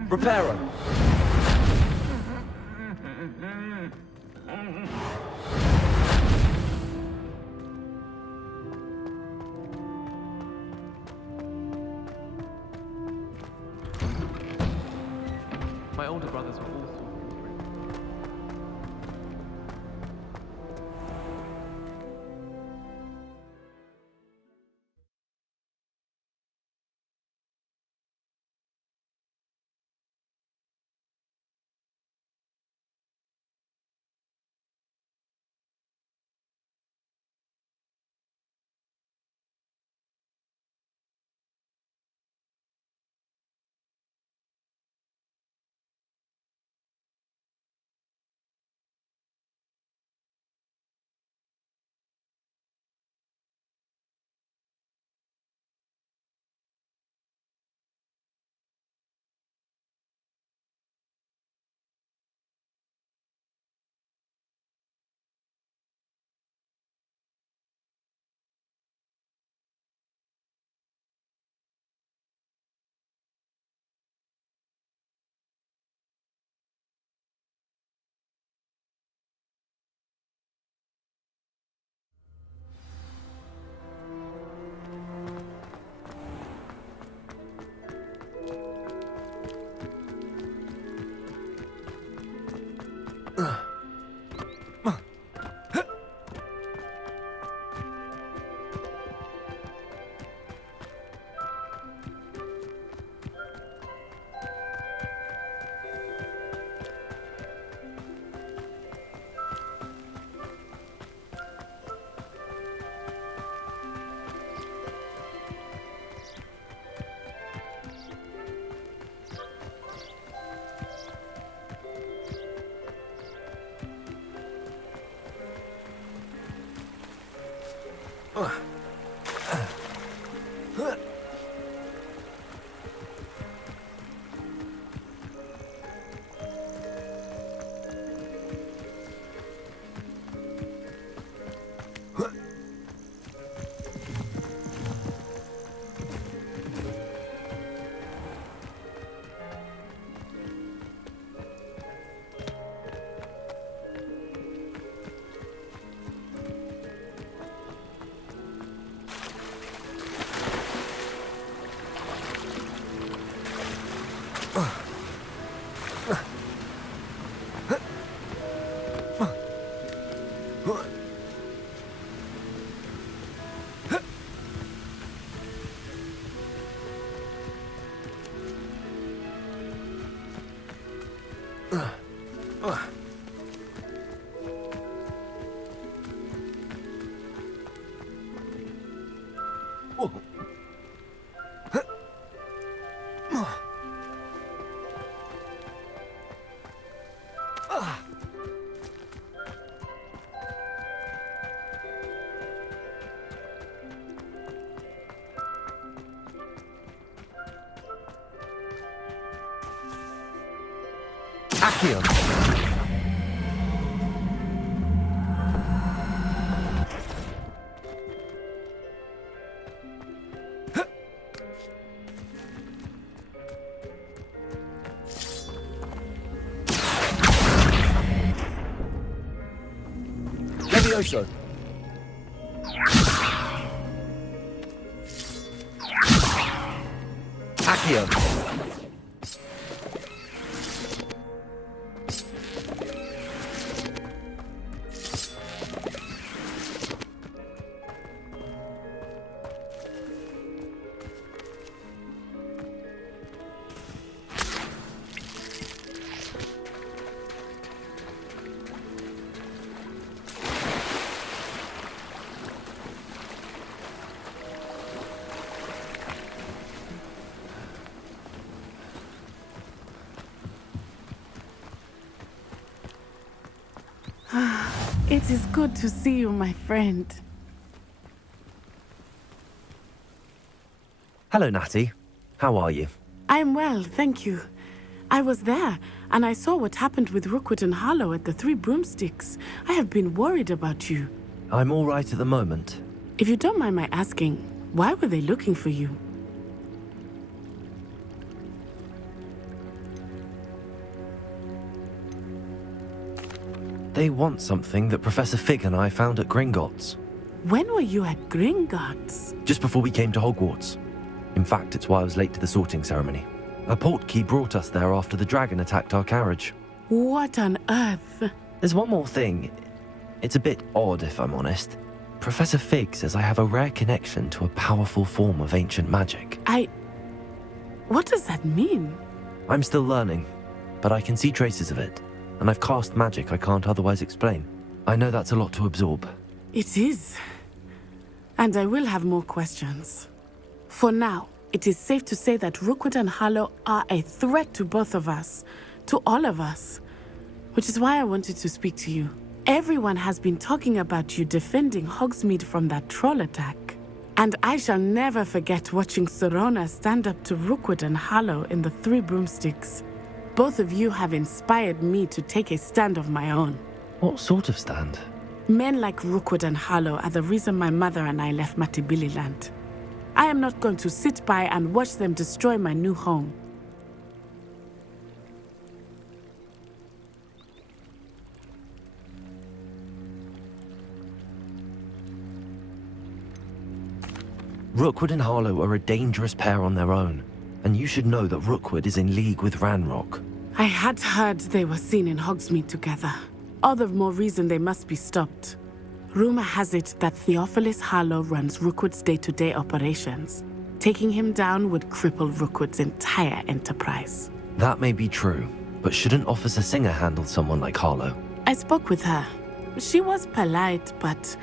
Reparo! My older brothers were all sorted for it. Accio! Levioso! Accio! It is good to see you, my friend. Hello, Natty. How are you? I'm well, thank you. I was there, and I saw what happened with Rookwood and Harlow at the Three Broomsticks. I have been worried about you. I'm all right at the moment. If you don't mind my asking, why were they looking for you? They want something that Professor Fig and I found at Gringotts. When were you at Gringotts? Just before we came to Hogwarts. In fact, it's why I was late to the sorting ceremony. A portkey brought us there after the dragon attacked our carriage. What on earth? There's one more thing. It's a bit odd, if I'm honest. Professor Fig says I have a rare connection to a powerful form of ancient magic. What does that mean? I'm still learning, but I can see traces of it, and I've cast magic I can't otherwise explain. I know that's a lot to absorb. It is. And I will have more questions. For now, it is safe to say that Rookwood and Harlow are a threat to both of us, to all of us, which is why I wanted to speak to you. Everyone has been talking about you defending Hogsmeade from that troll attack. And I shall never forget watching Sorona stand up to Rookwood and Harlow in the Three Broomsticks. Both of you have inspired me to take a stand of my own. What sort of stand? Men like Rookwood and Harlow are the reason my mother and I left Matibili land. I am not going to sit by and watch them destroy my new home. Rookwood and Harlow are a dangerous pair on their own, and you should know that Rookwood is in league with Ranrock. I had heard they were seen in Hogsmeade together. All the more reason they must be stopped. Rumor has it that Theophilus Harlow runs Rookwood's day-to-day operations. Taking him down would cripple Rookwood's entire enterprise. That may be true, but shouldn't Officer Singer handle someone like Harlow? I spoke with her. She was polite, but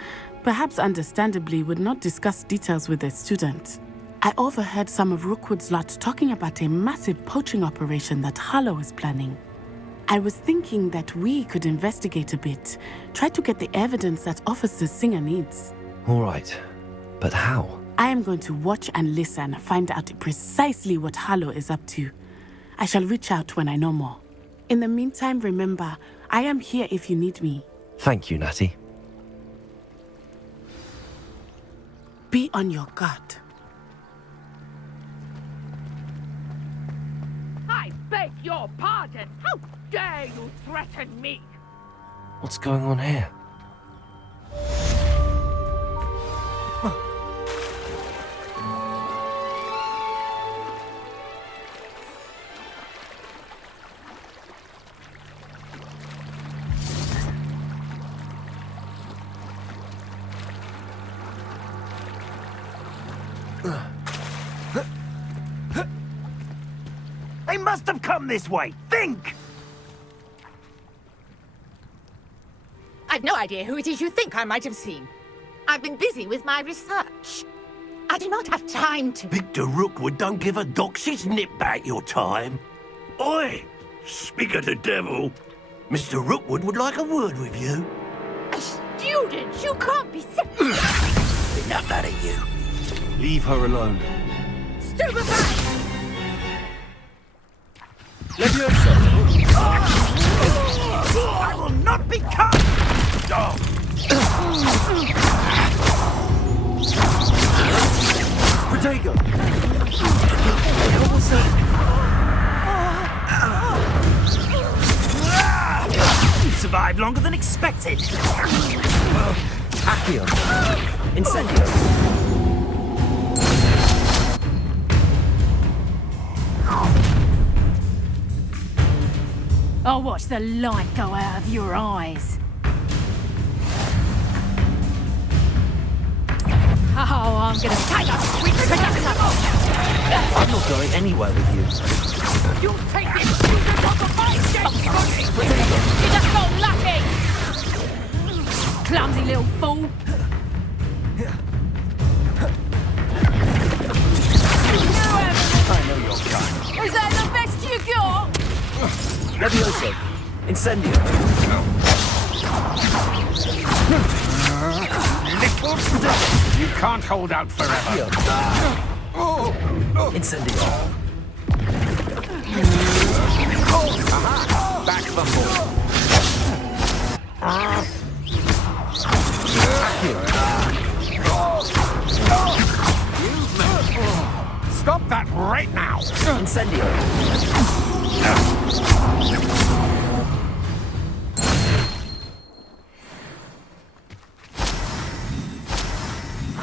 perhaps understandably would not discuss details with a student. I overheard some of Rookwood's lot talking about a massive poaching operation that Harlow is planning. I was thinking that we could investigate a bit, try to get the evidence that Officer Singer needs. All right, but how? I am going to watch and listen, find out precisely what Harlow is up to. I shall reach out when I know more. In the meantime, remember, I am here if you need me. Thank you, Natty. Be on your guard. I beg your pardon. How dare you threaten me? What's going on here? They must have come this way. Think! I've no idea who it is you think I might have seen. I've been busy with my research. I do not have time to... Victor Rookwood don't give a doxy's nip back your time. Oi! Speak of the devil. Mr. Rookwood would like a word with you. A student? You can't be serious. Enough out of you. Leave her alone. Stupefy! I will not be caught! Protego! You survived longer than expected. Accio! Incendio! I'll watch the light go out of your eyes. Oh, I'm gonna take a sweet I'm not going anywhere with you. You take this student off of my stage! You just got lucky! Clumsy little fool! I know your kind. Is that the best you got? Levioso! Incendio! You can't hold out forever. Incendio! Back the ball. Stop that right now! Incendio!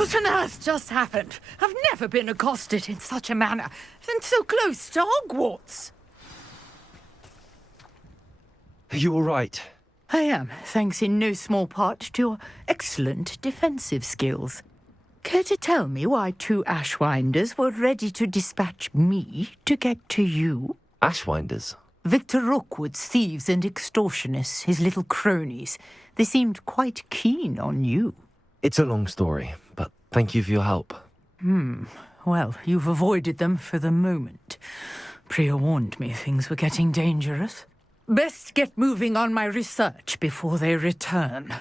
What on earth just happened? I've never been accosted in such a manner, and so close to Hogwarts. Are you all right? I am, thanks in no small part to your excellent defensive skills. Care to tell me why 2 Ashwinders were ready to dispatch me to get to you? Ashwinders? Victor Rookwood's thieves and extortionists, his little cronies. They seemed quite keen on you. It's a long story, but thank you for your help. Well, you've avoided them for the moment. Priya warned me things were getting dangerous. Best get moving on my research before they return.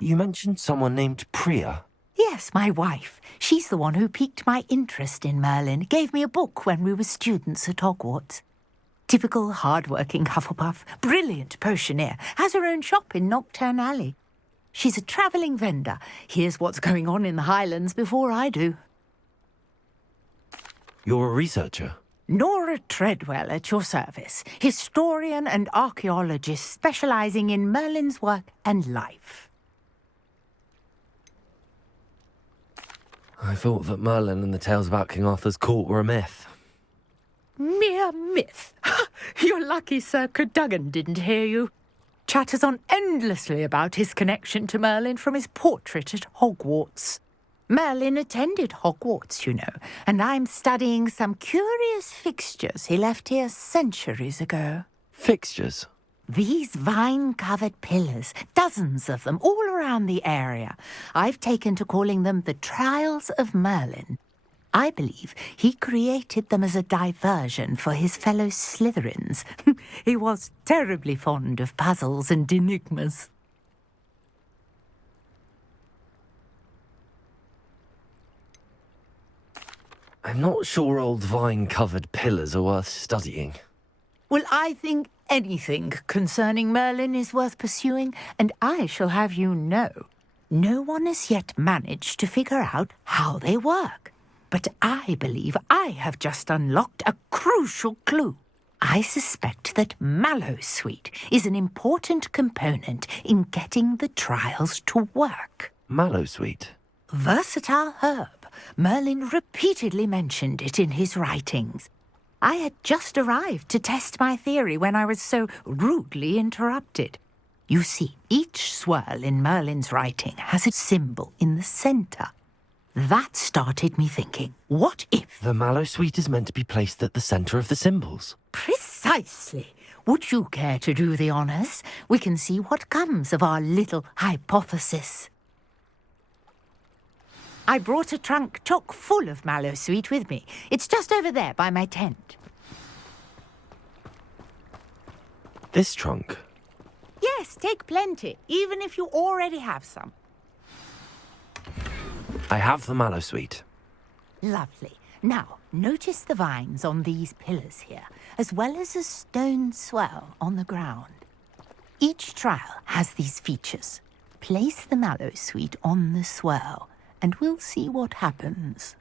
You mentioned someone named Priya. Yes, my wife. She's the one who piqued my interest in Merlin. Gave me a book when we were students at Hogwarts. Typical hard-working Hufflepuff. Brilliant potioneer. Has her own shop in Nocturne Alley. She's a travelling vendor. Hears what's going on in the Highlands before I do. You're a researcher? Nora Treadwell at your service. Historian and archaeologist specialising in Merlin's work and life. I thought that Merlin and the tales about King Arthur's court were a myth. Mere myth. You're lucky Sir Cadogan didn't hear you. Chatters on endlessly about his connection to Merlin from his portrait at Hogwarts. Merlin attended Hogwarts, you know, and I'm studying some curious fixtures he left here centuries ago. Fixtures? These vine-covered pillars, dozens of them, all around the area. I've taken to calling them the Trials of Merlin. I believe he created them as a diversion for his fellow Slytherins. He was terribly fond of puzzles and enigmas. I'm not sure old vine-covered pillars are worth studying. Well, I think anything concerning Merlin is worth pursuing, and I shall have you know, no one has yet managed to figure out how they work. But I believe I have just unlocked a crucial clue. I suspect that Mallowsweet is an important component in getting the trials to work. Mallowsweet? Versatile herb. Merlin repeatedly mentioned it in his writings. I had just arrived to test my theory when I was so rudely interrupted. You see, each swirl in Merlin's writing has a symbol in the centre. That started me thinking, what if... The Mallowsweet is meant to be placed at the centre of the symbols. Precisely. Would you care to do the honours? We can see what comes of our little hypothesis. I brought a trunk chock full of Mallowsweet with me. It's just over there by my tent. This trunk? Yes, take plenty, even if you already have some. I have the Mallowsweet. Lovely. Now, notice the vines on these pillars here, as well as a stone swell on the ground. Each trial has these features. Place the Mallowsweet on the swell, and we'll see what happens.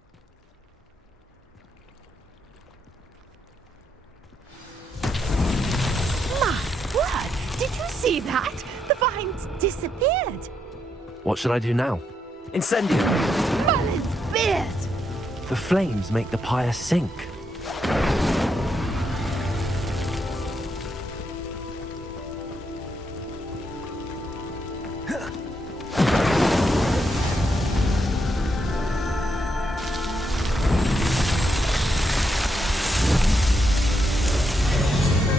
My word! Did you see that? The vines disappeared. What should I do now? Incendio! Merlin's beard! The flames make the pyre sink.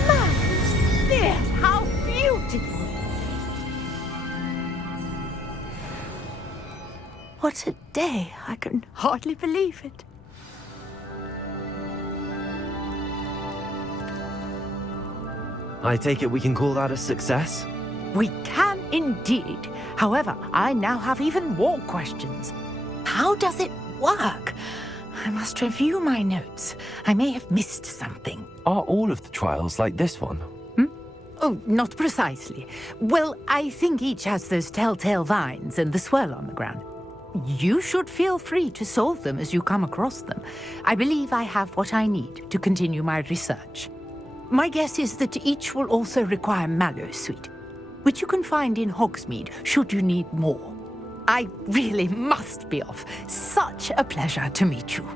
Merlin's beard! How beautiful! What a day! I can hardly believe it. I take it we can call that a success? We can indeed. However, I now have even more questions. How does it work? I must review my notes. I may have missed something. Are all of the trials like this one? Oh, not precisely. Well, I think each has those telltale vines and the swirl on the ground. You should feel free to solve them as you come across them. I believe I have what I need to continue my research. My guess is that each will also require mallow sweet, which you can find in Hogsmeade should you need more. I really must be off. Such a pleasure to meet you.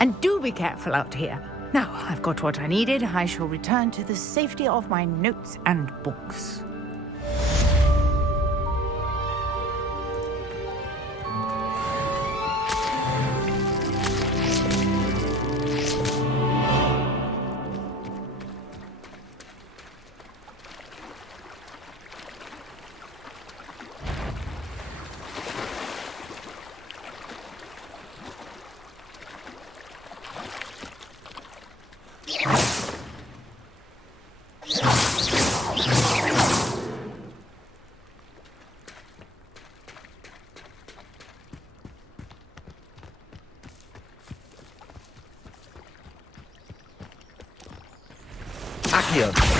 And do be careful out here. Now, I've got what I needed. I shall return to the safety of my notes and books. Accio.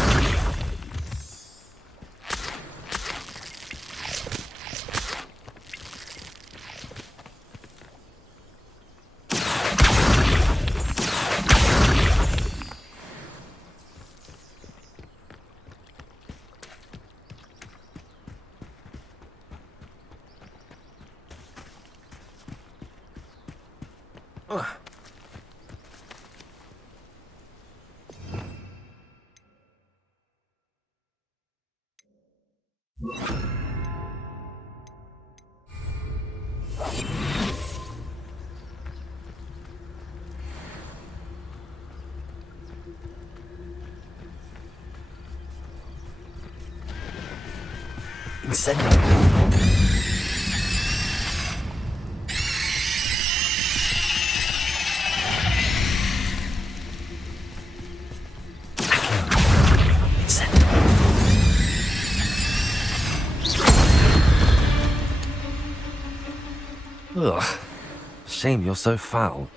Ugh. Shame you're so foul.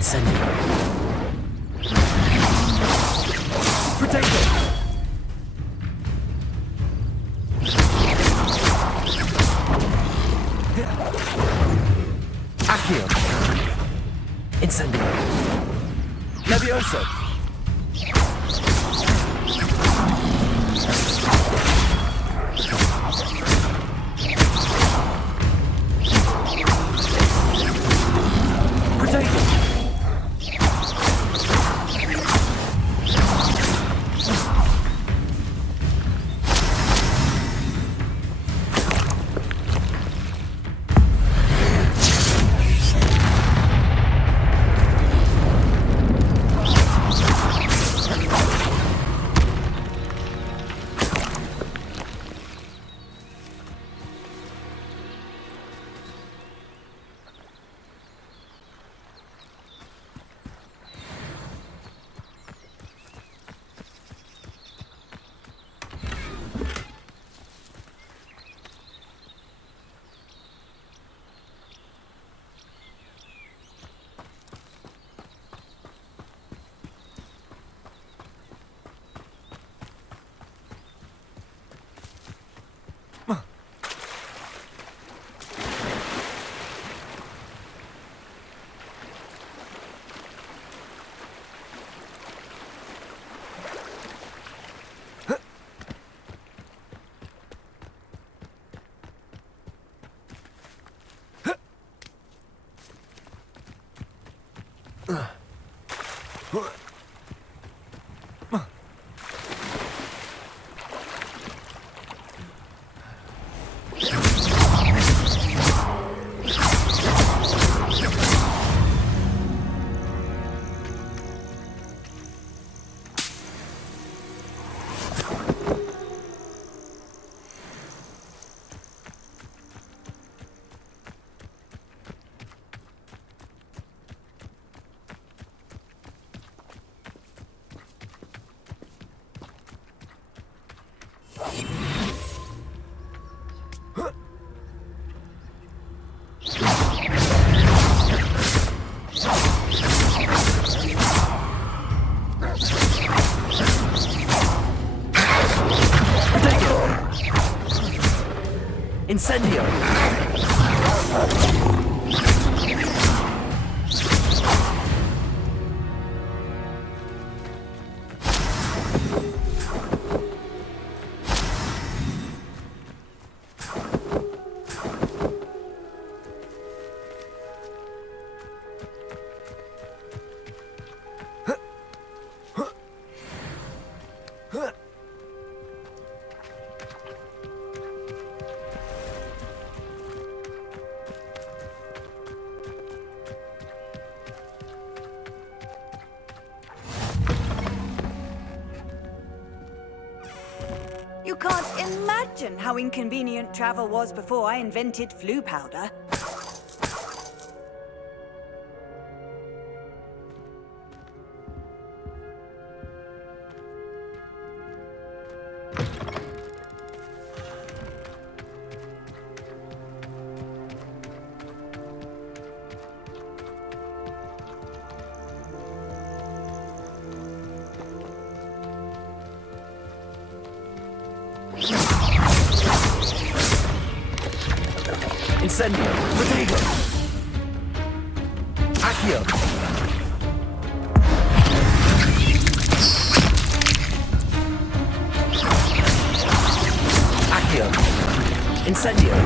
Incendio. Potato! Accio. Incendio. Levioso. Potato. Incendio! You can't imagine how inconvenient travel was before I invented flu powder. Incendio! Protego! Accio! Accio! Incendio!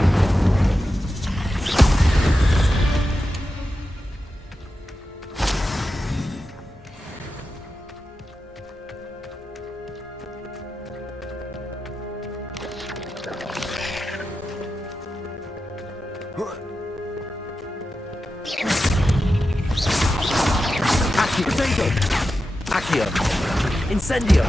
Protego! Accio! Incendio!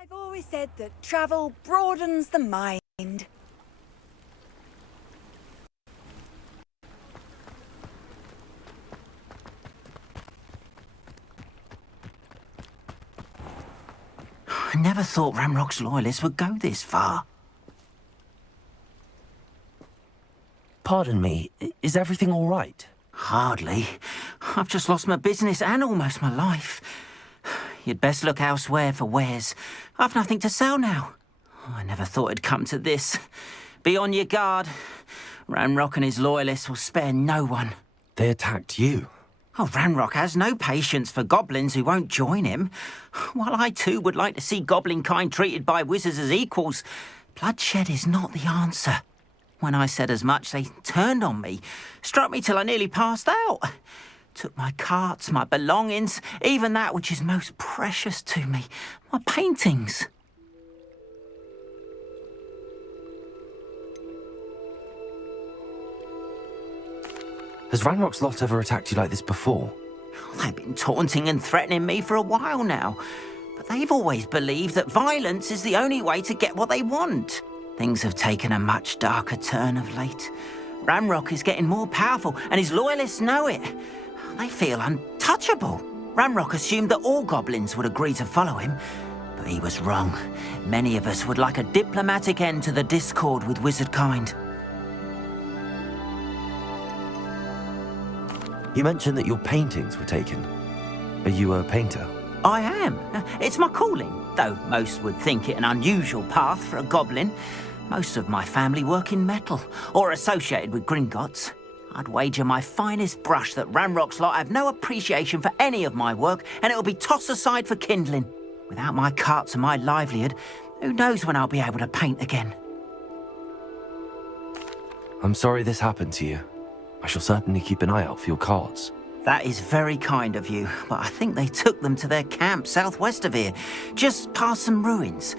I've always said that travel broadens the mind. I never thought Ramrock's loyalists would go this far. Pardon me, is everything all right? Hardly. I've just lost my business and almost my life. You'd best look elsewhere for wares. I've nothing to sell now. I never thought it'd come to this. Be on your guard. Ramrock and his loyalists will spare no one. They attacked you. Oh, Ramrock has no patience for goblins who won't join him. While I too would like to see goblin kind treated by wizards as equals, bloodshed is not the answer. When I said as much, they turned on me, struck me till I nearly passed out. Took my carts, my belongings, even that which is most precious to me, my paintings. Has Ranrock's lot ever attacked you like this before? They've been taunting and threatening me for a while now, but they've always believed that violence is the only way to get what they want. Things have taken a much darker turn of late. Ranrock is getting more powerful, and his loyalists know it. They feel untouchable. Ranrock assumed that all goblins would agree to follow him, but he was wrong. Many of us would like a diplomatic end to the discord with wizard kind. You mentioned that your paintings were taken. Are you a painter? I am. It's my calling, though most would think it an unusual path for a goblin. Most of my family work in metal, or associated with Gringotts. I'd wager my finest brush that Ranrock's lot have no appreciation for any of my work, and it'll be tossed aside for kindling. Without my carts and my livelihood, who knows when I'll be able to paint again? I'm sorry this happened to you. I shall certainly keep an eye out for your carts. That is very kind of you, but I think they took them to their camp southwest of here, just past some ruins.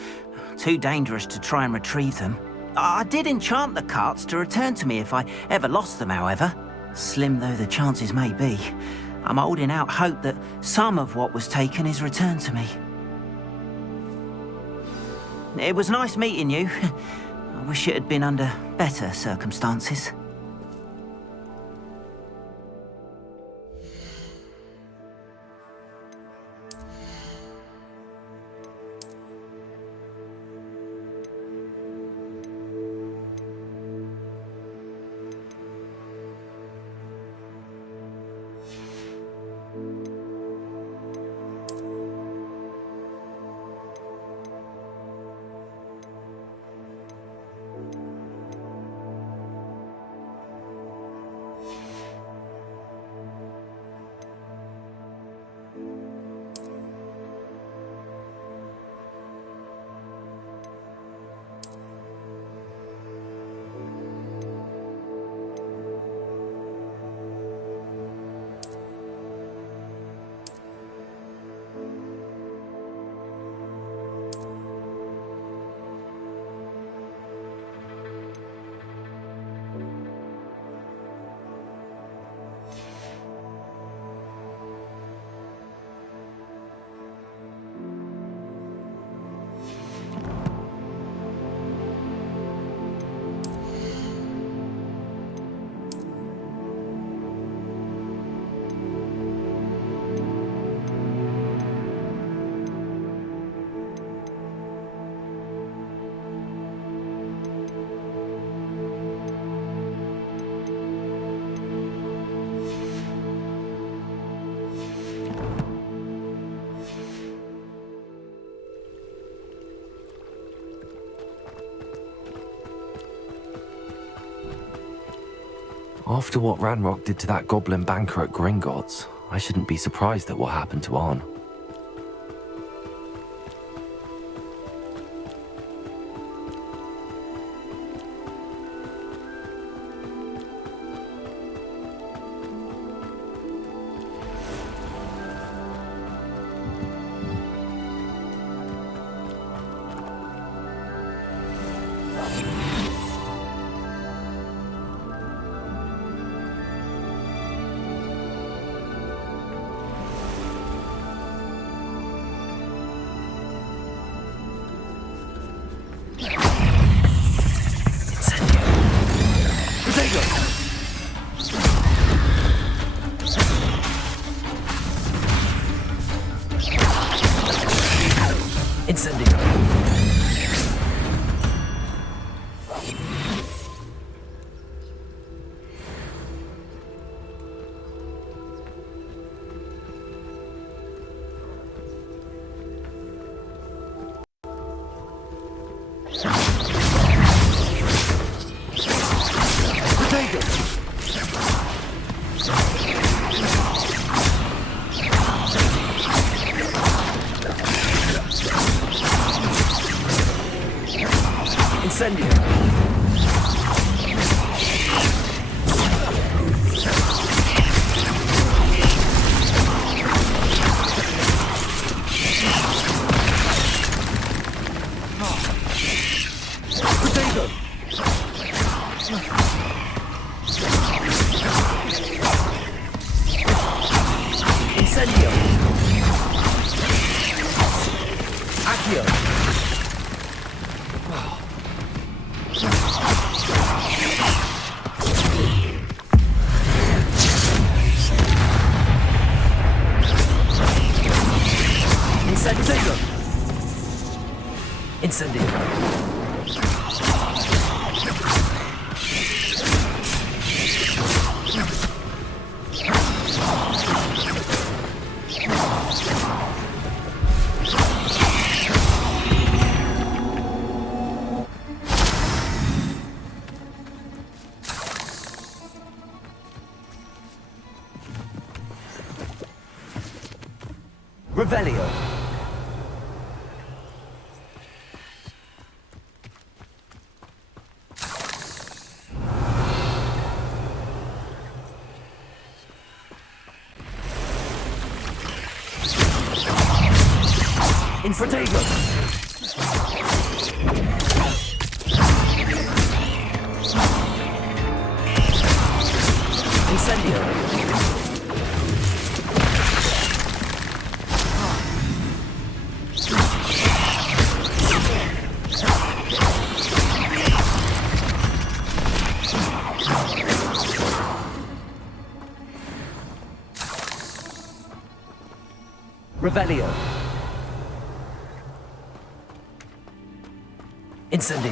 Too dangerous to try and retrieve them. I did enchant the carts to return to me if I ever lost them, however. Slim though the chances may be, I'm holding out hope that some of what was taken is returned to me. It was nice meeting you. I wish it had been under better circumstances. After what Ranrock did to that goblin banker at Gringotts, I shouldn't be surprised at what happened to Arn. Incendio. Revelio. Infratago. Incendio. Revelio. Incendio.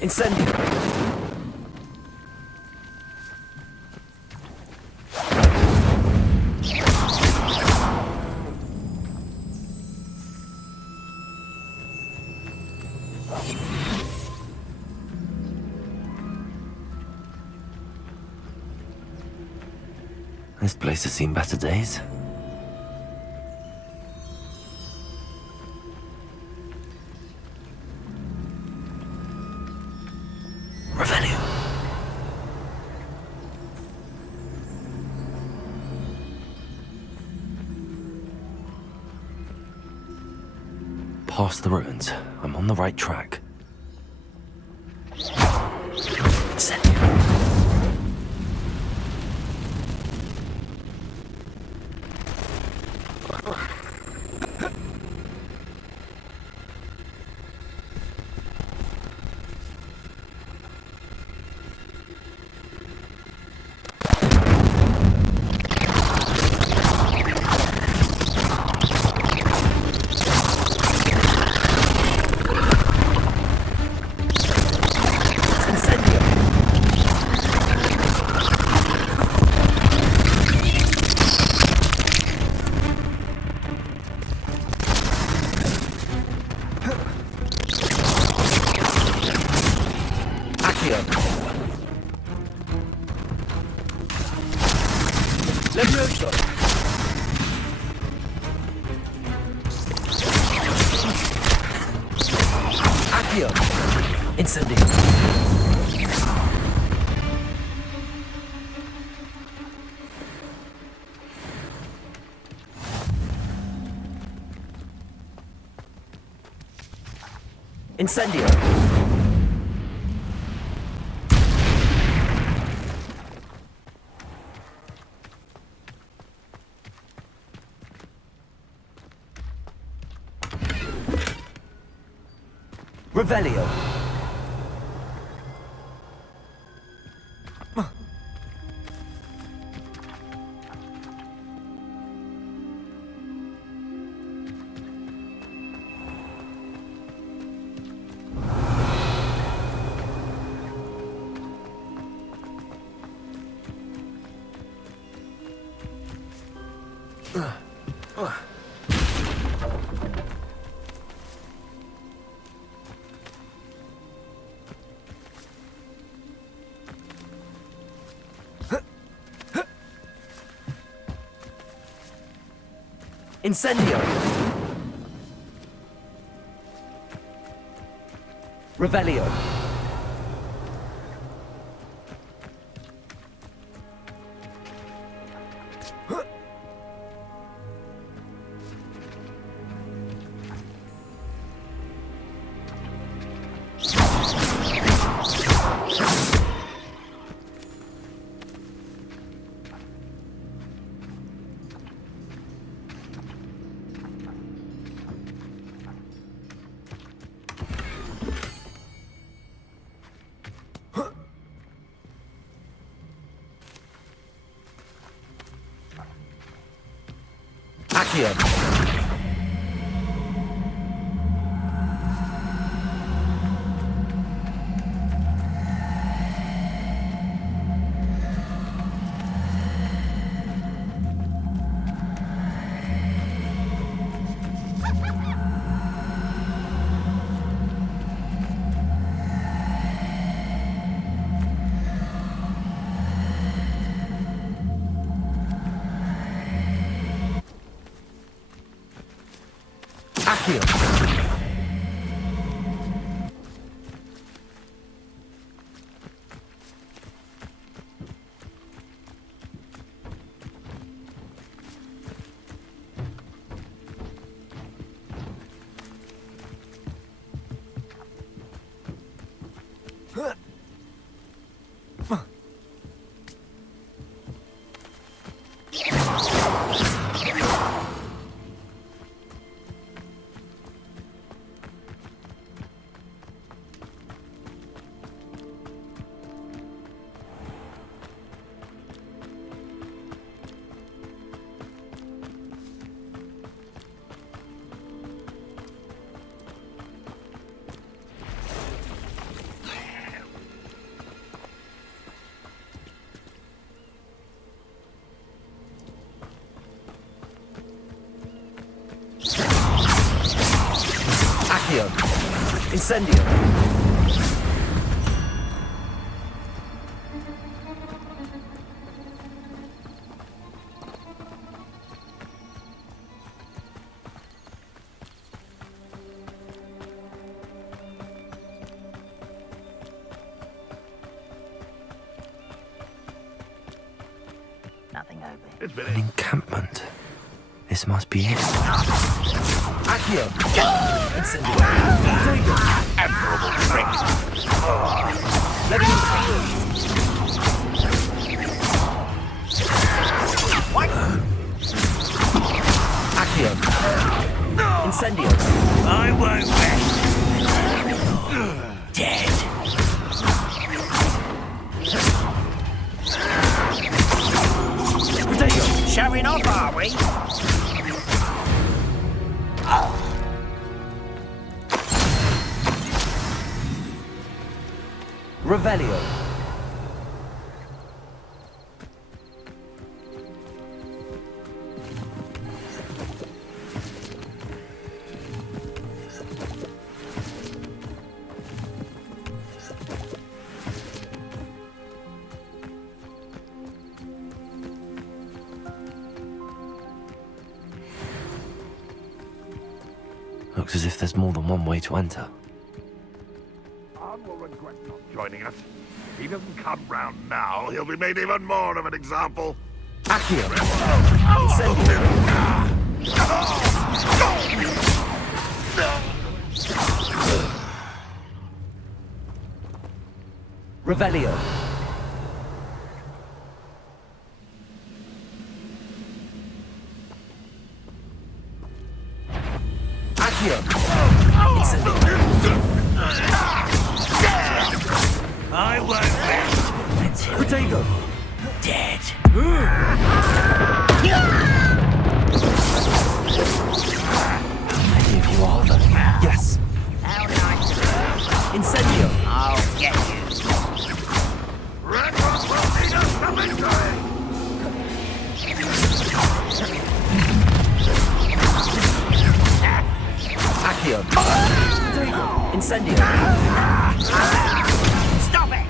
Incendio. This place has seen better days. Revelio. Past the ruins. I'm on the right track. Incendio. Levioso. Accio. Incendio. Incendio. Revelio. Incendio! Revelio. Accio. Accio. Accio. Incendio. Nothing over. An encampment. This must be it. Accio. Incendio. Admirable trick. Let me What? Accio. Incendio. I won't rest. Dead. Showing off, are we? Revelio. Looks as if there's more than one way to enter. Arn will regret not joining us. If he doesn't come round now, he'll be made even more of an example. Accio. Revelio. Accio. I won't rest. Protego. Dead. Many of you are them. Yes. How nice. Incendio. I'll get you. Red Rock will lead us to victory! Accio. Incendio. Stop it!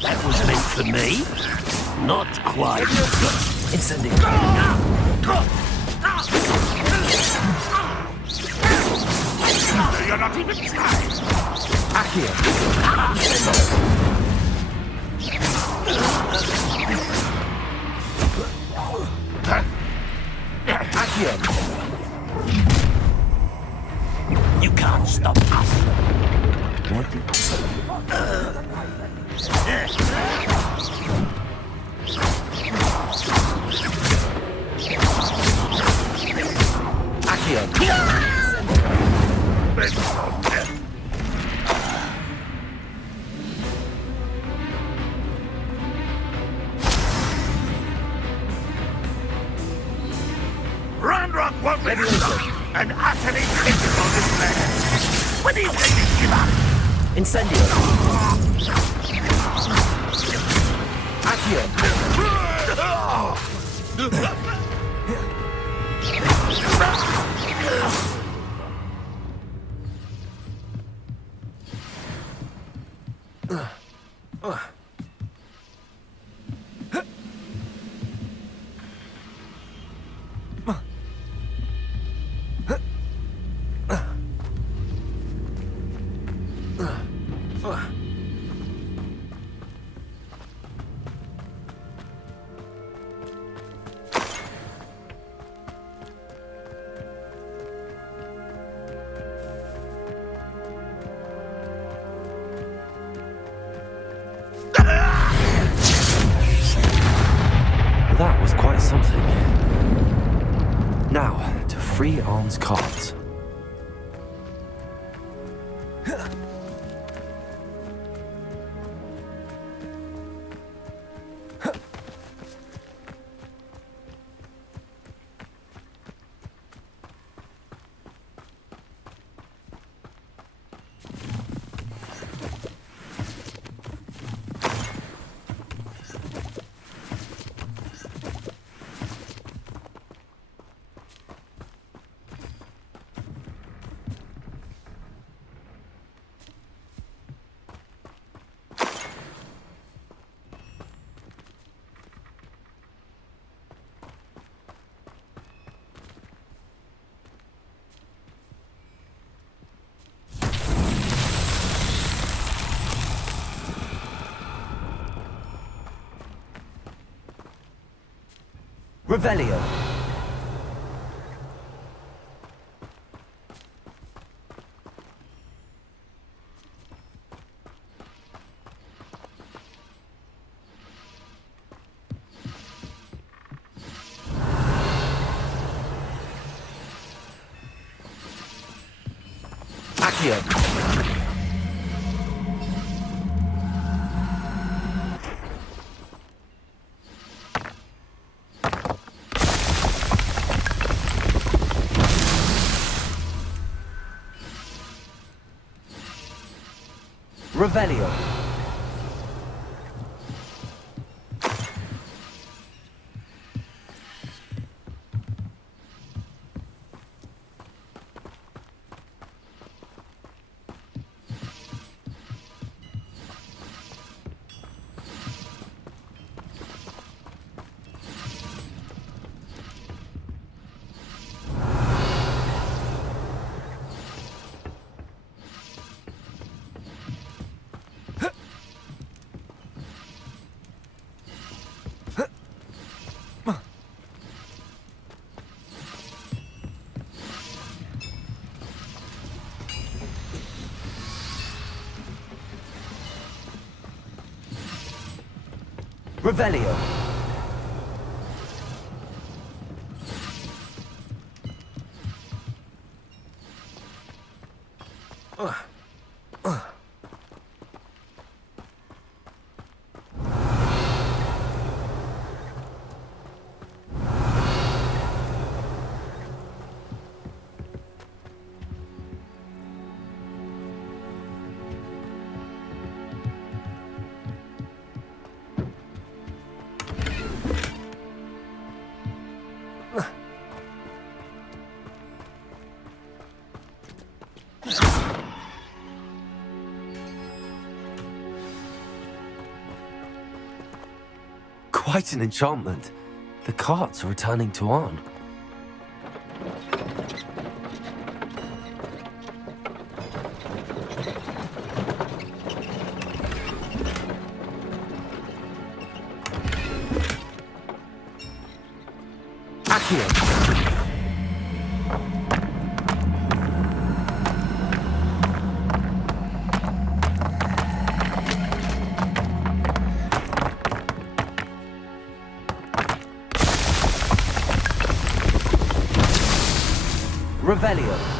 That was meant for me. Not quite. Incendio. You're not even trying. Accio. Accio. You can't stop us. Rock won't let us go. An utterly physical display. When do you think you give up? Incendio. That was quite something. Now, to free Arm's cards. Revelio. Accio. Revelio. Revelio. quite an enchantment. The carts are returning to Arn. Accio! Revelio.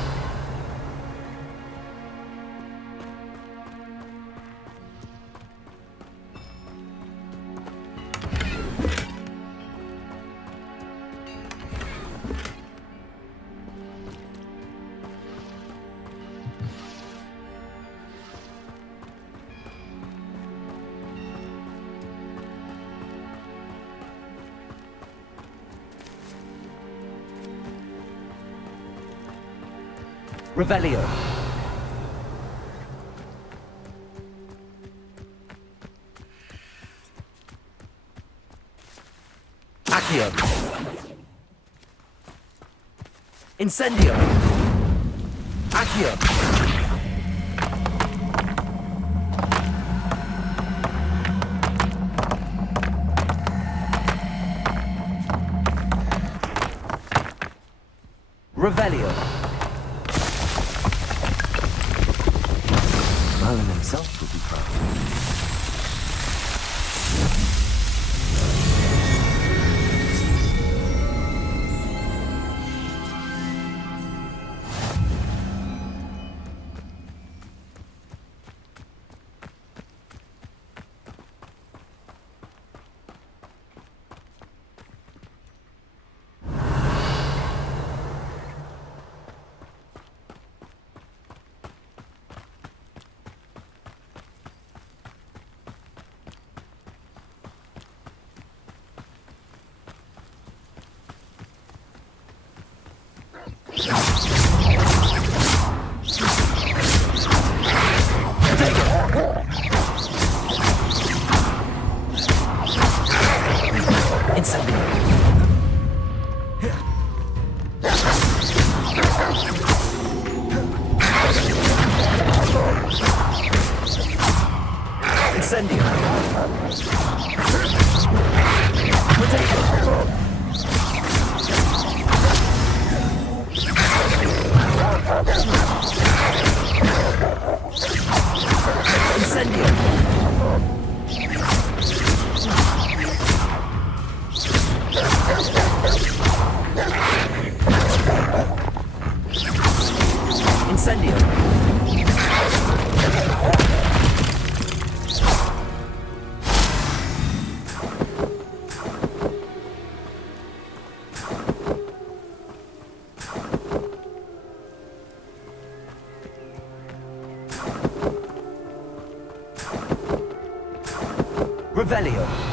Revelio. Accio. Incendio. Accio. Revelio. Merlin himself would be proud. Revelio.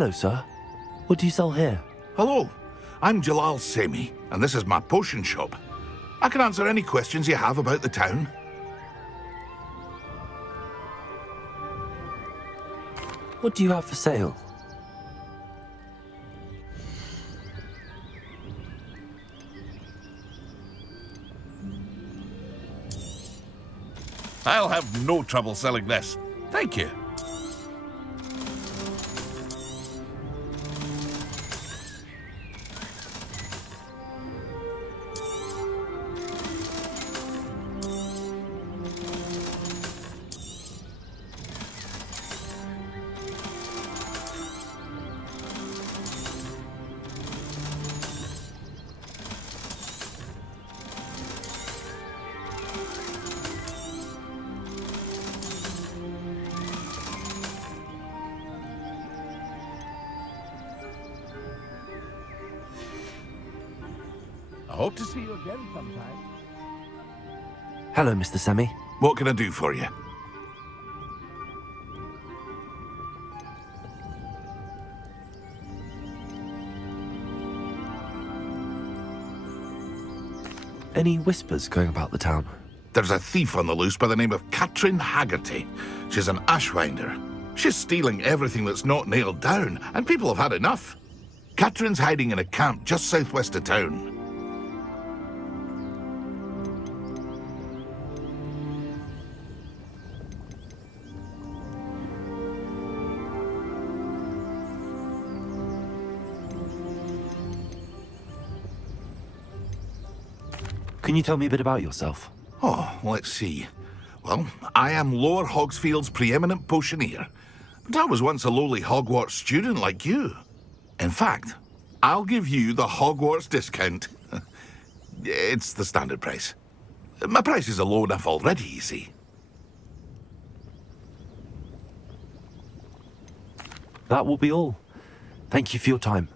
Hello, sir. What do you sell here? Hello, I'm Jalal Semi, and this is my potion shop. I can answer any questions you have about the town. What do you have for sale? I'll have no trouble selling this. Thank you. I hope to see you again sometime. Hello, Mr. Semi. What can I do for you? Any whispers going about the town? There's a thief on the loose by the name of Katrin Haggerty. She's an ashwinder. She's stealing everything that's not nailed down, and people have had enough. Katrin's hiding in a camp just southwest of town. Can you tell me a bit about yourself? Oh, let's see. Well, I am Lower Hogsfield's preeminent potioneer, but I was once a lowly Hogwarts student like you. In fact, I'll give you the Hogwarts discount. It's the standard price. My prices are low enough already, you see. That will be all. Thank you for your time.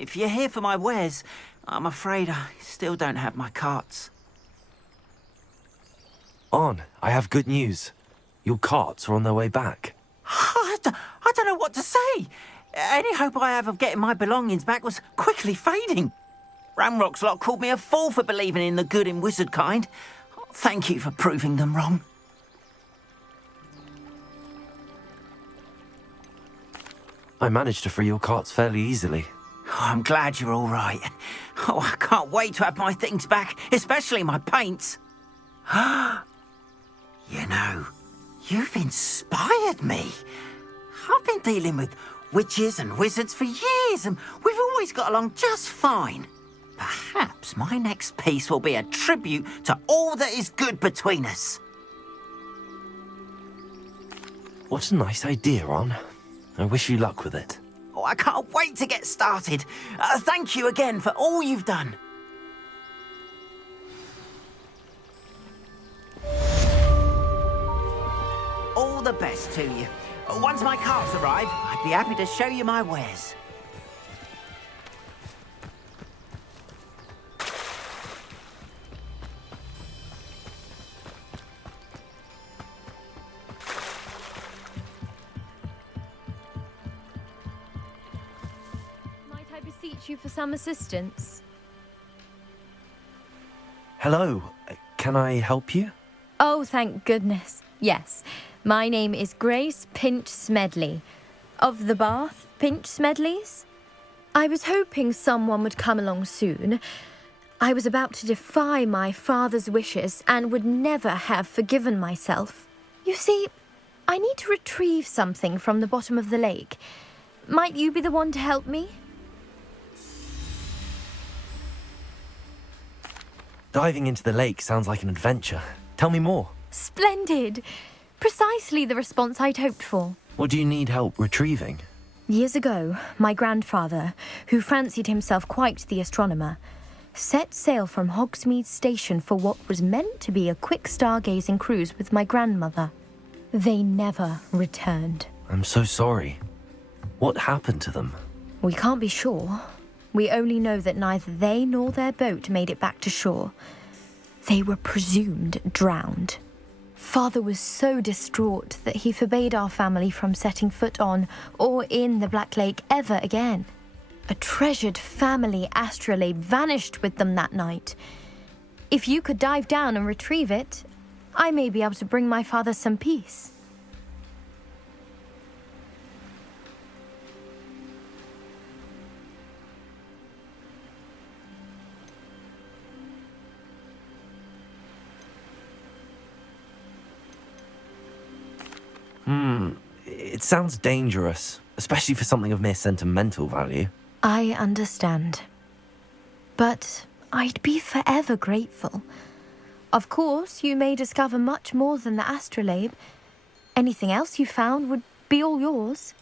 If you're here for my wares, I'm afraid I still don't have my carts. On, I have good news. Your carts are on their way back. I don't know what to say. Any hope I have of getting my belongings back was quickly fading. Ramrock's lot called me a fool for believing in the good and wizard kind. Thank you for proving them wrong. I managed to free your carts fairly easily. Oh, I'm glad you're all right. Oh, I can't wait to have my things back, especially my paints. You know, you've inspired me. I've been dealing with witches and wizards for years, and we've always got along just fine. Perhaps my next piece will be a tribute to all that is good between us. What a nice idea, Ron. I wish you luck with it. Oh, I can't wait to get started. Thank you again for all you've done. All the best to you. Once my carts arrive, I'd be happy to show you my wares. Might I beseech you for some assistance? Hello, can I help you? Oh, thank goodness. Yes. My name is Grace Pinch Smedley, of the Bath Pinch Smedleys. I was hoping someone would come along soon. I was about to defy my father's wishes and would never have forgiven myself. You see, I need to retrieve something from the bottom of the lake. Might you be the one to help me? Diving into the lake sounds like an adventure. Tell me more. Splendid! Precisely the response I'd hoped for. What do you need help retrieving? Years ago, my grandfather, who fancied himself quite the astronomer, set sail from Hogsmeade Station for what was meant to be a quick stargazing cruise with my grandmother. They never returned. I'm so sorry. What happened to them? We can't be sure. We only know that neither they nor their boat made it back to shore. They were presumed drowned. Father was so distraught that he forbade our family from setting foot on or in the Black Lake ever again. A treasured family astrolabe vanished with them that night. If you could dive down and retrieve it, I may be able to bring my father some peace. It sounds dangerous, especially for something of mere sentimental value. I understand. But I'd be forever grateful. Of course, you may discover much more than the astrolabe. Anything else you found would be all yours.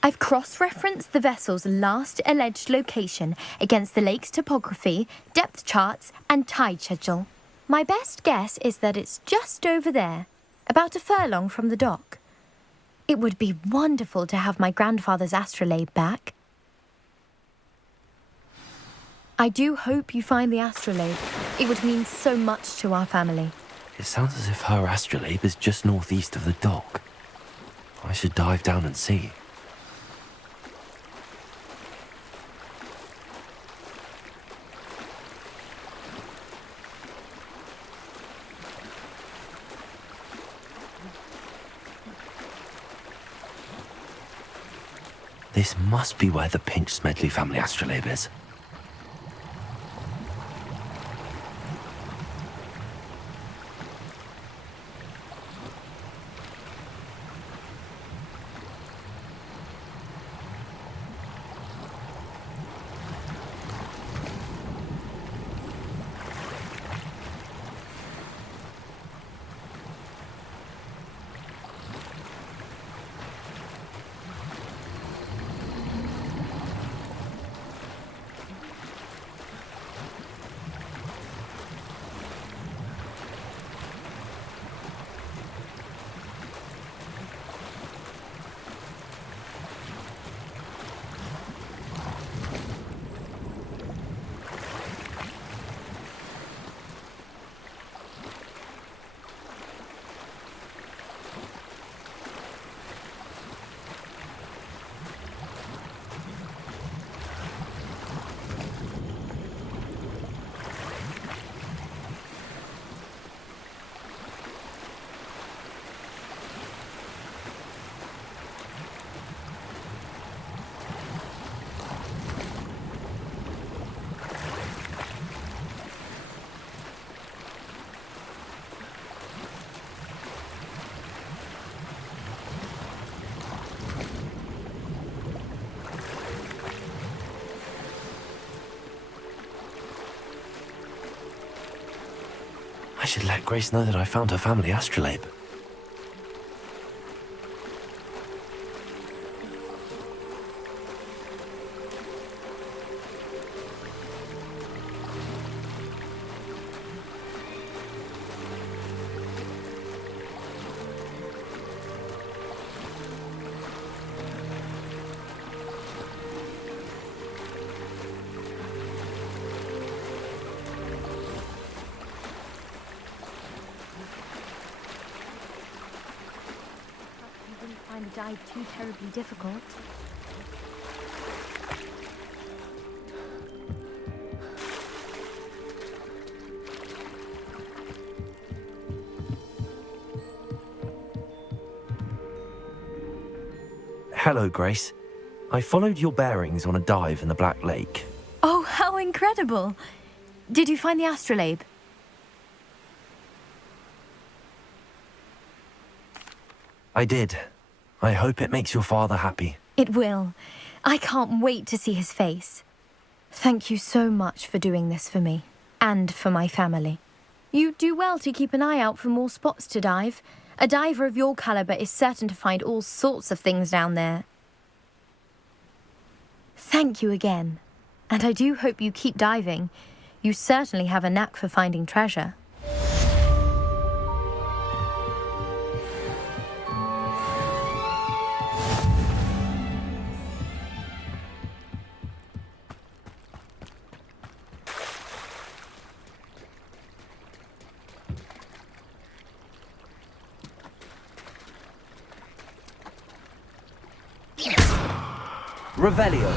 I've cross-referenced the vessel's last alleged location against the lake's topography, depth charts, and tide schedule. My best guess is that it's just over there, about a furlong from the dock. It would be wonderful to have my grandfather's astrolabe back. I do hope you find the astrolabe. It would mean so much to our family. It sounds as if her astrolabe is just northeast of the dock. I should dive down and see. This must be where the Pinch Smedley family astrolabe is. should let Grace know that I found her family astrolabe. Find the dive too terribly difficult. Hello, Grace. I followed your bearings on a dive in the Black Lake. Oh, how incredible! Did you find the astrolabe? I did. I hope it makes your father happy. It will. I can't wait to see his face. Thank you so much for doing this for me, and for my family. You do well to keep an eye out for more spots to dive. A diver of your caliber is certain to find all sorts of things down there. Thank you again, and I do hope you keep diving. You certainly have a knack for finding treasure. Revelio.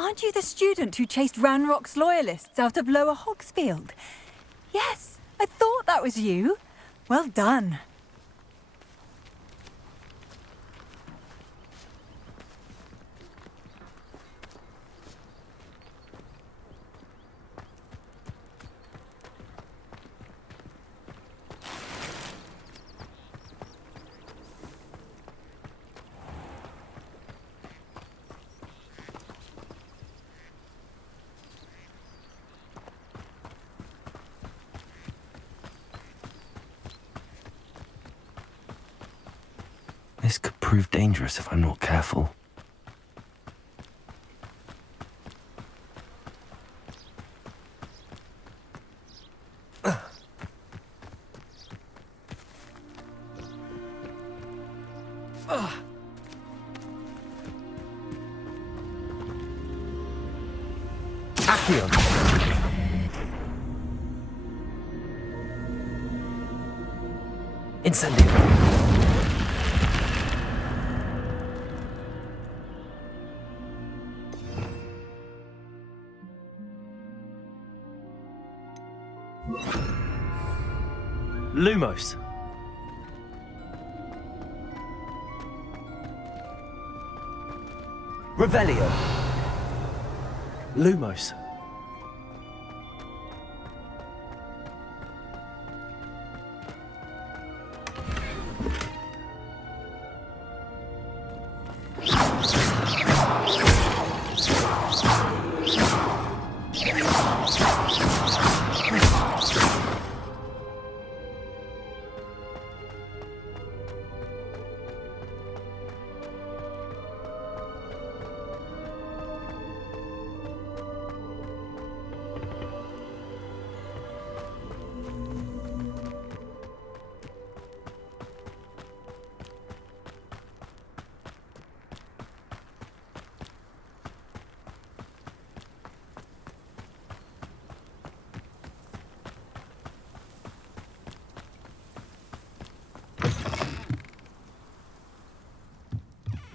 Aren't you the student who chased Ranrock's loyalists out of Lower Hogsfield? Yes, I thought that was you. Well done. This could prove dangerous if I'm not careful. Accio! Incendio! Lumos. Revelio. Lumos.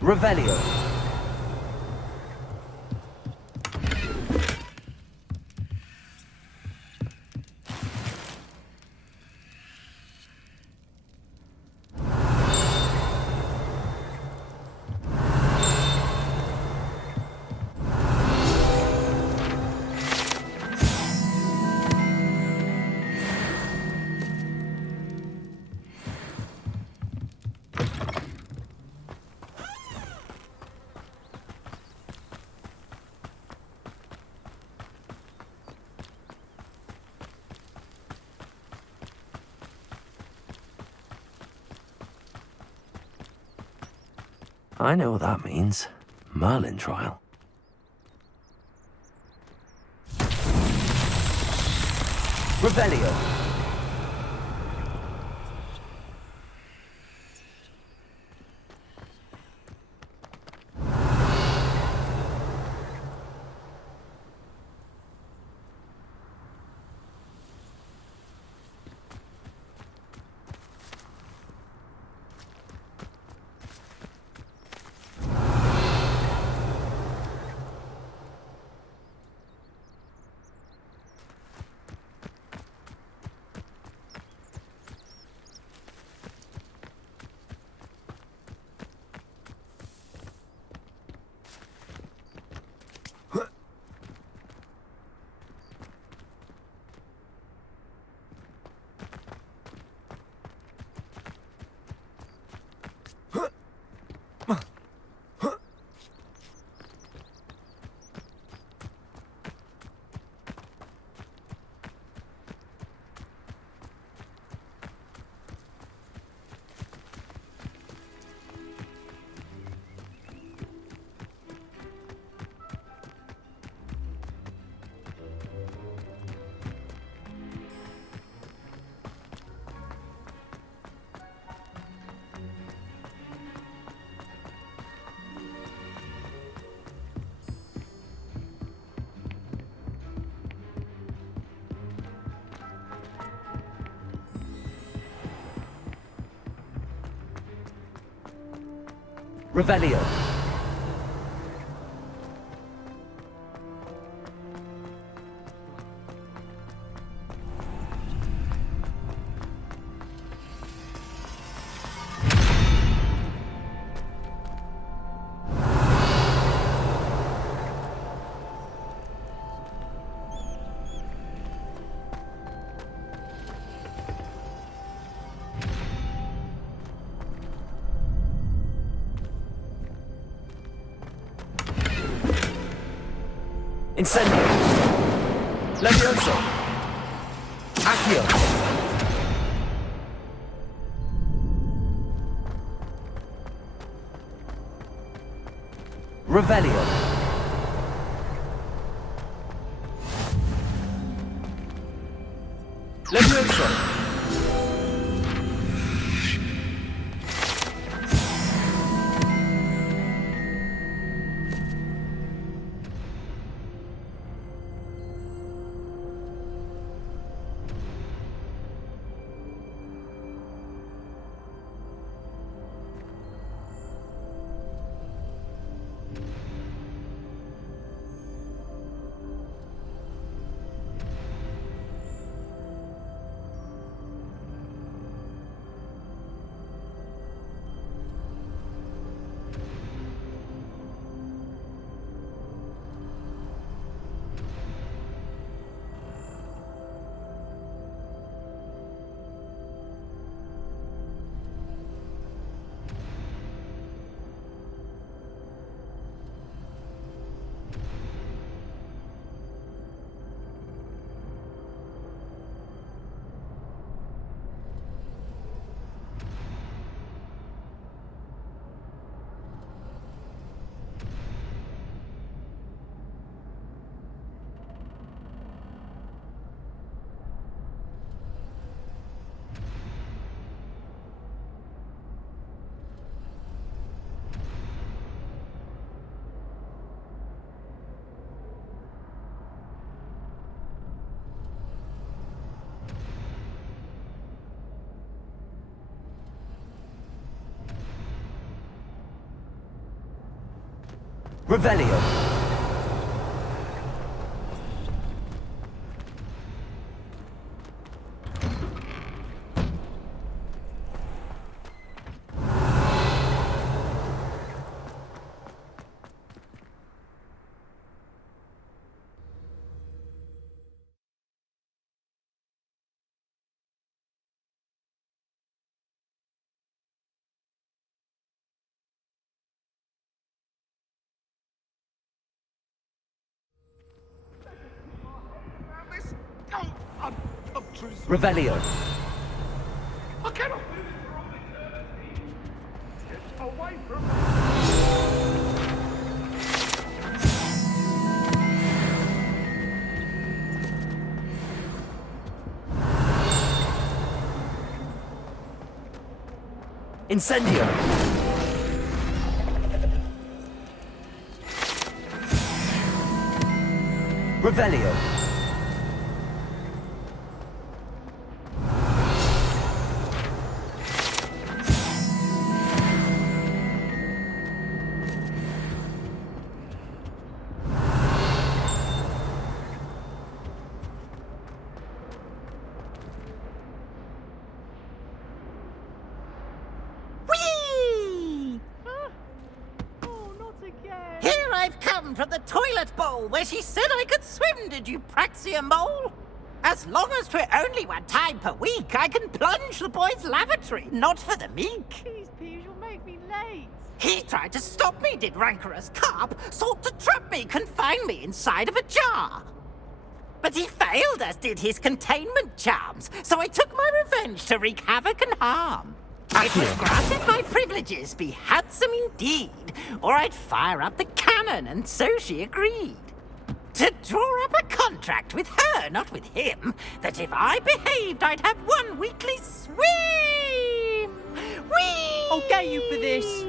Revelio. I know what that means. Merlin trial. Revelio. Revelio. Incendio. Levioso. Accio. Revelio. Levioso. Revelio. Revelio. I cannot live for all eternity. Get away from me. Incendio! Revelio! Here I've come from the toilet bowl where she said I could swim, did you praxia mole? As long as 'twere only one time per week, I can plunge the boy's lavatory, not for the meek. Please, Peeves, you'll make me late. He tried to stop me, did rancorous carp, sought to trap me, confine me inside of a jar. But he failed, as did his containment charms, so I took my revenge to wreak havoc and harm. It was granted my privileges be handsome indeed, or I'd fire up the cannon, and so she agreed. To draw up a contract with her, not with him, that if I behaved, I'd have one weekly swim! Whee! I'll get you for this!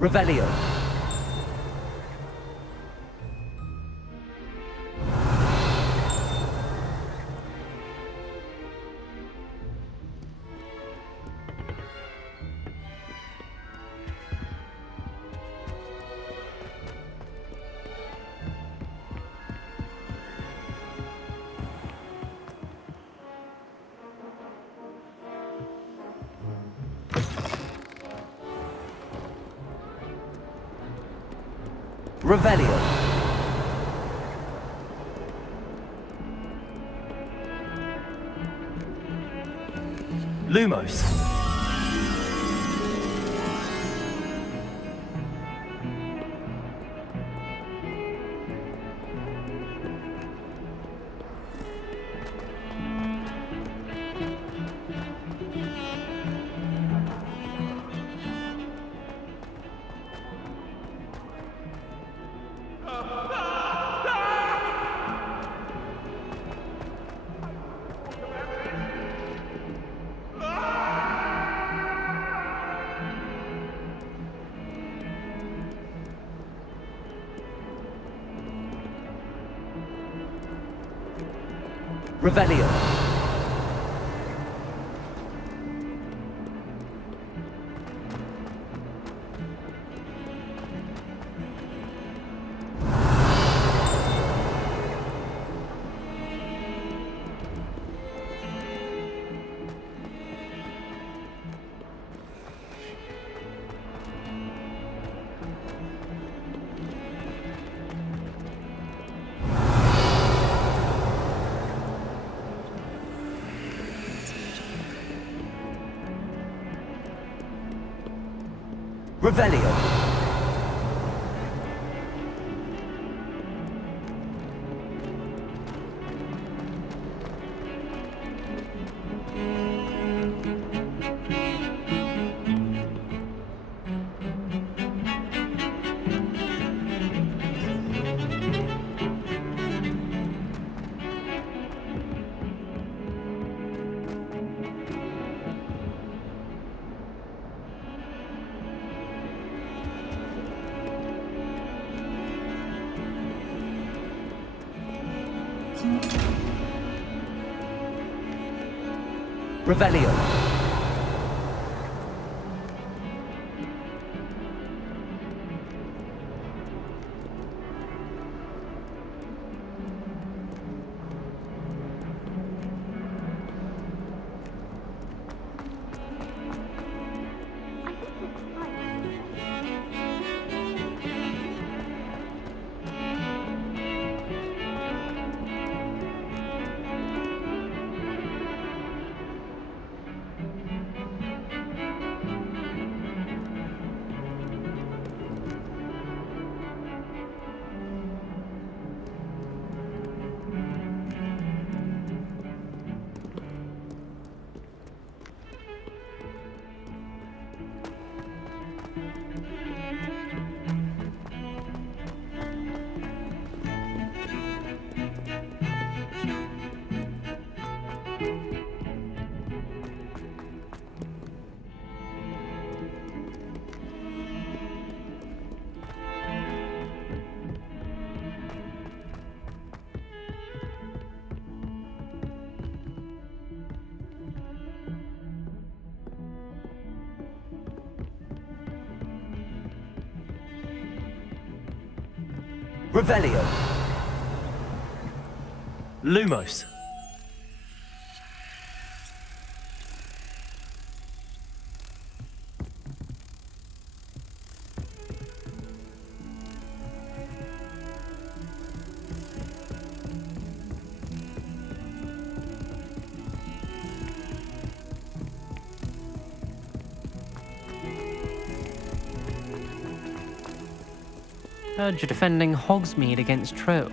Revelio. Revelio. Lumos. Revelio. Revelio. Revelio. Revelio. Lumos. Heard you're defending Hogsmeade against trolls.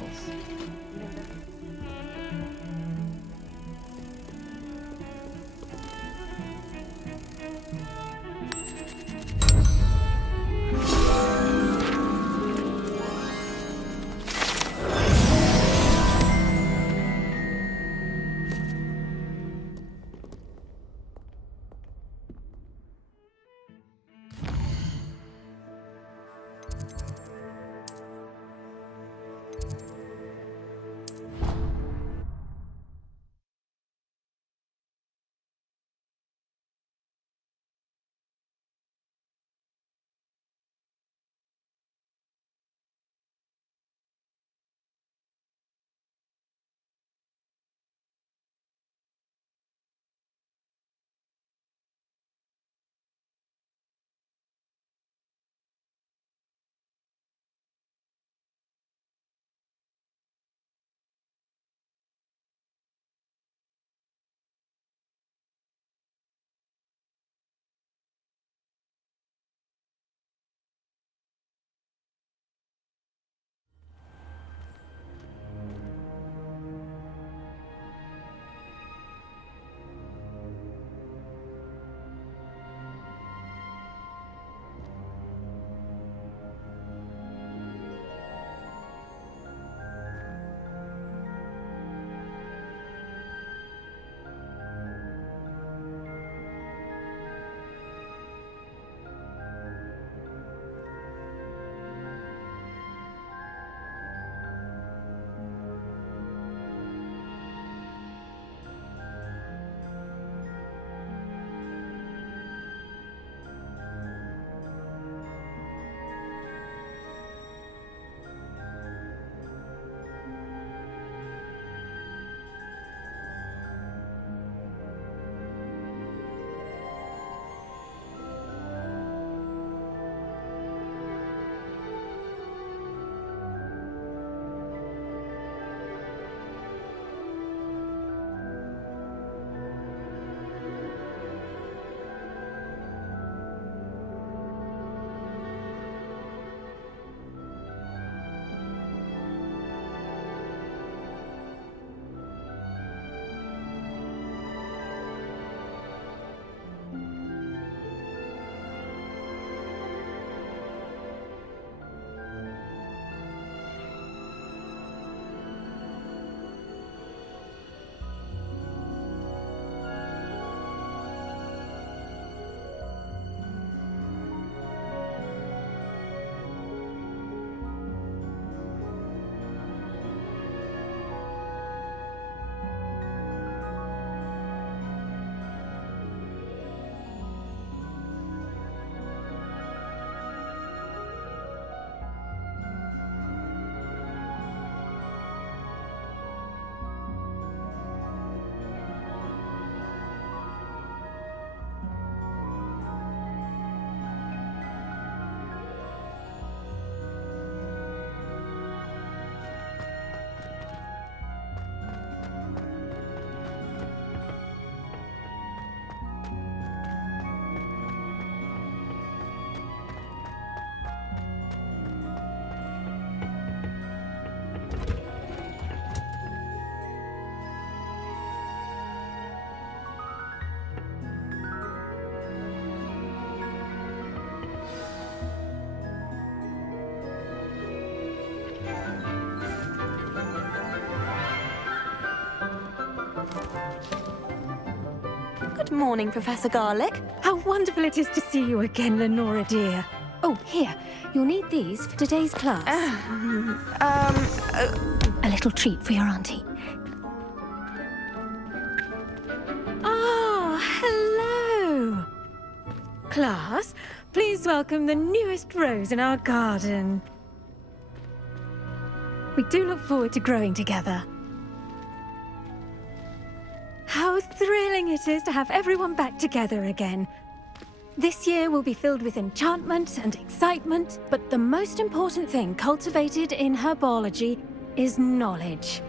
Good morning, Professor Garlick. How wonderful it is to see you again, Lenora dear. Oh, here. You'll need these for today's class. A little treat for your auntie. Ah, hello. Class, please welcome the newest rose in our garden. We do look forward to growing together. How thrilling it is to have everyone back together again. This year will be filled with enchantment and excitement, but the most important thing cultivated in herbology is knowledge.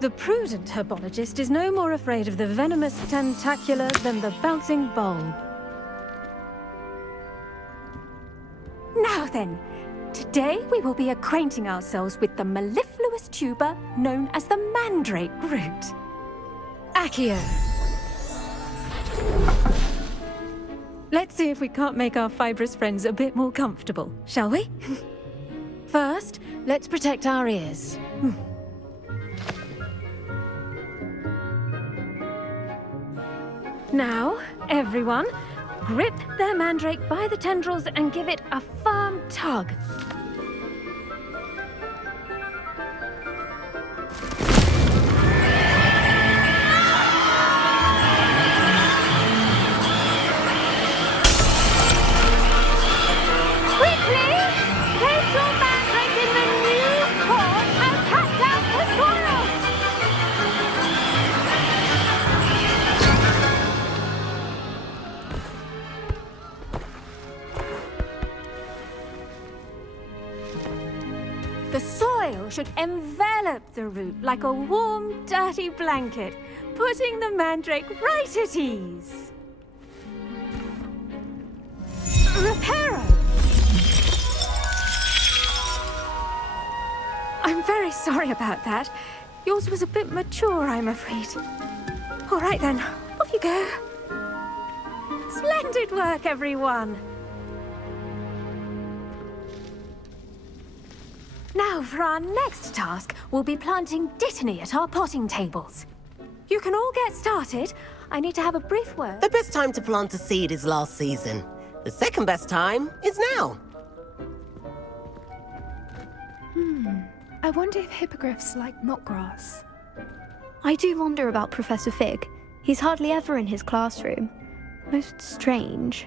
The prudent herbologist is no more afraid of the venomous tentacula than the bouncing bulb. Now then, today we will be acquainting ourselves with the mellifluous tuber known as the mandrake root. Accio. Let's see if we can't make our fibrous friends a bit more comfortable, shall we? First, let's protect our ears. Now, everyone, grip their mandrake by the tendrils and give it a firm tug. The soil should envelop the root like a warm, dirty blanket, putting the mandrake right at ease. Reparo! I'm very sorry about that. Yours was a bit mature, I'm afraid. All right then, off you go. Splendid work, everyone! Now, for our next task, we'll be planting dittany at our potting tables. You can all get started. I need to have a brief word. The best time to plant a seed is last season. The second best time is now. I wonder if hippogriffs like knotgrass. I do wonder about Professor Fig. He's hardly ever in his classroom. Most strange.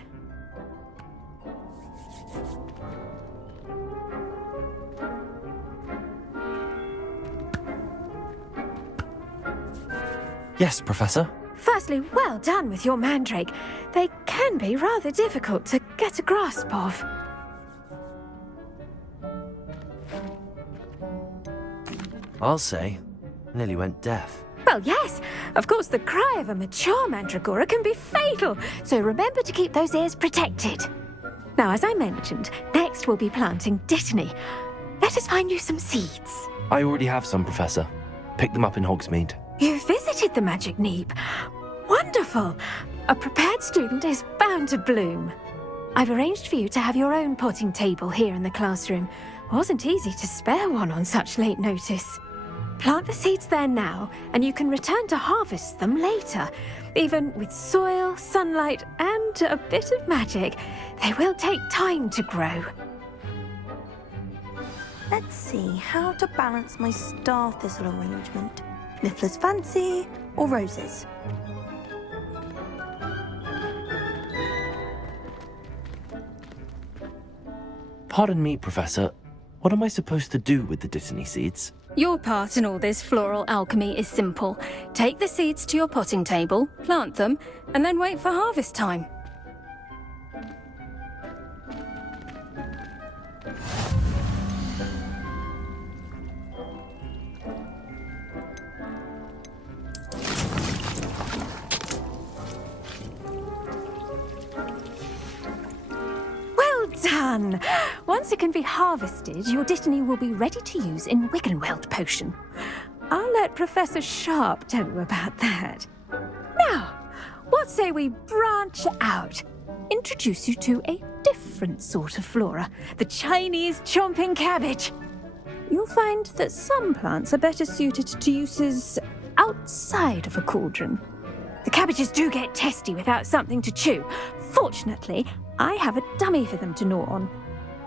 Yes, Professor. Firstly, well done with your mandrake. They can be rather difficult to get a grasp of. I'll say, nearly went deaf. Well, yes. Of course, the cry of a mature mandragora can be fatal, so remember to keep those ears protected. Now, as I mentioned, next we'll be planting dittany. Let us find you some seeds. I already have some, Professor. Picked them up in Hogsmeade. You visited the Magic Neep. Wonderful. A prepared student is bound to bloom. I've arranged for you to have your own potting table here in the classroom. Wasn't easy to spare one on such late notice. Plant the seeds there now, and you can return to harvest them later. Even with soil, sunlight, and a bit of magic, they will take time to grow. Let's see how to balance my star thistle arrangement. Niffler's Fancy or roses? Pardon me, Professor. What am I supposed to do with the dittany seeds? Your part in all this floral alchemy is simple. Take the seeds to your potting table, plant them, and then wait for harvest time. Done! Once it can be harvested, your dittany will be ready to use in Wiggenweld potion. I'll let Professor Sharp tell you about that. Now, what say we branch out? Introduce you to a different sort of flora, the Chinese chomping cabbage. You'll find that some plants are better suited to uses outside of a cauldron. The cabbages do get testy without something to chew. Fortunately, I have a dummy for them to gnaw on.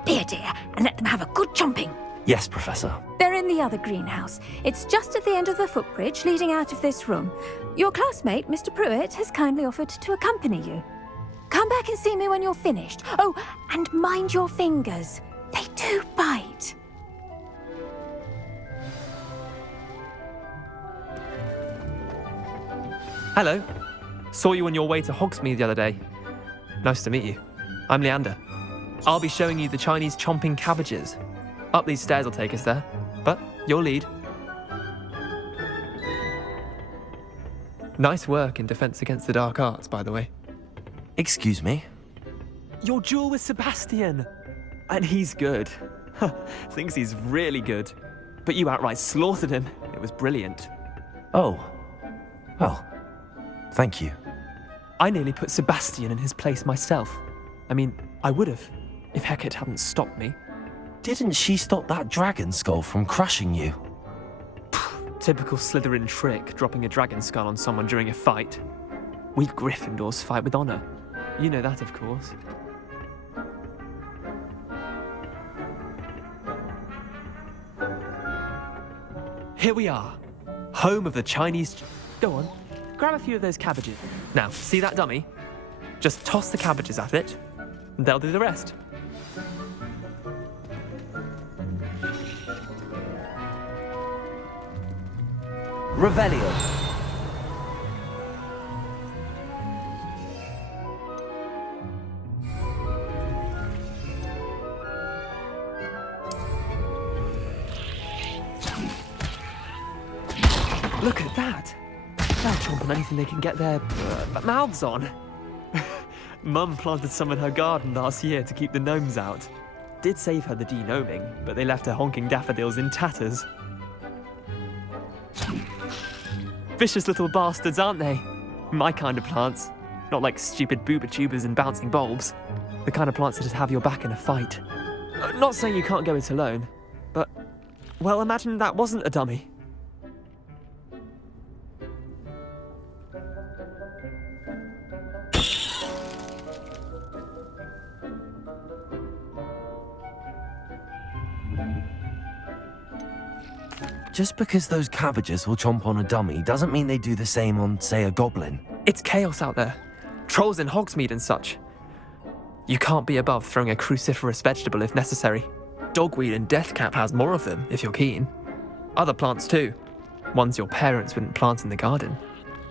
Be a dear and let them have a good chomping. Yes, Professor. They're in the other greenhouse. It's just at the end of the footbridge leading out of this room. Your classmate, Mr. Pruitt, has kindly offered to accompany you. Come back and see me when you're finished. Oh, and mind your fingers. They do bite. Hello. Saw you on your way to Hogsmeade the other day. Nice to meet you. I'm Leander. I'll be showing you the Chinese chomping cabbages. Up these stairs will take us there, but you'll lead. Nice work in Defense Against the Dark Arts, by the way. Excuse me? Your duel with Sebastian! And he's good. Thinks he's really good. But you outright slaughtered him. It was brilliant. Oh. Well, thank you. I nearly put Sebastian in his place myself. I mean, I would have, if Hecate hadn't stopped me. Didn't she stop that dragon skull from crushing you? Typical Slytherin trick, dropping a dragon skull on someone during a fight. We Gryffindors fight with honor. You know that, of course. Here we are, home of the Chinese... Go on, grab a few of those cabbages. Now, see that dummy? Just toss the cabbages at it, and they'll do the rest. Revelio. Look at that! They'll chomp on anything they can get their mouths on. Mum planted some in her garden last year to keep the gnomes out. Did save her the de-gnoming, but they left her honking daffodils in tatters. Vicious little bastards, aren't they? My kind of plants. Not like stupid booba tubers and bouncing bulbs. The kind of plants that'd have your back in a fight. Not saying you can't go it alone, but... Well, imagine that wasn't a dummy. Just because those cabbages will chomp on a dummy doesn't mean they do the same on, say, a goblin. It's chaos out there. Trolls in Hogsmeade and such. You can't be above throwing a cruciferous vegetable if necessary. Dogweed and deathcap has more of them, if you're keen. Other plants too. Ones your parents wouldn't plant in the garden.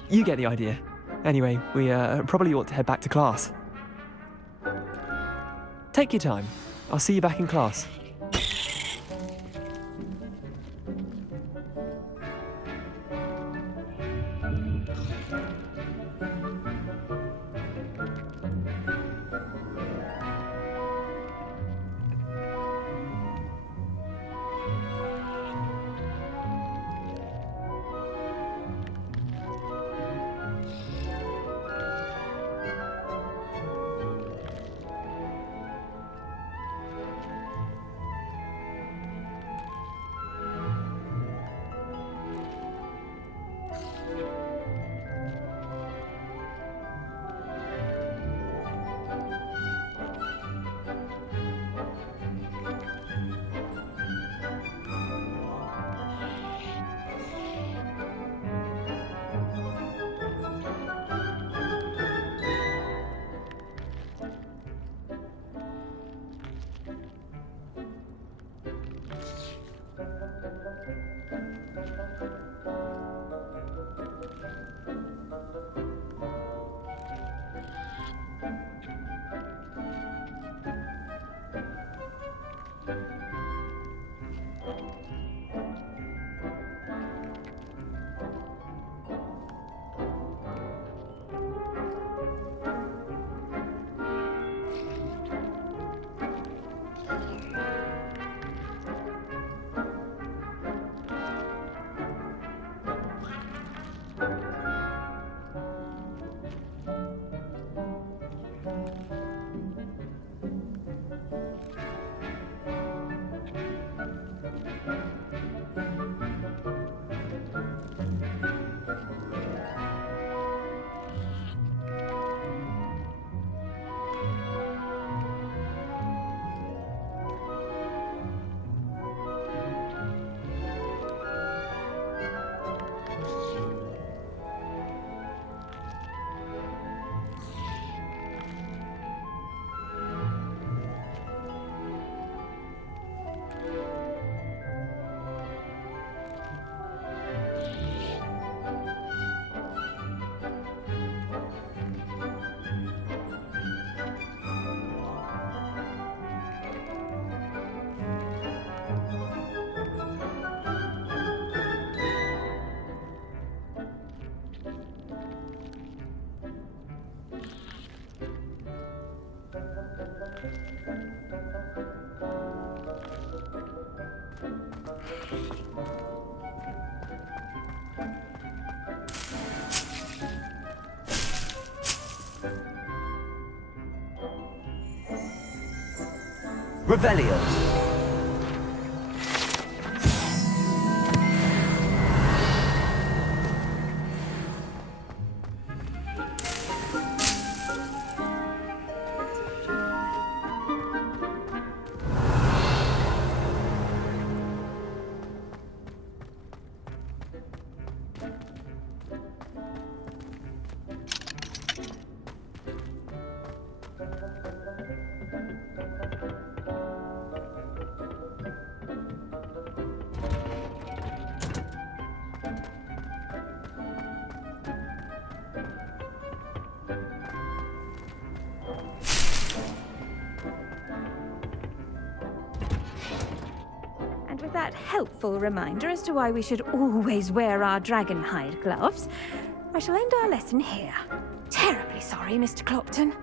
You get the idea. Anyway, we probably ought to head back to class. Take your time. I'll see you back in class. Revelio. And with that helpful reminder as to why we should always wear our dragon hide gloves, I shall end our lesson here. Terribly sorry, Mr. Clopton.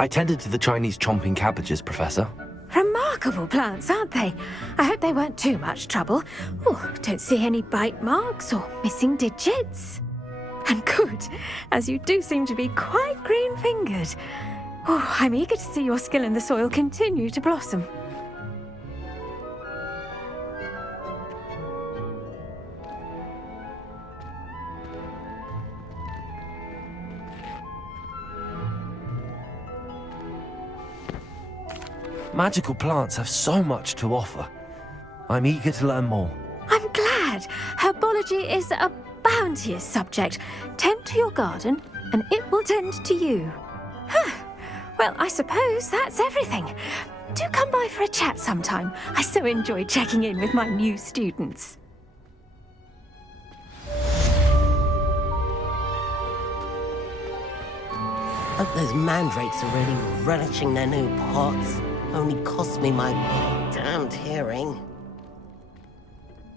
I tended to the Chinese chomping cabbages, Professor. Remarkable plants, aren't they? I hope they weren't too much trouble. Oh, don't see any bite marks or missing digits. And good, as you do seem to be quite green-fingered. Oh, I'm eager to see your skill in the soil continue to blossom. Magical plants have so much to offer. I'm eager to learn more. I'm glad. Herbology is a bounteous subject. Tend to your garden, and it will tend to you. Huh. Well, I suppose that's everything. Do come by for a chat sometime. I so enjoy checking in with my new students. Hope those mandrakes are really relishing their new pots. Only cost me my damned hearing.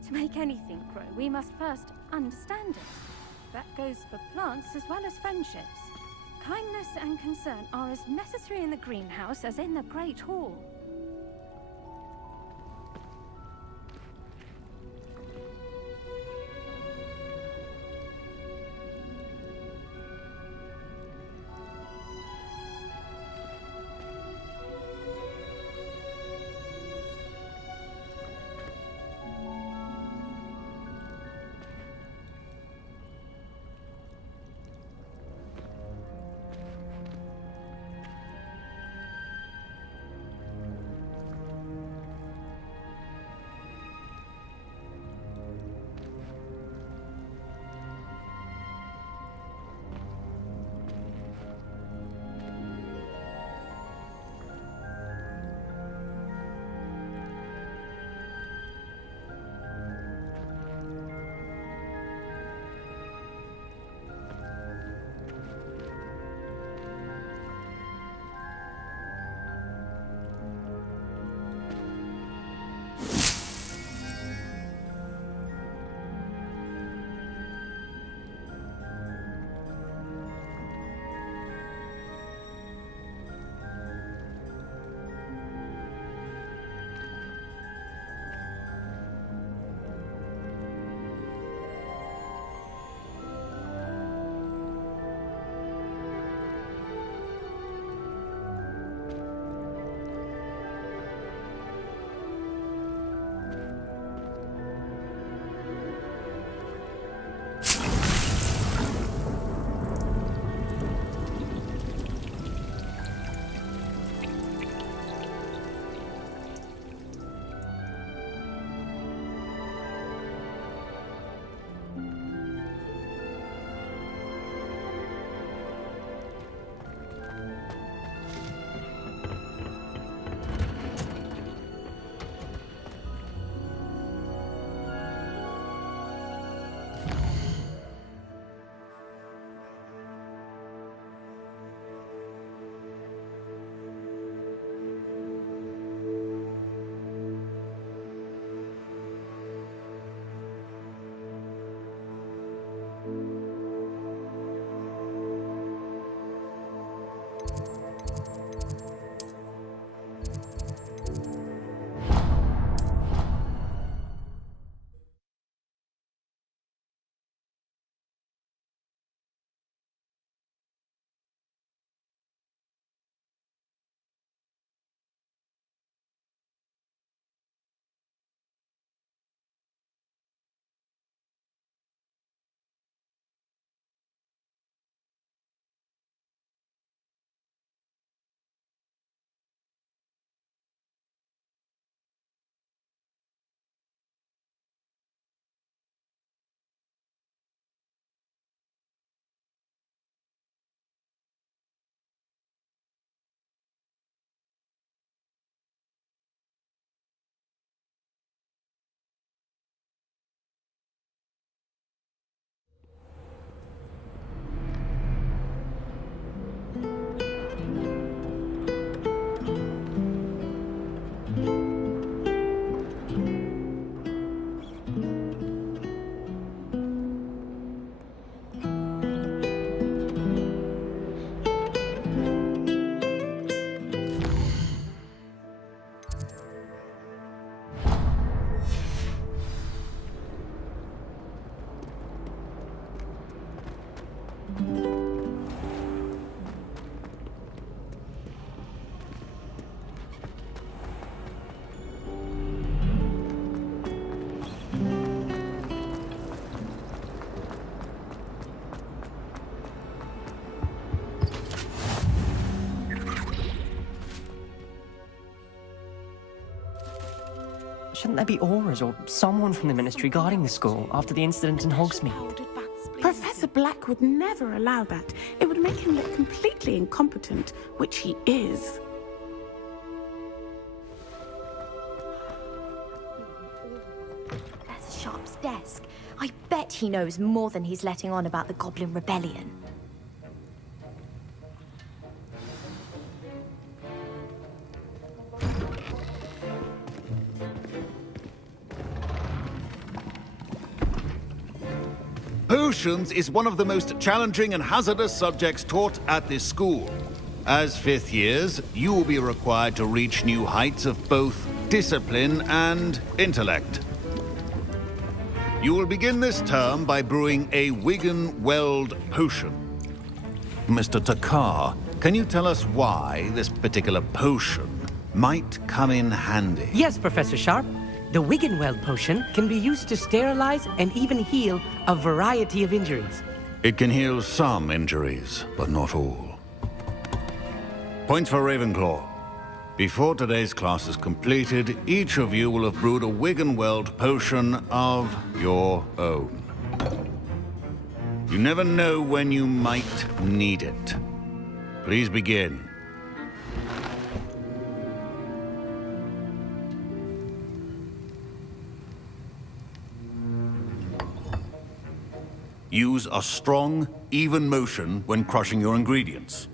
To make anything grow, we must first understand it. That goes for plants as well as friendships. Kindness and concern are as necessary in the greenhouse as in the Great Hall. Shouldn't there be auras or someone from the Ministry guarding the school after the incident in Hogsmeade? Professor Black would never allow that. It would make him look completely incompetent, which he is. Professor Sharp's desk. I bet he knows more than he's letting on about the Goblin Rebellion. Potions is one of the most challenging and hazardous subjects taught at this school. As fifth years, you will be required to reach new heights of both discipline and intellect. You will begin this term by brewing a Wiggenweld potion. Mr. Takar, can you tell us why this particular potion might come in handy? Yes, Professor Sharp. The Wiggenweld potion can be used to sterilize and even heal a variety of injuries. It can heal some injuries, but not all. Points for Ravenclaw. Before today's class is completed, each of you will have brewed a Wiggenweld potion of your own. You never know when you might need it. Please begin. Use a strong, even motion when crushing your ingredients.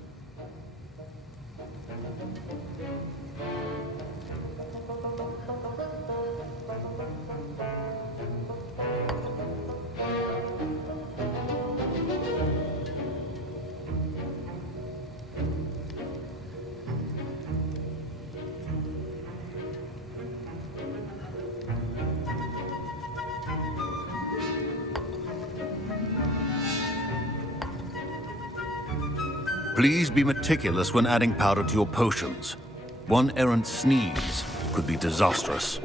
Please be meticulous when adding powder to your potions. One errant sneeze could be disastrous.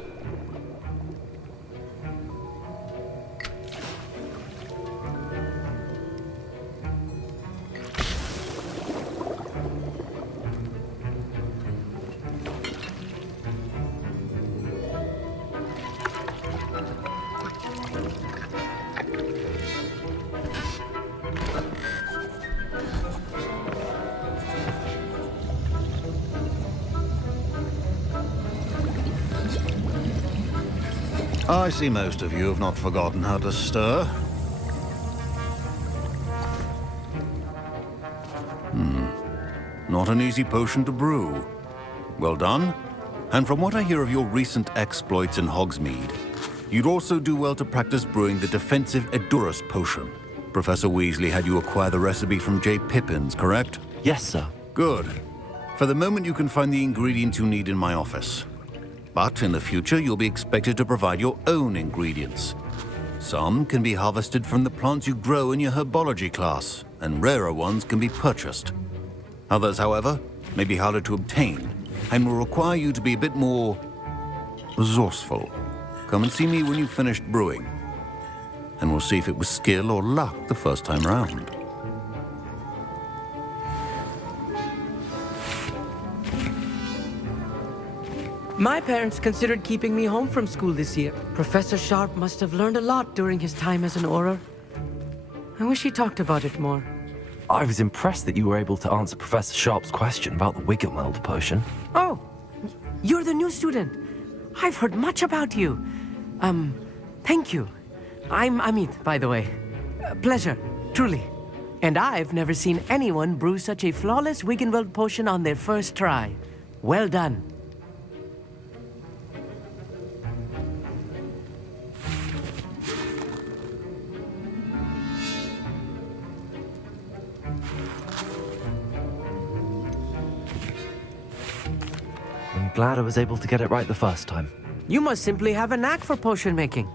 I see most of you have not forgotten how to stir. Not an easy potion to brew. Well done. And from what I hear of your recent exploits in Hogsmeade, you'd also do well to practice brewing the defensive Edurus potion. Professor Weasley had you acquire the recipe from J. Pippins, correct? Yes, sir. Good. For the moment, you can find the ingredients you need in my office. But in the future, you'll be expected to provide your own ingredients. Some can be harvested from the plants you grow in your herbology class, and rarer ones can be purchased. Others, however, may be harder to obtain, and will require you to be a bit more resourceful. Come and see me when you've finished brewing, and we'll see if it was skill or luck the first time round. My parents considered keeping me home from school this year. Professor Sharp must have learned a lot during his time as an Auror. I wish he talked about it more. I was impressed that you were able to answer Professor Sharp's question about the Wiggenweld potion. Oh, you're the new student. I've heard much about you. Thank you. I'm Amit, by the way. Pleasure, truly. And I've never seen anyone brew such a flawless Wiggenweld potion on their first try. Well done. I'm glad I was able to get it right the first time. You must simply have a knack for potion making.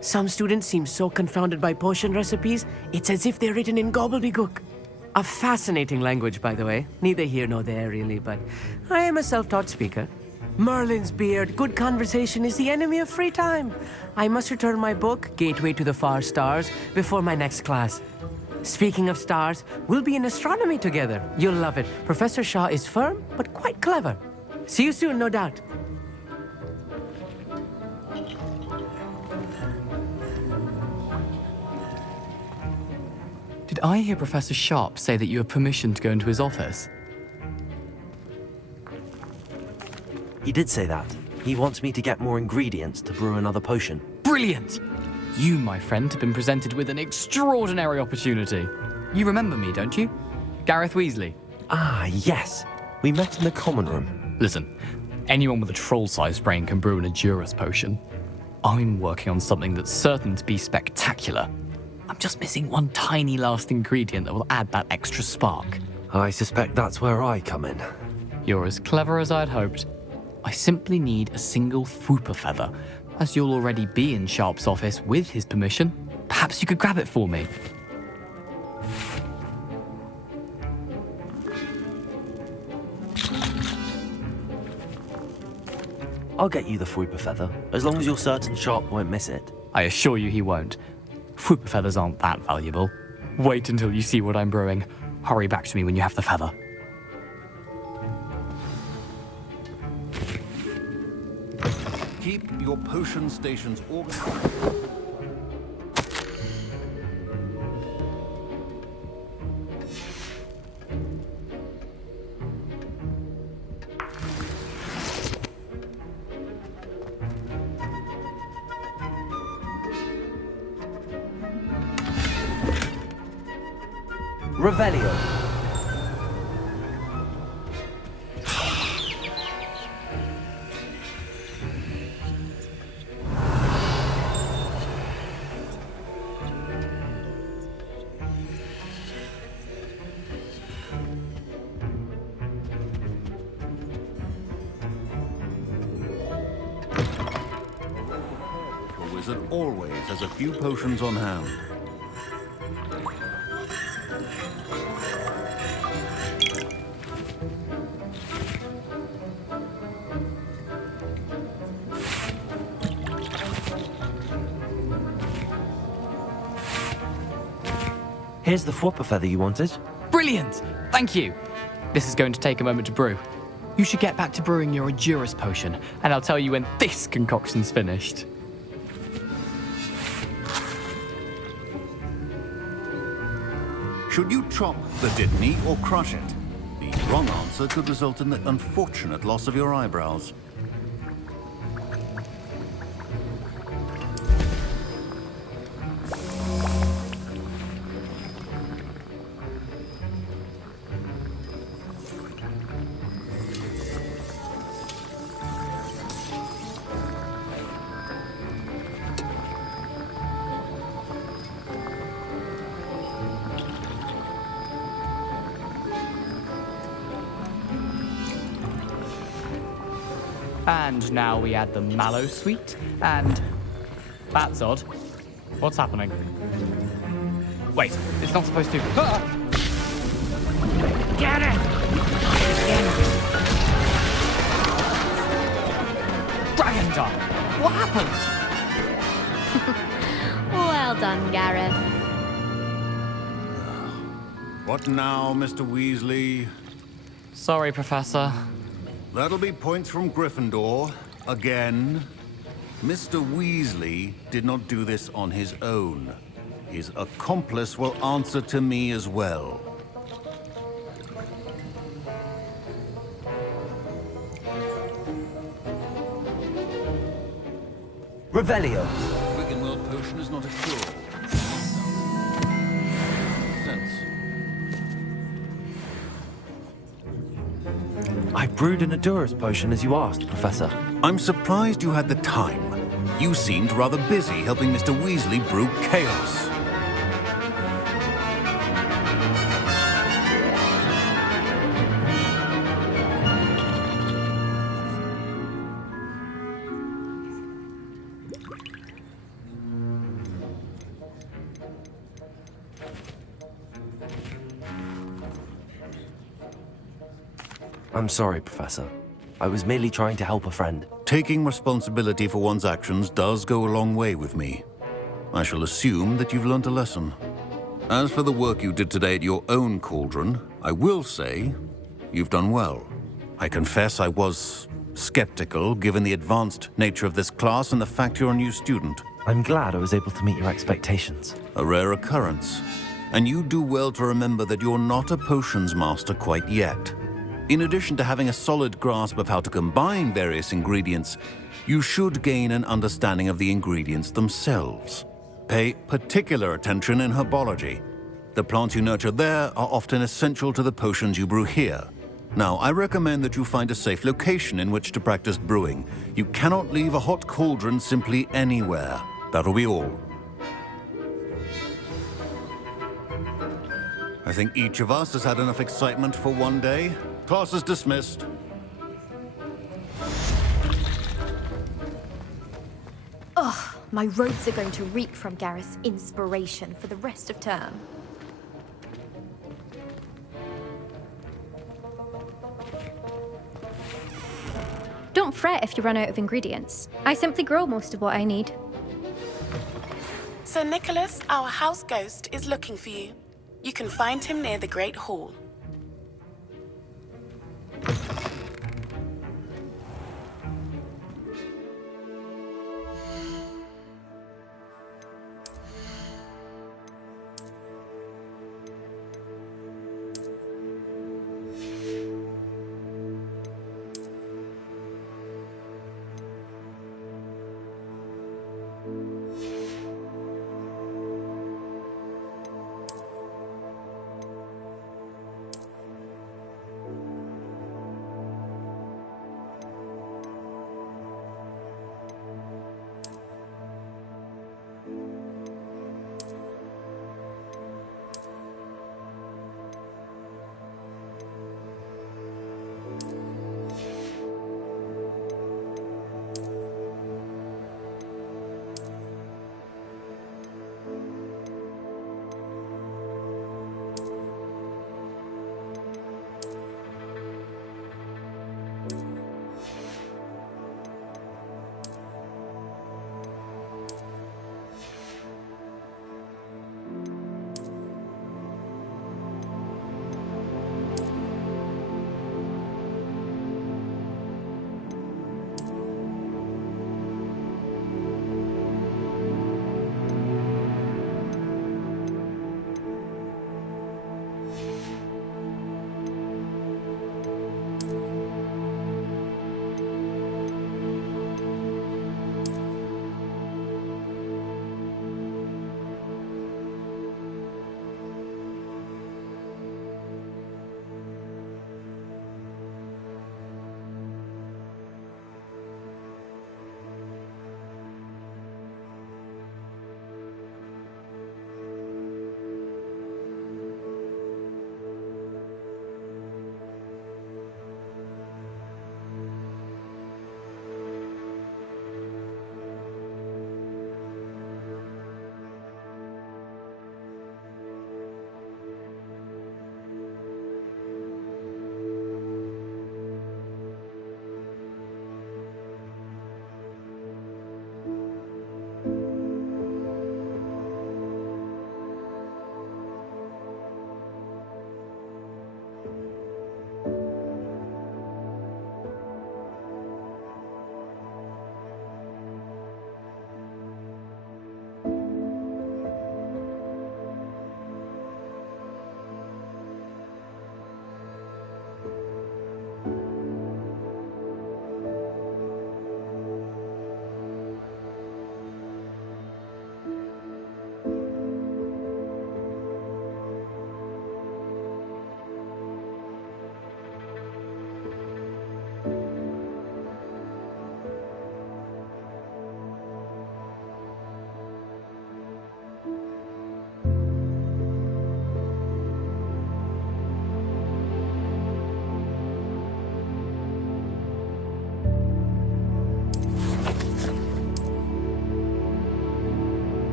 Some students seem so confounded by potion recipes, it's as if they're written in gobbledygook. A fascinating language, by the way. Neither here nor there, really, but I am a self-taught speaker. Merlin's beard, good conversation is the enemy of free time. I must return my book, Gateway to the Far Stars, before my next class. Speaking of stars, we'll be in astronomy together. You'll love it. Professor Shaw is firm, but quite clever. See you soon, no doubt. Did I hear Professor Sharp say that you have permission to go into his office? He did say that. He wants me to get more ingredients to brew another potion. Brilliant! You, my friend, have been presented with an extraordinary opportunity. You remember me, don't you? Gareth Weasley. Ah, yes. We met in the common room. Listen, anyone with a troll-sized brain can brew an Edurus potion. I'm working on something that's certain to be spectacular. I'm just missing one tiny last ingredient that will add that extra spark. I suspect that's where I come in. You're as clever as I'd hoped. I simply need a single Fwooper feather. As you'll already be in Sharp's office with his permission, perhaps you could grab it for me. I'll get you the Fwooper feather, as long as you're certain Sharp won't miss it. I assure you he won't. Fwooper feathers aren't that valuable. Wait until you see what I'm brewing. Hurry back to me when you have the feather. Keep your potion stations organized. Revelio. A wizard always has a few potions on hand. Here's the Fwooper feather you wanted. Brilliant! Thank you! This is going to take a moment to brew. You should get back to brewing your Edurus potion, and I'll tell you when this concoction's finished. Should you chop the Dittany or crush it? The wrong answer could result in the unfortunate loss of your eyebrows. And now we add the mallow sweet, and... That's odd. What's happening? Wait, it's not supposed to... Ah! Get it! Dragon Dart! What happened? Well done, Gareth. What now, Mr. Weasley? Sorry, Professor. That'll be points from Gryffindor, again. Mr. Weasley did not do this on his own. His accomplice will answer to me as well. Revelio. Wiggenweld potion is not a cure. Sense. I brewed an Edurus potion as you asked, Professor. I'm surprised you had the time. You seemed rather busy helping Mr. Weasley brew chaos. I'm sorry, Professor. I was merely trying to help a friend. Taking responsibility for one's actions does go a long way with me. I shall assume that you've learnt a lesson. As for the work you did today at your own cauldron, I will say you've done well. I confess I was skeptical, given the advanced nature of this class and the fact you're a new student. I'm glad I was able to meet your expectations. A rare occurrence. And you do well to remember that you're not a potions master quite yet. In addition to having a solid grasp of how to combine various ingredients, you should gain an understanding of the ingredients themselves. Pay particular attention in herbology. The plants you nurture there are often essential to the potions you brew here. Now, I recommend that you find a safe location in which to practice brewing. You cannot leave a hot cauldron simply anywhere. That'll be all. I think each of us has had enough excitement for one day. Class is dismissed. Ugh, my robes are going to reek from Gareth's inspiration for the rest of term. Don't fret if you run out of ingredients. I simply grow most of what I need. Sir Nicholas, our house ghost, is looking for you. You can find him near the Great Hall.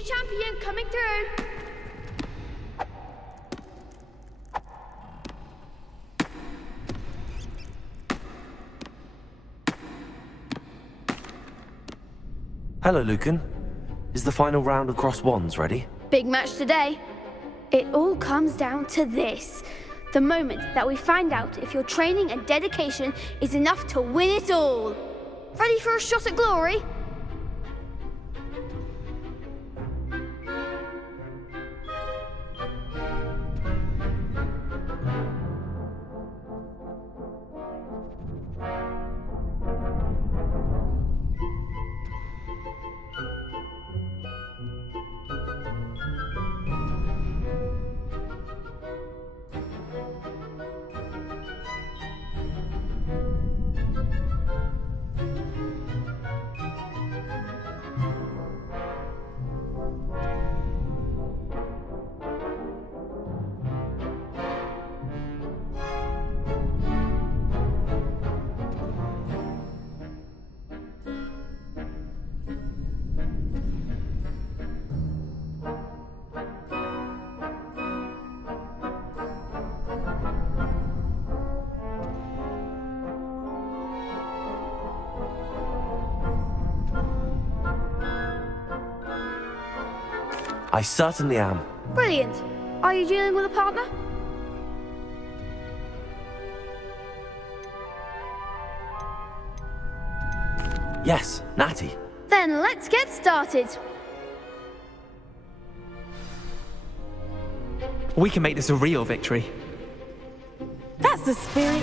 Future champion coming through. Hello, Lucan. Is the final round of cross wands ready? Big match today. It all comes down to this. The moment that we find out if your training and dedication is enough to win it all. Ready for a shot at glory? I certainly am. Brilliant. Are you dealing with a partner? Yes, Natty. Then let's get started. We can make this a real victory. That's the spirit.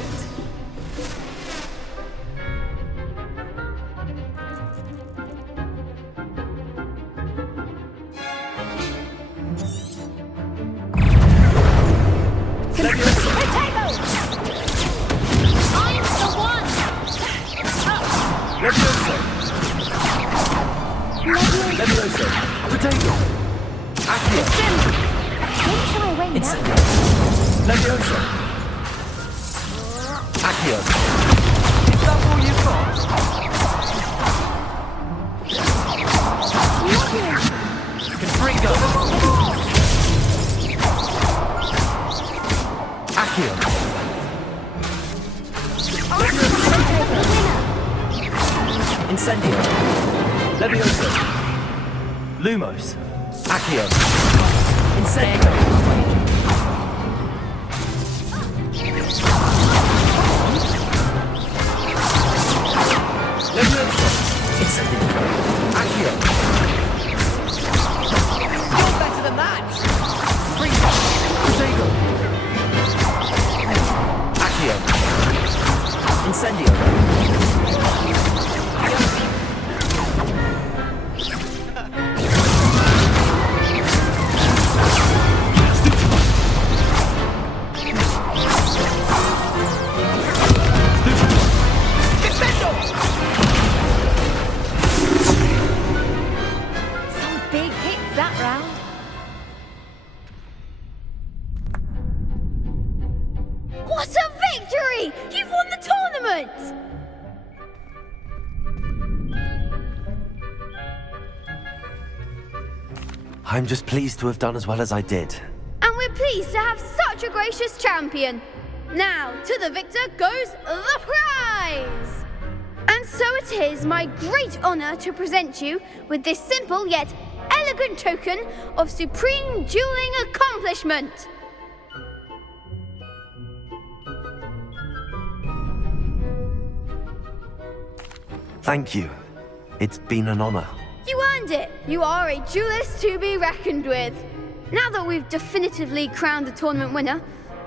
Lumos. Accio. Incendio. Levioso. Incendio. Accio. You're better than that. Freeze. Protego. Accio. Incendio. What a victory! You've won the tournament! I'm just pleased to have done as well as I did. And we're pleased to have such a gracious champion. Now, to the victor goes the prize! And so it is my great honor to present you with this simple yet elegant token of supreme dueling accomplishment. Thank you. It's been an honor. You earned it. You are a duelist to be reckoned with. Now that we've definitively crowned the tournament winner,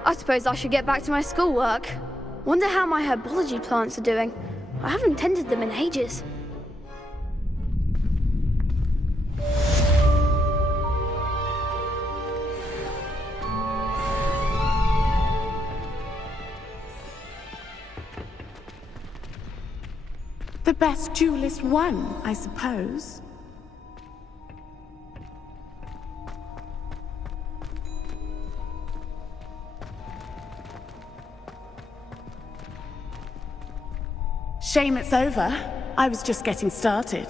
I suppose I should get back to my schoolwork. Wonder how my herbology plants are doing. I haven't tended them in ages. The best duelist won, I suppose. Shame it's over. I was just getting started.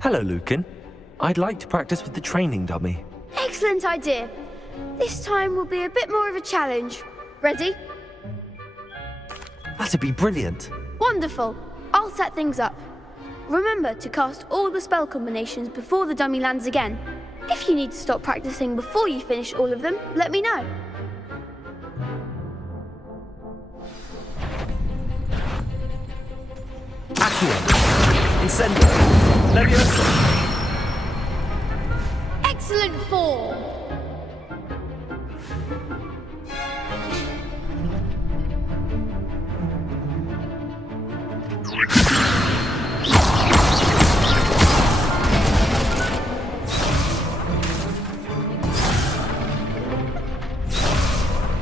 Hello, Lucan. I'd like to practice with the training dummy. Excellent idea. This time will be a bit more of a challenge. Ready? That'd be brilliant. Wonderful. I'll set things up. Remember to cast all the spell combinations before the dummy lands again. If you need to stop practicing before you finish all of them, let me know. Accio. Incendio. Leviosa. Excellent form.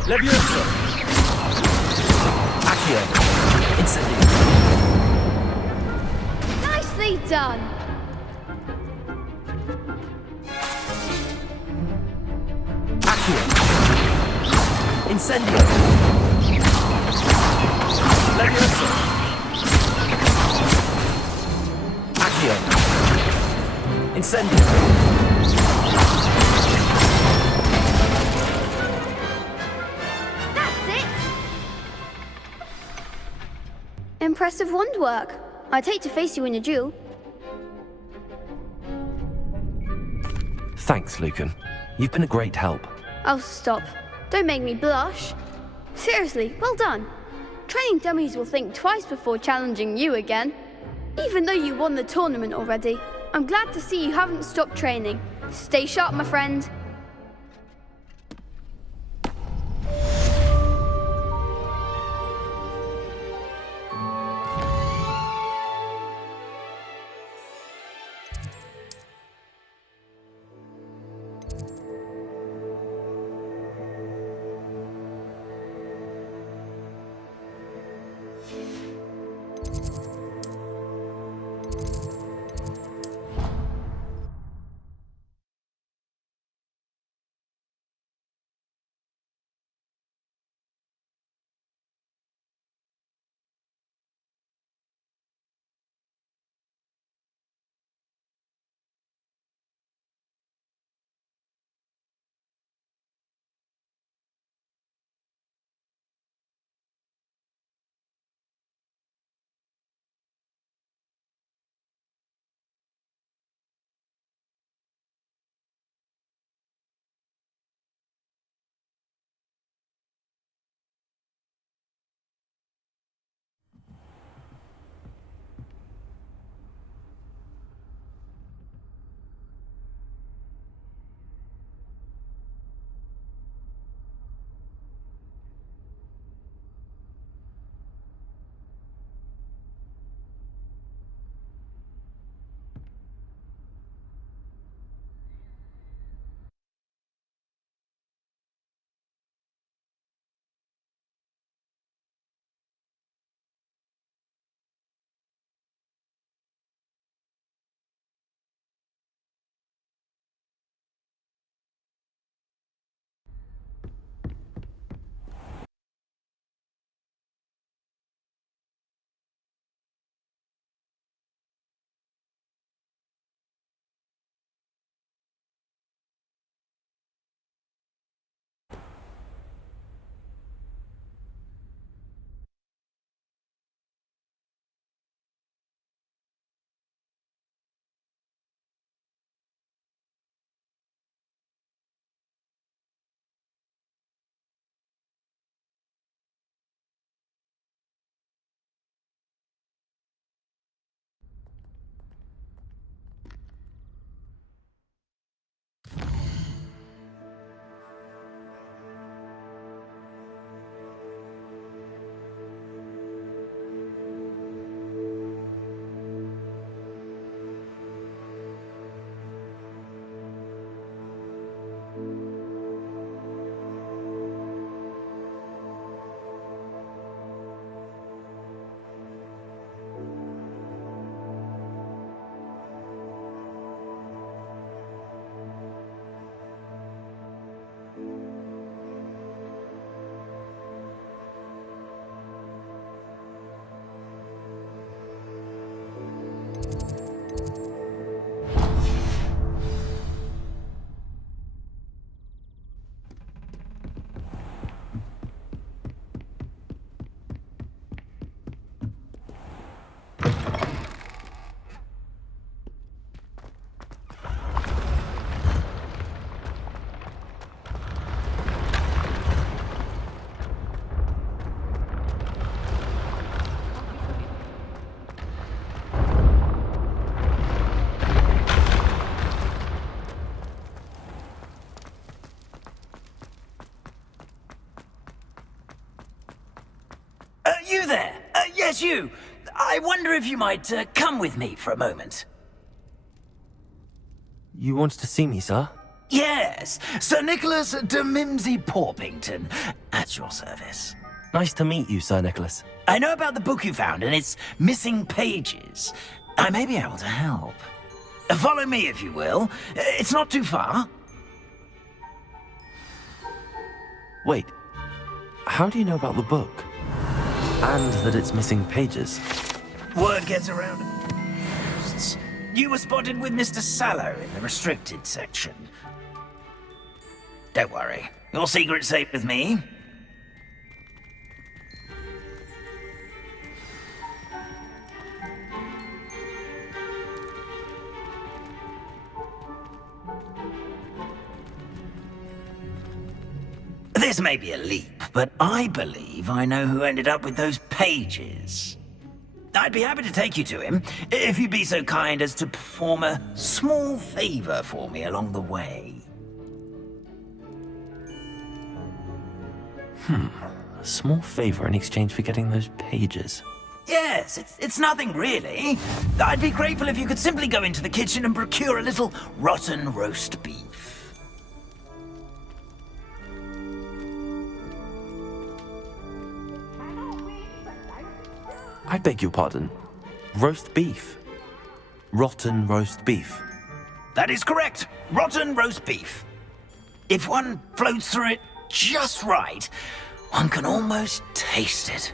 Leviosa. Accio. Incendio. Nicely done. Accio. Incendio. Leviosa. Accio. Incendio. Impressive wand work. I'd hate to face you in a duel. Thanks, Lucan. You've been a great help. Oh, stop. Don't make me blush. Seriously, well done. Training dummies will think twice before challenging you again. Even though you won the tournament already, I'm glad to see you haven't stopped training. Stay sharp, my friend. You there! Yes, you! I wonder if you might come with me for a moment. You wanted to see me, sir? Yes, Sir Nicholas de Mimsy Porpington, at your service. Nice to meet you, Sir Nicholas. I know about the book you found and its missing pages. I may be able to help. Follow me, if you will. It's not too far. Wait, how do you know about the book? And that it's missing pages? Word gets around. You were spotted with Mr. Sallow in the restricted section. Don't worry, your secret's safe with me. This may be a leap, but I believe I know who ended up with those pages. I'd be happy to take you to him, if you'd be so kind as to perform a small favor for me along the way. A small favor in exchange for getting those pages. Yes, it's nothing really. I'd be grateful if you could simply go into the kitchen and procure a little rotten roast beef. I beg your pardon. Roast beef. Rotten roast beef. That is correct. Rotten roast beef. If one floats through it just right, one can almost taste it.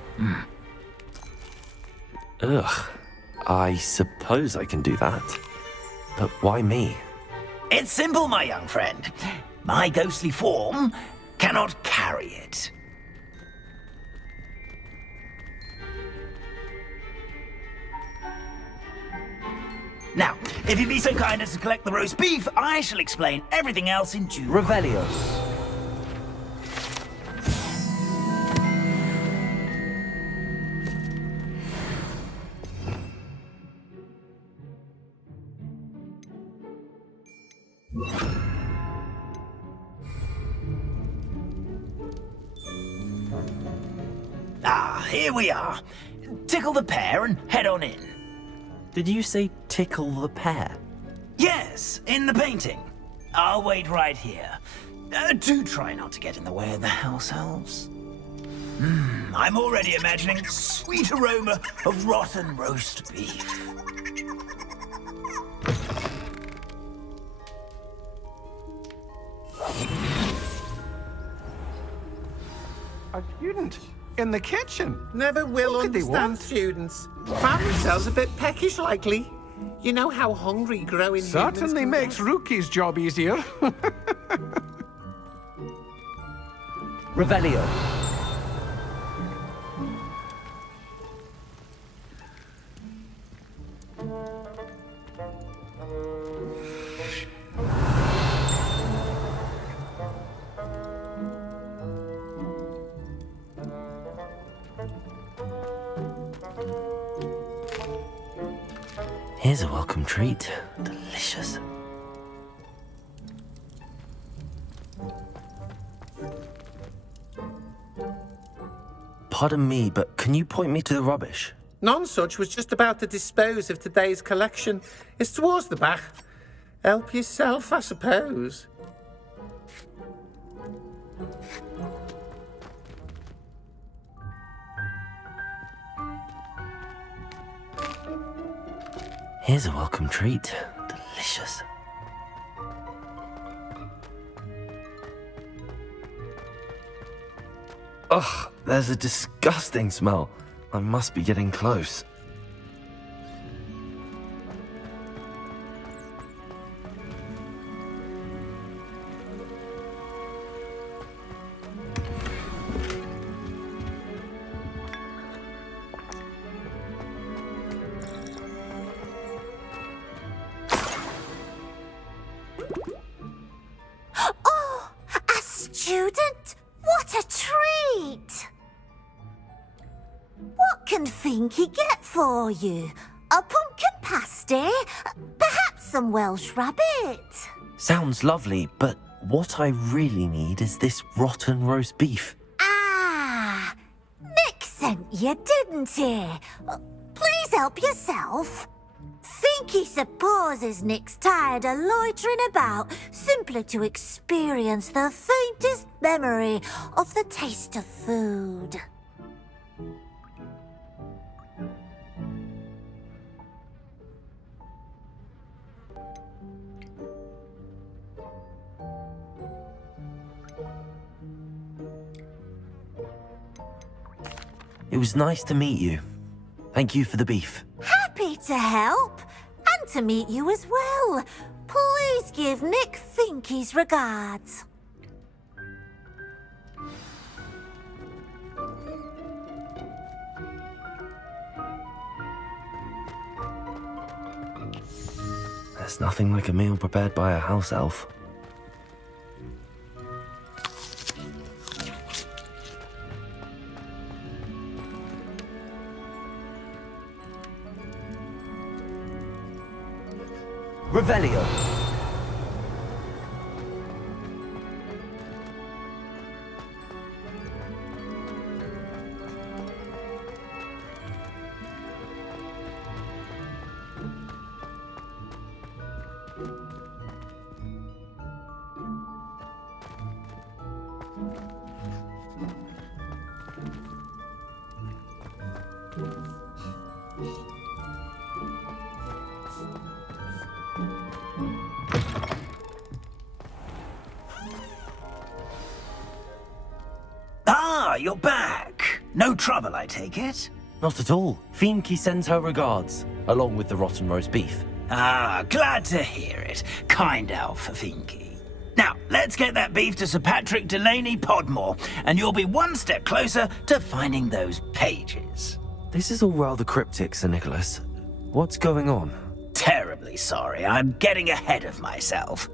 Ugh. I suppose I can do that. But why me? It's simple, my young friend. My ghostly form cannot carry it. Now, if you'd be so kind as to collect the roast beef, I shall explain everything else in due. Revelio. Ah, here we are. Tickle the pear and head on in. Did you say tickle the pear? Yes, in the painting. I'll wait right here. Do try not to get in the way of the house elves. I'm already imagining the sweet aroma of rotten roast beef. A student in the kitchen. Never will What could they understand want? students. Found themselves a bit peckish, likely. You know how hungry growing humans Certainly can makes Rookie's job easier. Revelio. Here's a welcome treat. Delicious. Pardon me, but can you point me to the rubbish? Nonsuch was just about to dispose of today's collection. It's towards the back. Help yourself, I suppose. Here's a welcome treat. Delicious. Ugh, there's a disgusting smell. I must be getting close. Oh, a student? What a treat! What can Finky get for you? A pumpkin pasty? Perhaps some Welsh rabbit? Sounds lovely, but what I really need is this rotten roast beef. Ah, mix sent you, didn't he? Please help yourself. Think he supposes Nick's tired of loitering about simply to experience the faintest memory of the taste of food. It was nice to meet you. Thank you for the beef. Happy to help, and to meet you as well. Please give Nick Finky's regards. There's nothing like a meal prepared by a house elf. Revelio. Ah, you're back. No trouble, I take it? Not at all. Fienke sends her regards, along with the rotten roast beef. Ah, glad to hear it. Kind elf, Fienke. Now, let's get that beef to Sir Patrick Delaney Podmore, and you'll be one step closer to finding those pages. This is all rather cryptic, Sir Nicholas. What's going on? Terribly sorry, I'm getting ahead of myself.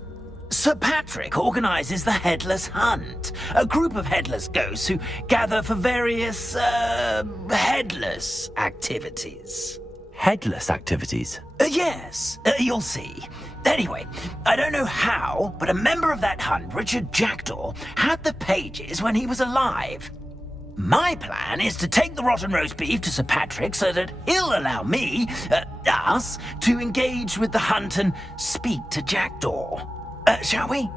Sir Patrick organizes the Headless Hunt, a group of headless ghosts who gather for various, headless activities. Headless activities? Yes, you'll see. Anyway, I don't know how, but a member of that hunt, Richard Jackdaw, had the pages when he was alive. My plan is to take the rotten roast beef to Sir Patrick so that he'll allow me, us, to engage with the hunt and speak to Jackdaw. Shall we?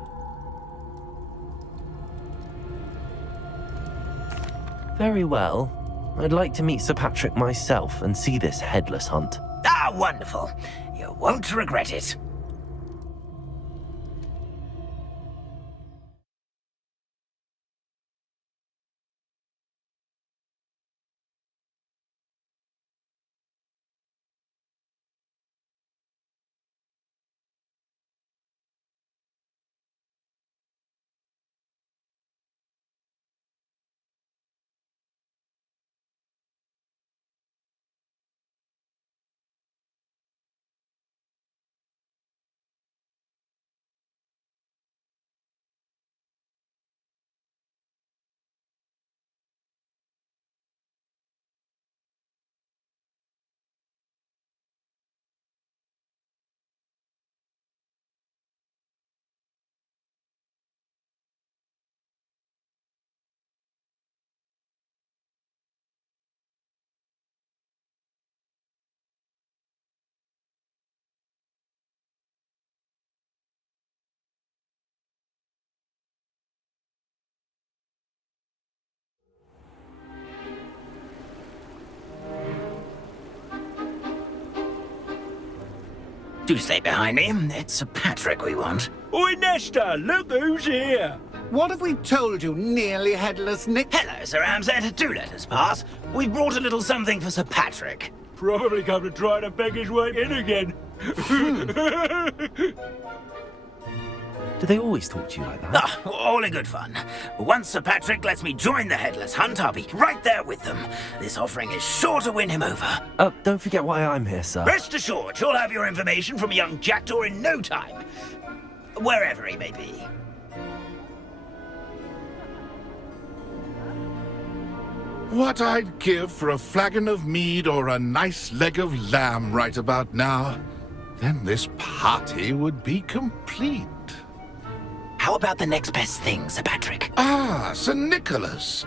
Very well. I'd like to meet Sir Patrick myself and see this headless hunt. Ah, wonderful. You won't regret it. Do stay behind me. It's Sir Patrick we want. Oi, Nesta, look who's here. What have we told you, nearly headless Nick? Hello, Sir Ramsed. Do let us pass. We've brought a little something for Sir Patrick. Probably come to try to beg his way in again. Do they always talk to you like that? Ah, all in good fun. Once Sir Patrick lets me join the Headless Hunt, I'll be right there with them. This offering is sure to win him over. Don't forget why I'm here, sir. Rest assured, you'll have your information from young Jackdaw in no time. Wherever he may be. What I'd give for a flagon of mead or a nice leg of lamb right about now. Then this party would be complete. How about the next best thing, Sir Patrick? Ah, Sir Nicholas.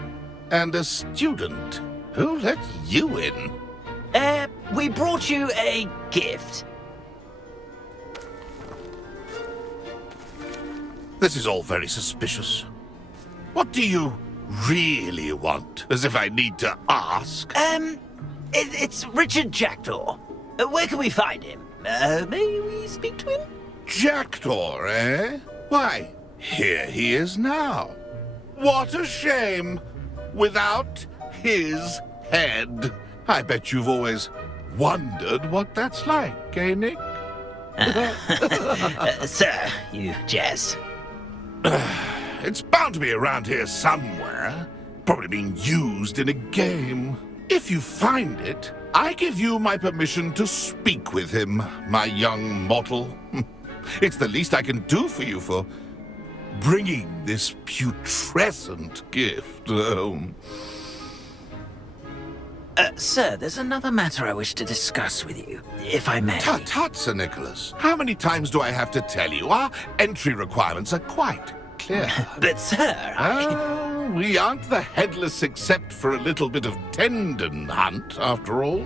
And a student. Who let you in? We brought you a gift. This is all very suspicious. What do you really want? As if I need to ask. It's Richard Jackdaw. Where can we find him? May we speak to him? Jackdaw, eh? Why, here he is now. What a shame. Without his head. I bet you've always wondered what that's like, eh, Nick? Sir, you jest. It's bound to be around here somewhere. Probably being used in a game. If you find it, I give you my permission to speak with him, my young mortal. It's the least I can do for you for bringing this putrescent gift home. Sir, there's another matter I wish to discuss with you, if I may. Tut, Sir Nicholas. How many times do I have to tell you? Our entry requirements are quite clear. But, sir, we aren't the headless except for a little bit of tendon hunt, after all.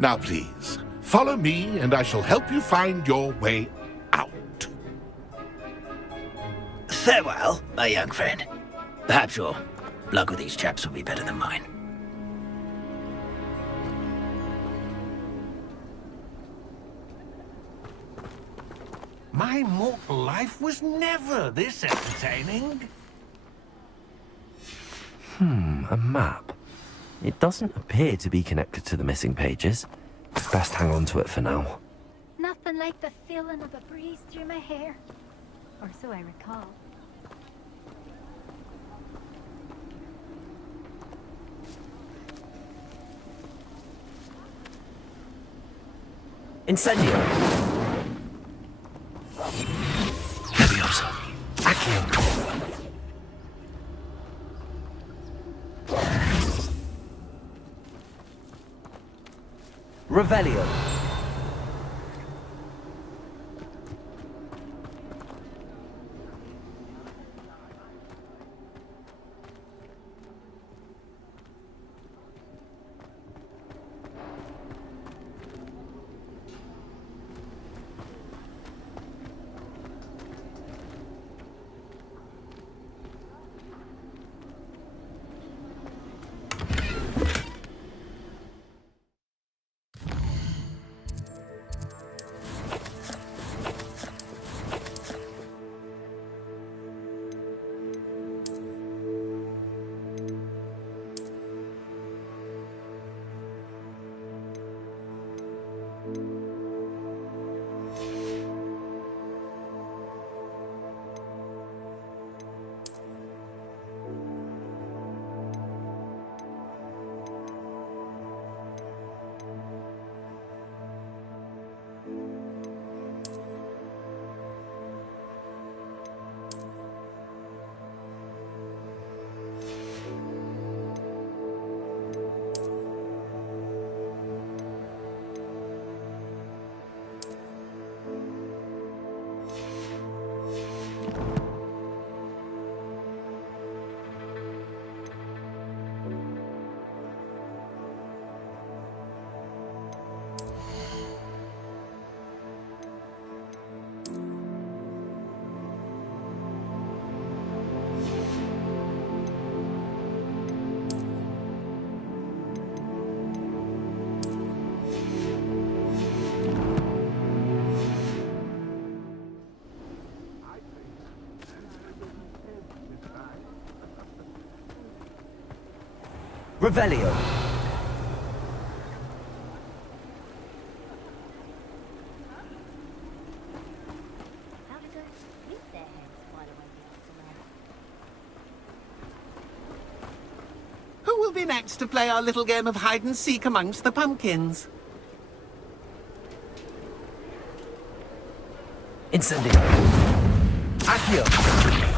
Now, please, follow me, and I shall help you find your way out. Farewell, my young friend. Perhaps your luck with these chaps will be better than mine. My mortal life was never this entertaining. A map. It doesn't appear to be connected to the missing pages. Best hang on to it for now. Nothing like the feeling of a breeze through my hair. Or so I recall. Incendio! Leviosa! Accio! Revelio! Revelio! Who will be next to play our little game of hide and seek amongst the pumpkins? Incendio! Accio!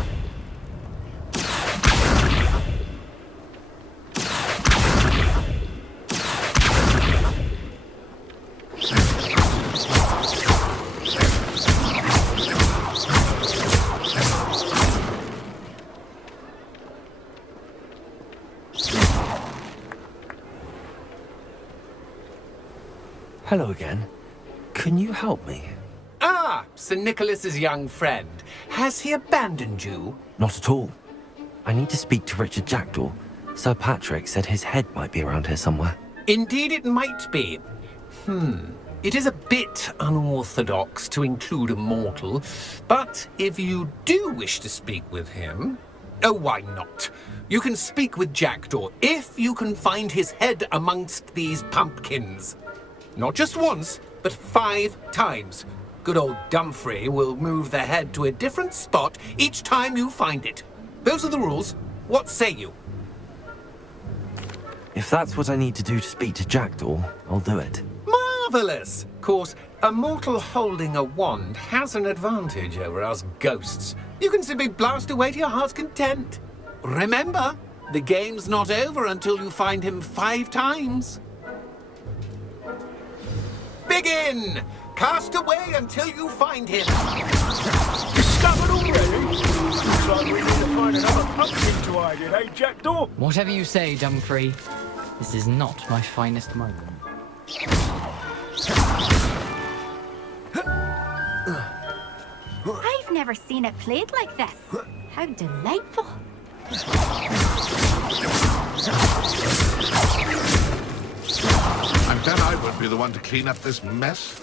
Hello again. Can you help me? Ah, Sir Nicholas's young friend. Has he abandoned you? Not at all. I need to speak to Richard Jackdaw. Sir Patrick said his head might be around here somewhere. Indeed it might be. It is a bit unorthodox to include a mortal, but if you do wish to speak with him... Oh, why not? You can speak with Jackdaw if you can find his head amongst these pumpkins. Not just once, but 5 times. Good old Dumfrey will move the head to a different spot each time you find it. Those are the rules. What say you? If that's what I need to do to speak to Jackdaw, I'll do it. Marvellous! Of course, a mortal holding a wand has an advantage over us ghosts. You can simply blast away to your heart's content. Remember, the game's not over until you find him 5 times. Begin! Cast away until you find him. Discovered already? Looks like we need to find another pumpkin to hide in, eh, Jackdaw? Whatever you say, Dumfrey. This is not my finest moment. I've never seen it played like this. How delightful. I bet I would be the one to clean up this mess.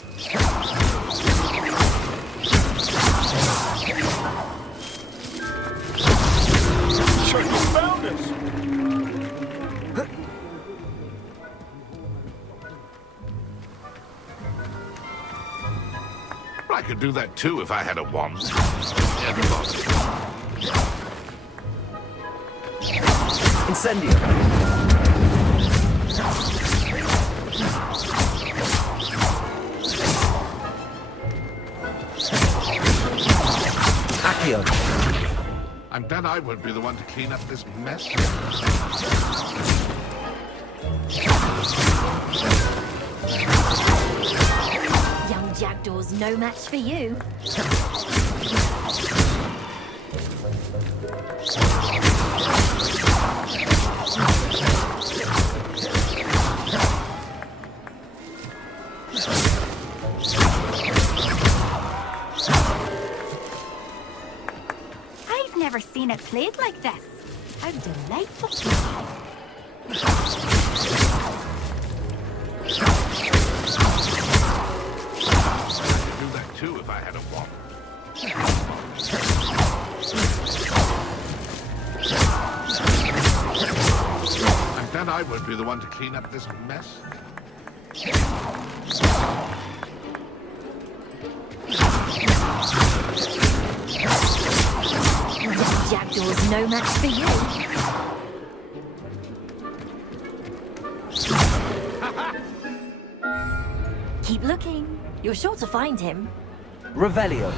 Sure you found us. I could do that too if I had a wand. Incendio! Accio! I'm glad I would be the one to clean up this mess. Young Jackdaw's no match for you. I've never seen it played like this. How delightful. Do that too if I had a wand. I'm glad I would be the one to clean up this mess. Jackdaw's no match for you. Keep looking. You're sure to find him. Revelio.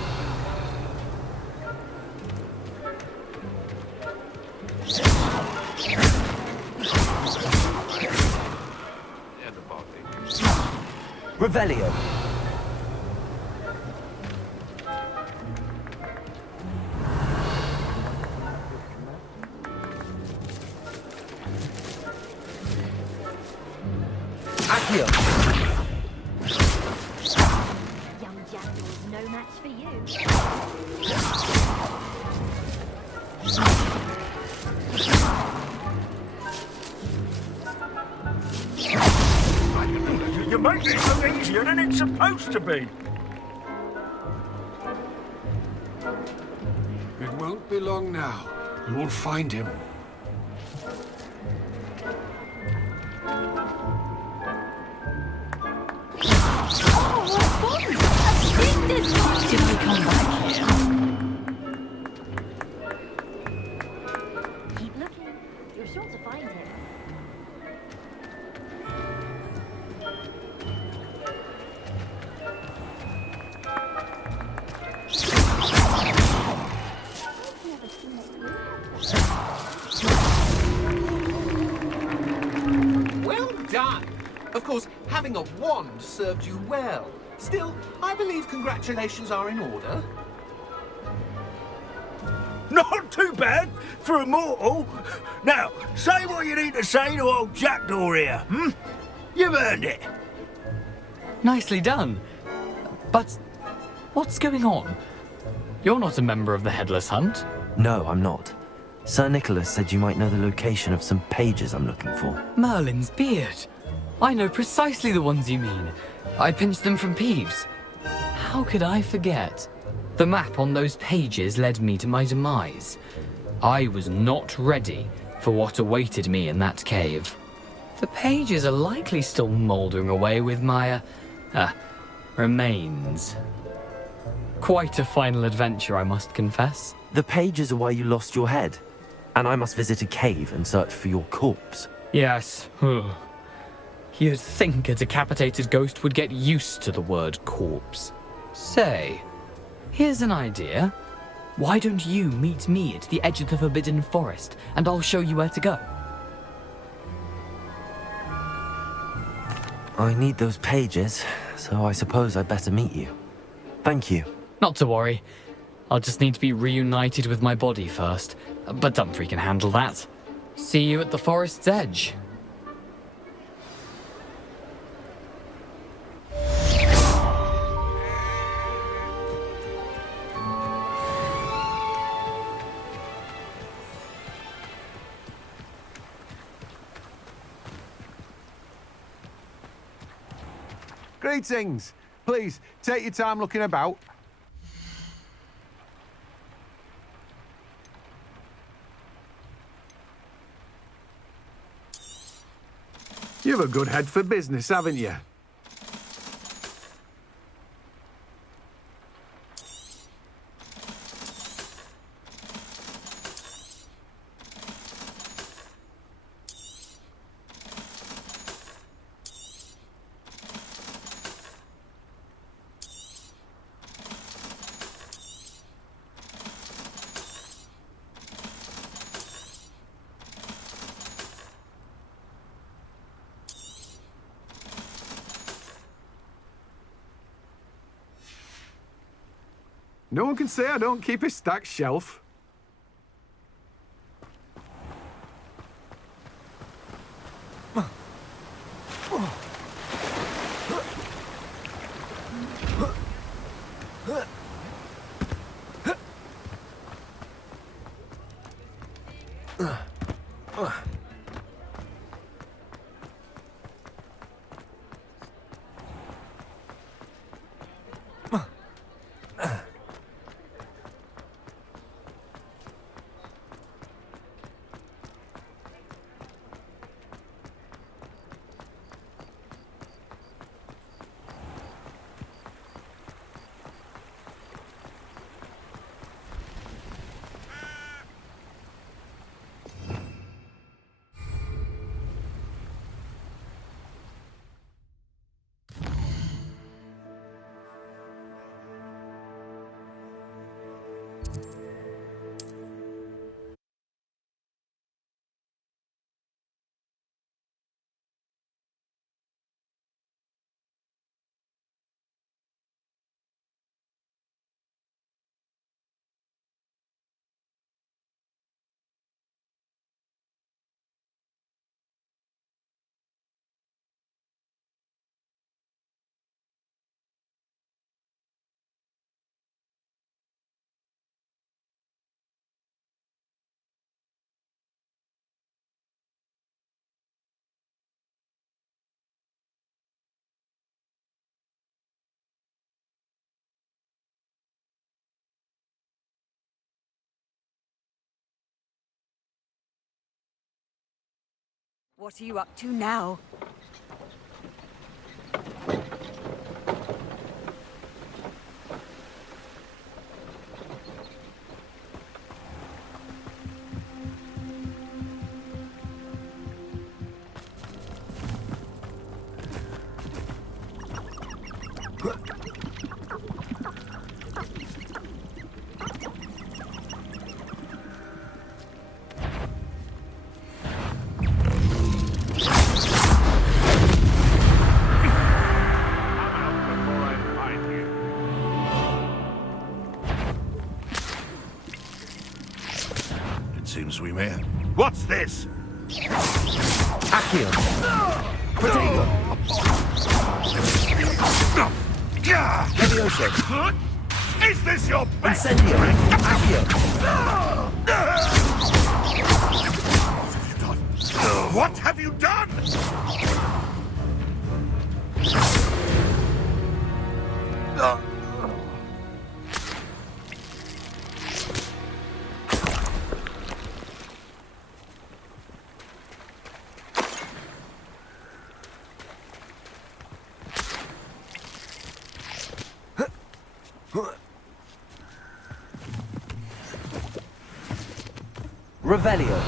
Revelio. Accio. Young Jackdaw's no match for you. You make this look easier than it's supposed to be. It won't be long now. You'll find him. Did I come back here? Keep looking. You're sure to find him. Well done! Of course, having a wand served you well. Still, I believe congratulations are in order. Not too bad for a mortal. Now, say what you need to say to old Jackdaw here, hmm? You've earned it. Nicely done. But what's going on? You're not a member of the Headless Hunt. No, I'm not. Sir Nicholas said you might know the location of some pages I'm looking for. Merlin's beard. I know precisely the ones you mean. I pinched them from Peeves. How could I forget? The map on those pages led me to my demise. I was not ready for what awaited me in that cave. The pages are likely still mouldering away with my, remains. Quite a final adventure, I must confess. The pages are where you lost your head, and I must visit a cave and search for your corpse. Yes. You'd think a decapitated ghost would get used to the word corpse. Say, here's an idea. Why don't you meet me at the edge of the Forbidden Forest, and I'll show you where to go? I need those pages, so I suppose I'd better meet you. Thank you. Not to worry. I'll just need to be reunited with my body first. But Dumfries can handle that. See you at the forest's edge. Greetings. Please, take your time looking about. You've a good head for business, haven't you? No one can say I don't keep a stacked shelf. What are you up to now? Seems we may. What's this? Accio! Levioso. Is this your best? Incendio. Accio. What have you done? Revelio.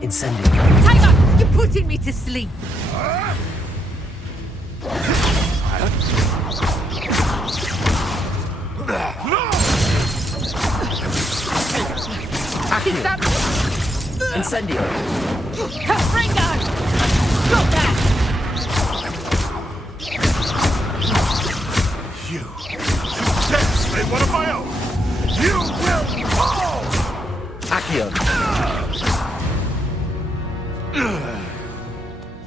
Incendio. Tiger, you're putting me to sleep. Incendio. Ringo! Got that! You dare slay one of my own! You will fall! Accio.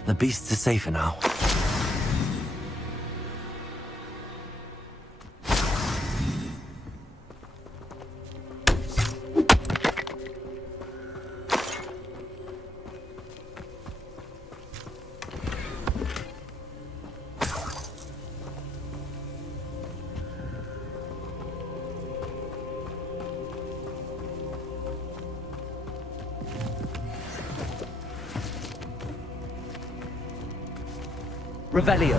The beasts are safer now. Revelio.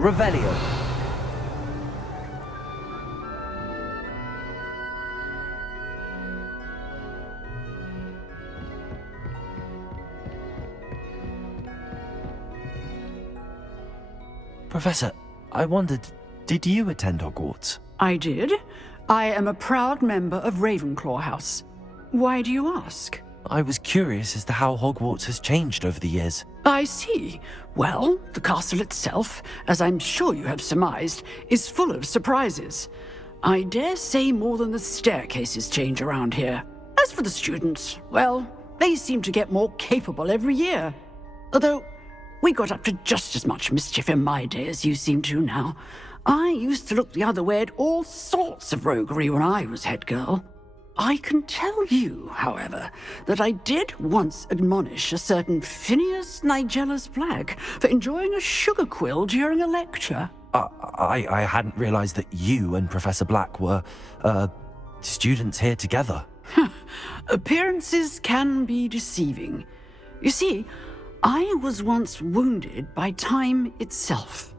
Revelio. Professor, I wondered, did you attend Hogwarts? I did. I am a proud member of Ravenclaw House. Why do you ask? I was curious as to how Hogwarts has changed over the years. I see. Well, the castle itself, as I'm sure you have surmised, is full of surprises. I dare say more than the staircases change around here. As for the students, well, they seem to get more capable every year. Although, we got up to just as much mischief in my day as you seem to now. I used to look the other way at all sorts of roguery when I was head girl. I can tell you, however, that I did once admonish a certain Phineas Nigellus Black for enjoying a sugar quill during a lecture. I hadn't realized that you and Professor Black were, students here together. Appearances can be deceiving. You see, I was once wounded by time itself.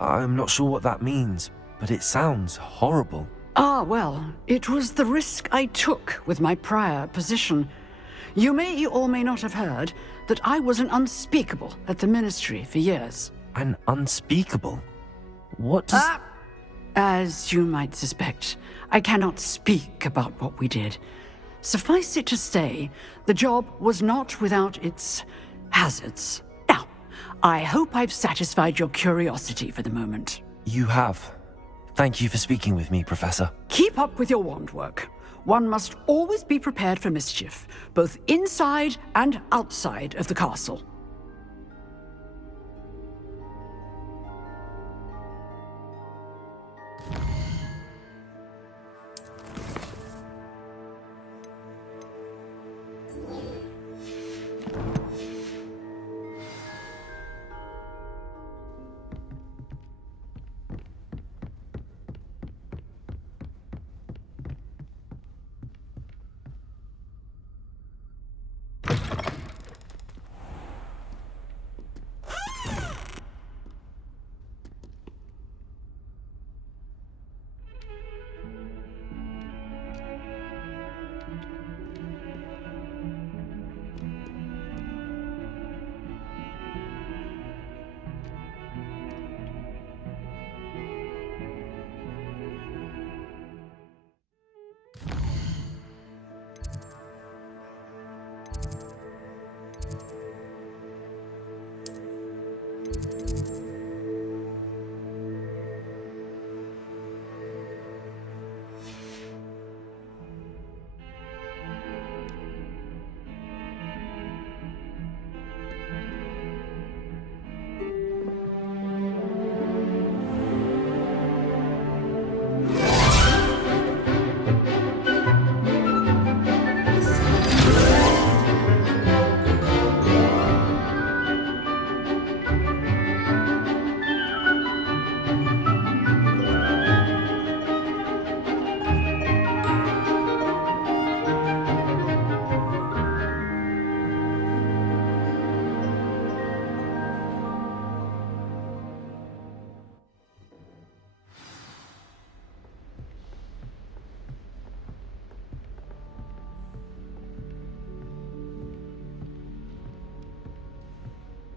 I'm not sure what that means, but it sounds horrible. Ah, well, it was the risk I took with my prior position. You may or may not have heard that I was an unspeakable at the Ministry for years. An unspeakable? What does... As you might suspect, I cannot speak about what we did. Suffice it to say, the job was not without its hazards. Now, I hope I've satisfied your curiosity for the moment. You have. Thank you for speaking with me, Professor. Keep up with your wand work. One must always be prepared for mischief, both inside and outside of the castle.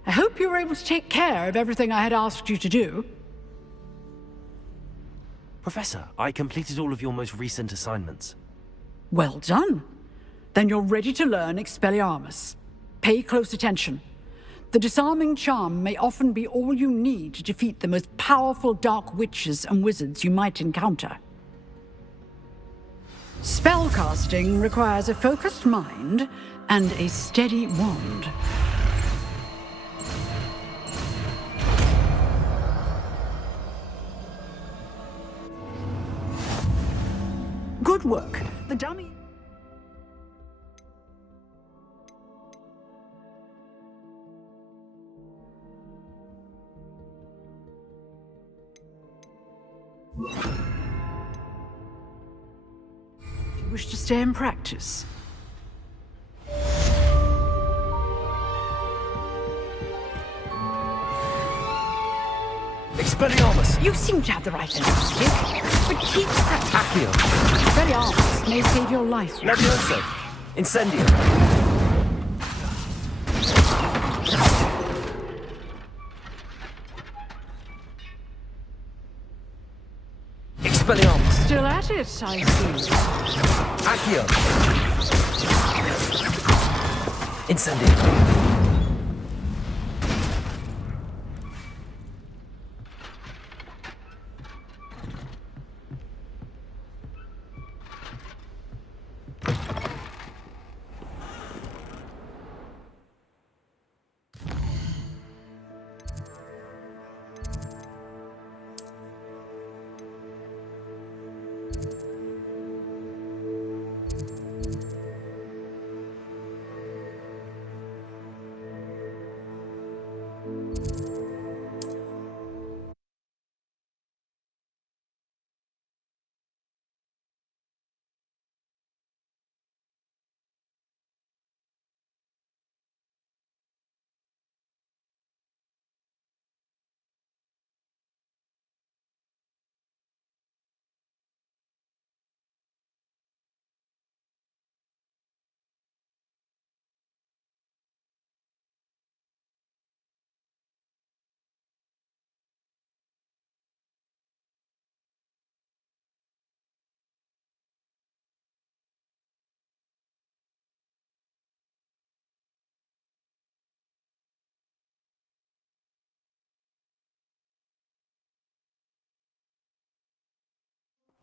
I hope you were able to take care of everything I had asked you to do. Professor, I completed all of your most recent assignments. Well done. Then you're ready to learn Expelliarmus. Pay close attention. The disarming charm may often be all you need to defeat the most powerful dark witches and wizards you might encounter. Spellcasting requires a focused mind and a steady wand. Good work. The dummy... If you wish to stay and practice, Expelliarmus! You seem to have the right perspective, but keep that. Accio! Expelliarmus may save your life. Levioso! Incendio! Expelliarmus! Still at it, I see. Accio! Incendio!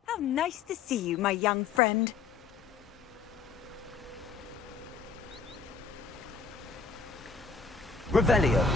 How nice to see you, my young friend. Revelio!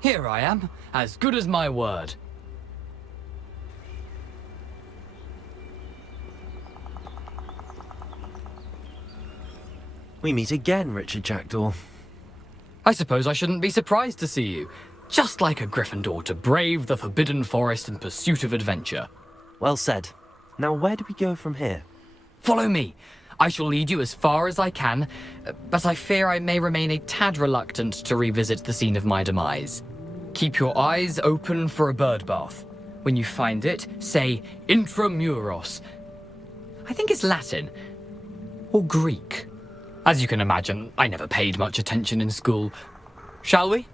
Here I am, as good as my word. We meet again, Richard Jackdaw. I suppose I shouldn't be surprised to see you. Just like a Gryffindor to brave the Forbidden Forest in pursuit of adventure. Well said. Now where do we go from here? Follow me. I shall lead you as far as I can, but I fear I may remain a tad reluctant to revisit the scene of my demise. Keep your eyes open for a bird bath. When you find it, say intramuros. I think it's Latin. Or Greek. As you can imagine, I never paid much attention in school. Shall we?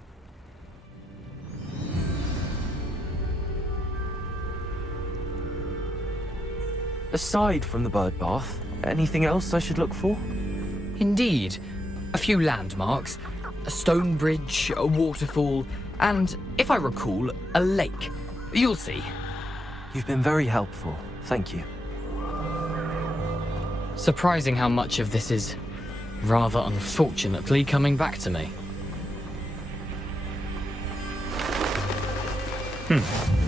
Aside from the bird bath, anything else I should look for? Indeed. A few landmarks, a stone bridge, a waterfall, and, if I recall, a lake. You'll see. You've been very helpful. Thank you. Surprising how much of this is, rather unfortunately, coming back to me.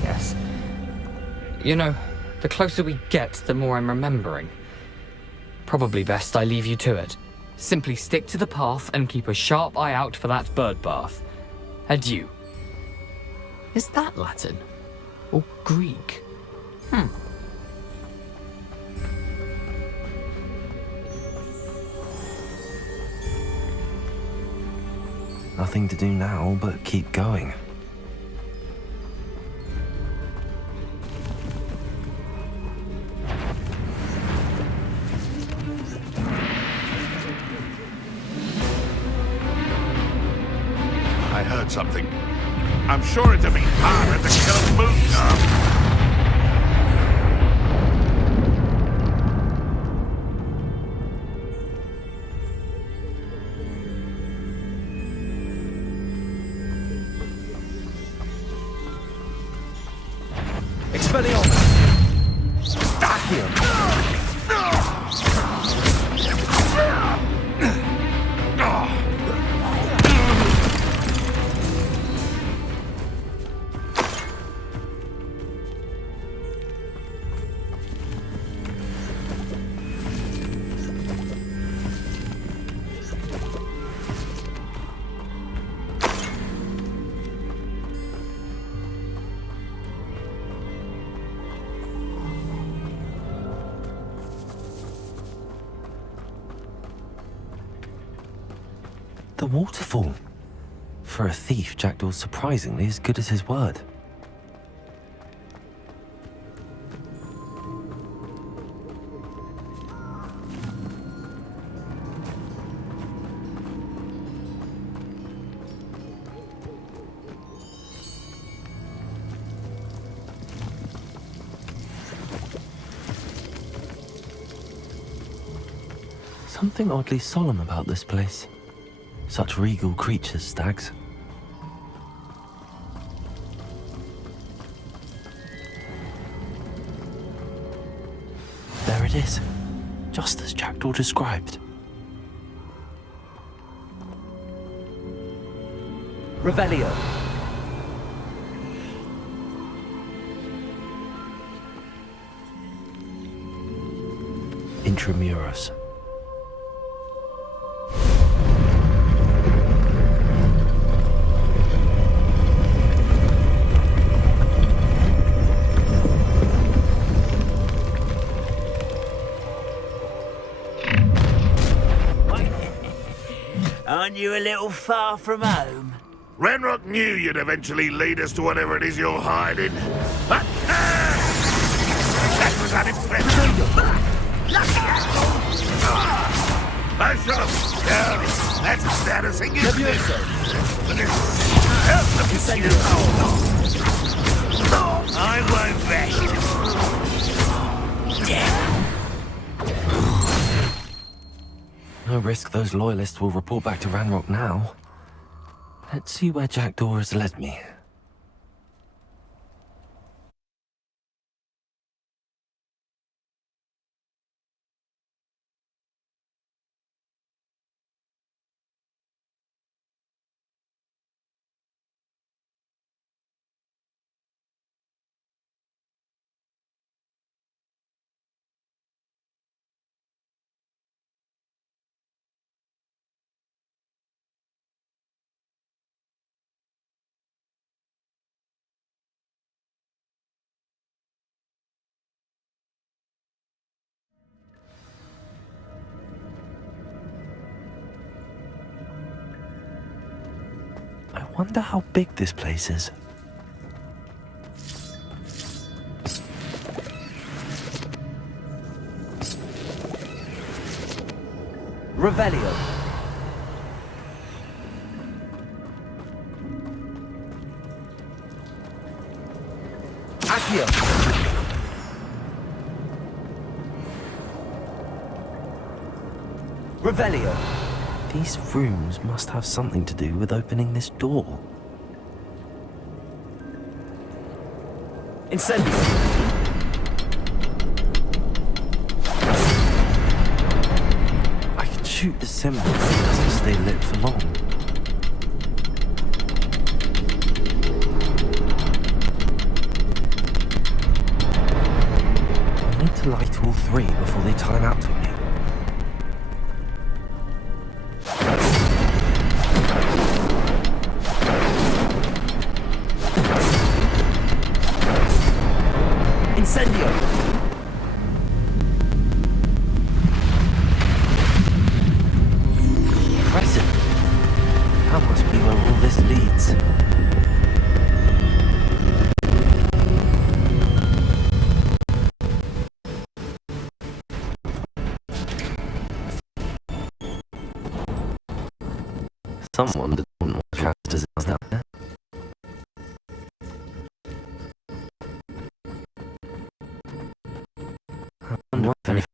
Yes. You know, the closer we get, the more I'm remembering. Probably best I leave you to it. Simply stick to the path and keep a sharp eye out for that bird bath. Adieu. Is that Latin? Or Greek? Nothing to do now but keep going. I heard something. I'm sure it'd be harder to kill Moon. Expelliarmus! Accio! The waterfall. For a thief, Jackdaw's surprisingly as good as his word. Something oddly solemn about this place. Such regal creatures, stags. There it is, just as Jackdaw described. Revelio. Intramuros. Aren't you a little far from home? Ranrock knew you'd eventually lead us to whatever it is you're hiding. But that was unimpressive. Most of them. Yeah, that's embarrassing, isn't it? I won't rest. No risk those loyalists will report back to Ranrock now. Let's see where Jackdaw has led me. I wonder how big this place is. Revelio. Accio. Revelio. These rooms must have something to do with opening this door. Incendio. I can shoot the symbol, but it doesn't stay lit for long. I need to light all three before they time out to me. Incendio! Impressive. That must be where all this leads. Someone didn't want to cast us down there. I wonder if anything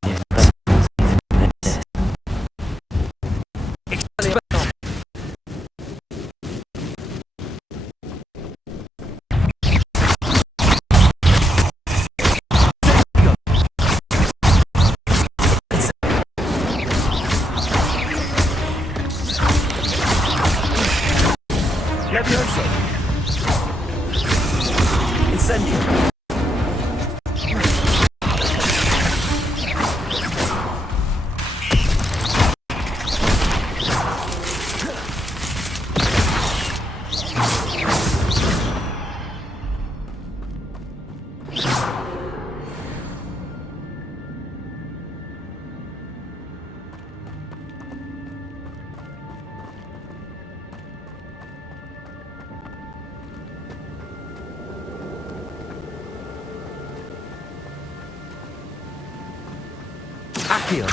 Accio.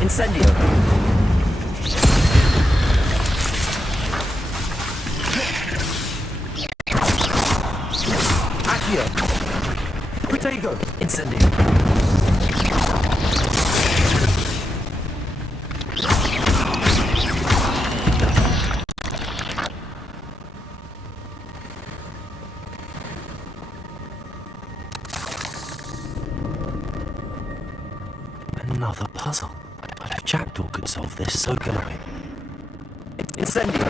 Incendio. Accio. Protego. Incendio. Another puzzle. But if Jackdaw could solve this, so can I. Incendio.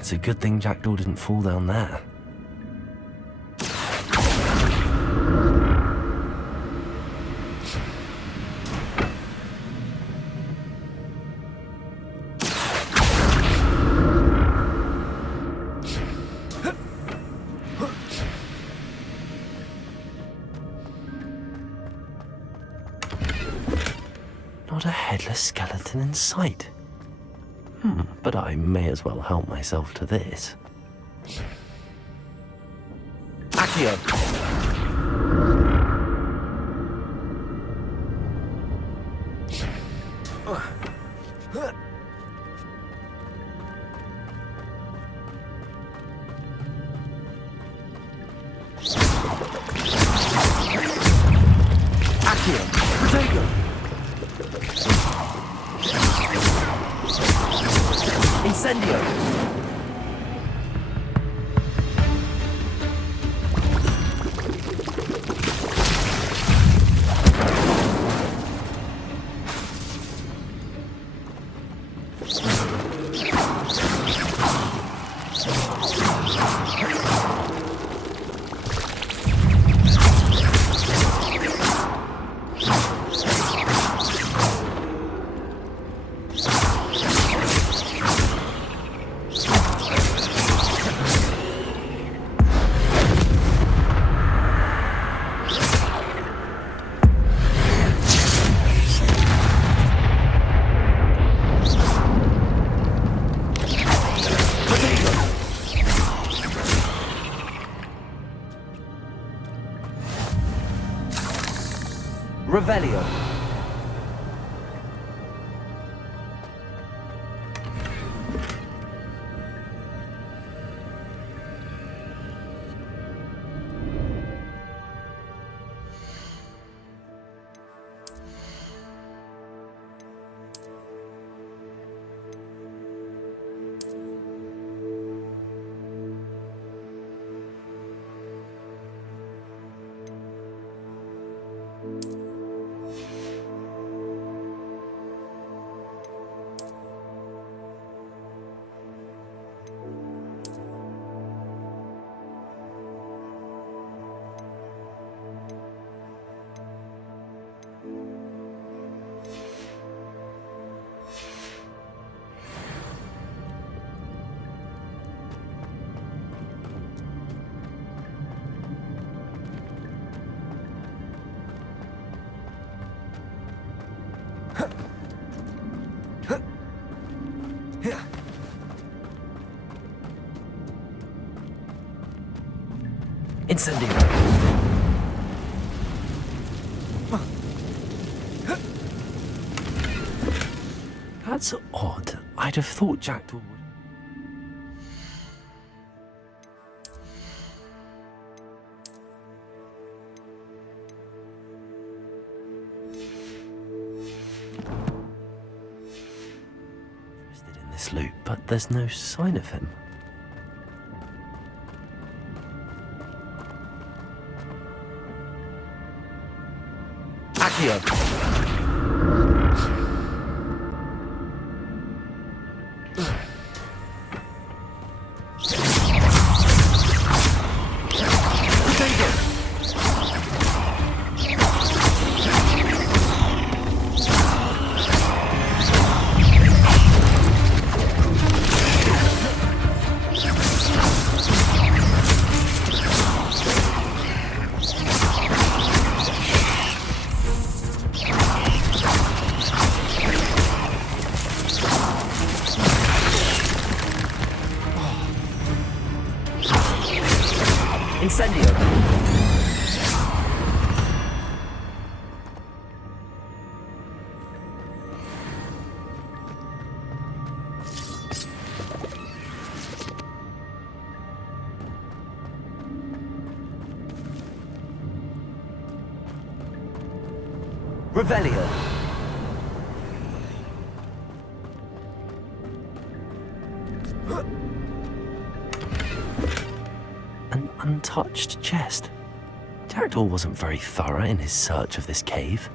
It's a good thing Jackdaw didn't fall down there. Not a headless skeleton in sight. But I may as well help myself to this. Accio! Accio! Protego! Incendio! Revelio. Incendio. That's odd. I'd have thought Jackdaw would. Interested in this loot, but there's no sign of him. Accio. Incendio. Revelio. An untouched chest. Jackdaw wasn't very thorough in his search of this cave.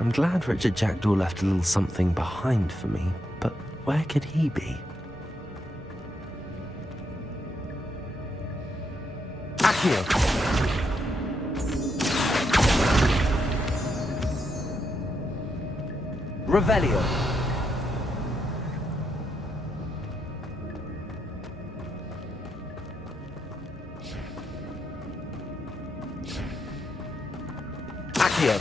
I'm glad Richard Jackdaw left a little something behind for me, but where could he be? Accio! Revelio. Accio.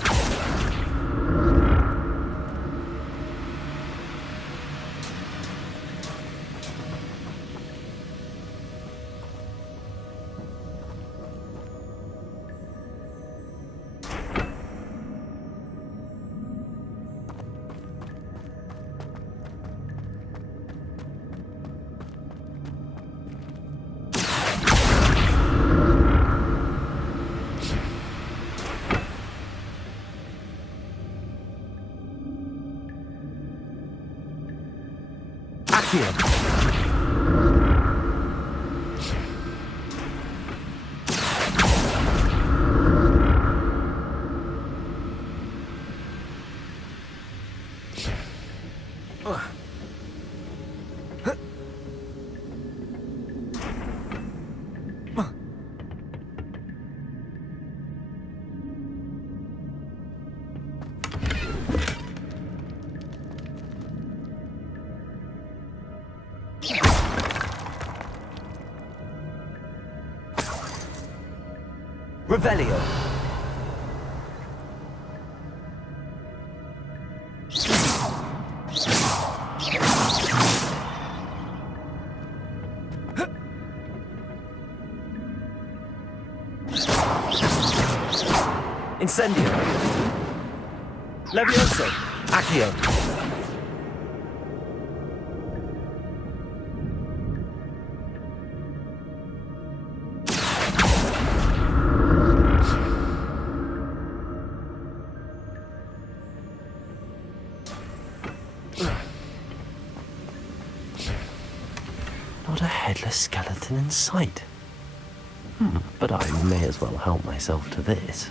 Accio. Revelio. Incendio. Levioso. Accio. Not a headless skeleton in sight. But I may as well help myself to this.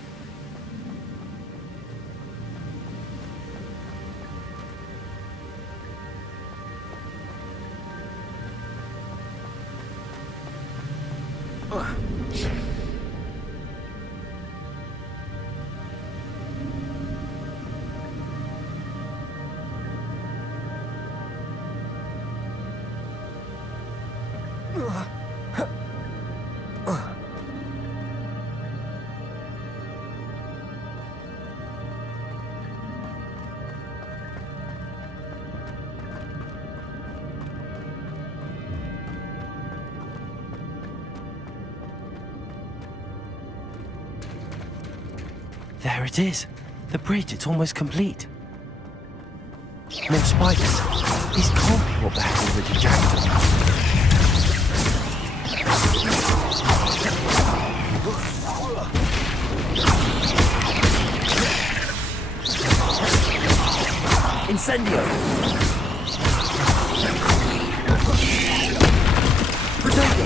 There it is. The bridge, it's almost complete. More spiders. These can't be what the hell with the jackdaw. Incendio! Protego!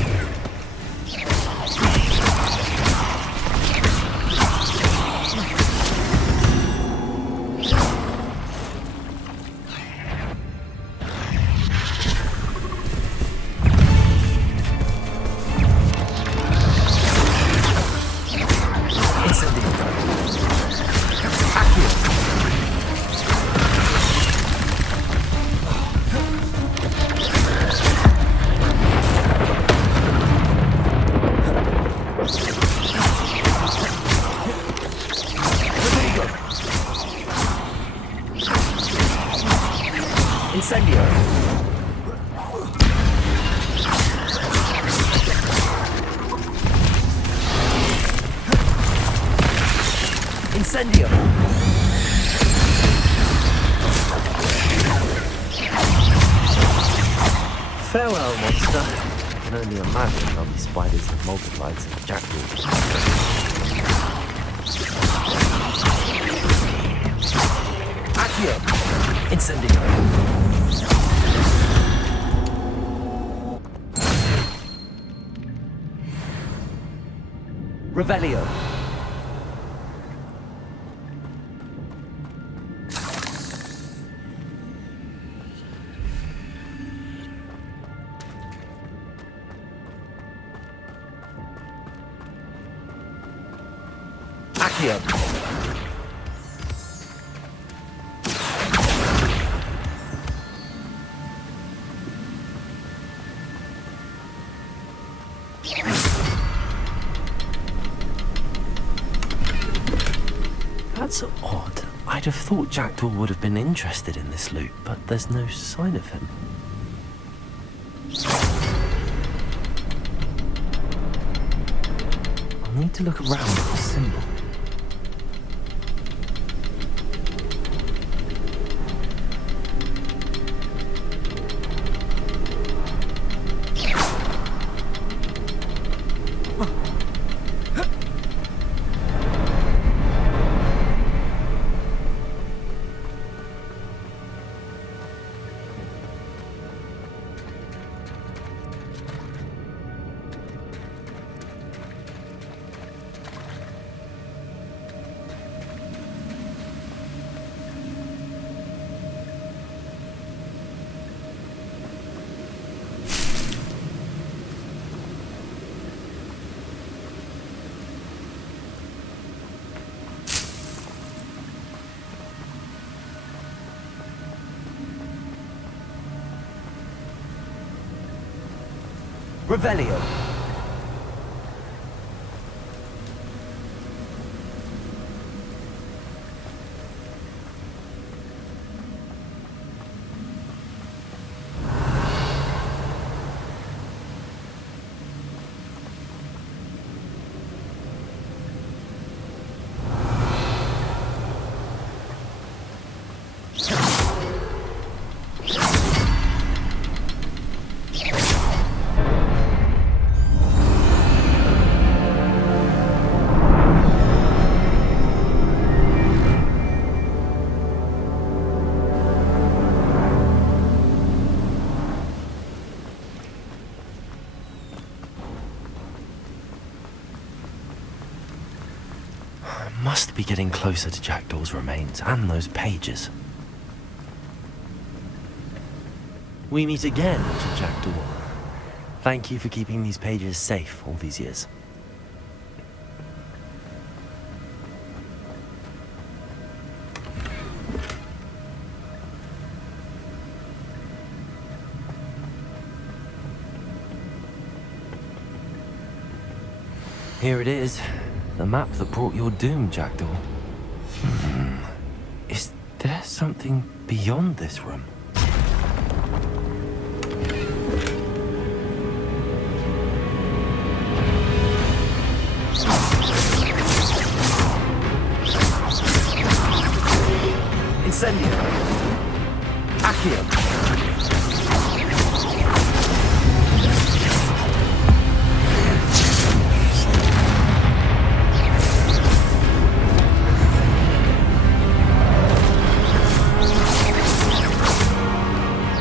Incendio! Farewell, monster. I can only imagine how these spiders have multiplied since jackdaws. Accio! Incendio! Revelio! Accio! That's odd. I'd have thought Jackdaw would have been interested in this loot, but there's no sign of him. I'll need to look around for a symbol. Revelio. Must be getting closer to Jackdaw's remains and those pages. We meet again, Little Jackdaw. Thank you for keeping these pages safe all these years. Here it is. The map that brought your doom, Jackdaw. Is there something beyond this room? Incendio. Accio.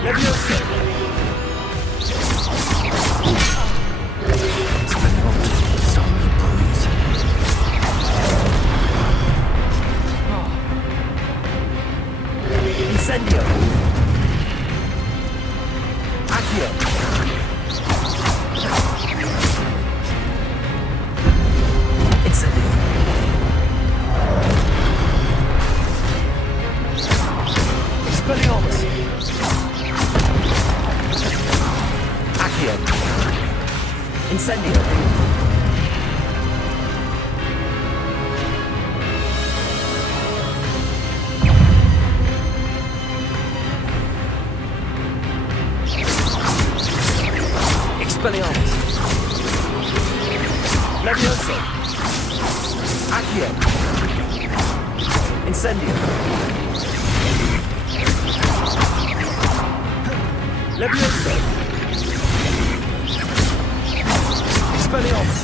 Leviosa. Incendio. Accio. Incendio. Expelliarmus. Accio. Incendio. Expelliarmus. Leviosa. Accio. Incendio. Leviosa. Expelliarmus.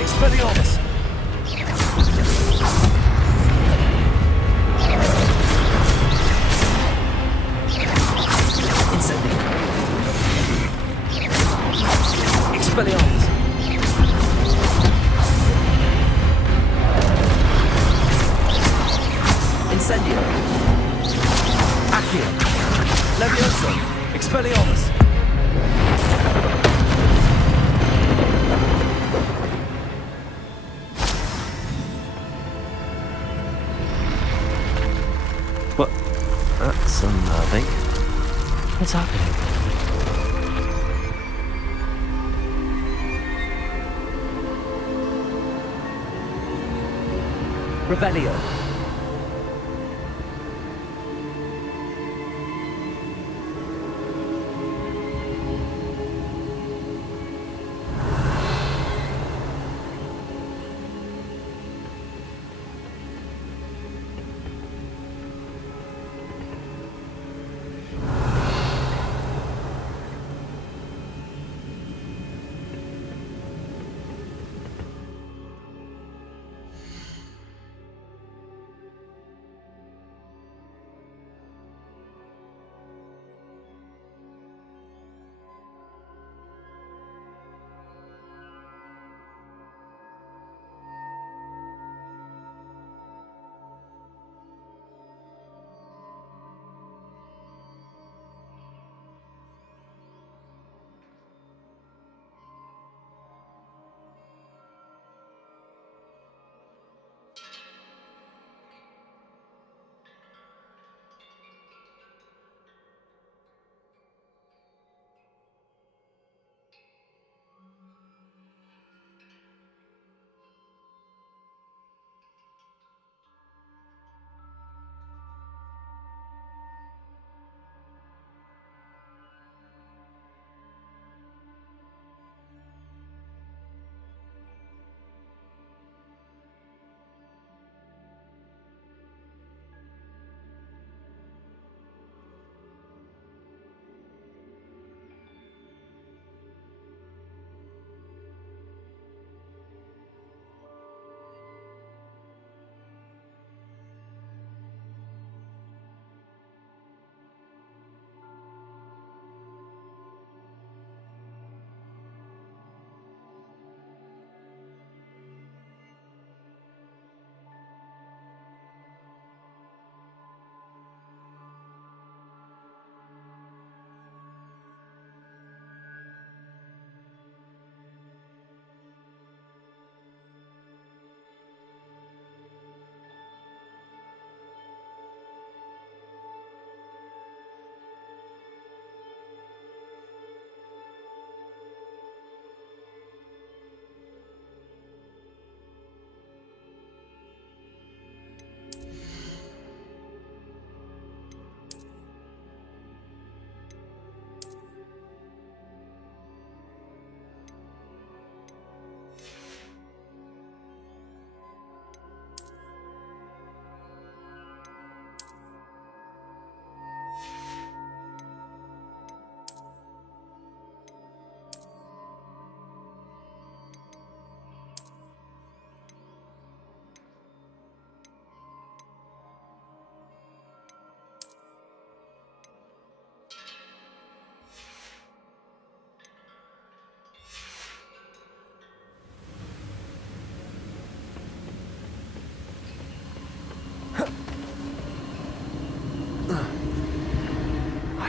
Expelliarmus. Incendio. Expelliarmus. Incendio. Accio. Leviosa. Expelliarmus. What? That's unnerving. What's happening? Revelio.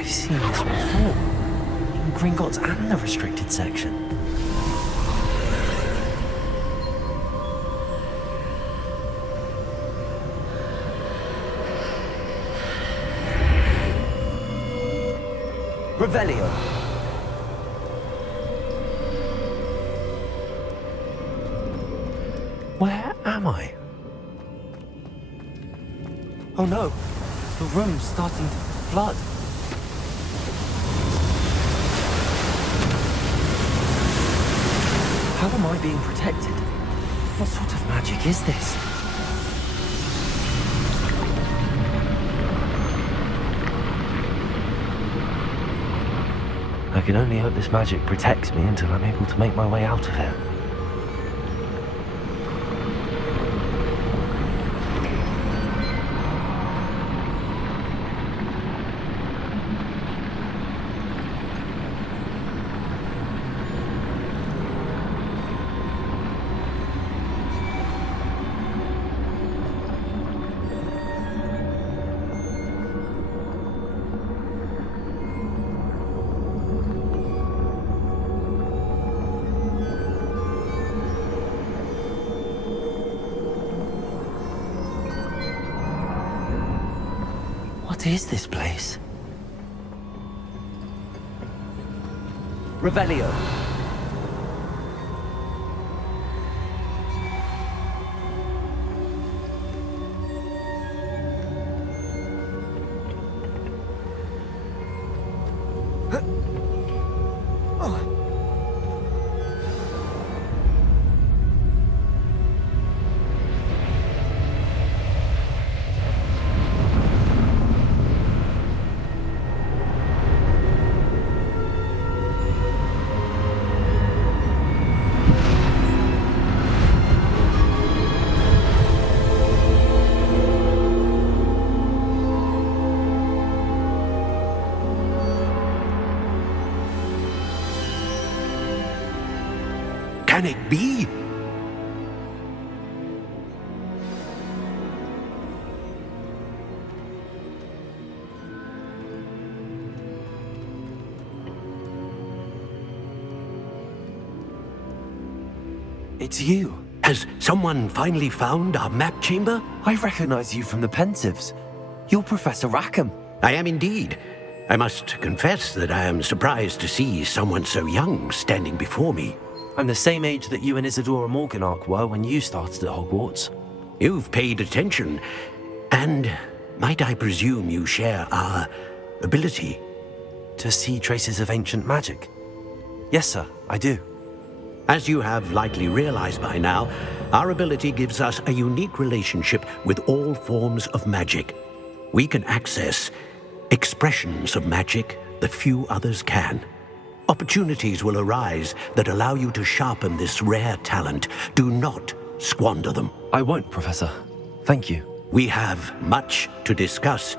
seen this before. In Gringotts and the restricted section. Revelio. Where am I? Oh no, the room's starting to flood. How am I being protected? What sort of magic is this? I can only hope this magic protects me until I'm able to make my way out of here. What is this place? Revelio. Can it be? It's you. Has someone finally found our map chamber? I recognize you from the Pensives. You're Professor Rackham. I am indeed. I must confess that I am surprised to see someone so young standing before me. I'm the same age that you and Isadora Morganach were when you started at Hogwarts. You've paid attention. And might I presume you share our ability? To see traces of ancient magic? Yes, sir, I do. As you have likely realized by now, our ability gives us a unique relationship with all forms of magic. We can access expressions of magic that few others can. Opportunities will arise that allow you to sharpen this rare talent. Do not squander them. I won't, Professor. Thank you. We have much to discuss.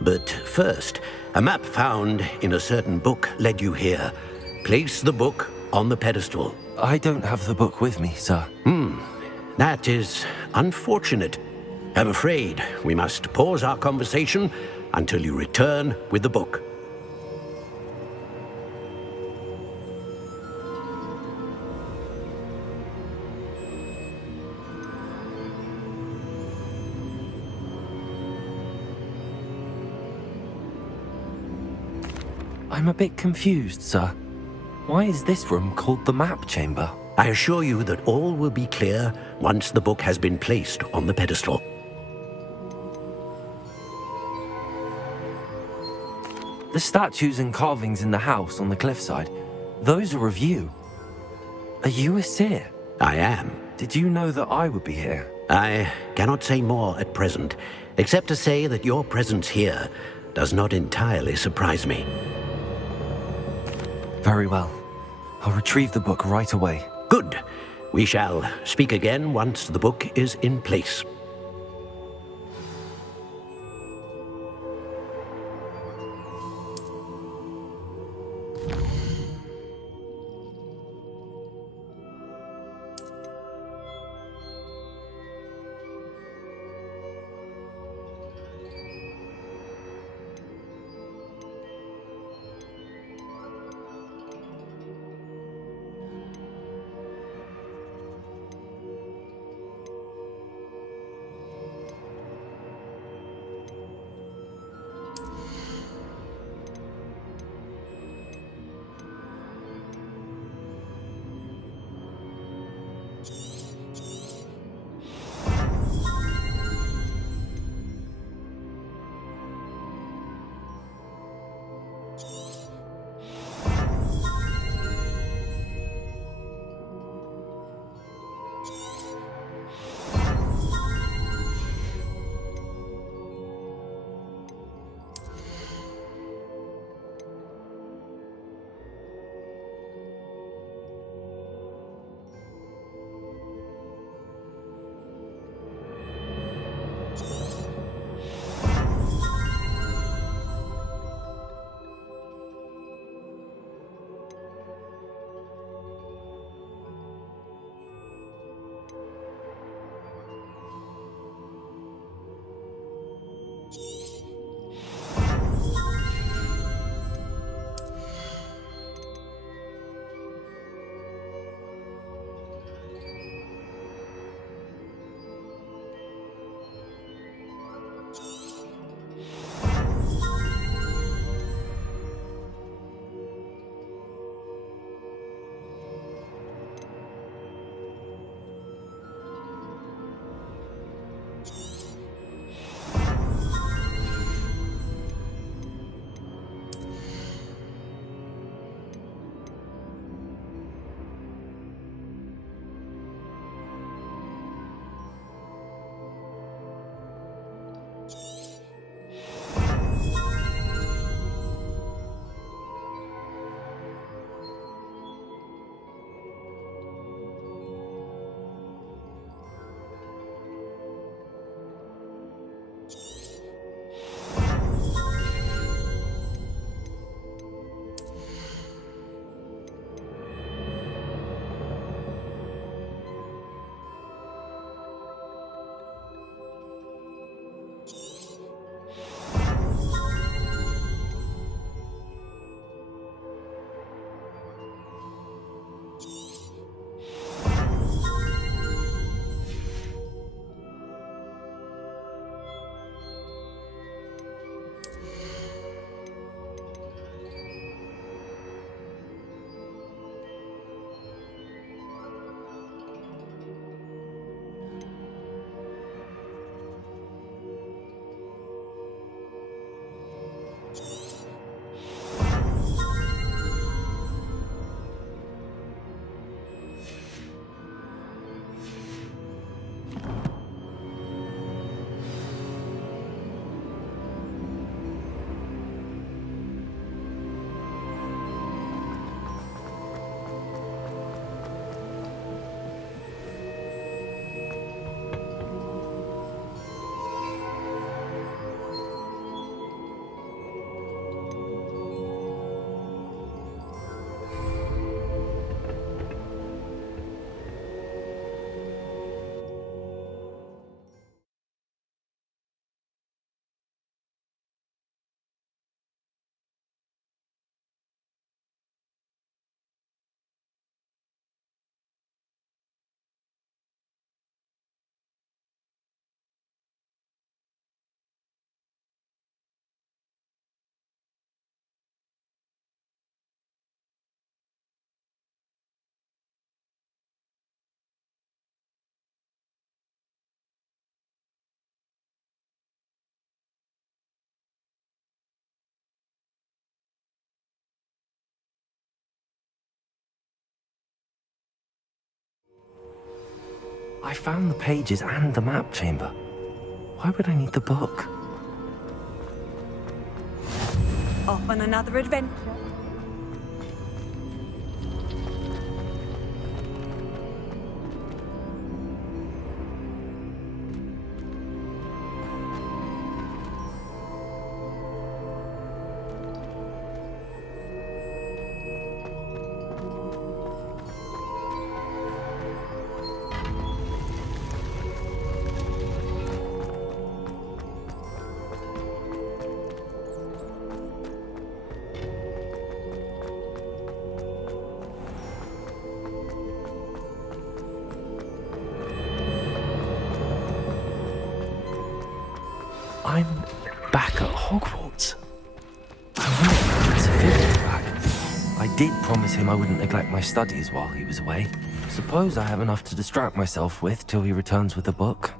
But first, a map found in a certain book led you here. Place the book on the pedestal. I don't have the book with me, sir. That is unfortunate. I'm afraid we must pause our conversation until you return with the book. I'm a bit confused, sir. Why is this room called the map chamber? I assure you that all will be clear once the book has been placed on the pedestal. The statues and carvings in the house on the cliffside, those are of you. Are you a seer? I am. Did you know that I would be here? I cannot say more at present, except to say that your presence here does not entirely surprise me. Very well. I'll retrieve the book right away. Good. We shall speak again once the book is in place. I found the pages and the map chamber. Why would I need the book? Off on another adventure. I'm back at Hogwarts. I wonder if Professor Figgle's back. I did promise him I wouldn't neglect my studies while he was away. Suppose I have enough to distract myself with till he returns with the book.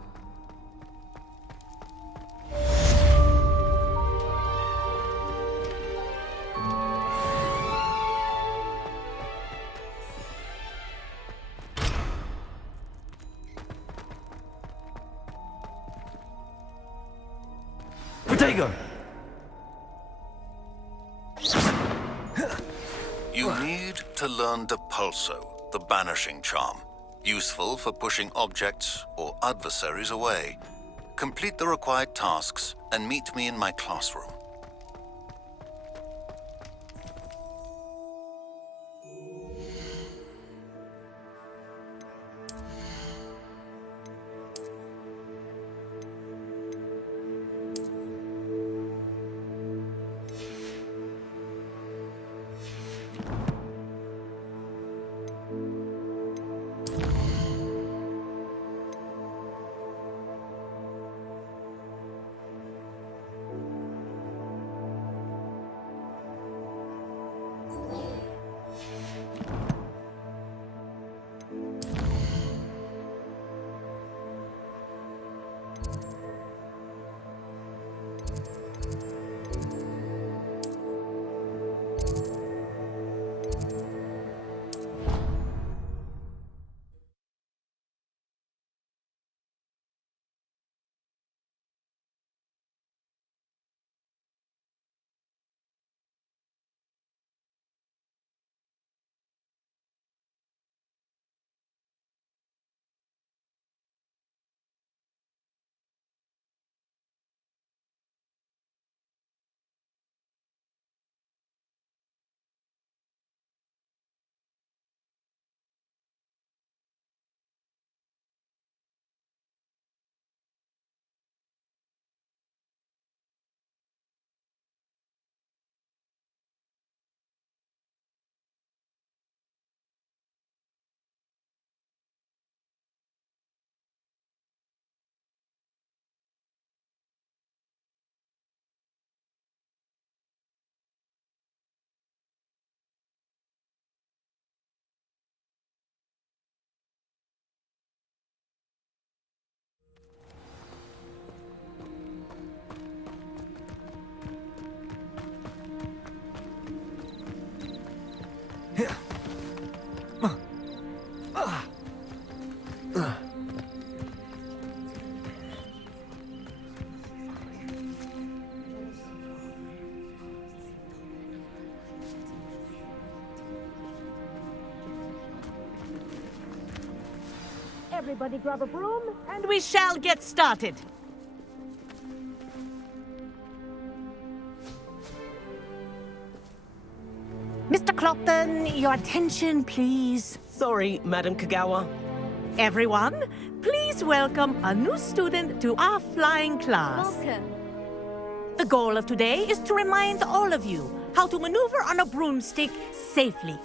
Protego! You need to learn Depulso, the banishing charm, useful for pushing objects or adversaries away. Complete the required tasks and meet me in my classroom. Everybody grab a broom, and we shall get started. Mr. Clopton, your attention, please. Sorry, Madam Kagawa. Everyone, please welcome a new student to our flying class. Welcome. The goal of today is to remind all of you how to maneuver on a broomstick safely,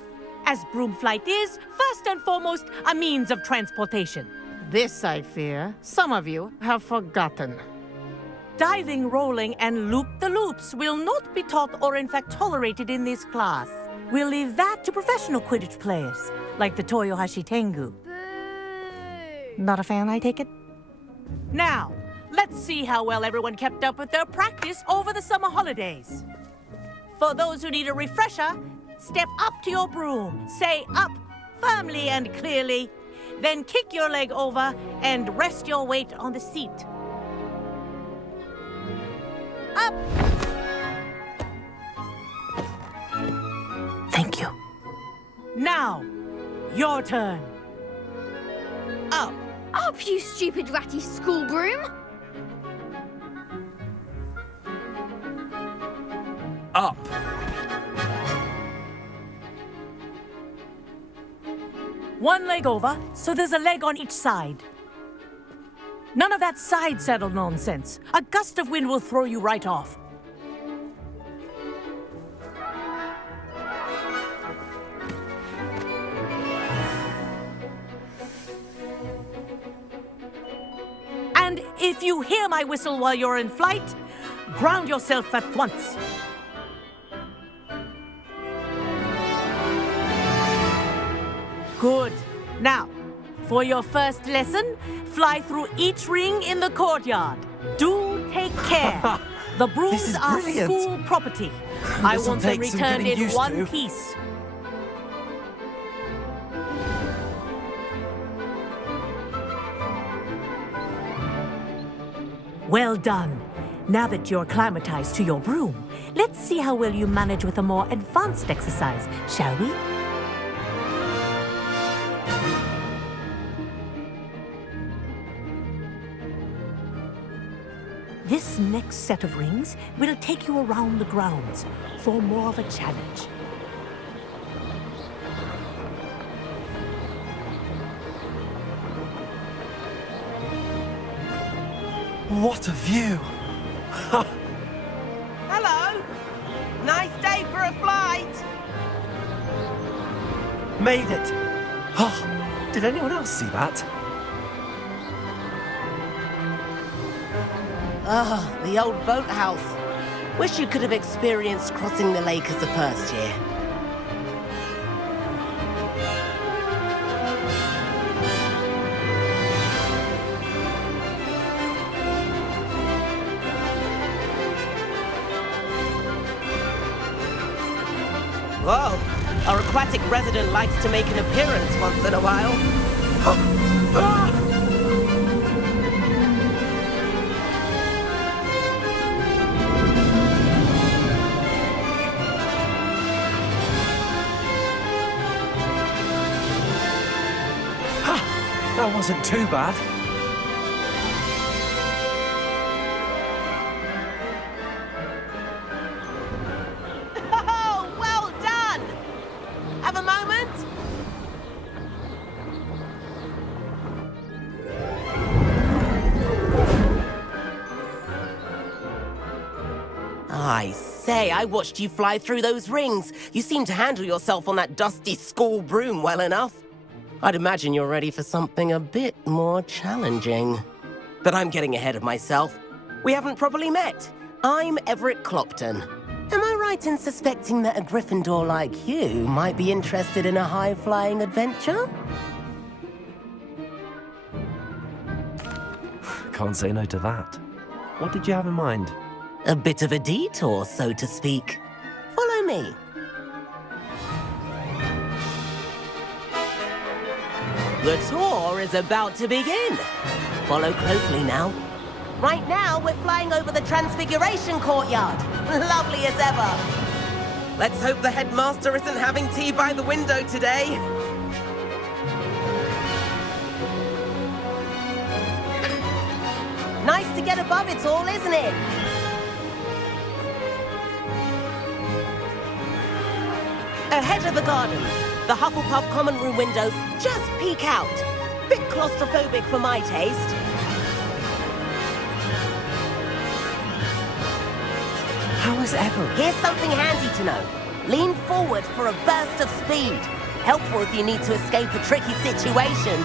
as broom flight is, first and foremost, a means of transportation. This, I fear, some of you have forgotten. Diving, rolling, and loop-the-loops will not be taught or in fact tolerated in this class. We'll leave that to professional Quidditch players, like the Toyohashi Tengu. Not a fan, I take it? Now, let's see how well everyone kept up with their practice over the summer holidays. For those who need a refresher, step up to your broom, say up firmly and clearly, then kick your leg over and rest your weight on the seat. Up! Thank you. Now, your turn. Up. Up, you stupid ratty school broom. Up. One leg over, so there's a leg on each side. None of that side saddle nonsense. A gust of wind will throw you right off. And if you hear my whistle while you're in flight, ground yourself at once. Good. Now, for your first lesson, fly through each ring in the courtyard. Do take care. The brooms are school property. I want them returned in one piece. Well done. Now that you're acclimatized to your broom, let's see how well you manage with a more advanced exercise, shall we? This next set of rings will take you around the grounds for more of a challenge. What a view! Hello! Nice day for a flight! Made it! Oh, did anyone else see that? Ah, the old boathouse. Wish you could have experienced crossing the lake as a first year. Whoa, our aquatic resident likes to make an appearance once in a while. That wasn't too bad. Oh, well done! Have a moment? I say, I watched you fly through those rings. You seem to handle yourself on that dusty school broom well enough. I'd imagine you're ready for something a bit more challenging. But I'm getting ahead of myself. We haven't properly met. I'm Everett Clopton. Am I right in suspecting that a Gryffindor like you might be interested in a high-flying adventure? Can't say no to that. What did you have in mind? A bit of a detour, so to speak. Follow me. The tour is about to begin. Follow closely now. Right now, we're flying over the Transfiguration Courtyard. Lovely as ever. Let's hope the headmaster isn't having tea by the window today. Nice to get above it all, isn't it? Ahead of the gardens, the Hufflepuff common room windows just peek out. Bit claustrophobic for my taste. How as ever? Here's something handy to know. Lean forward for a burst of speed. Helpful if you need to escape a tricky situation.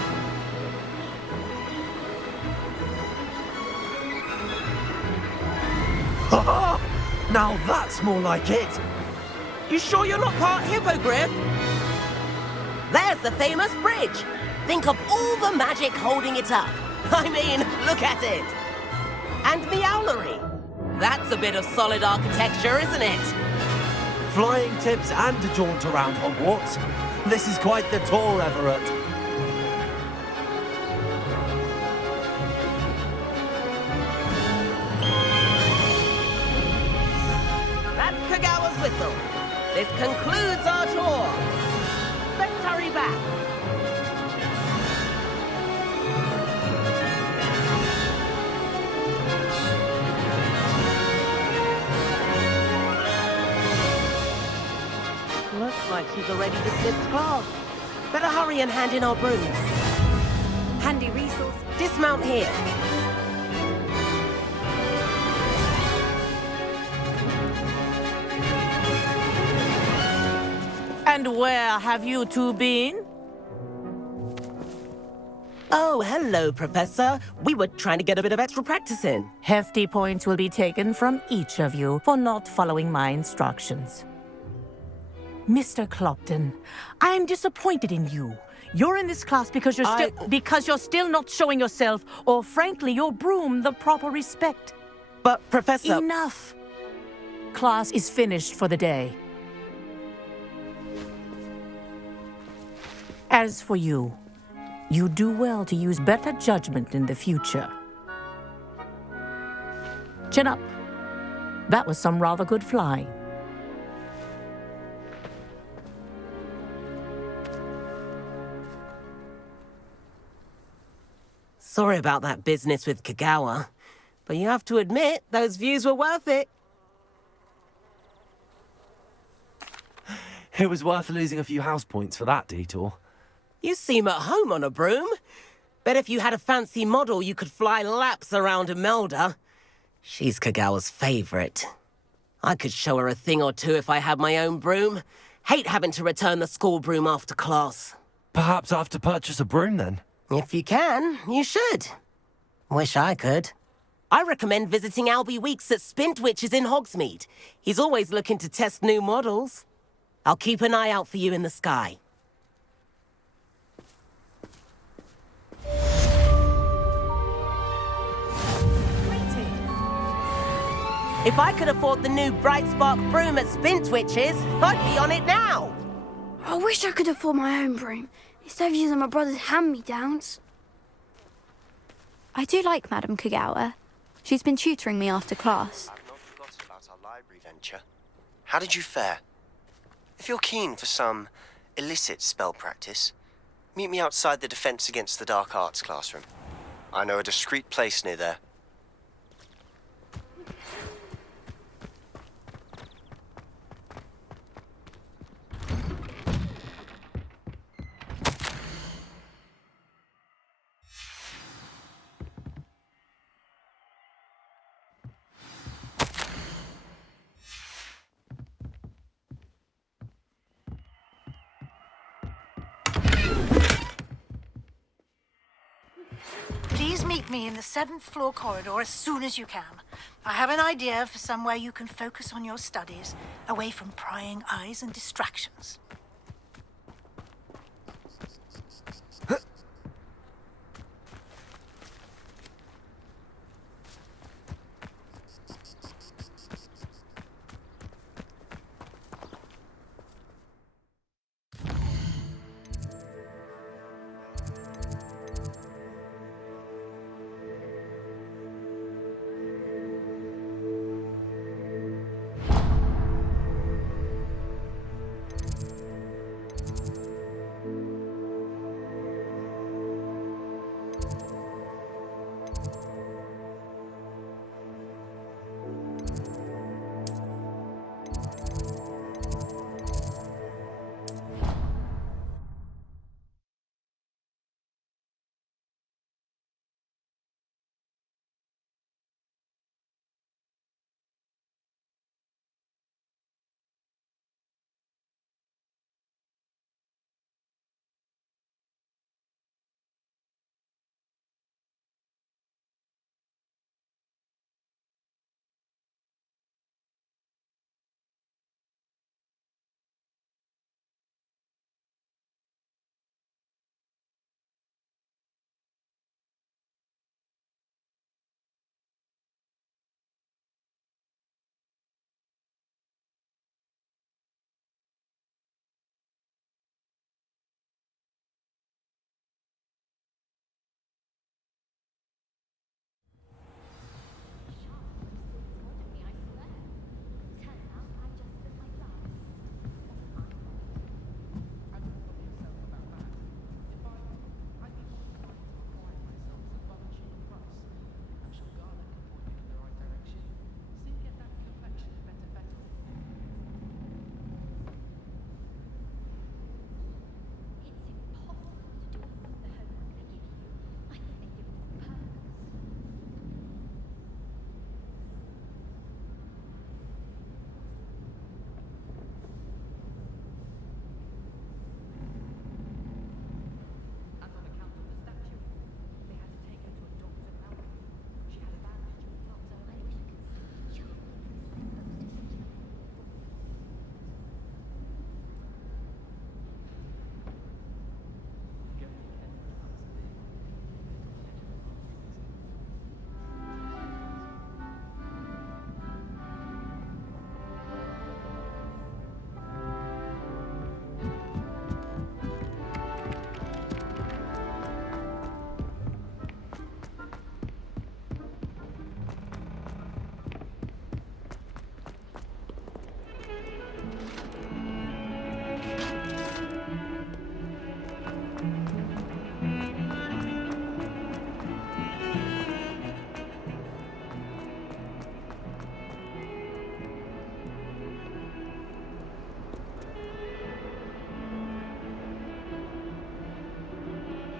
Now that's more like it. You sure you're not part hippogriff? There's the famous bridge. Think of all the magic holding it up. I mean, look at it. And Meowlery. That's a bit of solid architecture, isn't it? Flying tips and a jaunt around Hogwarts. This is quite the tour, Everett. That's Kagawa's whistle. This concludes our tour. Let's hurry back. Looks like she's already dismissed class. Better hurry and hand in our brooms. Handy resource. Dismount here. And where have you two been? Oh, hello, Professor. We were trying to get a bit of extra practice in. Hefty points will be taken from each of you for not following my instructions. Mr. Clopton, I'm disappointed in you. You're in this class because you're still not showing yourself, or frankly, your broom the proper respect. But, Professor... Enough. Class is finished for the day. As for you, you do well to use better judgment in the future. Chin up. That was some rather good flying. Sorry about that business with Kagawa, but you have to admit, those views were worth it. It was worth losing a few house points for that detour. You seem at home on a broom. Bet if you had a fancy model, you could fly laps around Imelda. She's Kagawa's favorite. I could show her a thing or two if I had my own broom. Hate having to return the school broom after class. Perhaps I have to purchase a broom then? If you can, you should. Wish I could. I recommend visiting Albie Weeks at Spintwitches in Hogsmeade. He's always looking to test new models. I'll keep an eye out for you in the sky. If I could afford the new Bright Spark broom at Spintwitches, I'd be on it now. I wish I could afford my own broom, instead of using my brother's hand-me-downs. I do like Madame Kagawa. She's been tutoring me after class. I've not forgotten about our library venture. How did you fare? If you're keen for some illicit spell practice, meet me outside the Defense Against the Dark Arts classroom. I know a discreet place near there. Please meet me in the 7th floor corridor as soon as you can. I have an idea for somewhere you can focus on your studies, away from prying eyes and distractions.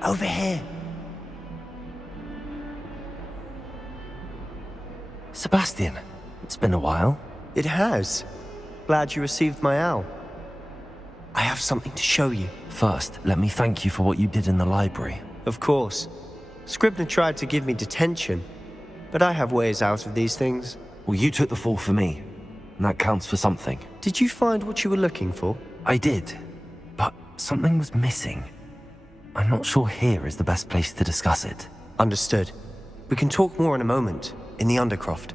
Over here. Sebastian, it's been a while. It has. Glad you received my owl. I have something to show you. First, let me thank you for what you did in the library. Of course. Scribner tried to give me detention, but I have ways out of these things. Well, you took the fall for me, and that counts for something. Did you find what you were looking for? I did, but something was missing. I'm not sure here is the best place to discuss it. Understood. We can talk more in a moment, in the Undercroft.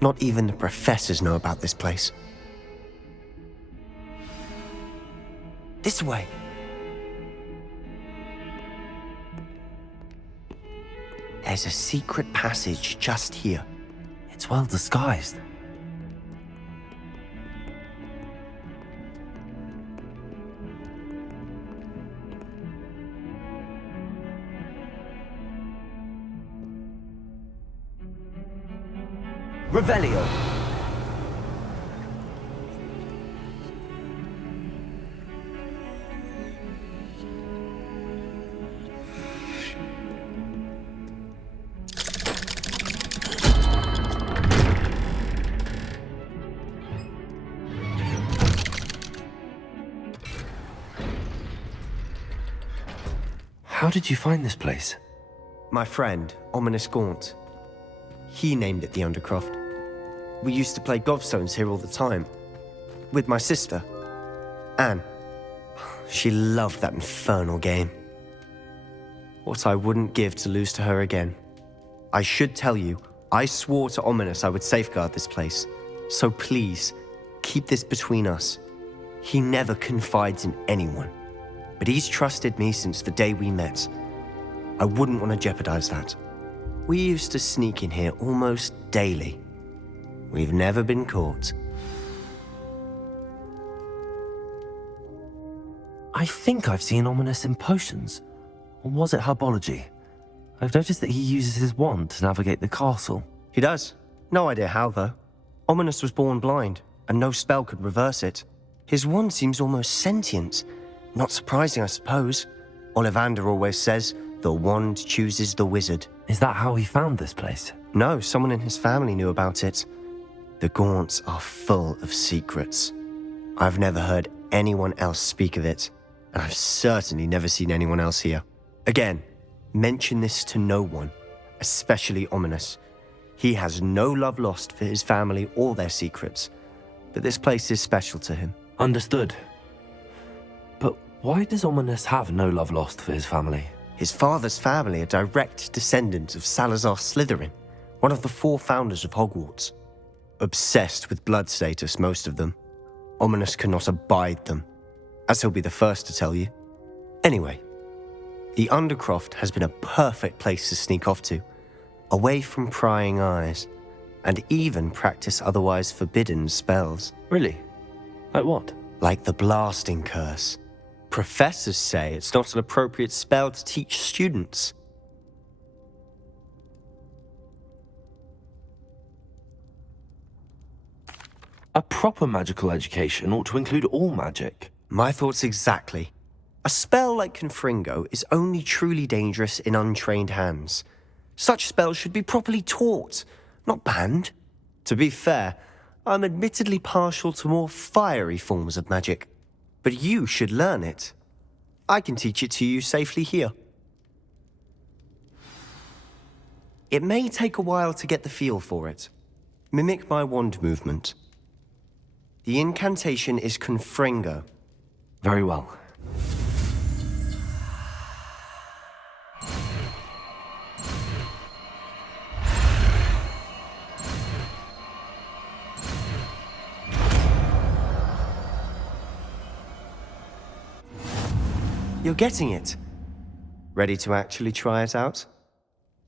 Not even the professors know about this place. This way. There's a secret passage just here. It's well disguised. Revelio. How did you find this place? My friend, Ominous Gaunt. He named it the Undercroft. We used to play gobstones here all the time. With my sister, Anne. She loved that infernal game. What I wouldn't give to lose to her again. I should tell you, I swore to Ominous I would safeguard this place. So please, keep this between us. He never confides in anyone. But he's trusted me since the day we met. I wouldn't want to jeopardize that. We used to sneak in here almost daily. We've never been caught. I think I've seen Ominous in potions. Or was it herbology? I've noticed that he uses his wand to navigate the castle. He does. No idea how, though. Ominous was born blind, and no spell could reverse it. His wand seems almost sentient. Not surprising, I suppose. Ollivander always says, the wand chooses the wizard. Is that how he found this place? No, someone in his family knew about it. The Gaunts are full of secrets. I've never heard anyone else speak of it, and I've certainly never seen anyone else here. Again, mention this to no one, especially Ominous. He has no love lost for his family or their secrets, but this place is special to him. Understood. But why does Ominous have no love lost for his family? His father's family are direct descendants of Salazar Slytherin, one of the 4 founders of Hogwarts. Obsessed with blood status, most of them. Ominous cannot abide them, as he'll be the first to tell you. Anyway, the Undercroft has been a perfect place to sneak off to, away from prying eyes, and even practice otherwise forbidden spells. Really? Like what? Like the blasting curse. Professors say it's not an appropriate spell to teach students. A proper magical education ought to include all magic. My thoughts exactly. A spell like Confringo is only truly dangerous in untrained hands. Such spells should be properly taught, not banned. To be fair, I'm admittedly partial to more fiery forms of magic. But you should learn it. I can teach it to you safely here. It may take a while to get the feel for it. Mimic my wand movement. The incantation is Confringo. Very well. You're getting it. Ready to actually try it out?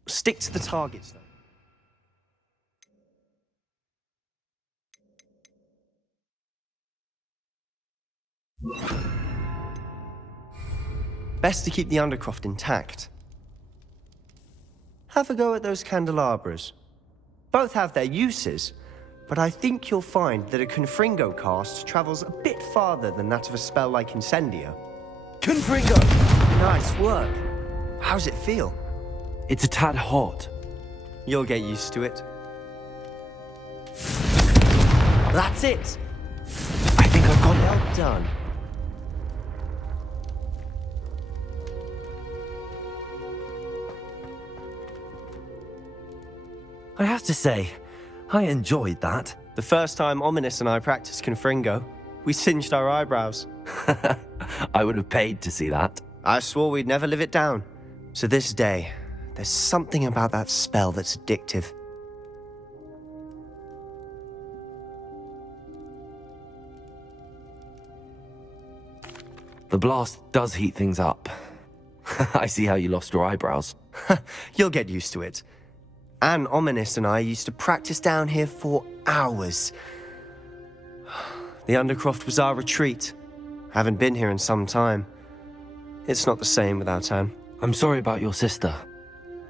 Stick to the targets, though. Best to keep the Undercroft intact. Have a go at those candelabras. Both have their uses, but I think you'll find that a Confringo cast travels a bit farther than that of a spell like Incendio. Confringo! Nice work. How's it feel? It's a tad hot. You'll get used to it. That's it! I think I've got it. Well done. I have to say, I enjoyed that. The first time Ominous and I practiced Confringo, we singed our eyebrows. I would have paid to see that. I swore we'd never live it down. So this day, there's something about that spell that's addictive. The blast does heat things up. I see how you lost your eyebrows. You'll get used to it. Anne, Ominous and I used to practice down here for hours. The Undercroft was our retreat. Haven't been here in some time. It's not the same without Anne. I'm sorry about your sister.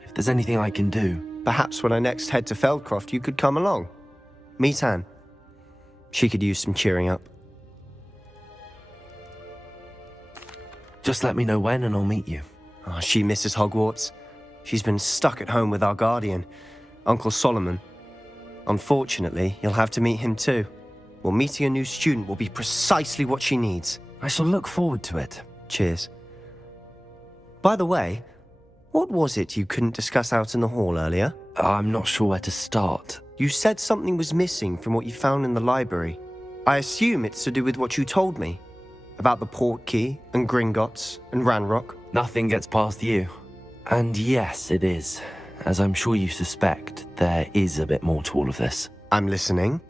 If there's anything I can do... Perhaps when I next head to Feldcroft, you could come along. Meet Anne. She could use some cheering up. Just let me know when and I'll meet you. Oh, she misses Hogwarts. She's been stuck at home with our guardian, Uncle Solomon. Unfortunately, you'll have to meet him too. Well, meeting a new student will be precisely what she needs. I shall look forward to it. Cheers. By the way, what was it you couldn't discuss out in the hall earlier? I'm not sure where to start. You said something was missing from what you found in the library. I assume it's to do with what you told me. About the Portkey and Gringotts and Ranrock. Nothing gets past you. And yes, it is. As I'm sure you suspect, there is a bit more to all of this. I'm listening.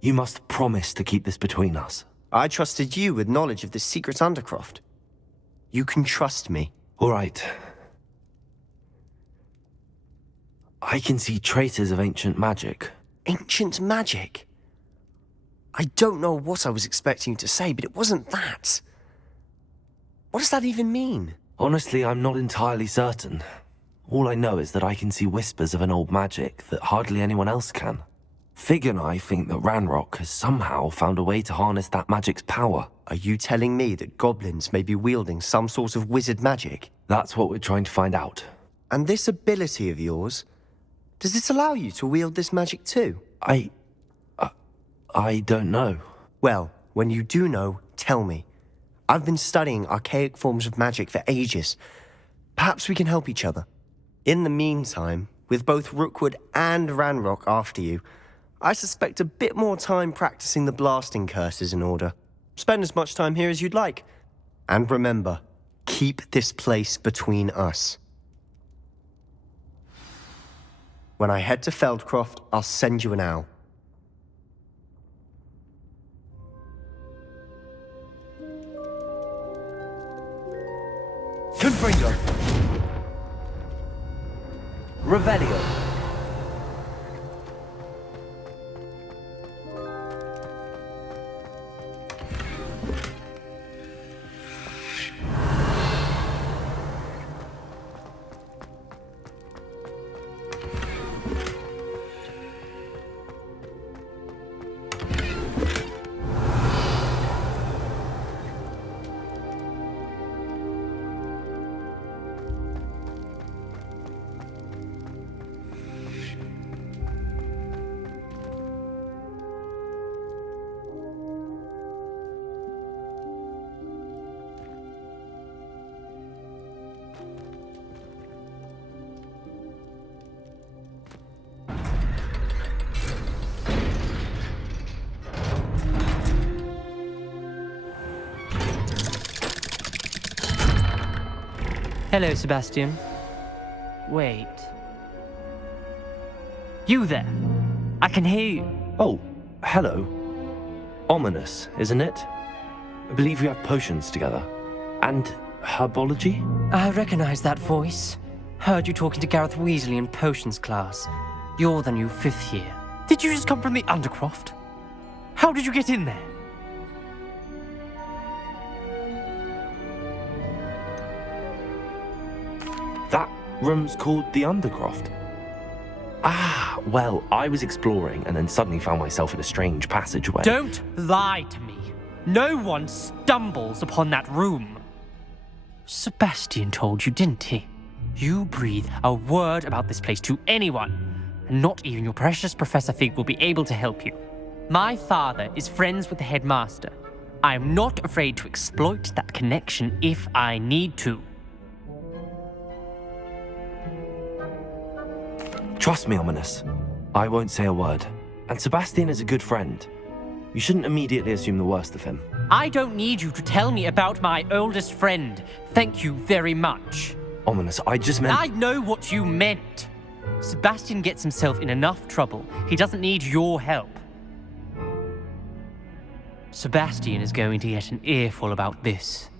You must promise to keep this between us. I trusted you with knowledge of the secret Undercroft. You can trust me. All right. I can see traces of ancient magic. Ancient magic? I don't know what I was expecting you to say, but it wasn't that. What does that even mean? Honestly, I'm not entirely certain. All I know is that I can see whispers of an old magic that hardly anyone else can. Fig and I think that Ranrock has somehow found a way to harness that magic's power. Are you telling me that goblins may be wielding some sort of wizard magic? That's what we're trying to find out. And this ability of yours, does it allow you to wield this magic too? I don't know. Well, when you do know, tell me. I've been studying archaic forms of magic for ages. Perhaps we can help each other. In the meantime, with both Rookwood and Ranrock after you, I suspect a bit more time practicing the blasting curse is in order. Spend as much time here as you'd like. And remember, keep this place between us. When I head to Feldcroft, I'll send you an owl. Confringo! Revelio! Hello, Sebastian. Wait. You there? I can hear you. Oh, hello. Ominous, isn't it? I believe we have potions together. And herbology? I recognize that voice. Heard you talking to Gareth Weasley in potions class. You're the new 5th year. Did you just come from the Undercroft? How did you get in there? That room's called the Undercroft. Ah, well, I was exploring and then suddenly found myself in a strange passageway. Don't lie to me. No one stumbles upon that room. Sebastian told you, didn't he? You breathe a word about this place to anyone, and not even your precious Professor Fig will be able to help you. My father is friends with the headmaster. I am not afraid to exploit that connection if I need to. Trust me, Ominous. I won't say a word. And Sebastian is a good friend. You shouldn't immediately assume the worst of him. I don't need you to tell me about my oldest friend. Thank you very much. Ominous, I just meant... I know what you meant. Sebastian gets himself in enough trouble. He doesn't need your help. Sebastian is going to get an earful about this.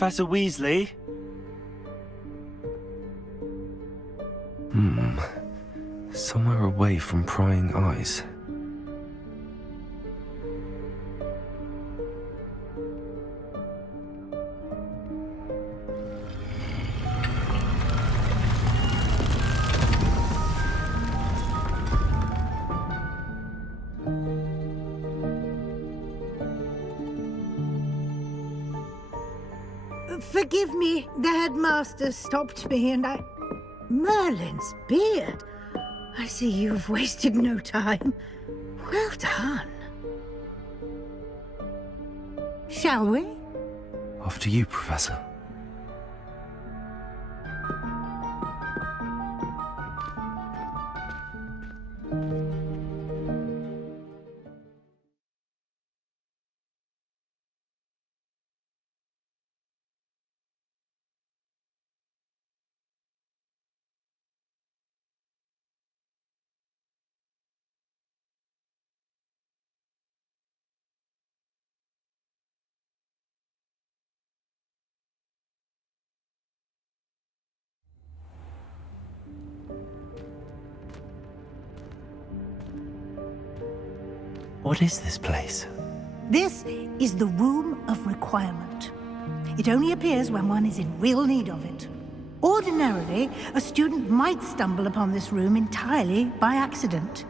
Professor Weasley? Somewhere away from prying eyes. Forgive me, the headmaster stopped me and I... Merlin's beard. I see you've wasted no time. Well done. Shall we? After you, Professor. What is this place? This is the Room of Requirement. It only appears when one is in real need of it. Ordinarily, a student might stumble upon this room entirely by accident.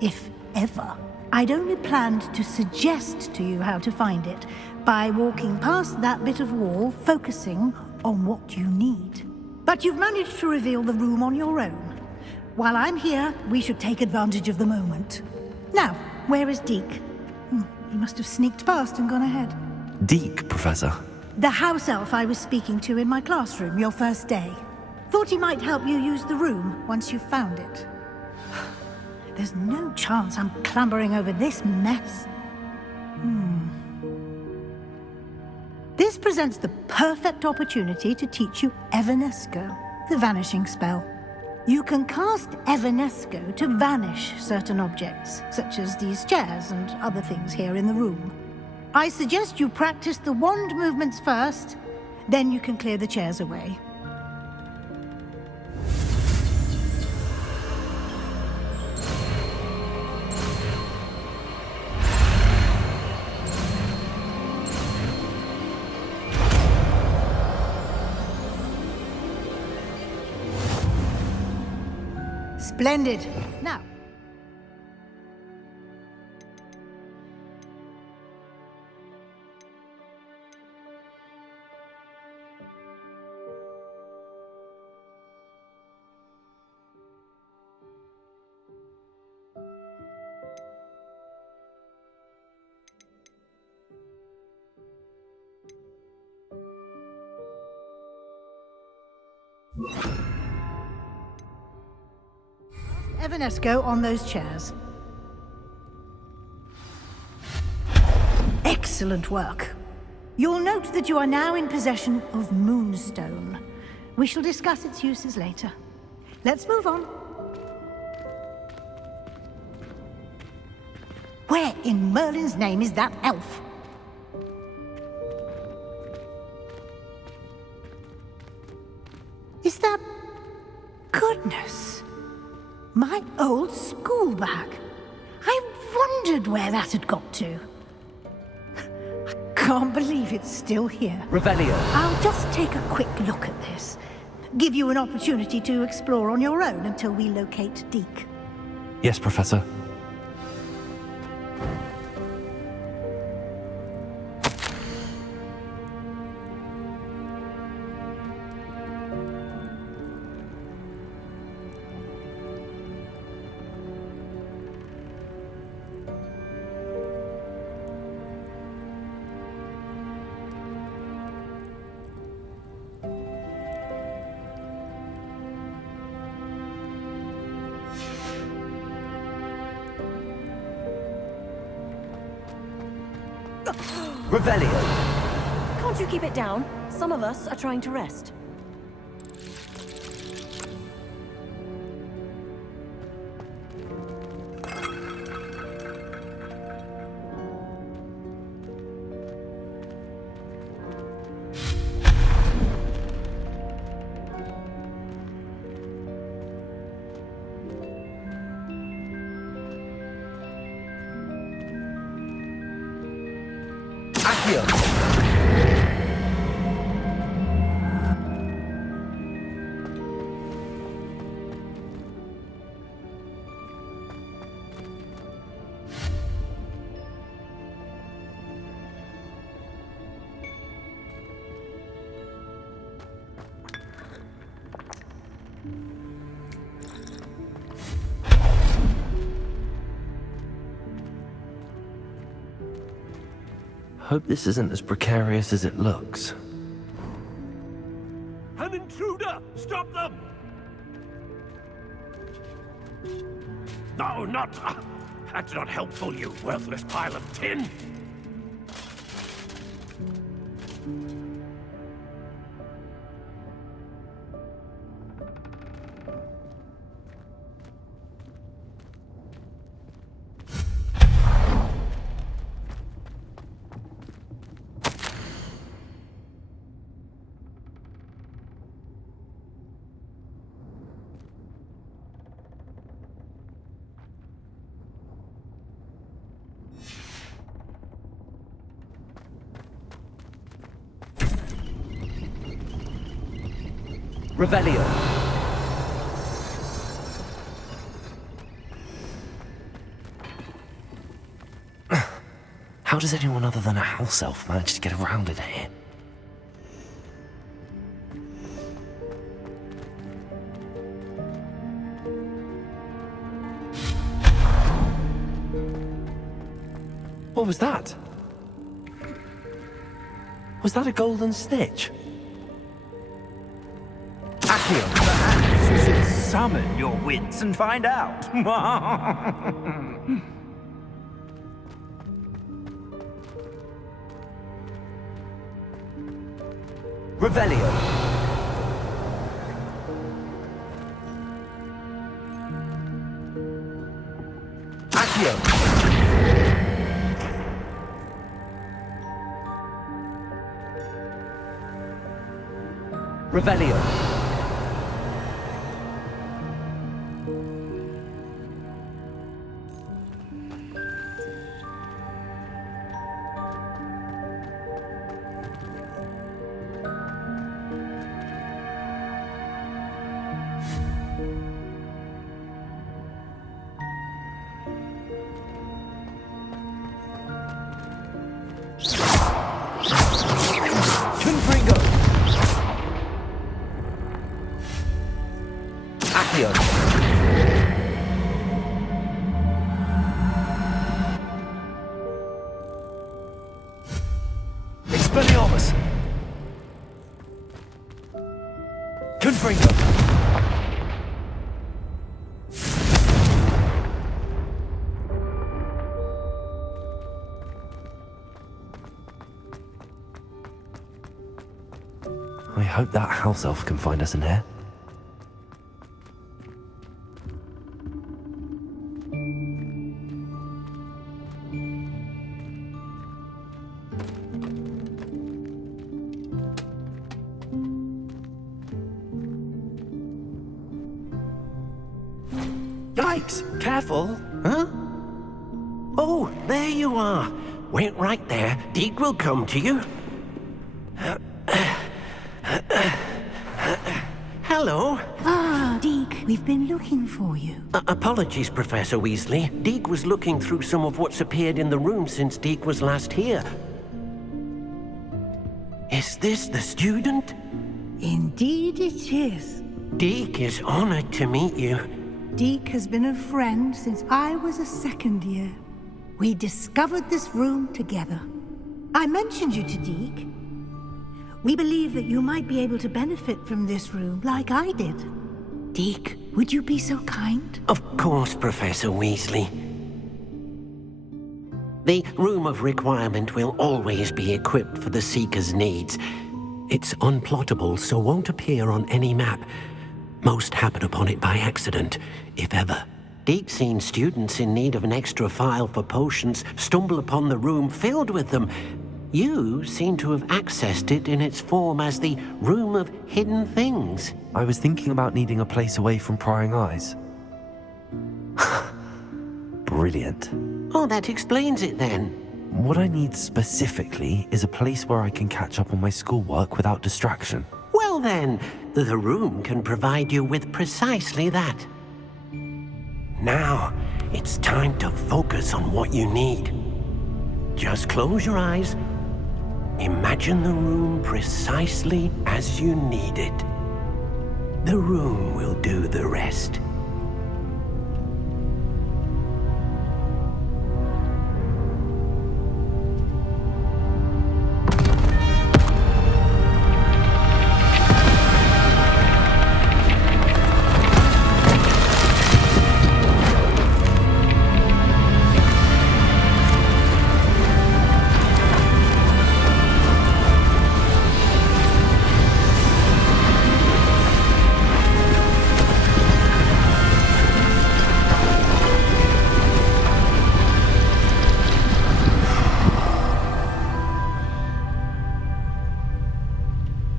If ever. I'd only planned to suggest to you how to find it by walking past that bit of wall, focusing on what you need. But you've managed to reveal the room on your own. While I'm here, we should take advantage of the moment. Now, where is Deke? He must have sneaked past and gone ahead. Deke, Professor. The house elf I was speaking to in my classroom your first day. Thought he might help you use the room once you've found it. There's no chance I'm clambering over this mess. This presents the perfect opportunity to teach you Evanesco, the vanishing spell. You can cast Evanesco to vanish certain objects, such as these chairs and other things here in the room. I suggest you practice the wand movements first, then you can clear the chairs away. Splendid. Now. Evanesco on those chairs. Excellent work. You'll note that you are now in possession of Moonstone. We shall discuss its uses later. Let's move on. Where in Merlin's name is that elf? Is that... Goodness! My old school bag. I wondered where that had got to. I can't believe it's still here. Revelio. I'll just take a quick look at this. Give you an opportunity to explore on your own until we locate Deke. Yes, Professor. Revelio. Can't you keep it down? Some of us are trying to rest. Hope this isn't as precarious as it looks. An intruder! Stop them! No, not... That's not helpful, you worthless pile of tin! Revelio. How does anyone other than a house elf manage to get around in here? What was that? Was that a golden snitch? Perhaps you should summon your wits and find out. Revelio. Accio. Revelio. Expelliarmus! Confringo! I hope that house elf can find us in here. Yikes! Careful! Huh? Oh, there you are. Wait right there. Deke will come to you. Hello. Ah, Deke, we've been looking for you. Apologies, Professor Weasley. Deke was looking through some of what's appeared in the room since Deke was last here. Is this the student? Indeed it is. Deke is honored to meet you. Deke has been a friend since I was a second year. We discovered this room together. I mentioned you to Deke. We believe that you might be able to benefit from this room like I did. Deke, would you be so kind? Of course, Professor Weasley. The Room of Requirement will always be equipped for the Seeker's needs. It's unplottable, so won't appear on any map. Most happen upon it by accident, if ever. Deke's seen students in need of an extra file for potions stumble upon the room filled with them. You seem to have accessed it in its form as the Room of Hidden Things. I was thinking about needing a place away from prying eyes. Brilliant. Oh, that explains it then. What I need specifically is a place where I can catch up on my schoolwork without distraction. Well then, the room can provide you with precisely that. Now, it's time to focus on what you need. Just close your eyes. Imagine the room precisely as you need it. The room will do the rest.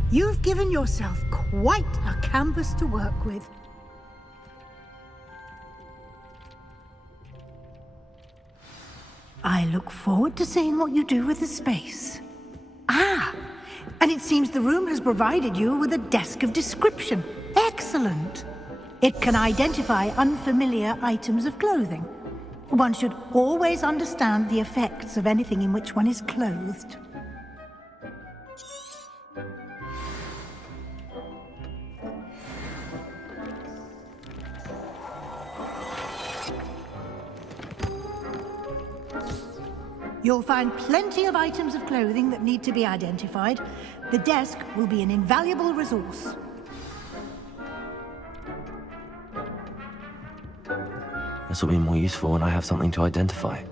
You've given yourself quite a canvas to work with. I look forward to seeing what you do with the space. Ah, and it seems the room has provided you with a desk of description. Excellent. It can identify unfamiliar items of clothing. One should always understand the effects of anything in which one is clothed. You'll find plenty of items of clothing that need to be identified. The desk will be an invaluable resource. This will be more useful when I have something to identify.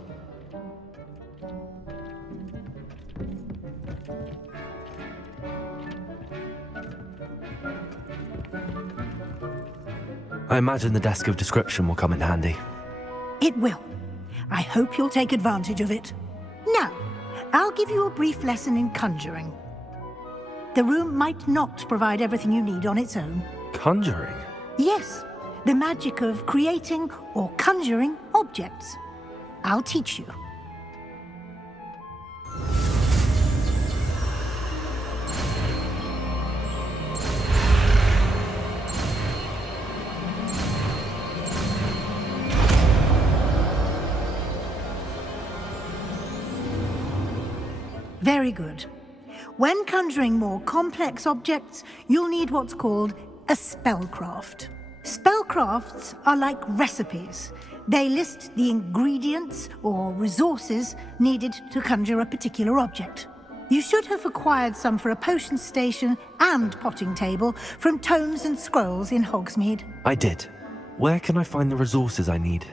I imagine the desk of description will come in handy. It will. I hope you'll take advantage of it. Now, I'll give you a brief lesson in conjuring. The room might not provide everything you need on its own. Conjuring? Yes, the magic of creating or conjuring objects. I'll teach you. Very good. When conjuring more complex objects, you'll need what's called a spellcraft. Spellcrafts are like recipes. They list the ingredients or resources needed to conjure a particular object. You should have acquired some for a potion station and potting table from tomes and scrolls in Hogsmeade. I did. Where can I find the resources I need?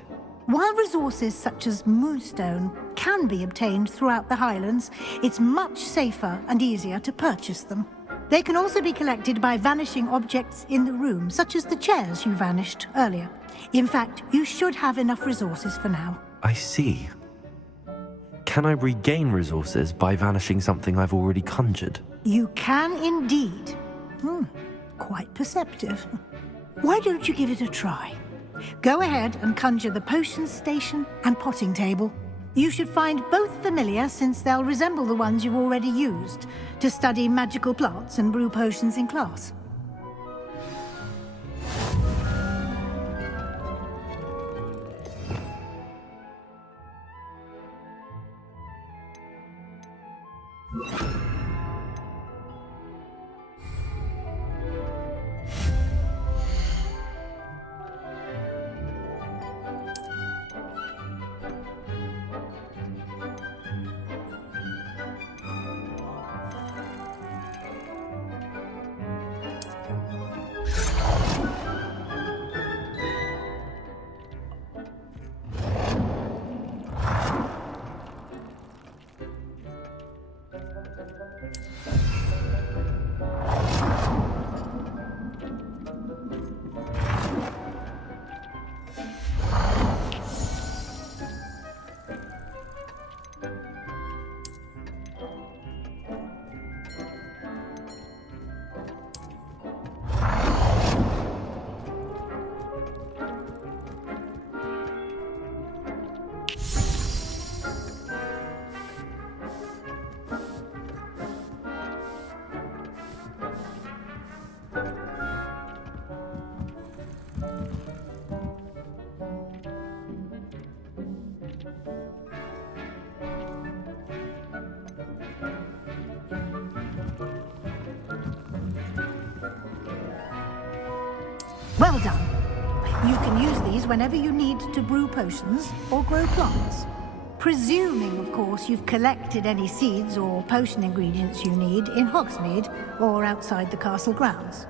While resources such as moonstone can be obtained throughout the Highlands, it's much safer and easier to purchase them. They can also be collected by vanishing objects in the room, such as the chairs you vanished earlier. In fact, you should have enough resources for now. I see. Can I regain resources by vanishing something I've already conjured? You can indeed. Quite perceptive. Why don't you give it a try? Go ahead and conjure the potion station and potting table. You should find both familiar, since they'll resemble the ones you've already used to study magical plants and brew potions in class. Well done. You can use these whenever you need to brew potions or grow plants. Presuming, of course, you've collected any seeds or potion ingredients you need in Hogsmeade or outside the castle grounds.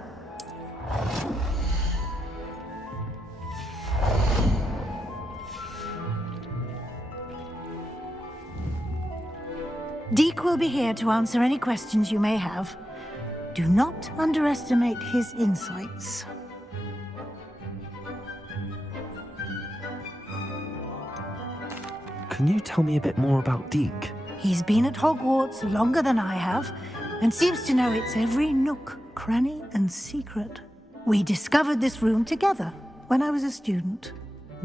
Deek will be here to answer any questions you may have. Do not underestimate his insights. Can you tell me a bit more about Deek? He's been at Hogwarts longer than I have, and seems to know its every nook, cranny, and secret. We discovered this room together when I was a student.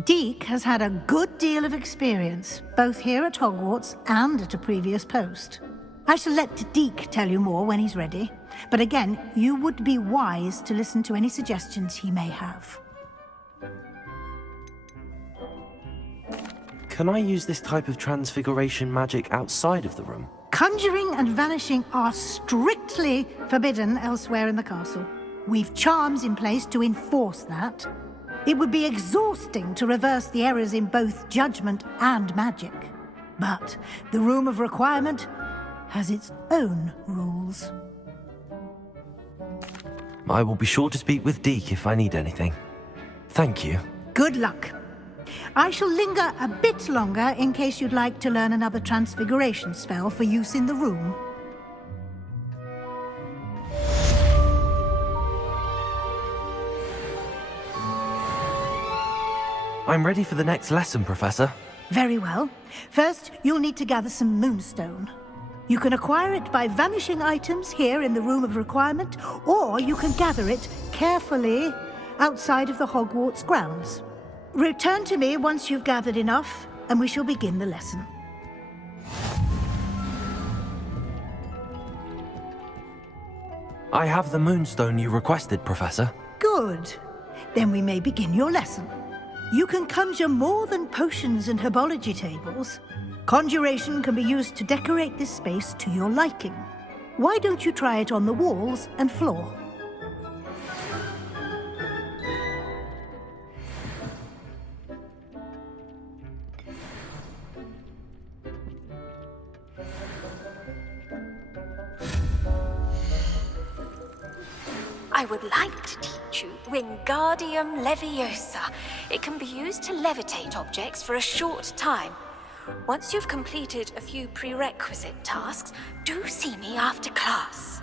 Deke has had a good deal of experience, both here at Hogwarts and at a previous post. I shall let Deke tell you more when he's ready, but again, you would be wise to listen to any suggestions he may have. Can I use this type of transfiguration magic outside of the room? Conjuring and vanishing are strictly forbidden elsewhere in the castle. We've charms in place to enforce that. It would be exhausting to reverse the errors in both judgment and magic. But the Room of Requirement has its own rules. I will be sure to speak with Deke if I need anything. Thank you. Good luck. I shall linger a bit longer in case you'd like to learn another transfiguration spell for use in the room. I'm ready for the next lesson, Professor. Very well. First, you'll need to gather some moonstone. You can acquire it by vanishing items here in the Room of Requirement, or you can gather it carefully outside of the Hogwarts grounds. Return to me once you've gathered enough, and we shall begin the lesson. I have the moonstone you requested, Professor. Good. Then we may begin your lesson. You can conjure more than potions and herbology tables. Conjuration can be used to decorate this space to your liking. Why don't you try it on the walls and floor? I would like to teach you Wingardium Leviosa. It can be used to levitate objects for a short time. Once you've completed a few prerequisite tasks, do see me after class.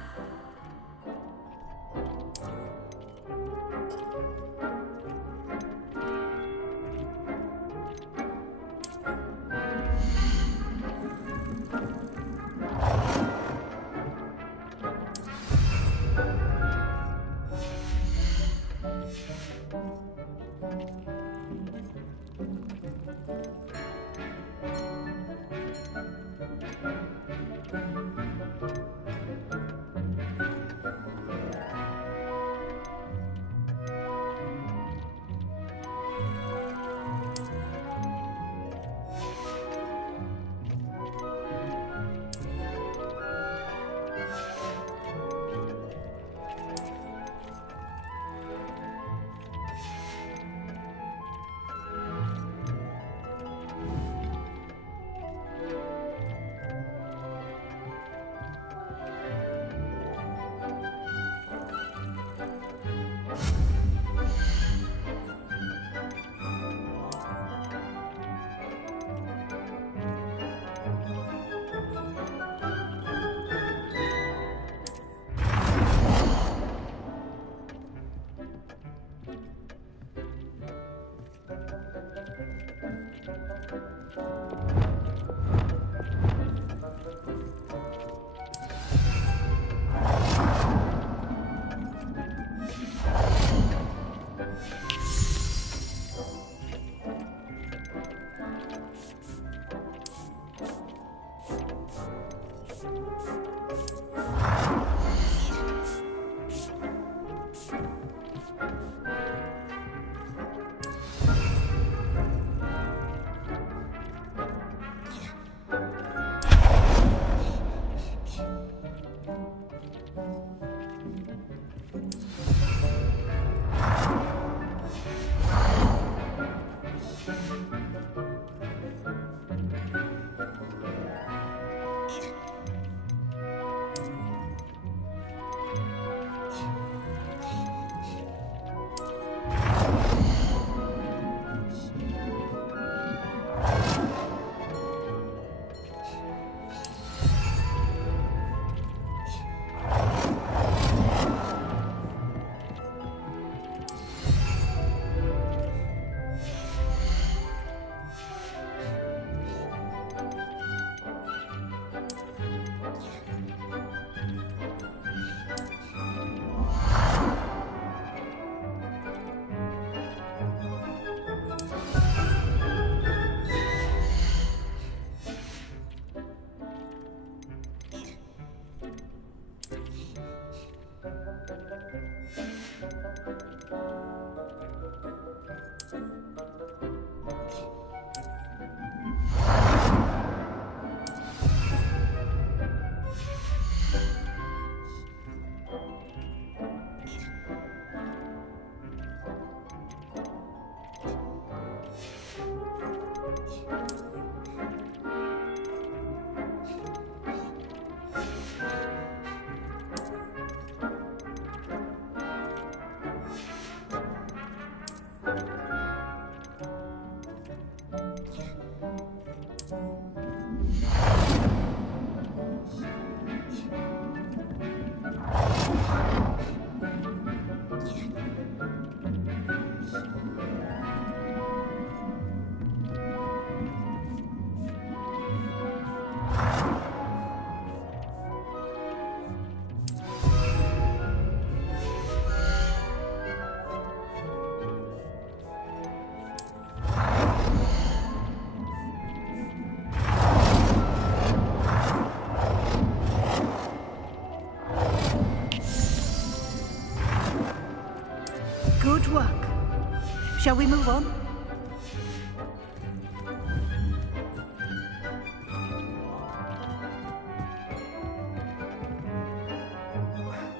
Shall we move on?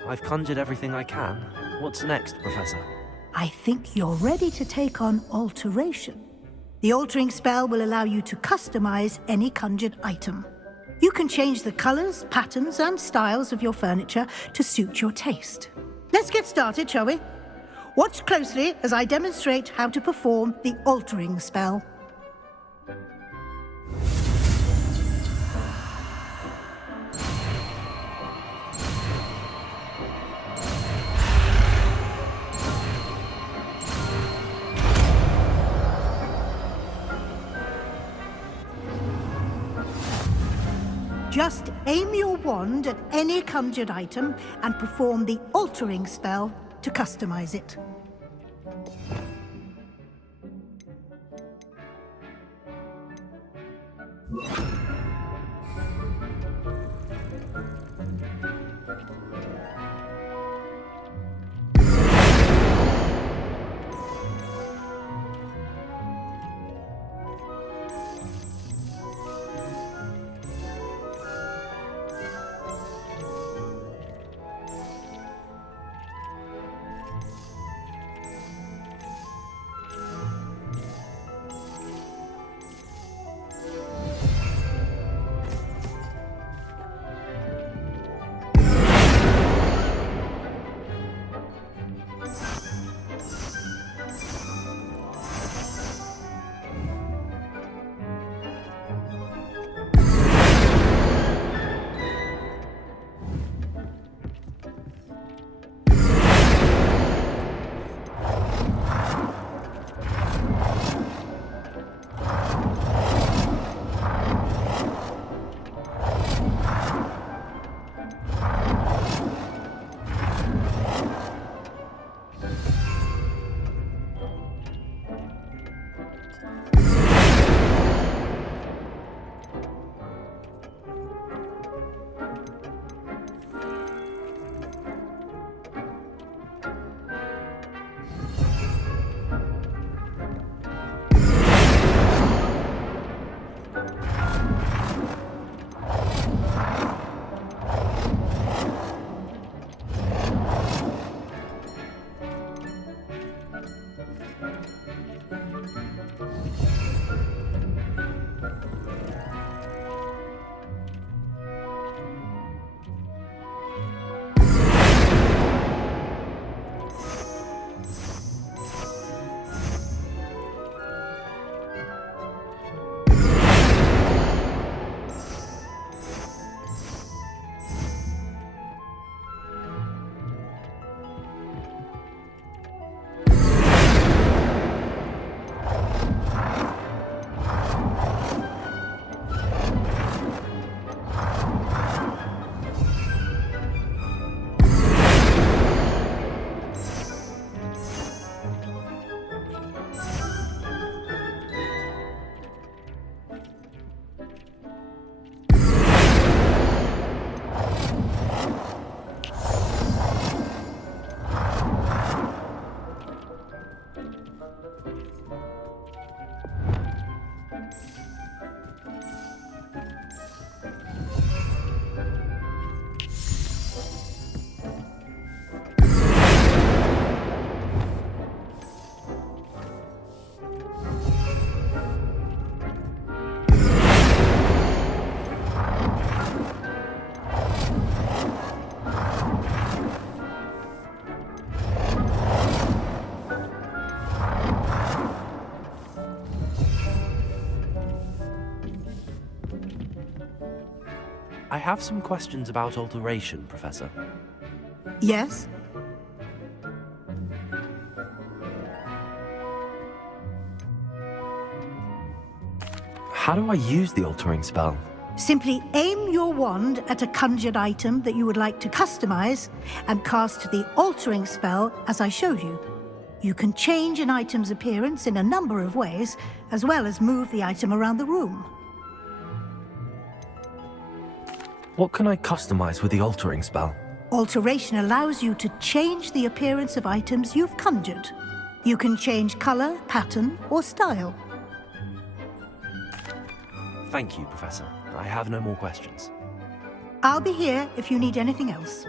I've conjured everything I can. What's next, Professor? I think you're ready to take on alteration. The altering spell will allow you to customize any conjured item. You can change the colors, patterns, and styles of your furniture to suit your taste. Let's get started, shall we? Watch closely as I demonstrate how to perform the altering spell. Just aim your wand at any conjured item and perform the altering spell to customize it. I have some questions about alteration, Professor. Yes? How do I use the altering spell? Simply aim your wand at a conjured item that you would like to customize and cast the altering spell as I showed you. You can change an item's appearance in a number of ways, as well as move the item around the room. What can I customize with the altering spell? Alteration allows you to change the appearance of items you've conjured. You can change color, pattern, or style. Thank you, Professor. I have no more questions. I'll be here if you need anything else.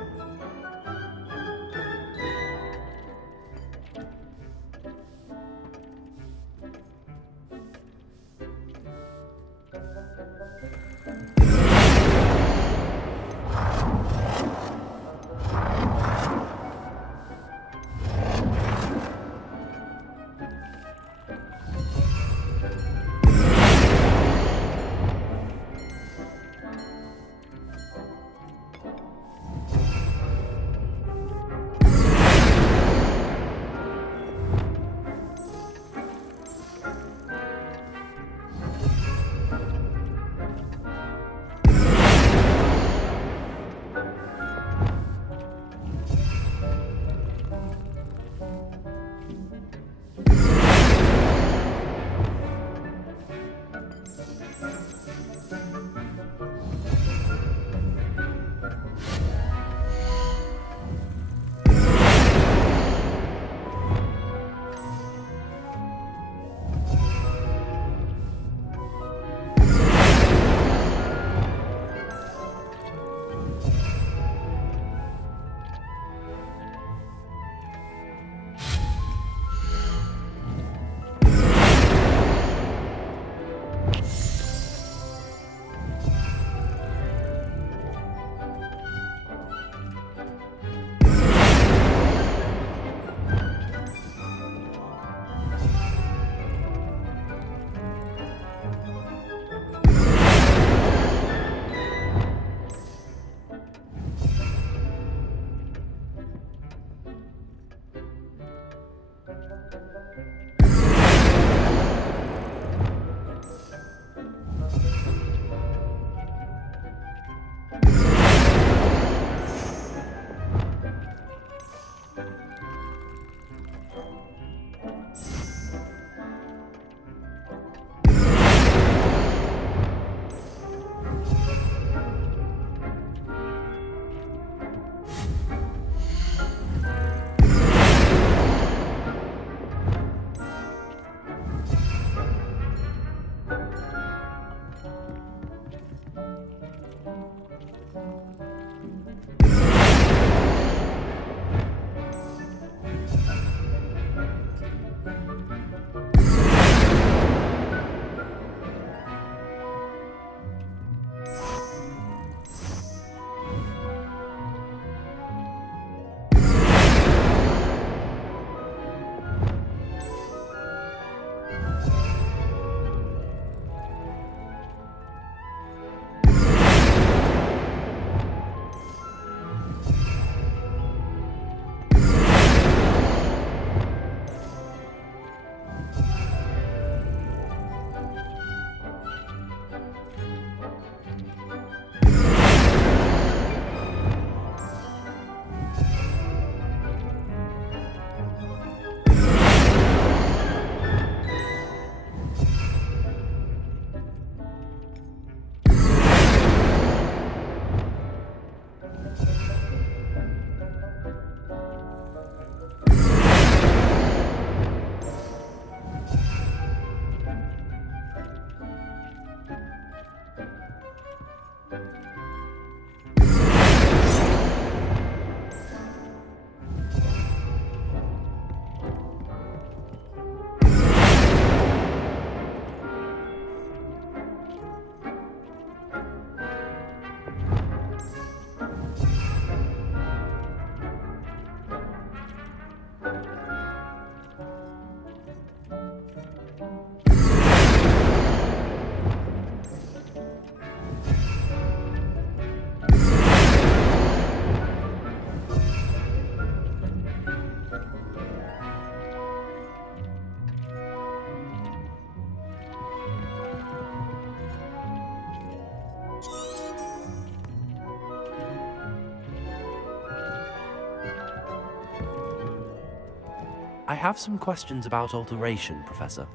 I have some questions about alteration, Professor.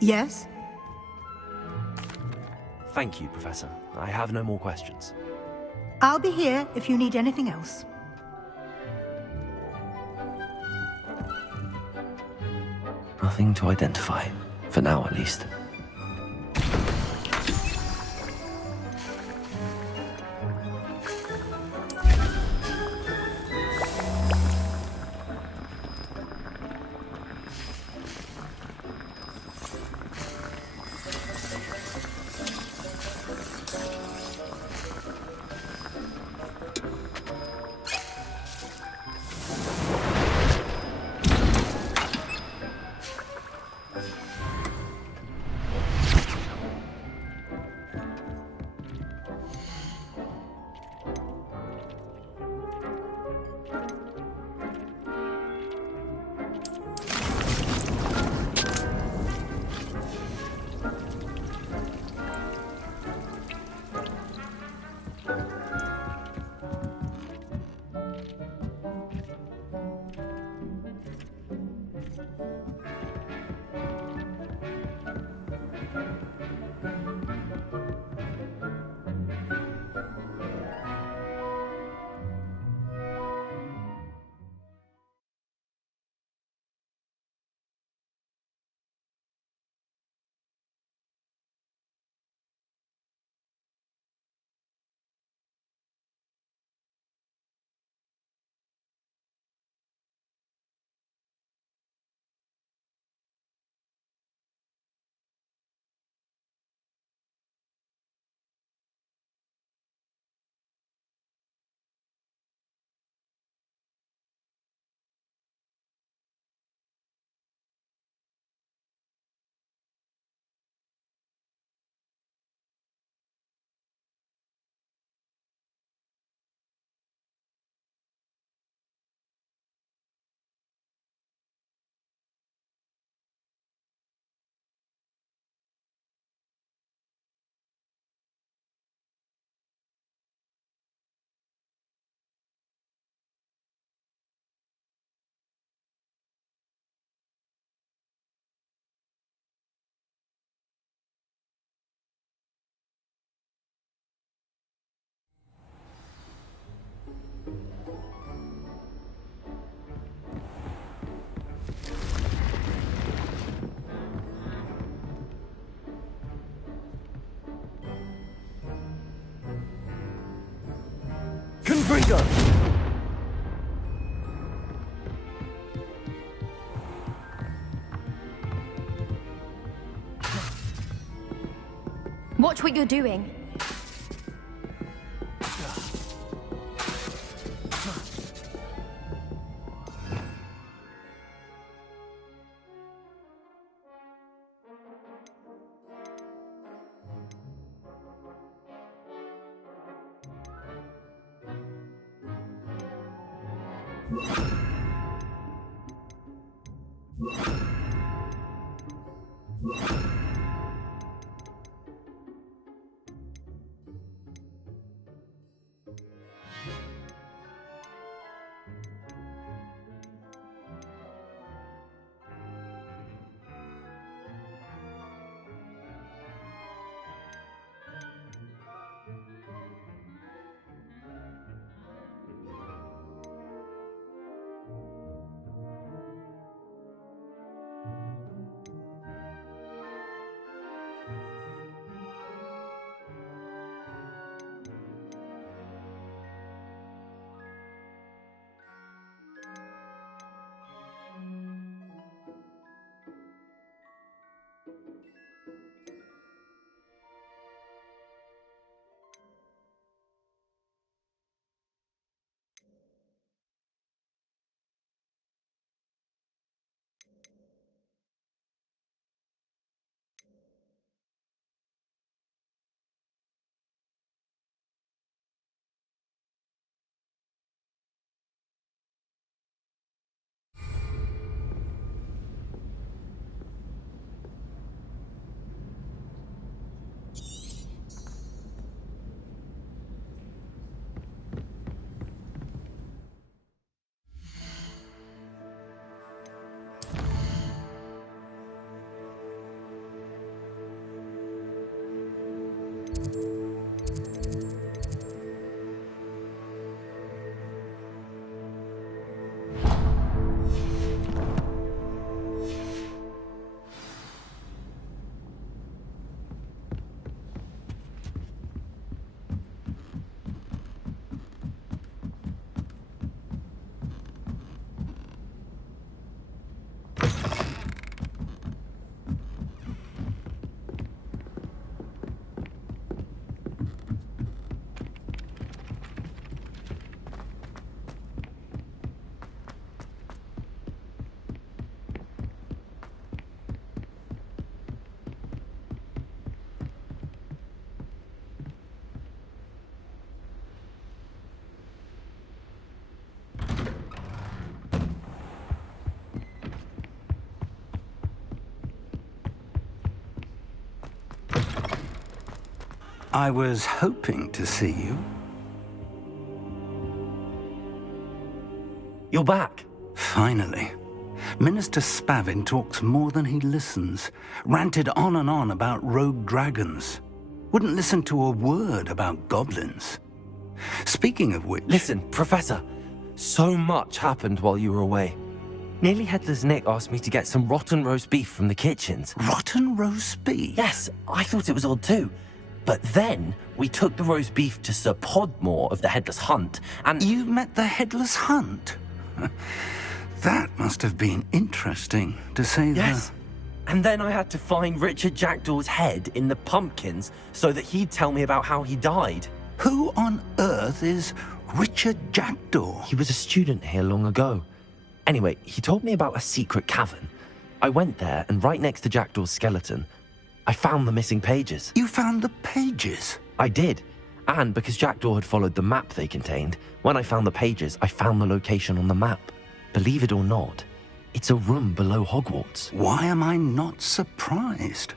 Yes? Thank you, Professor. I have no more questions. I'll be here if you need anything else. Nothing to identify. For now, at least. Confringo! Watch what you're doing. I was hoping to see you. You're back. Finally. Minister Spavin talks more than he listens. Ranted on and on about rogue dragons. Wouldn't listen to a word about goblins. Speaking of which... Listen, Professor. So much happened while you were away. Nearly Headless Nick asked me to get some rotten roast beef from the kitchens. Rotten roast beef? Yes, I thought it was odd too. But then we took the roast beef to Sir Podmore of the Headless Hunt, and... You met the Headless Hunt? That must have been interesting, to say the... Yes. And then I had to find Richard Jackdaw's head in the pumpkins so that he'd tell me about how he died. Who on earth is Richard Jackdaw? He was a student here long ago. Anyway, he told me about a secret cavern. I went there, and right next to Jackdaw's skeleton, I found the missing pages. You found the pages? I did. And because Jackdaw had followed the map they contained, when I found the pages, I found the location on the map. Believe it or not, it's a room below Hogwarts. Why am I not surprised?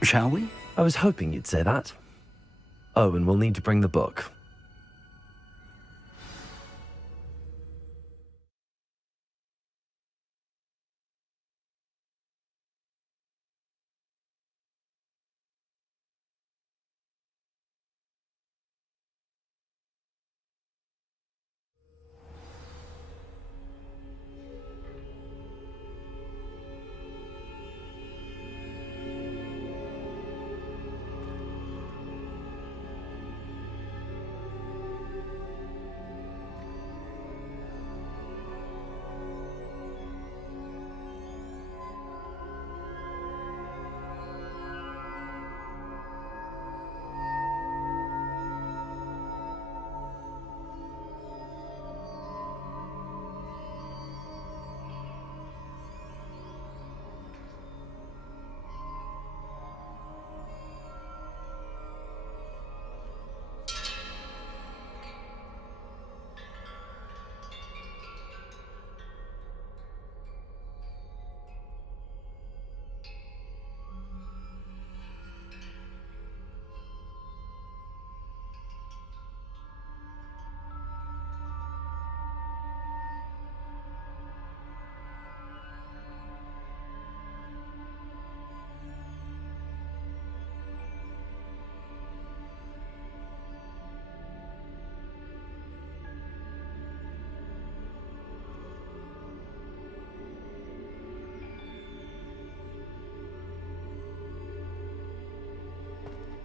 Shall we? I was hoping you'd say that. Oh, and we'll need to bring the book.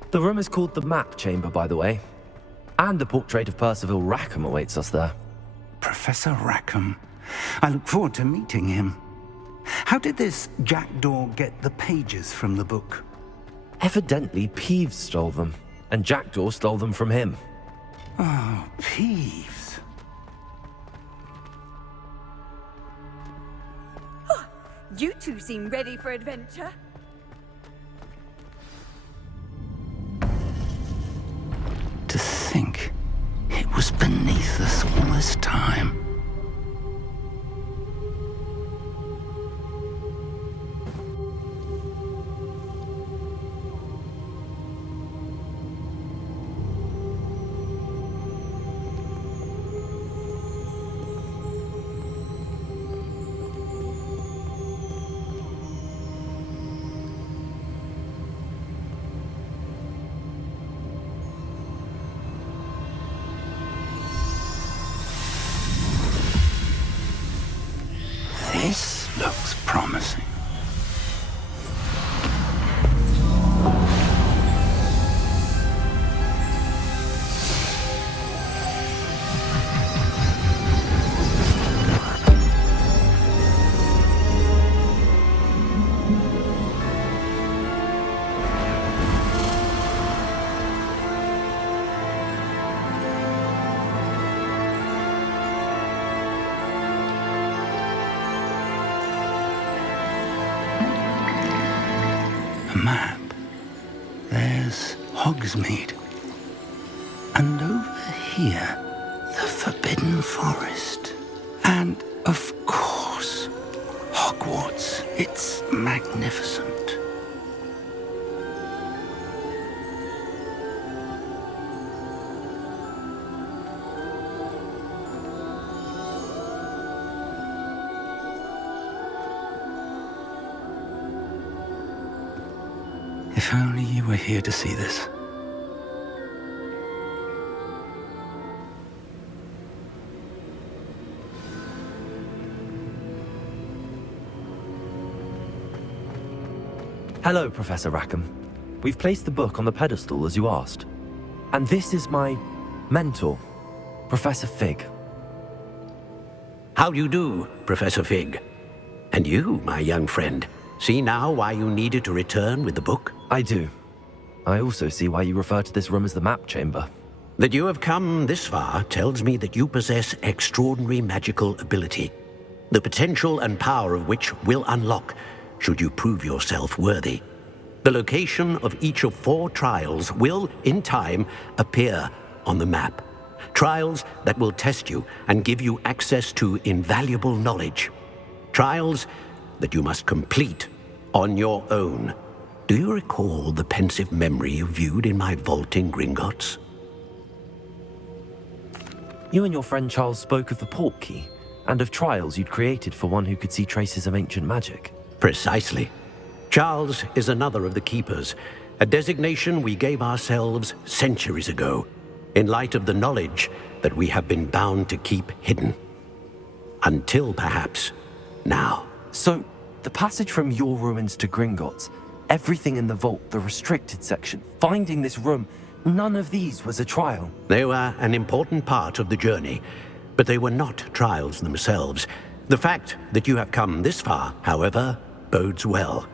The room is called the Map Chamber, by the way. And a portrait of Percival Rackham awaits us there. Professor Rackham. I look forward to meeting him. How did this Jackdaw get the pages from the book? Evidently, Peeves stole them, and Jackdaw stole them from him. Oh, Peeves. Oh, you two seem ready for adventure. To think it was beneath us all this time. This looks promising. Map. There's Hogsmeade. And over here, the Forbidden Forest. And, of course, Hogwarts. It's magnificent. If only you were here to see this. Hello, Professor Rackham. We've placed the book on the pedestal as you asked. And this is my mentor, Professor Fig. How do you do, Professor Fig? And you, my young friend, see now why you needed to return with the book? I do. I also see why you refer to this room as the map chamber. That you have come this far tells me that you possess extraordinary magical ability, the potential and power of which will unlock should you prove yourself worthy. The location of each of 4 trials will, in time, appear on the map. Trials that will test you and give you access to invaluable knowledge. Trials that you must complete on your own. Do you recall the pensive memory you viewed in my vault in Gringotts? You and your friend Charles spoke of the port key, and of trials you'd created for one who could see traces of ancient magic. Precisely. Charles is another of the Keepers, a designation we gave ourselves centuries ago, in light of the knowledge that we have been bound to keep hidden. Until, perhaps, now. So, the passage from your ruins to Gringotts, everything in the vault, the restricted section, finding this room, none of these was a trial. They were an important part of the journey, but they were not trials themselves. The fact that you have come this far, however, bodes well.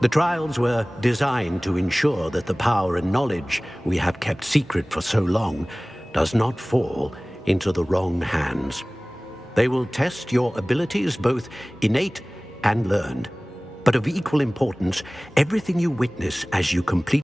The trials were designed to ensure that the power and knowledge we have kept secret for so long does not fall into the wrong hands. They will test your abilities, both innate and learned. But of equal importance, everything you witness as you complete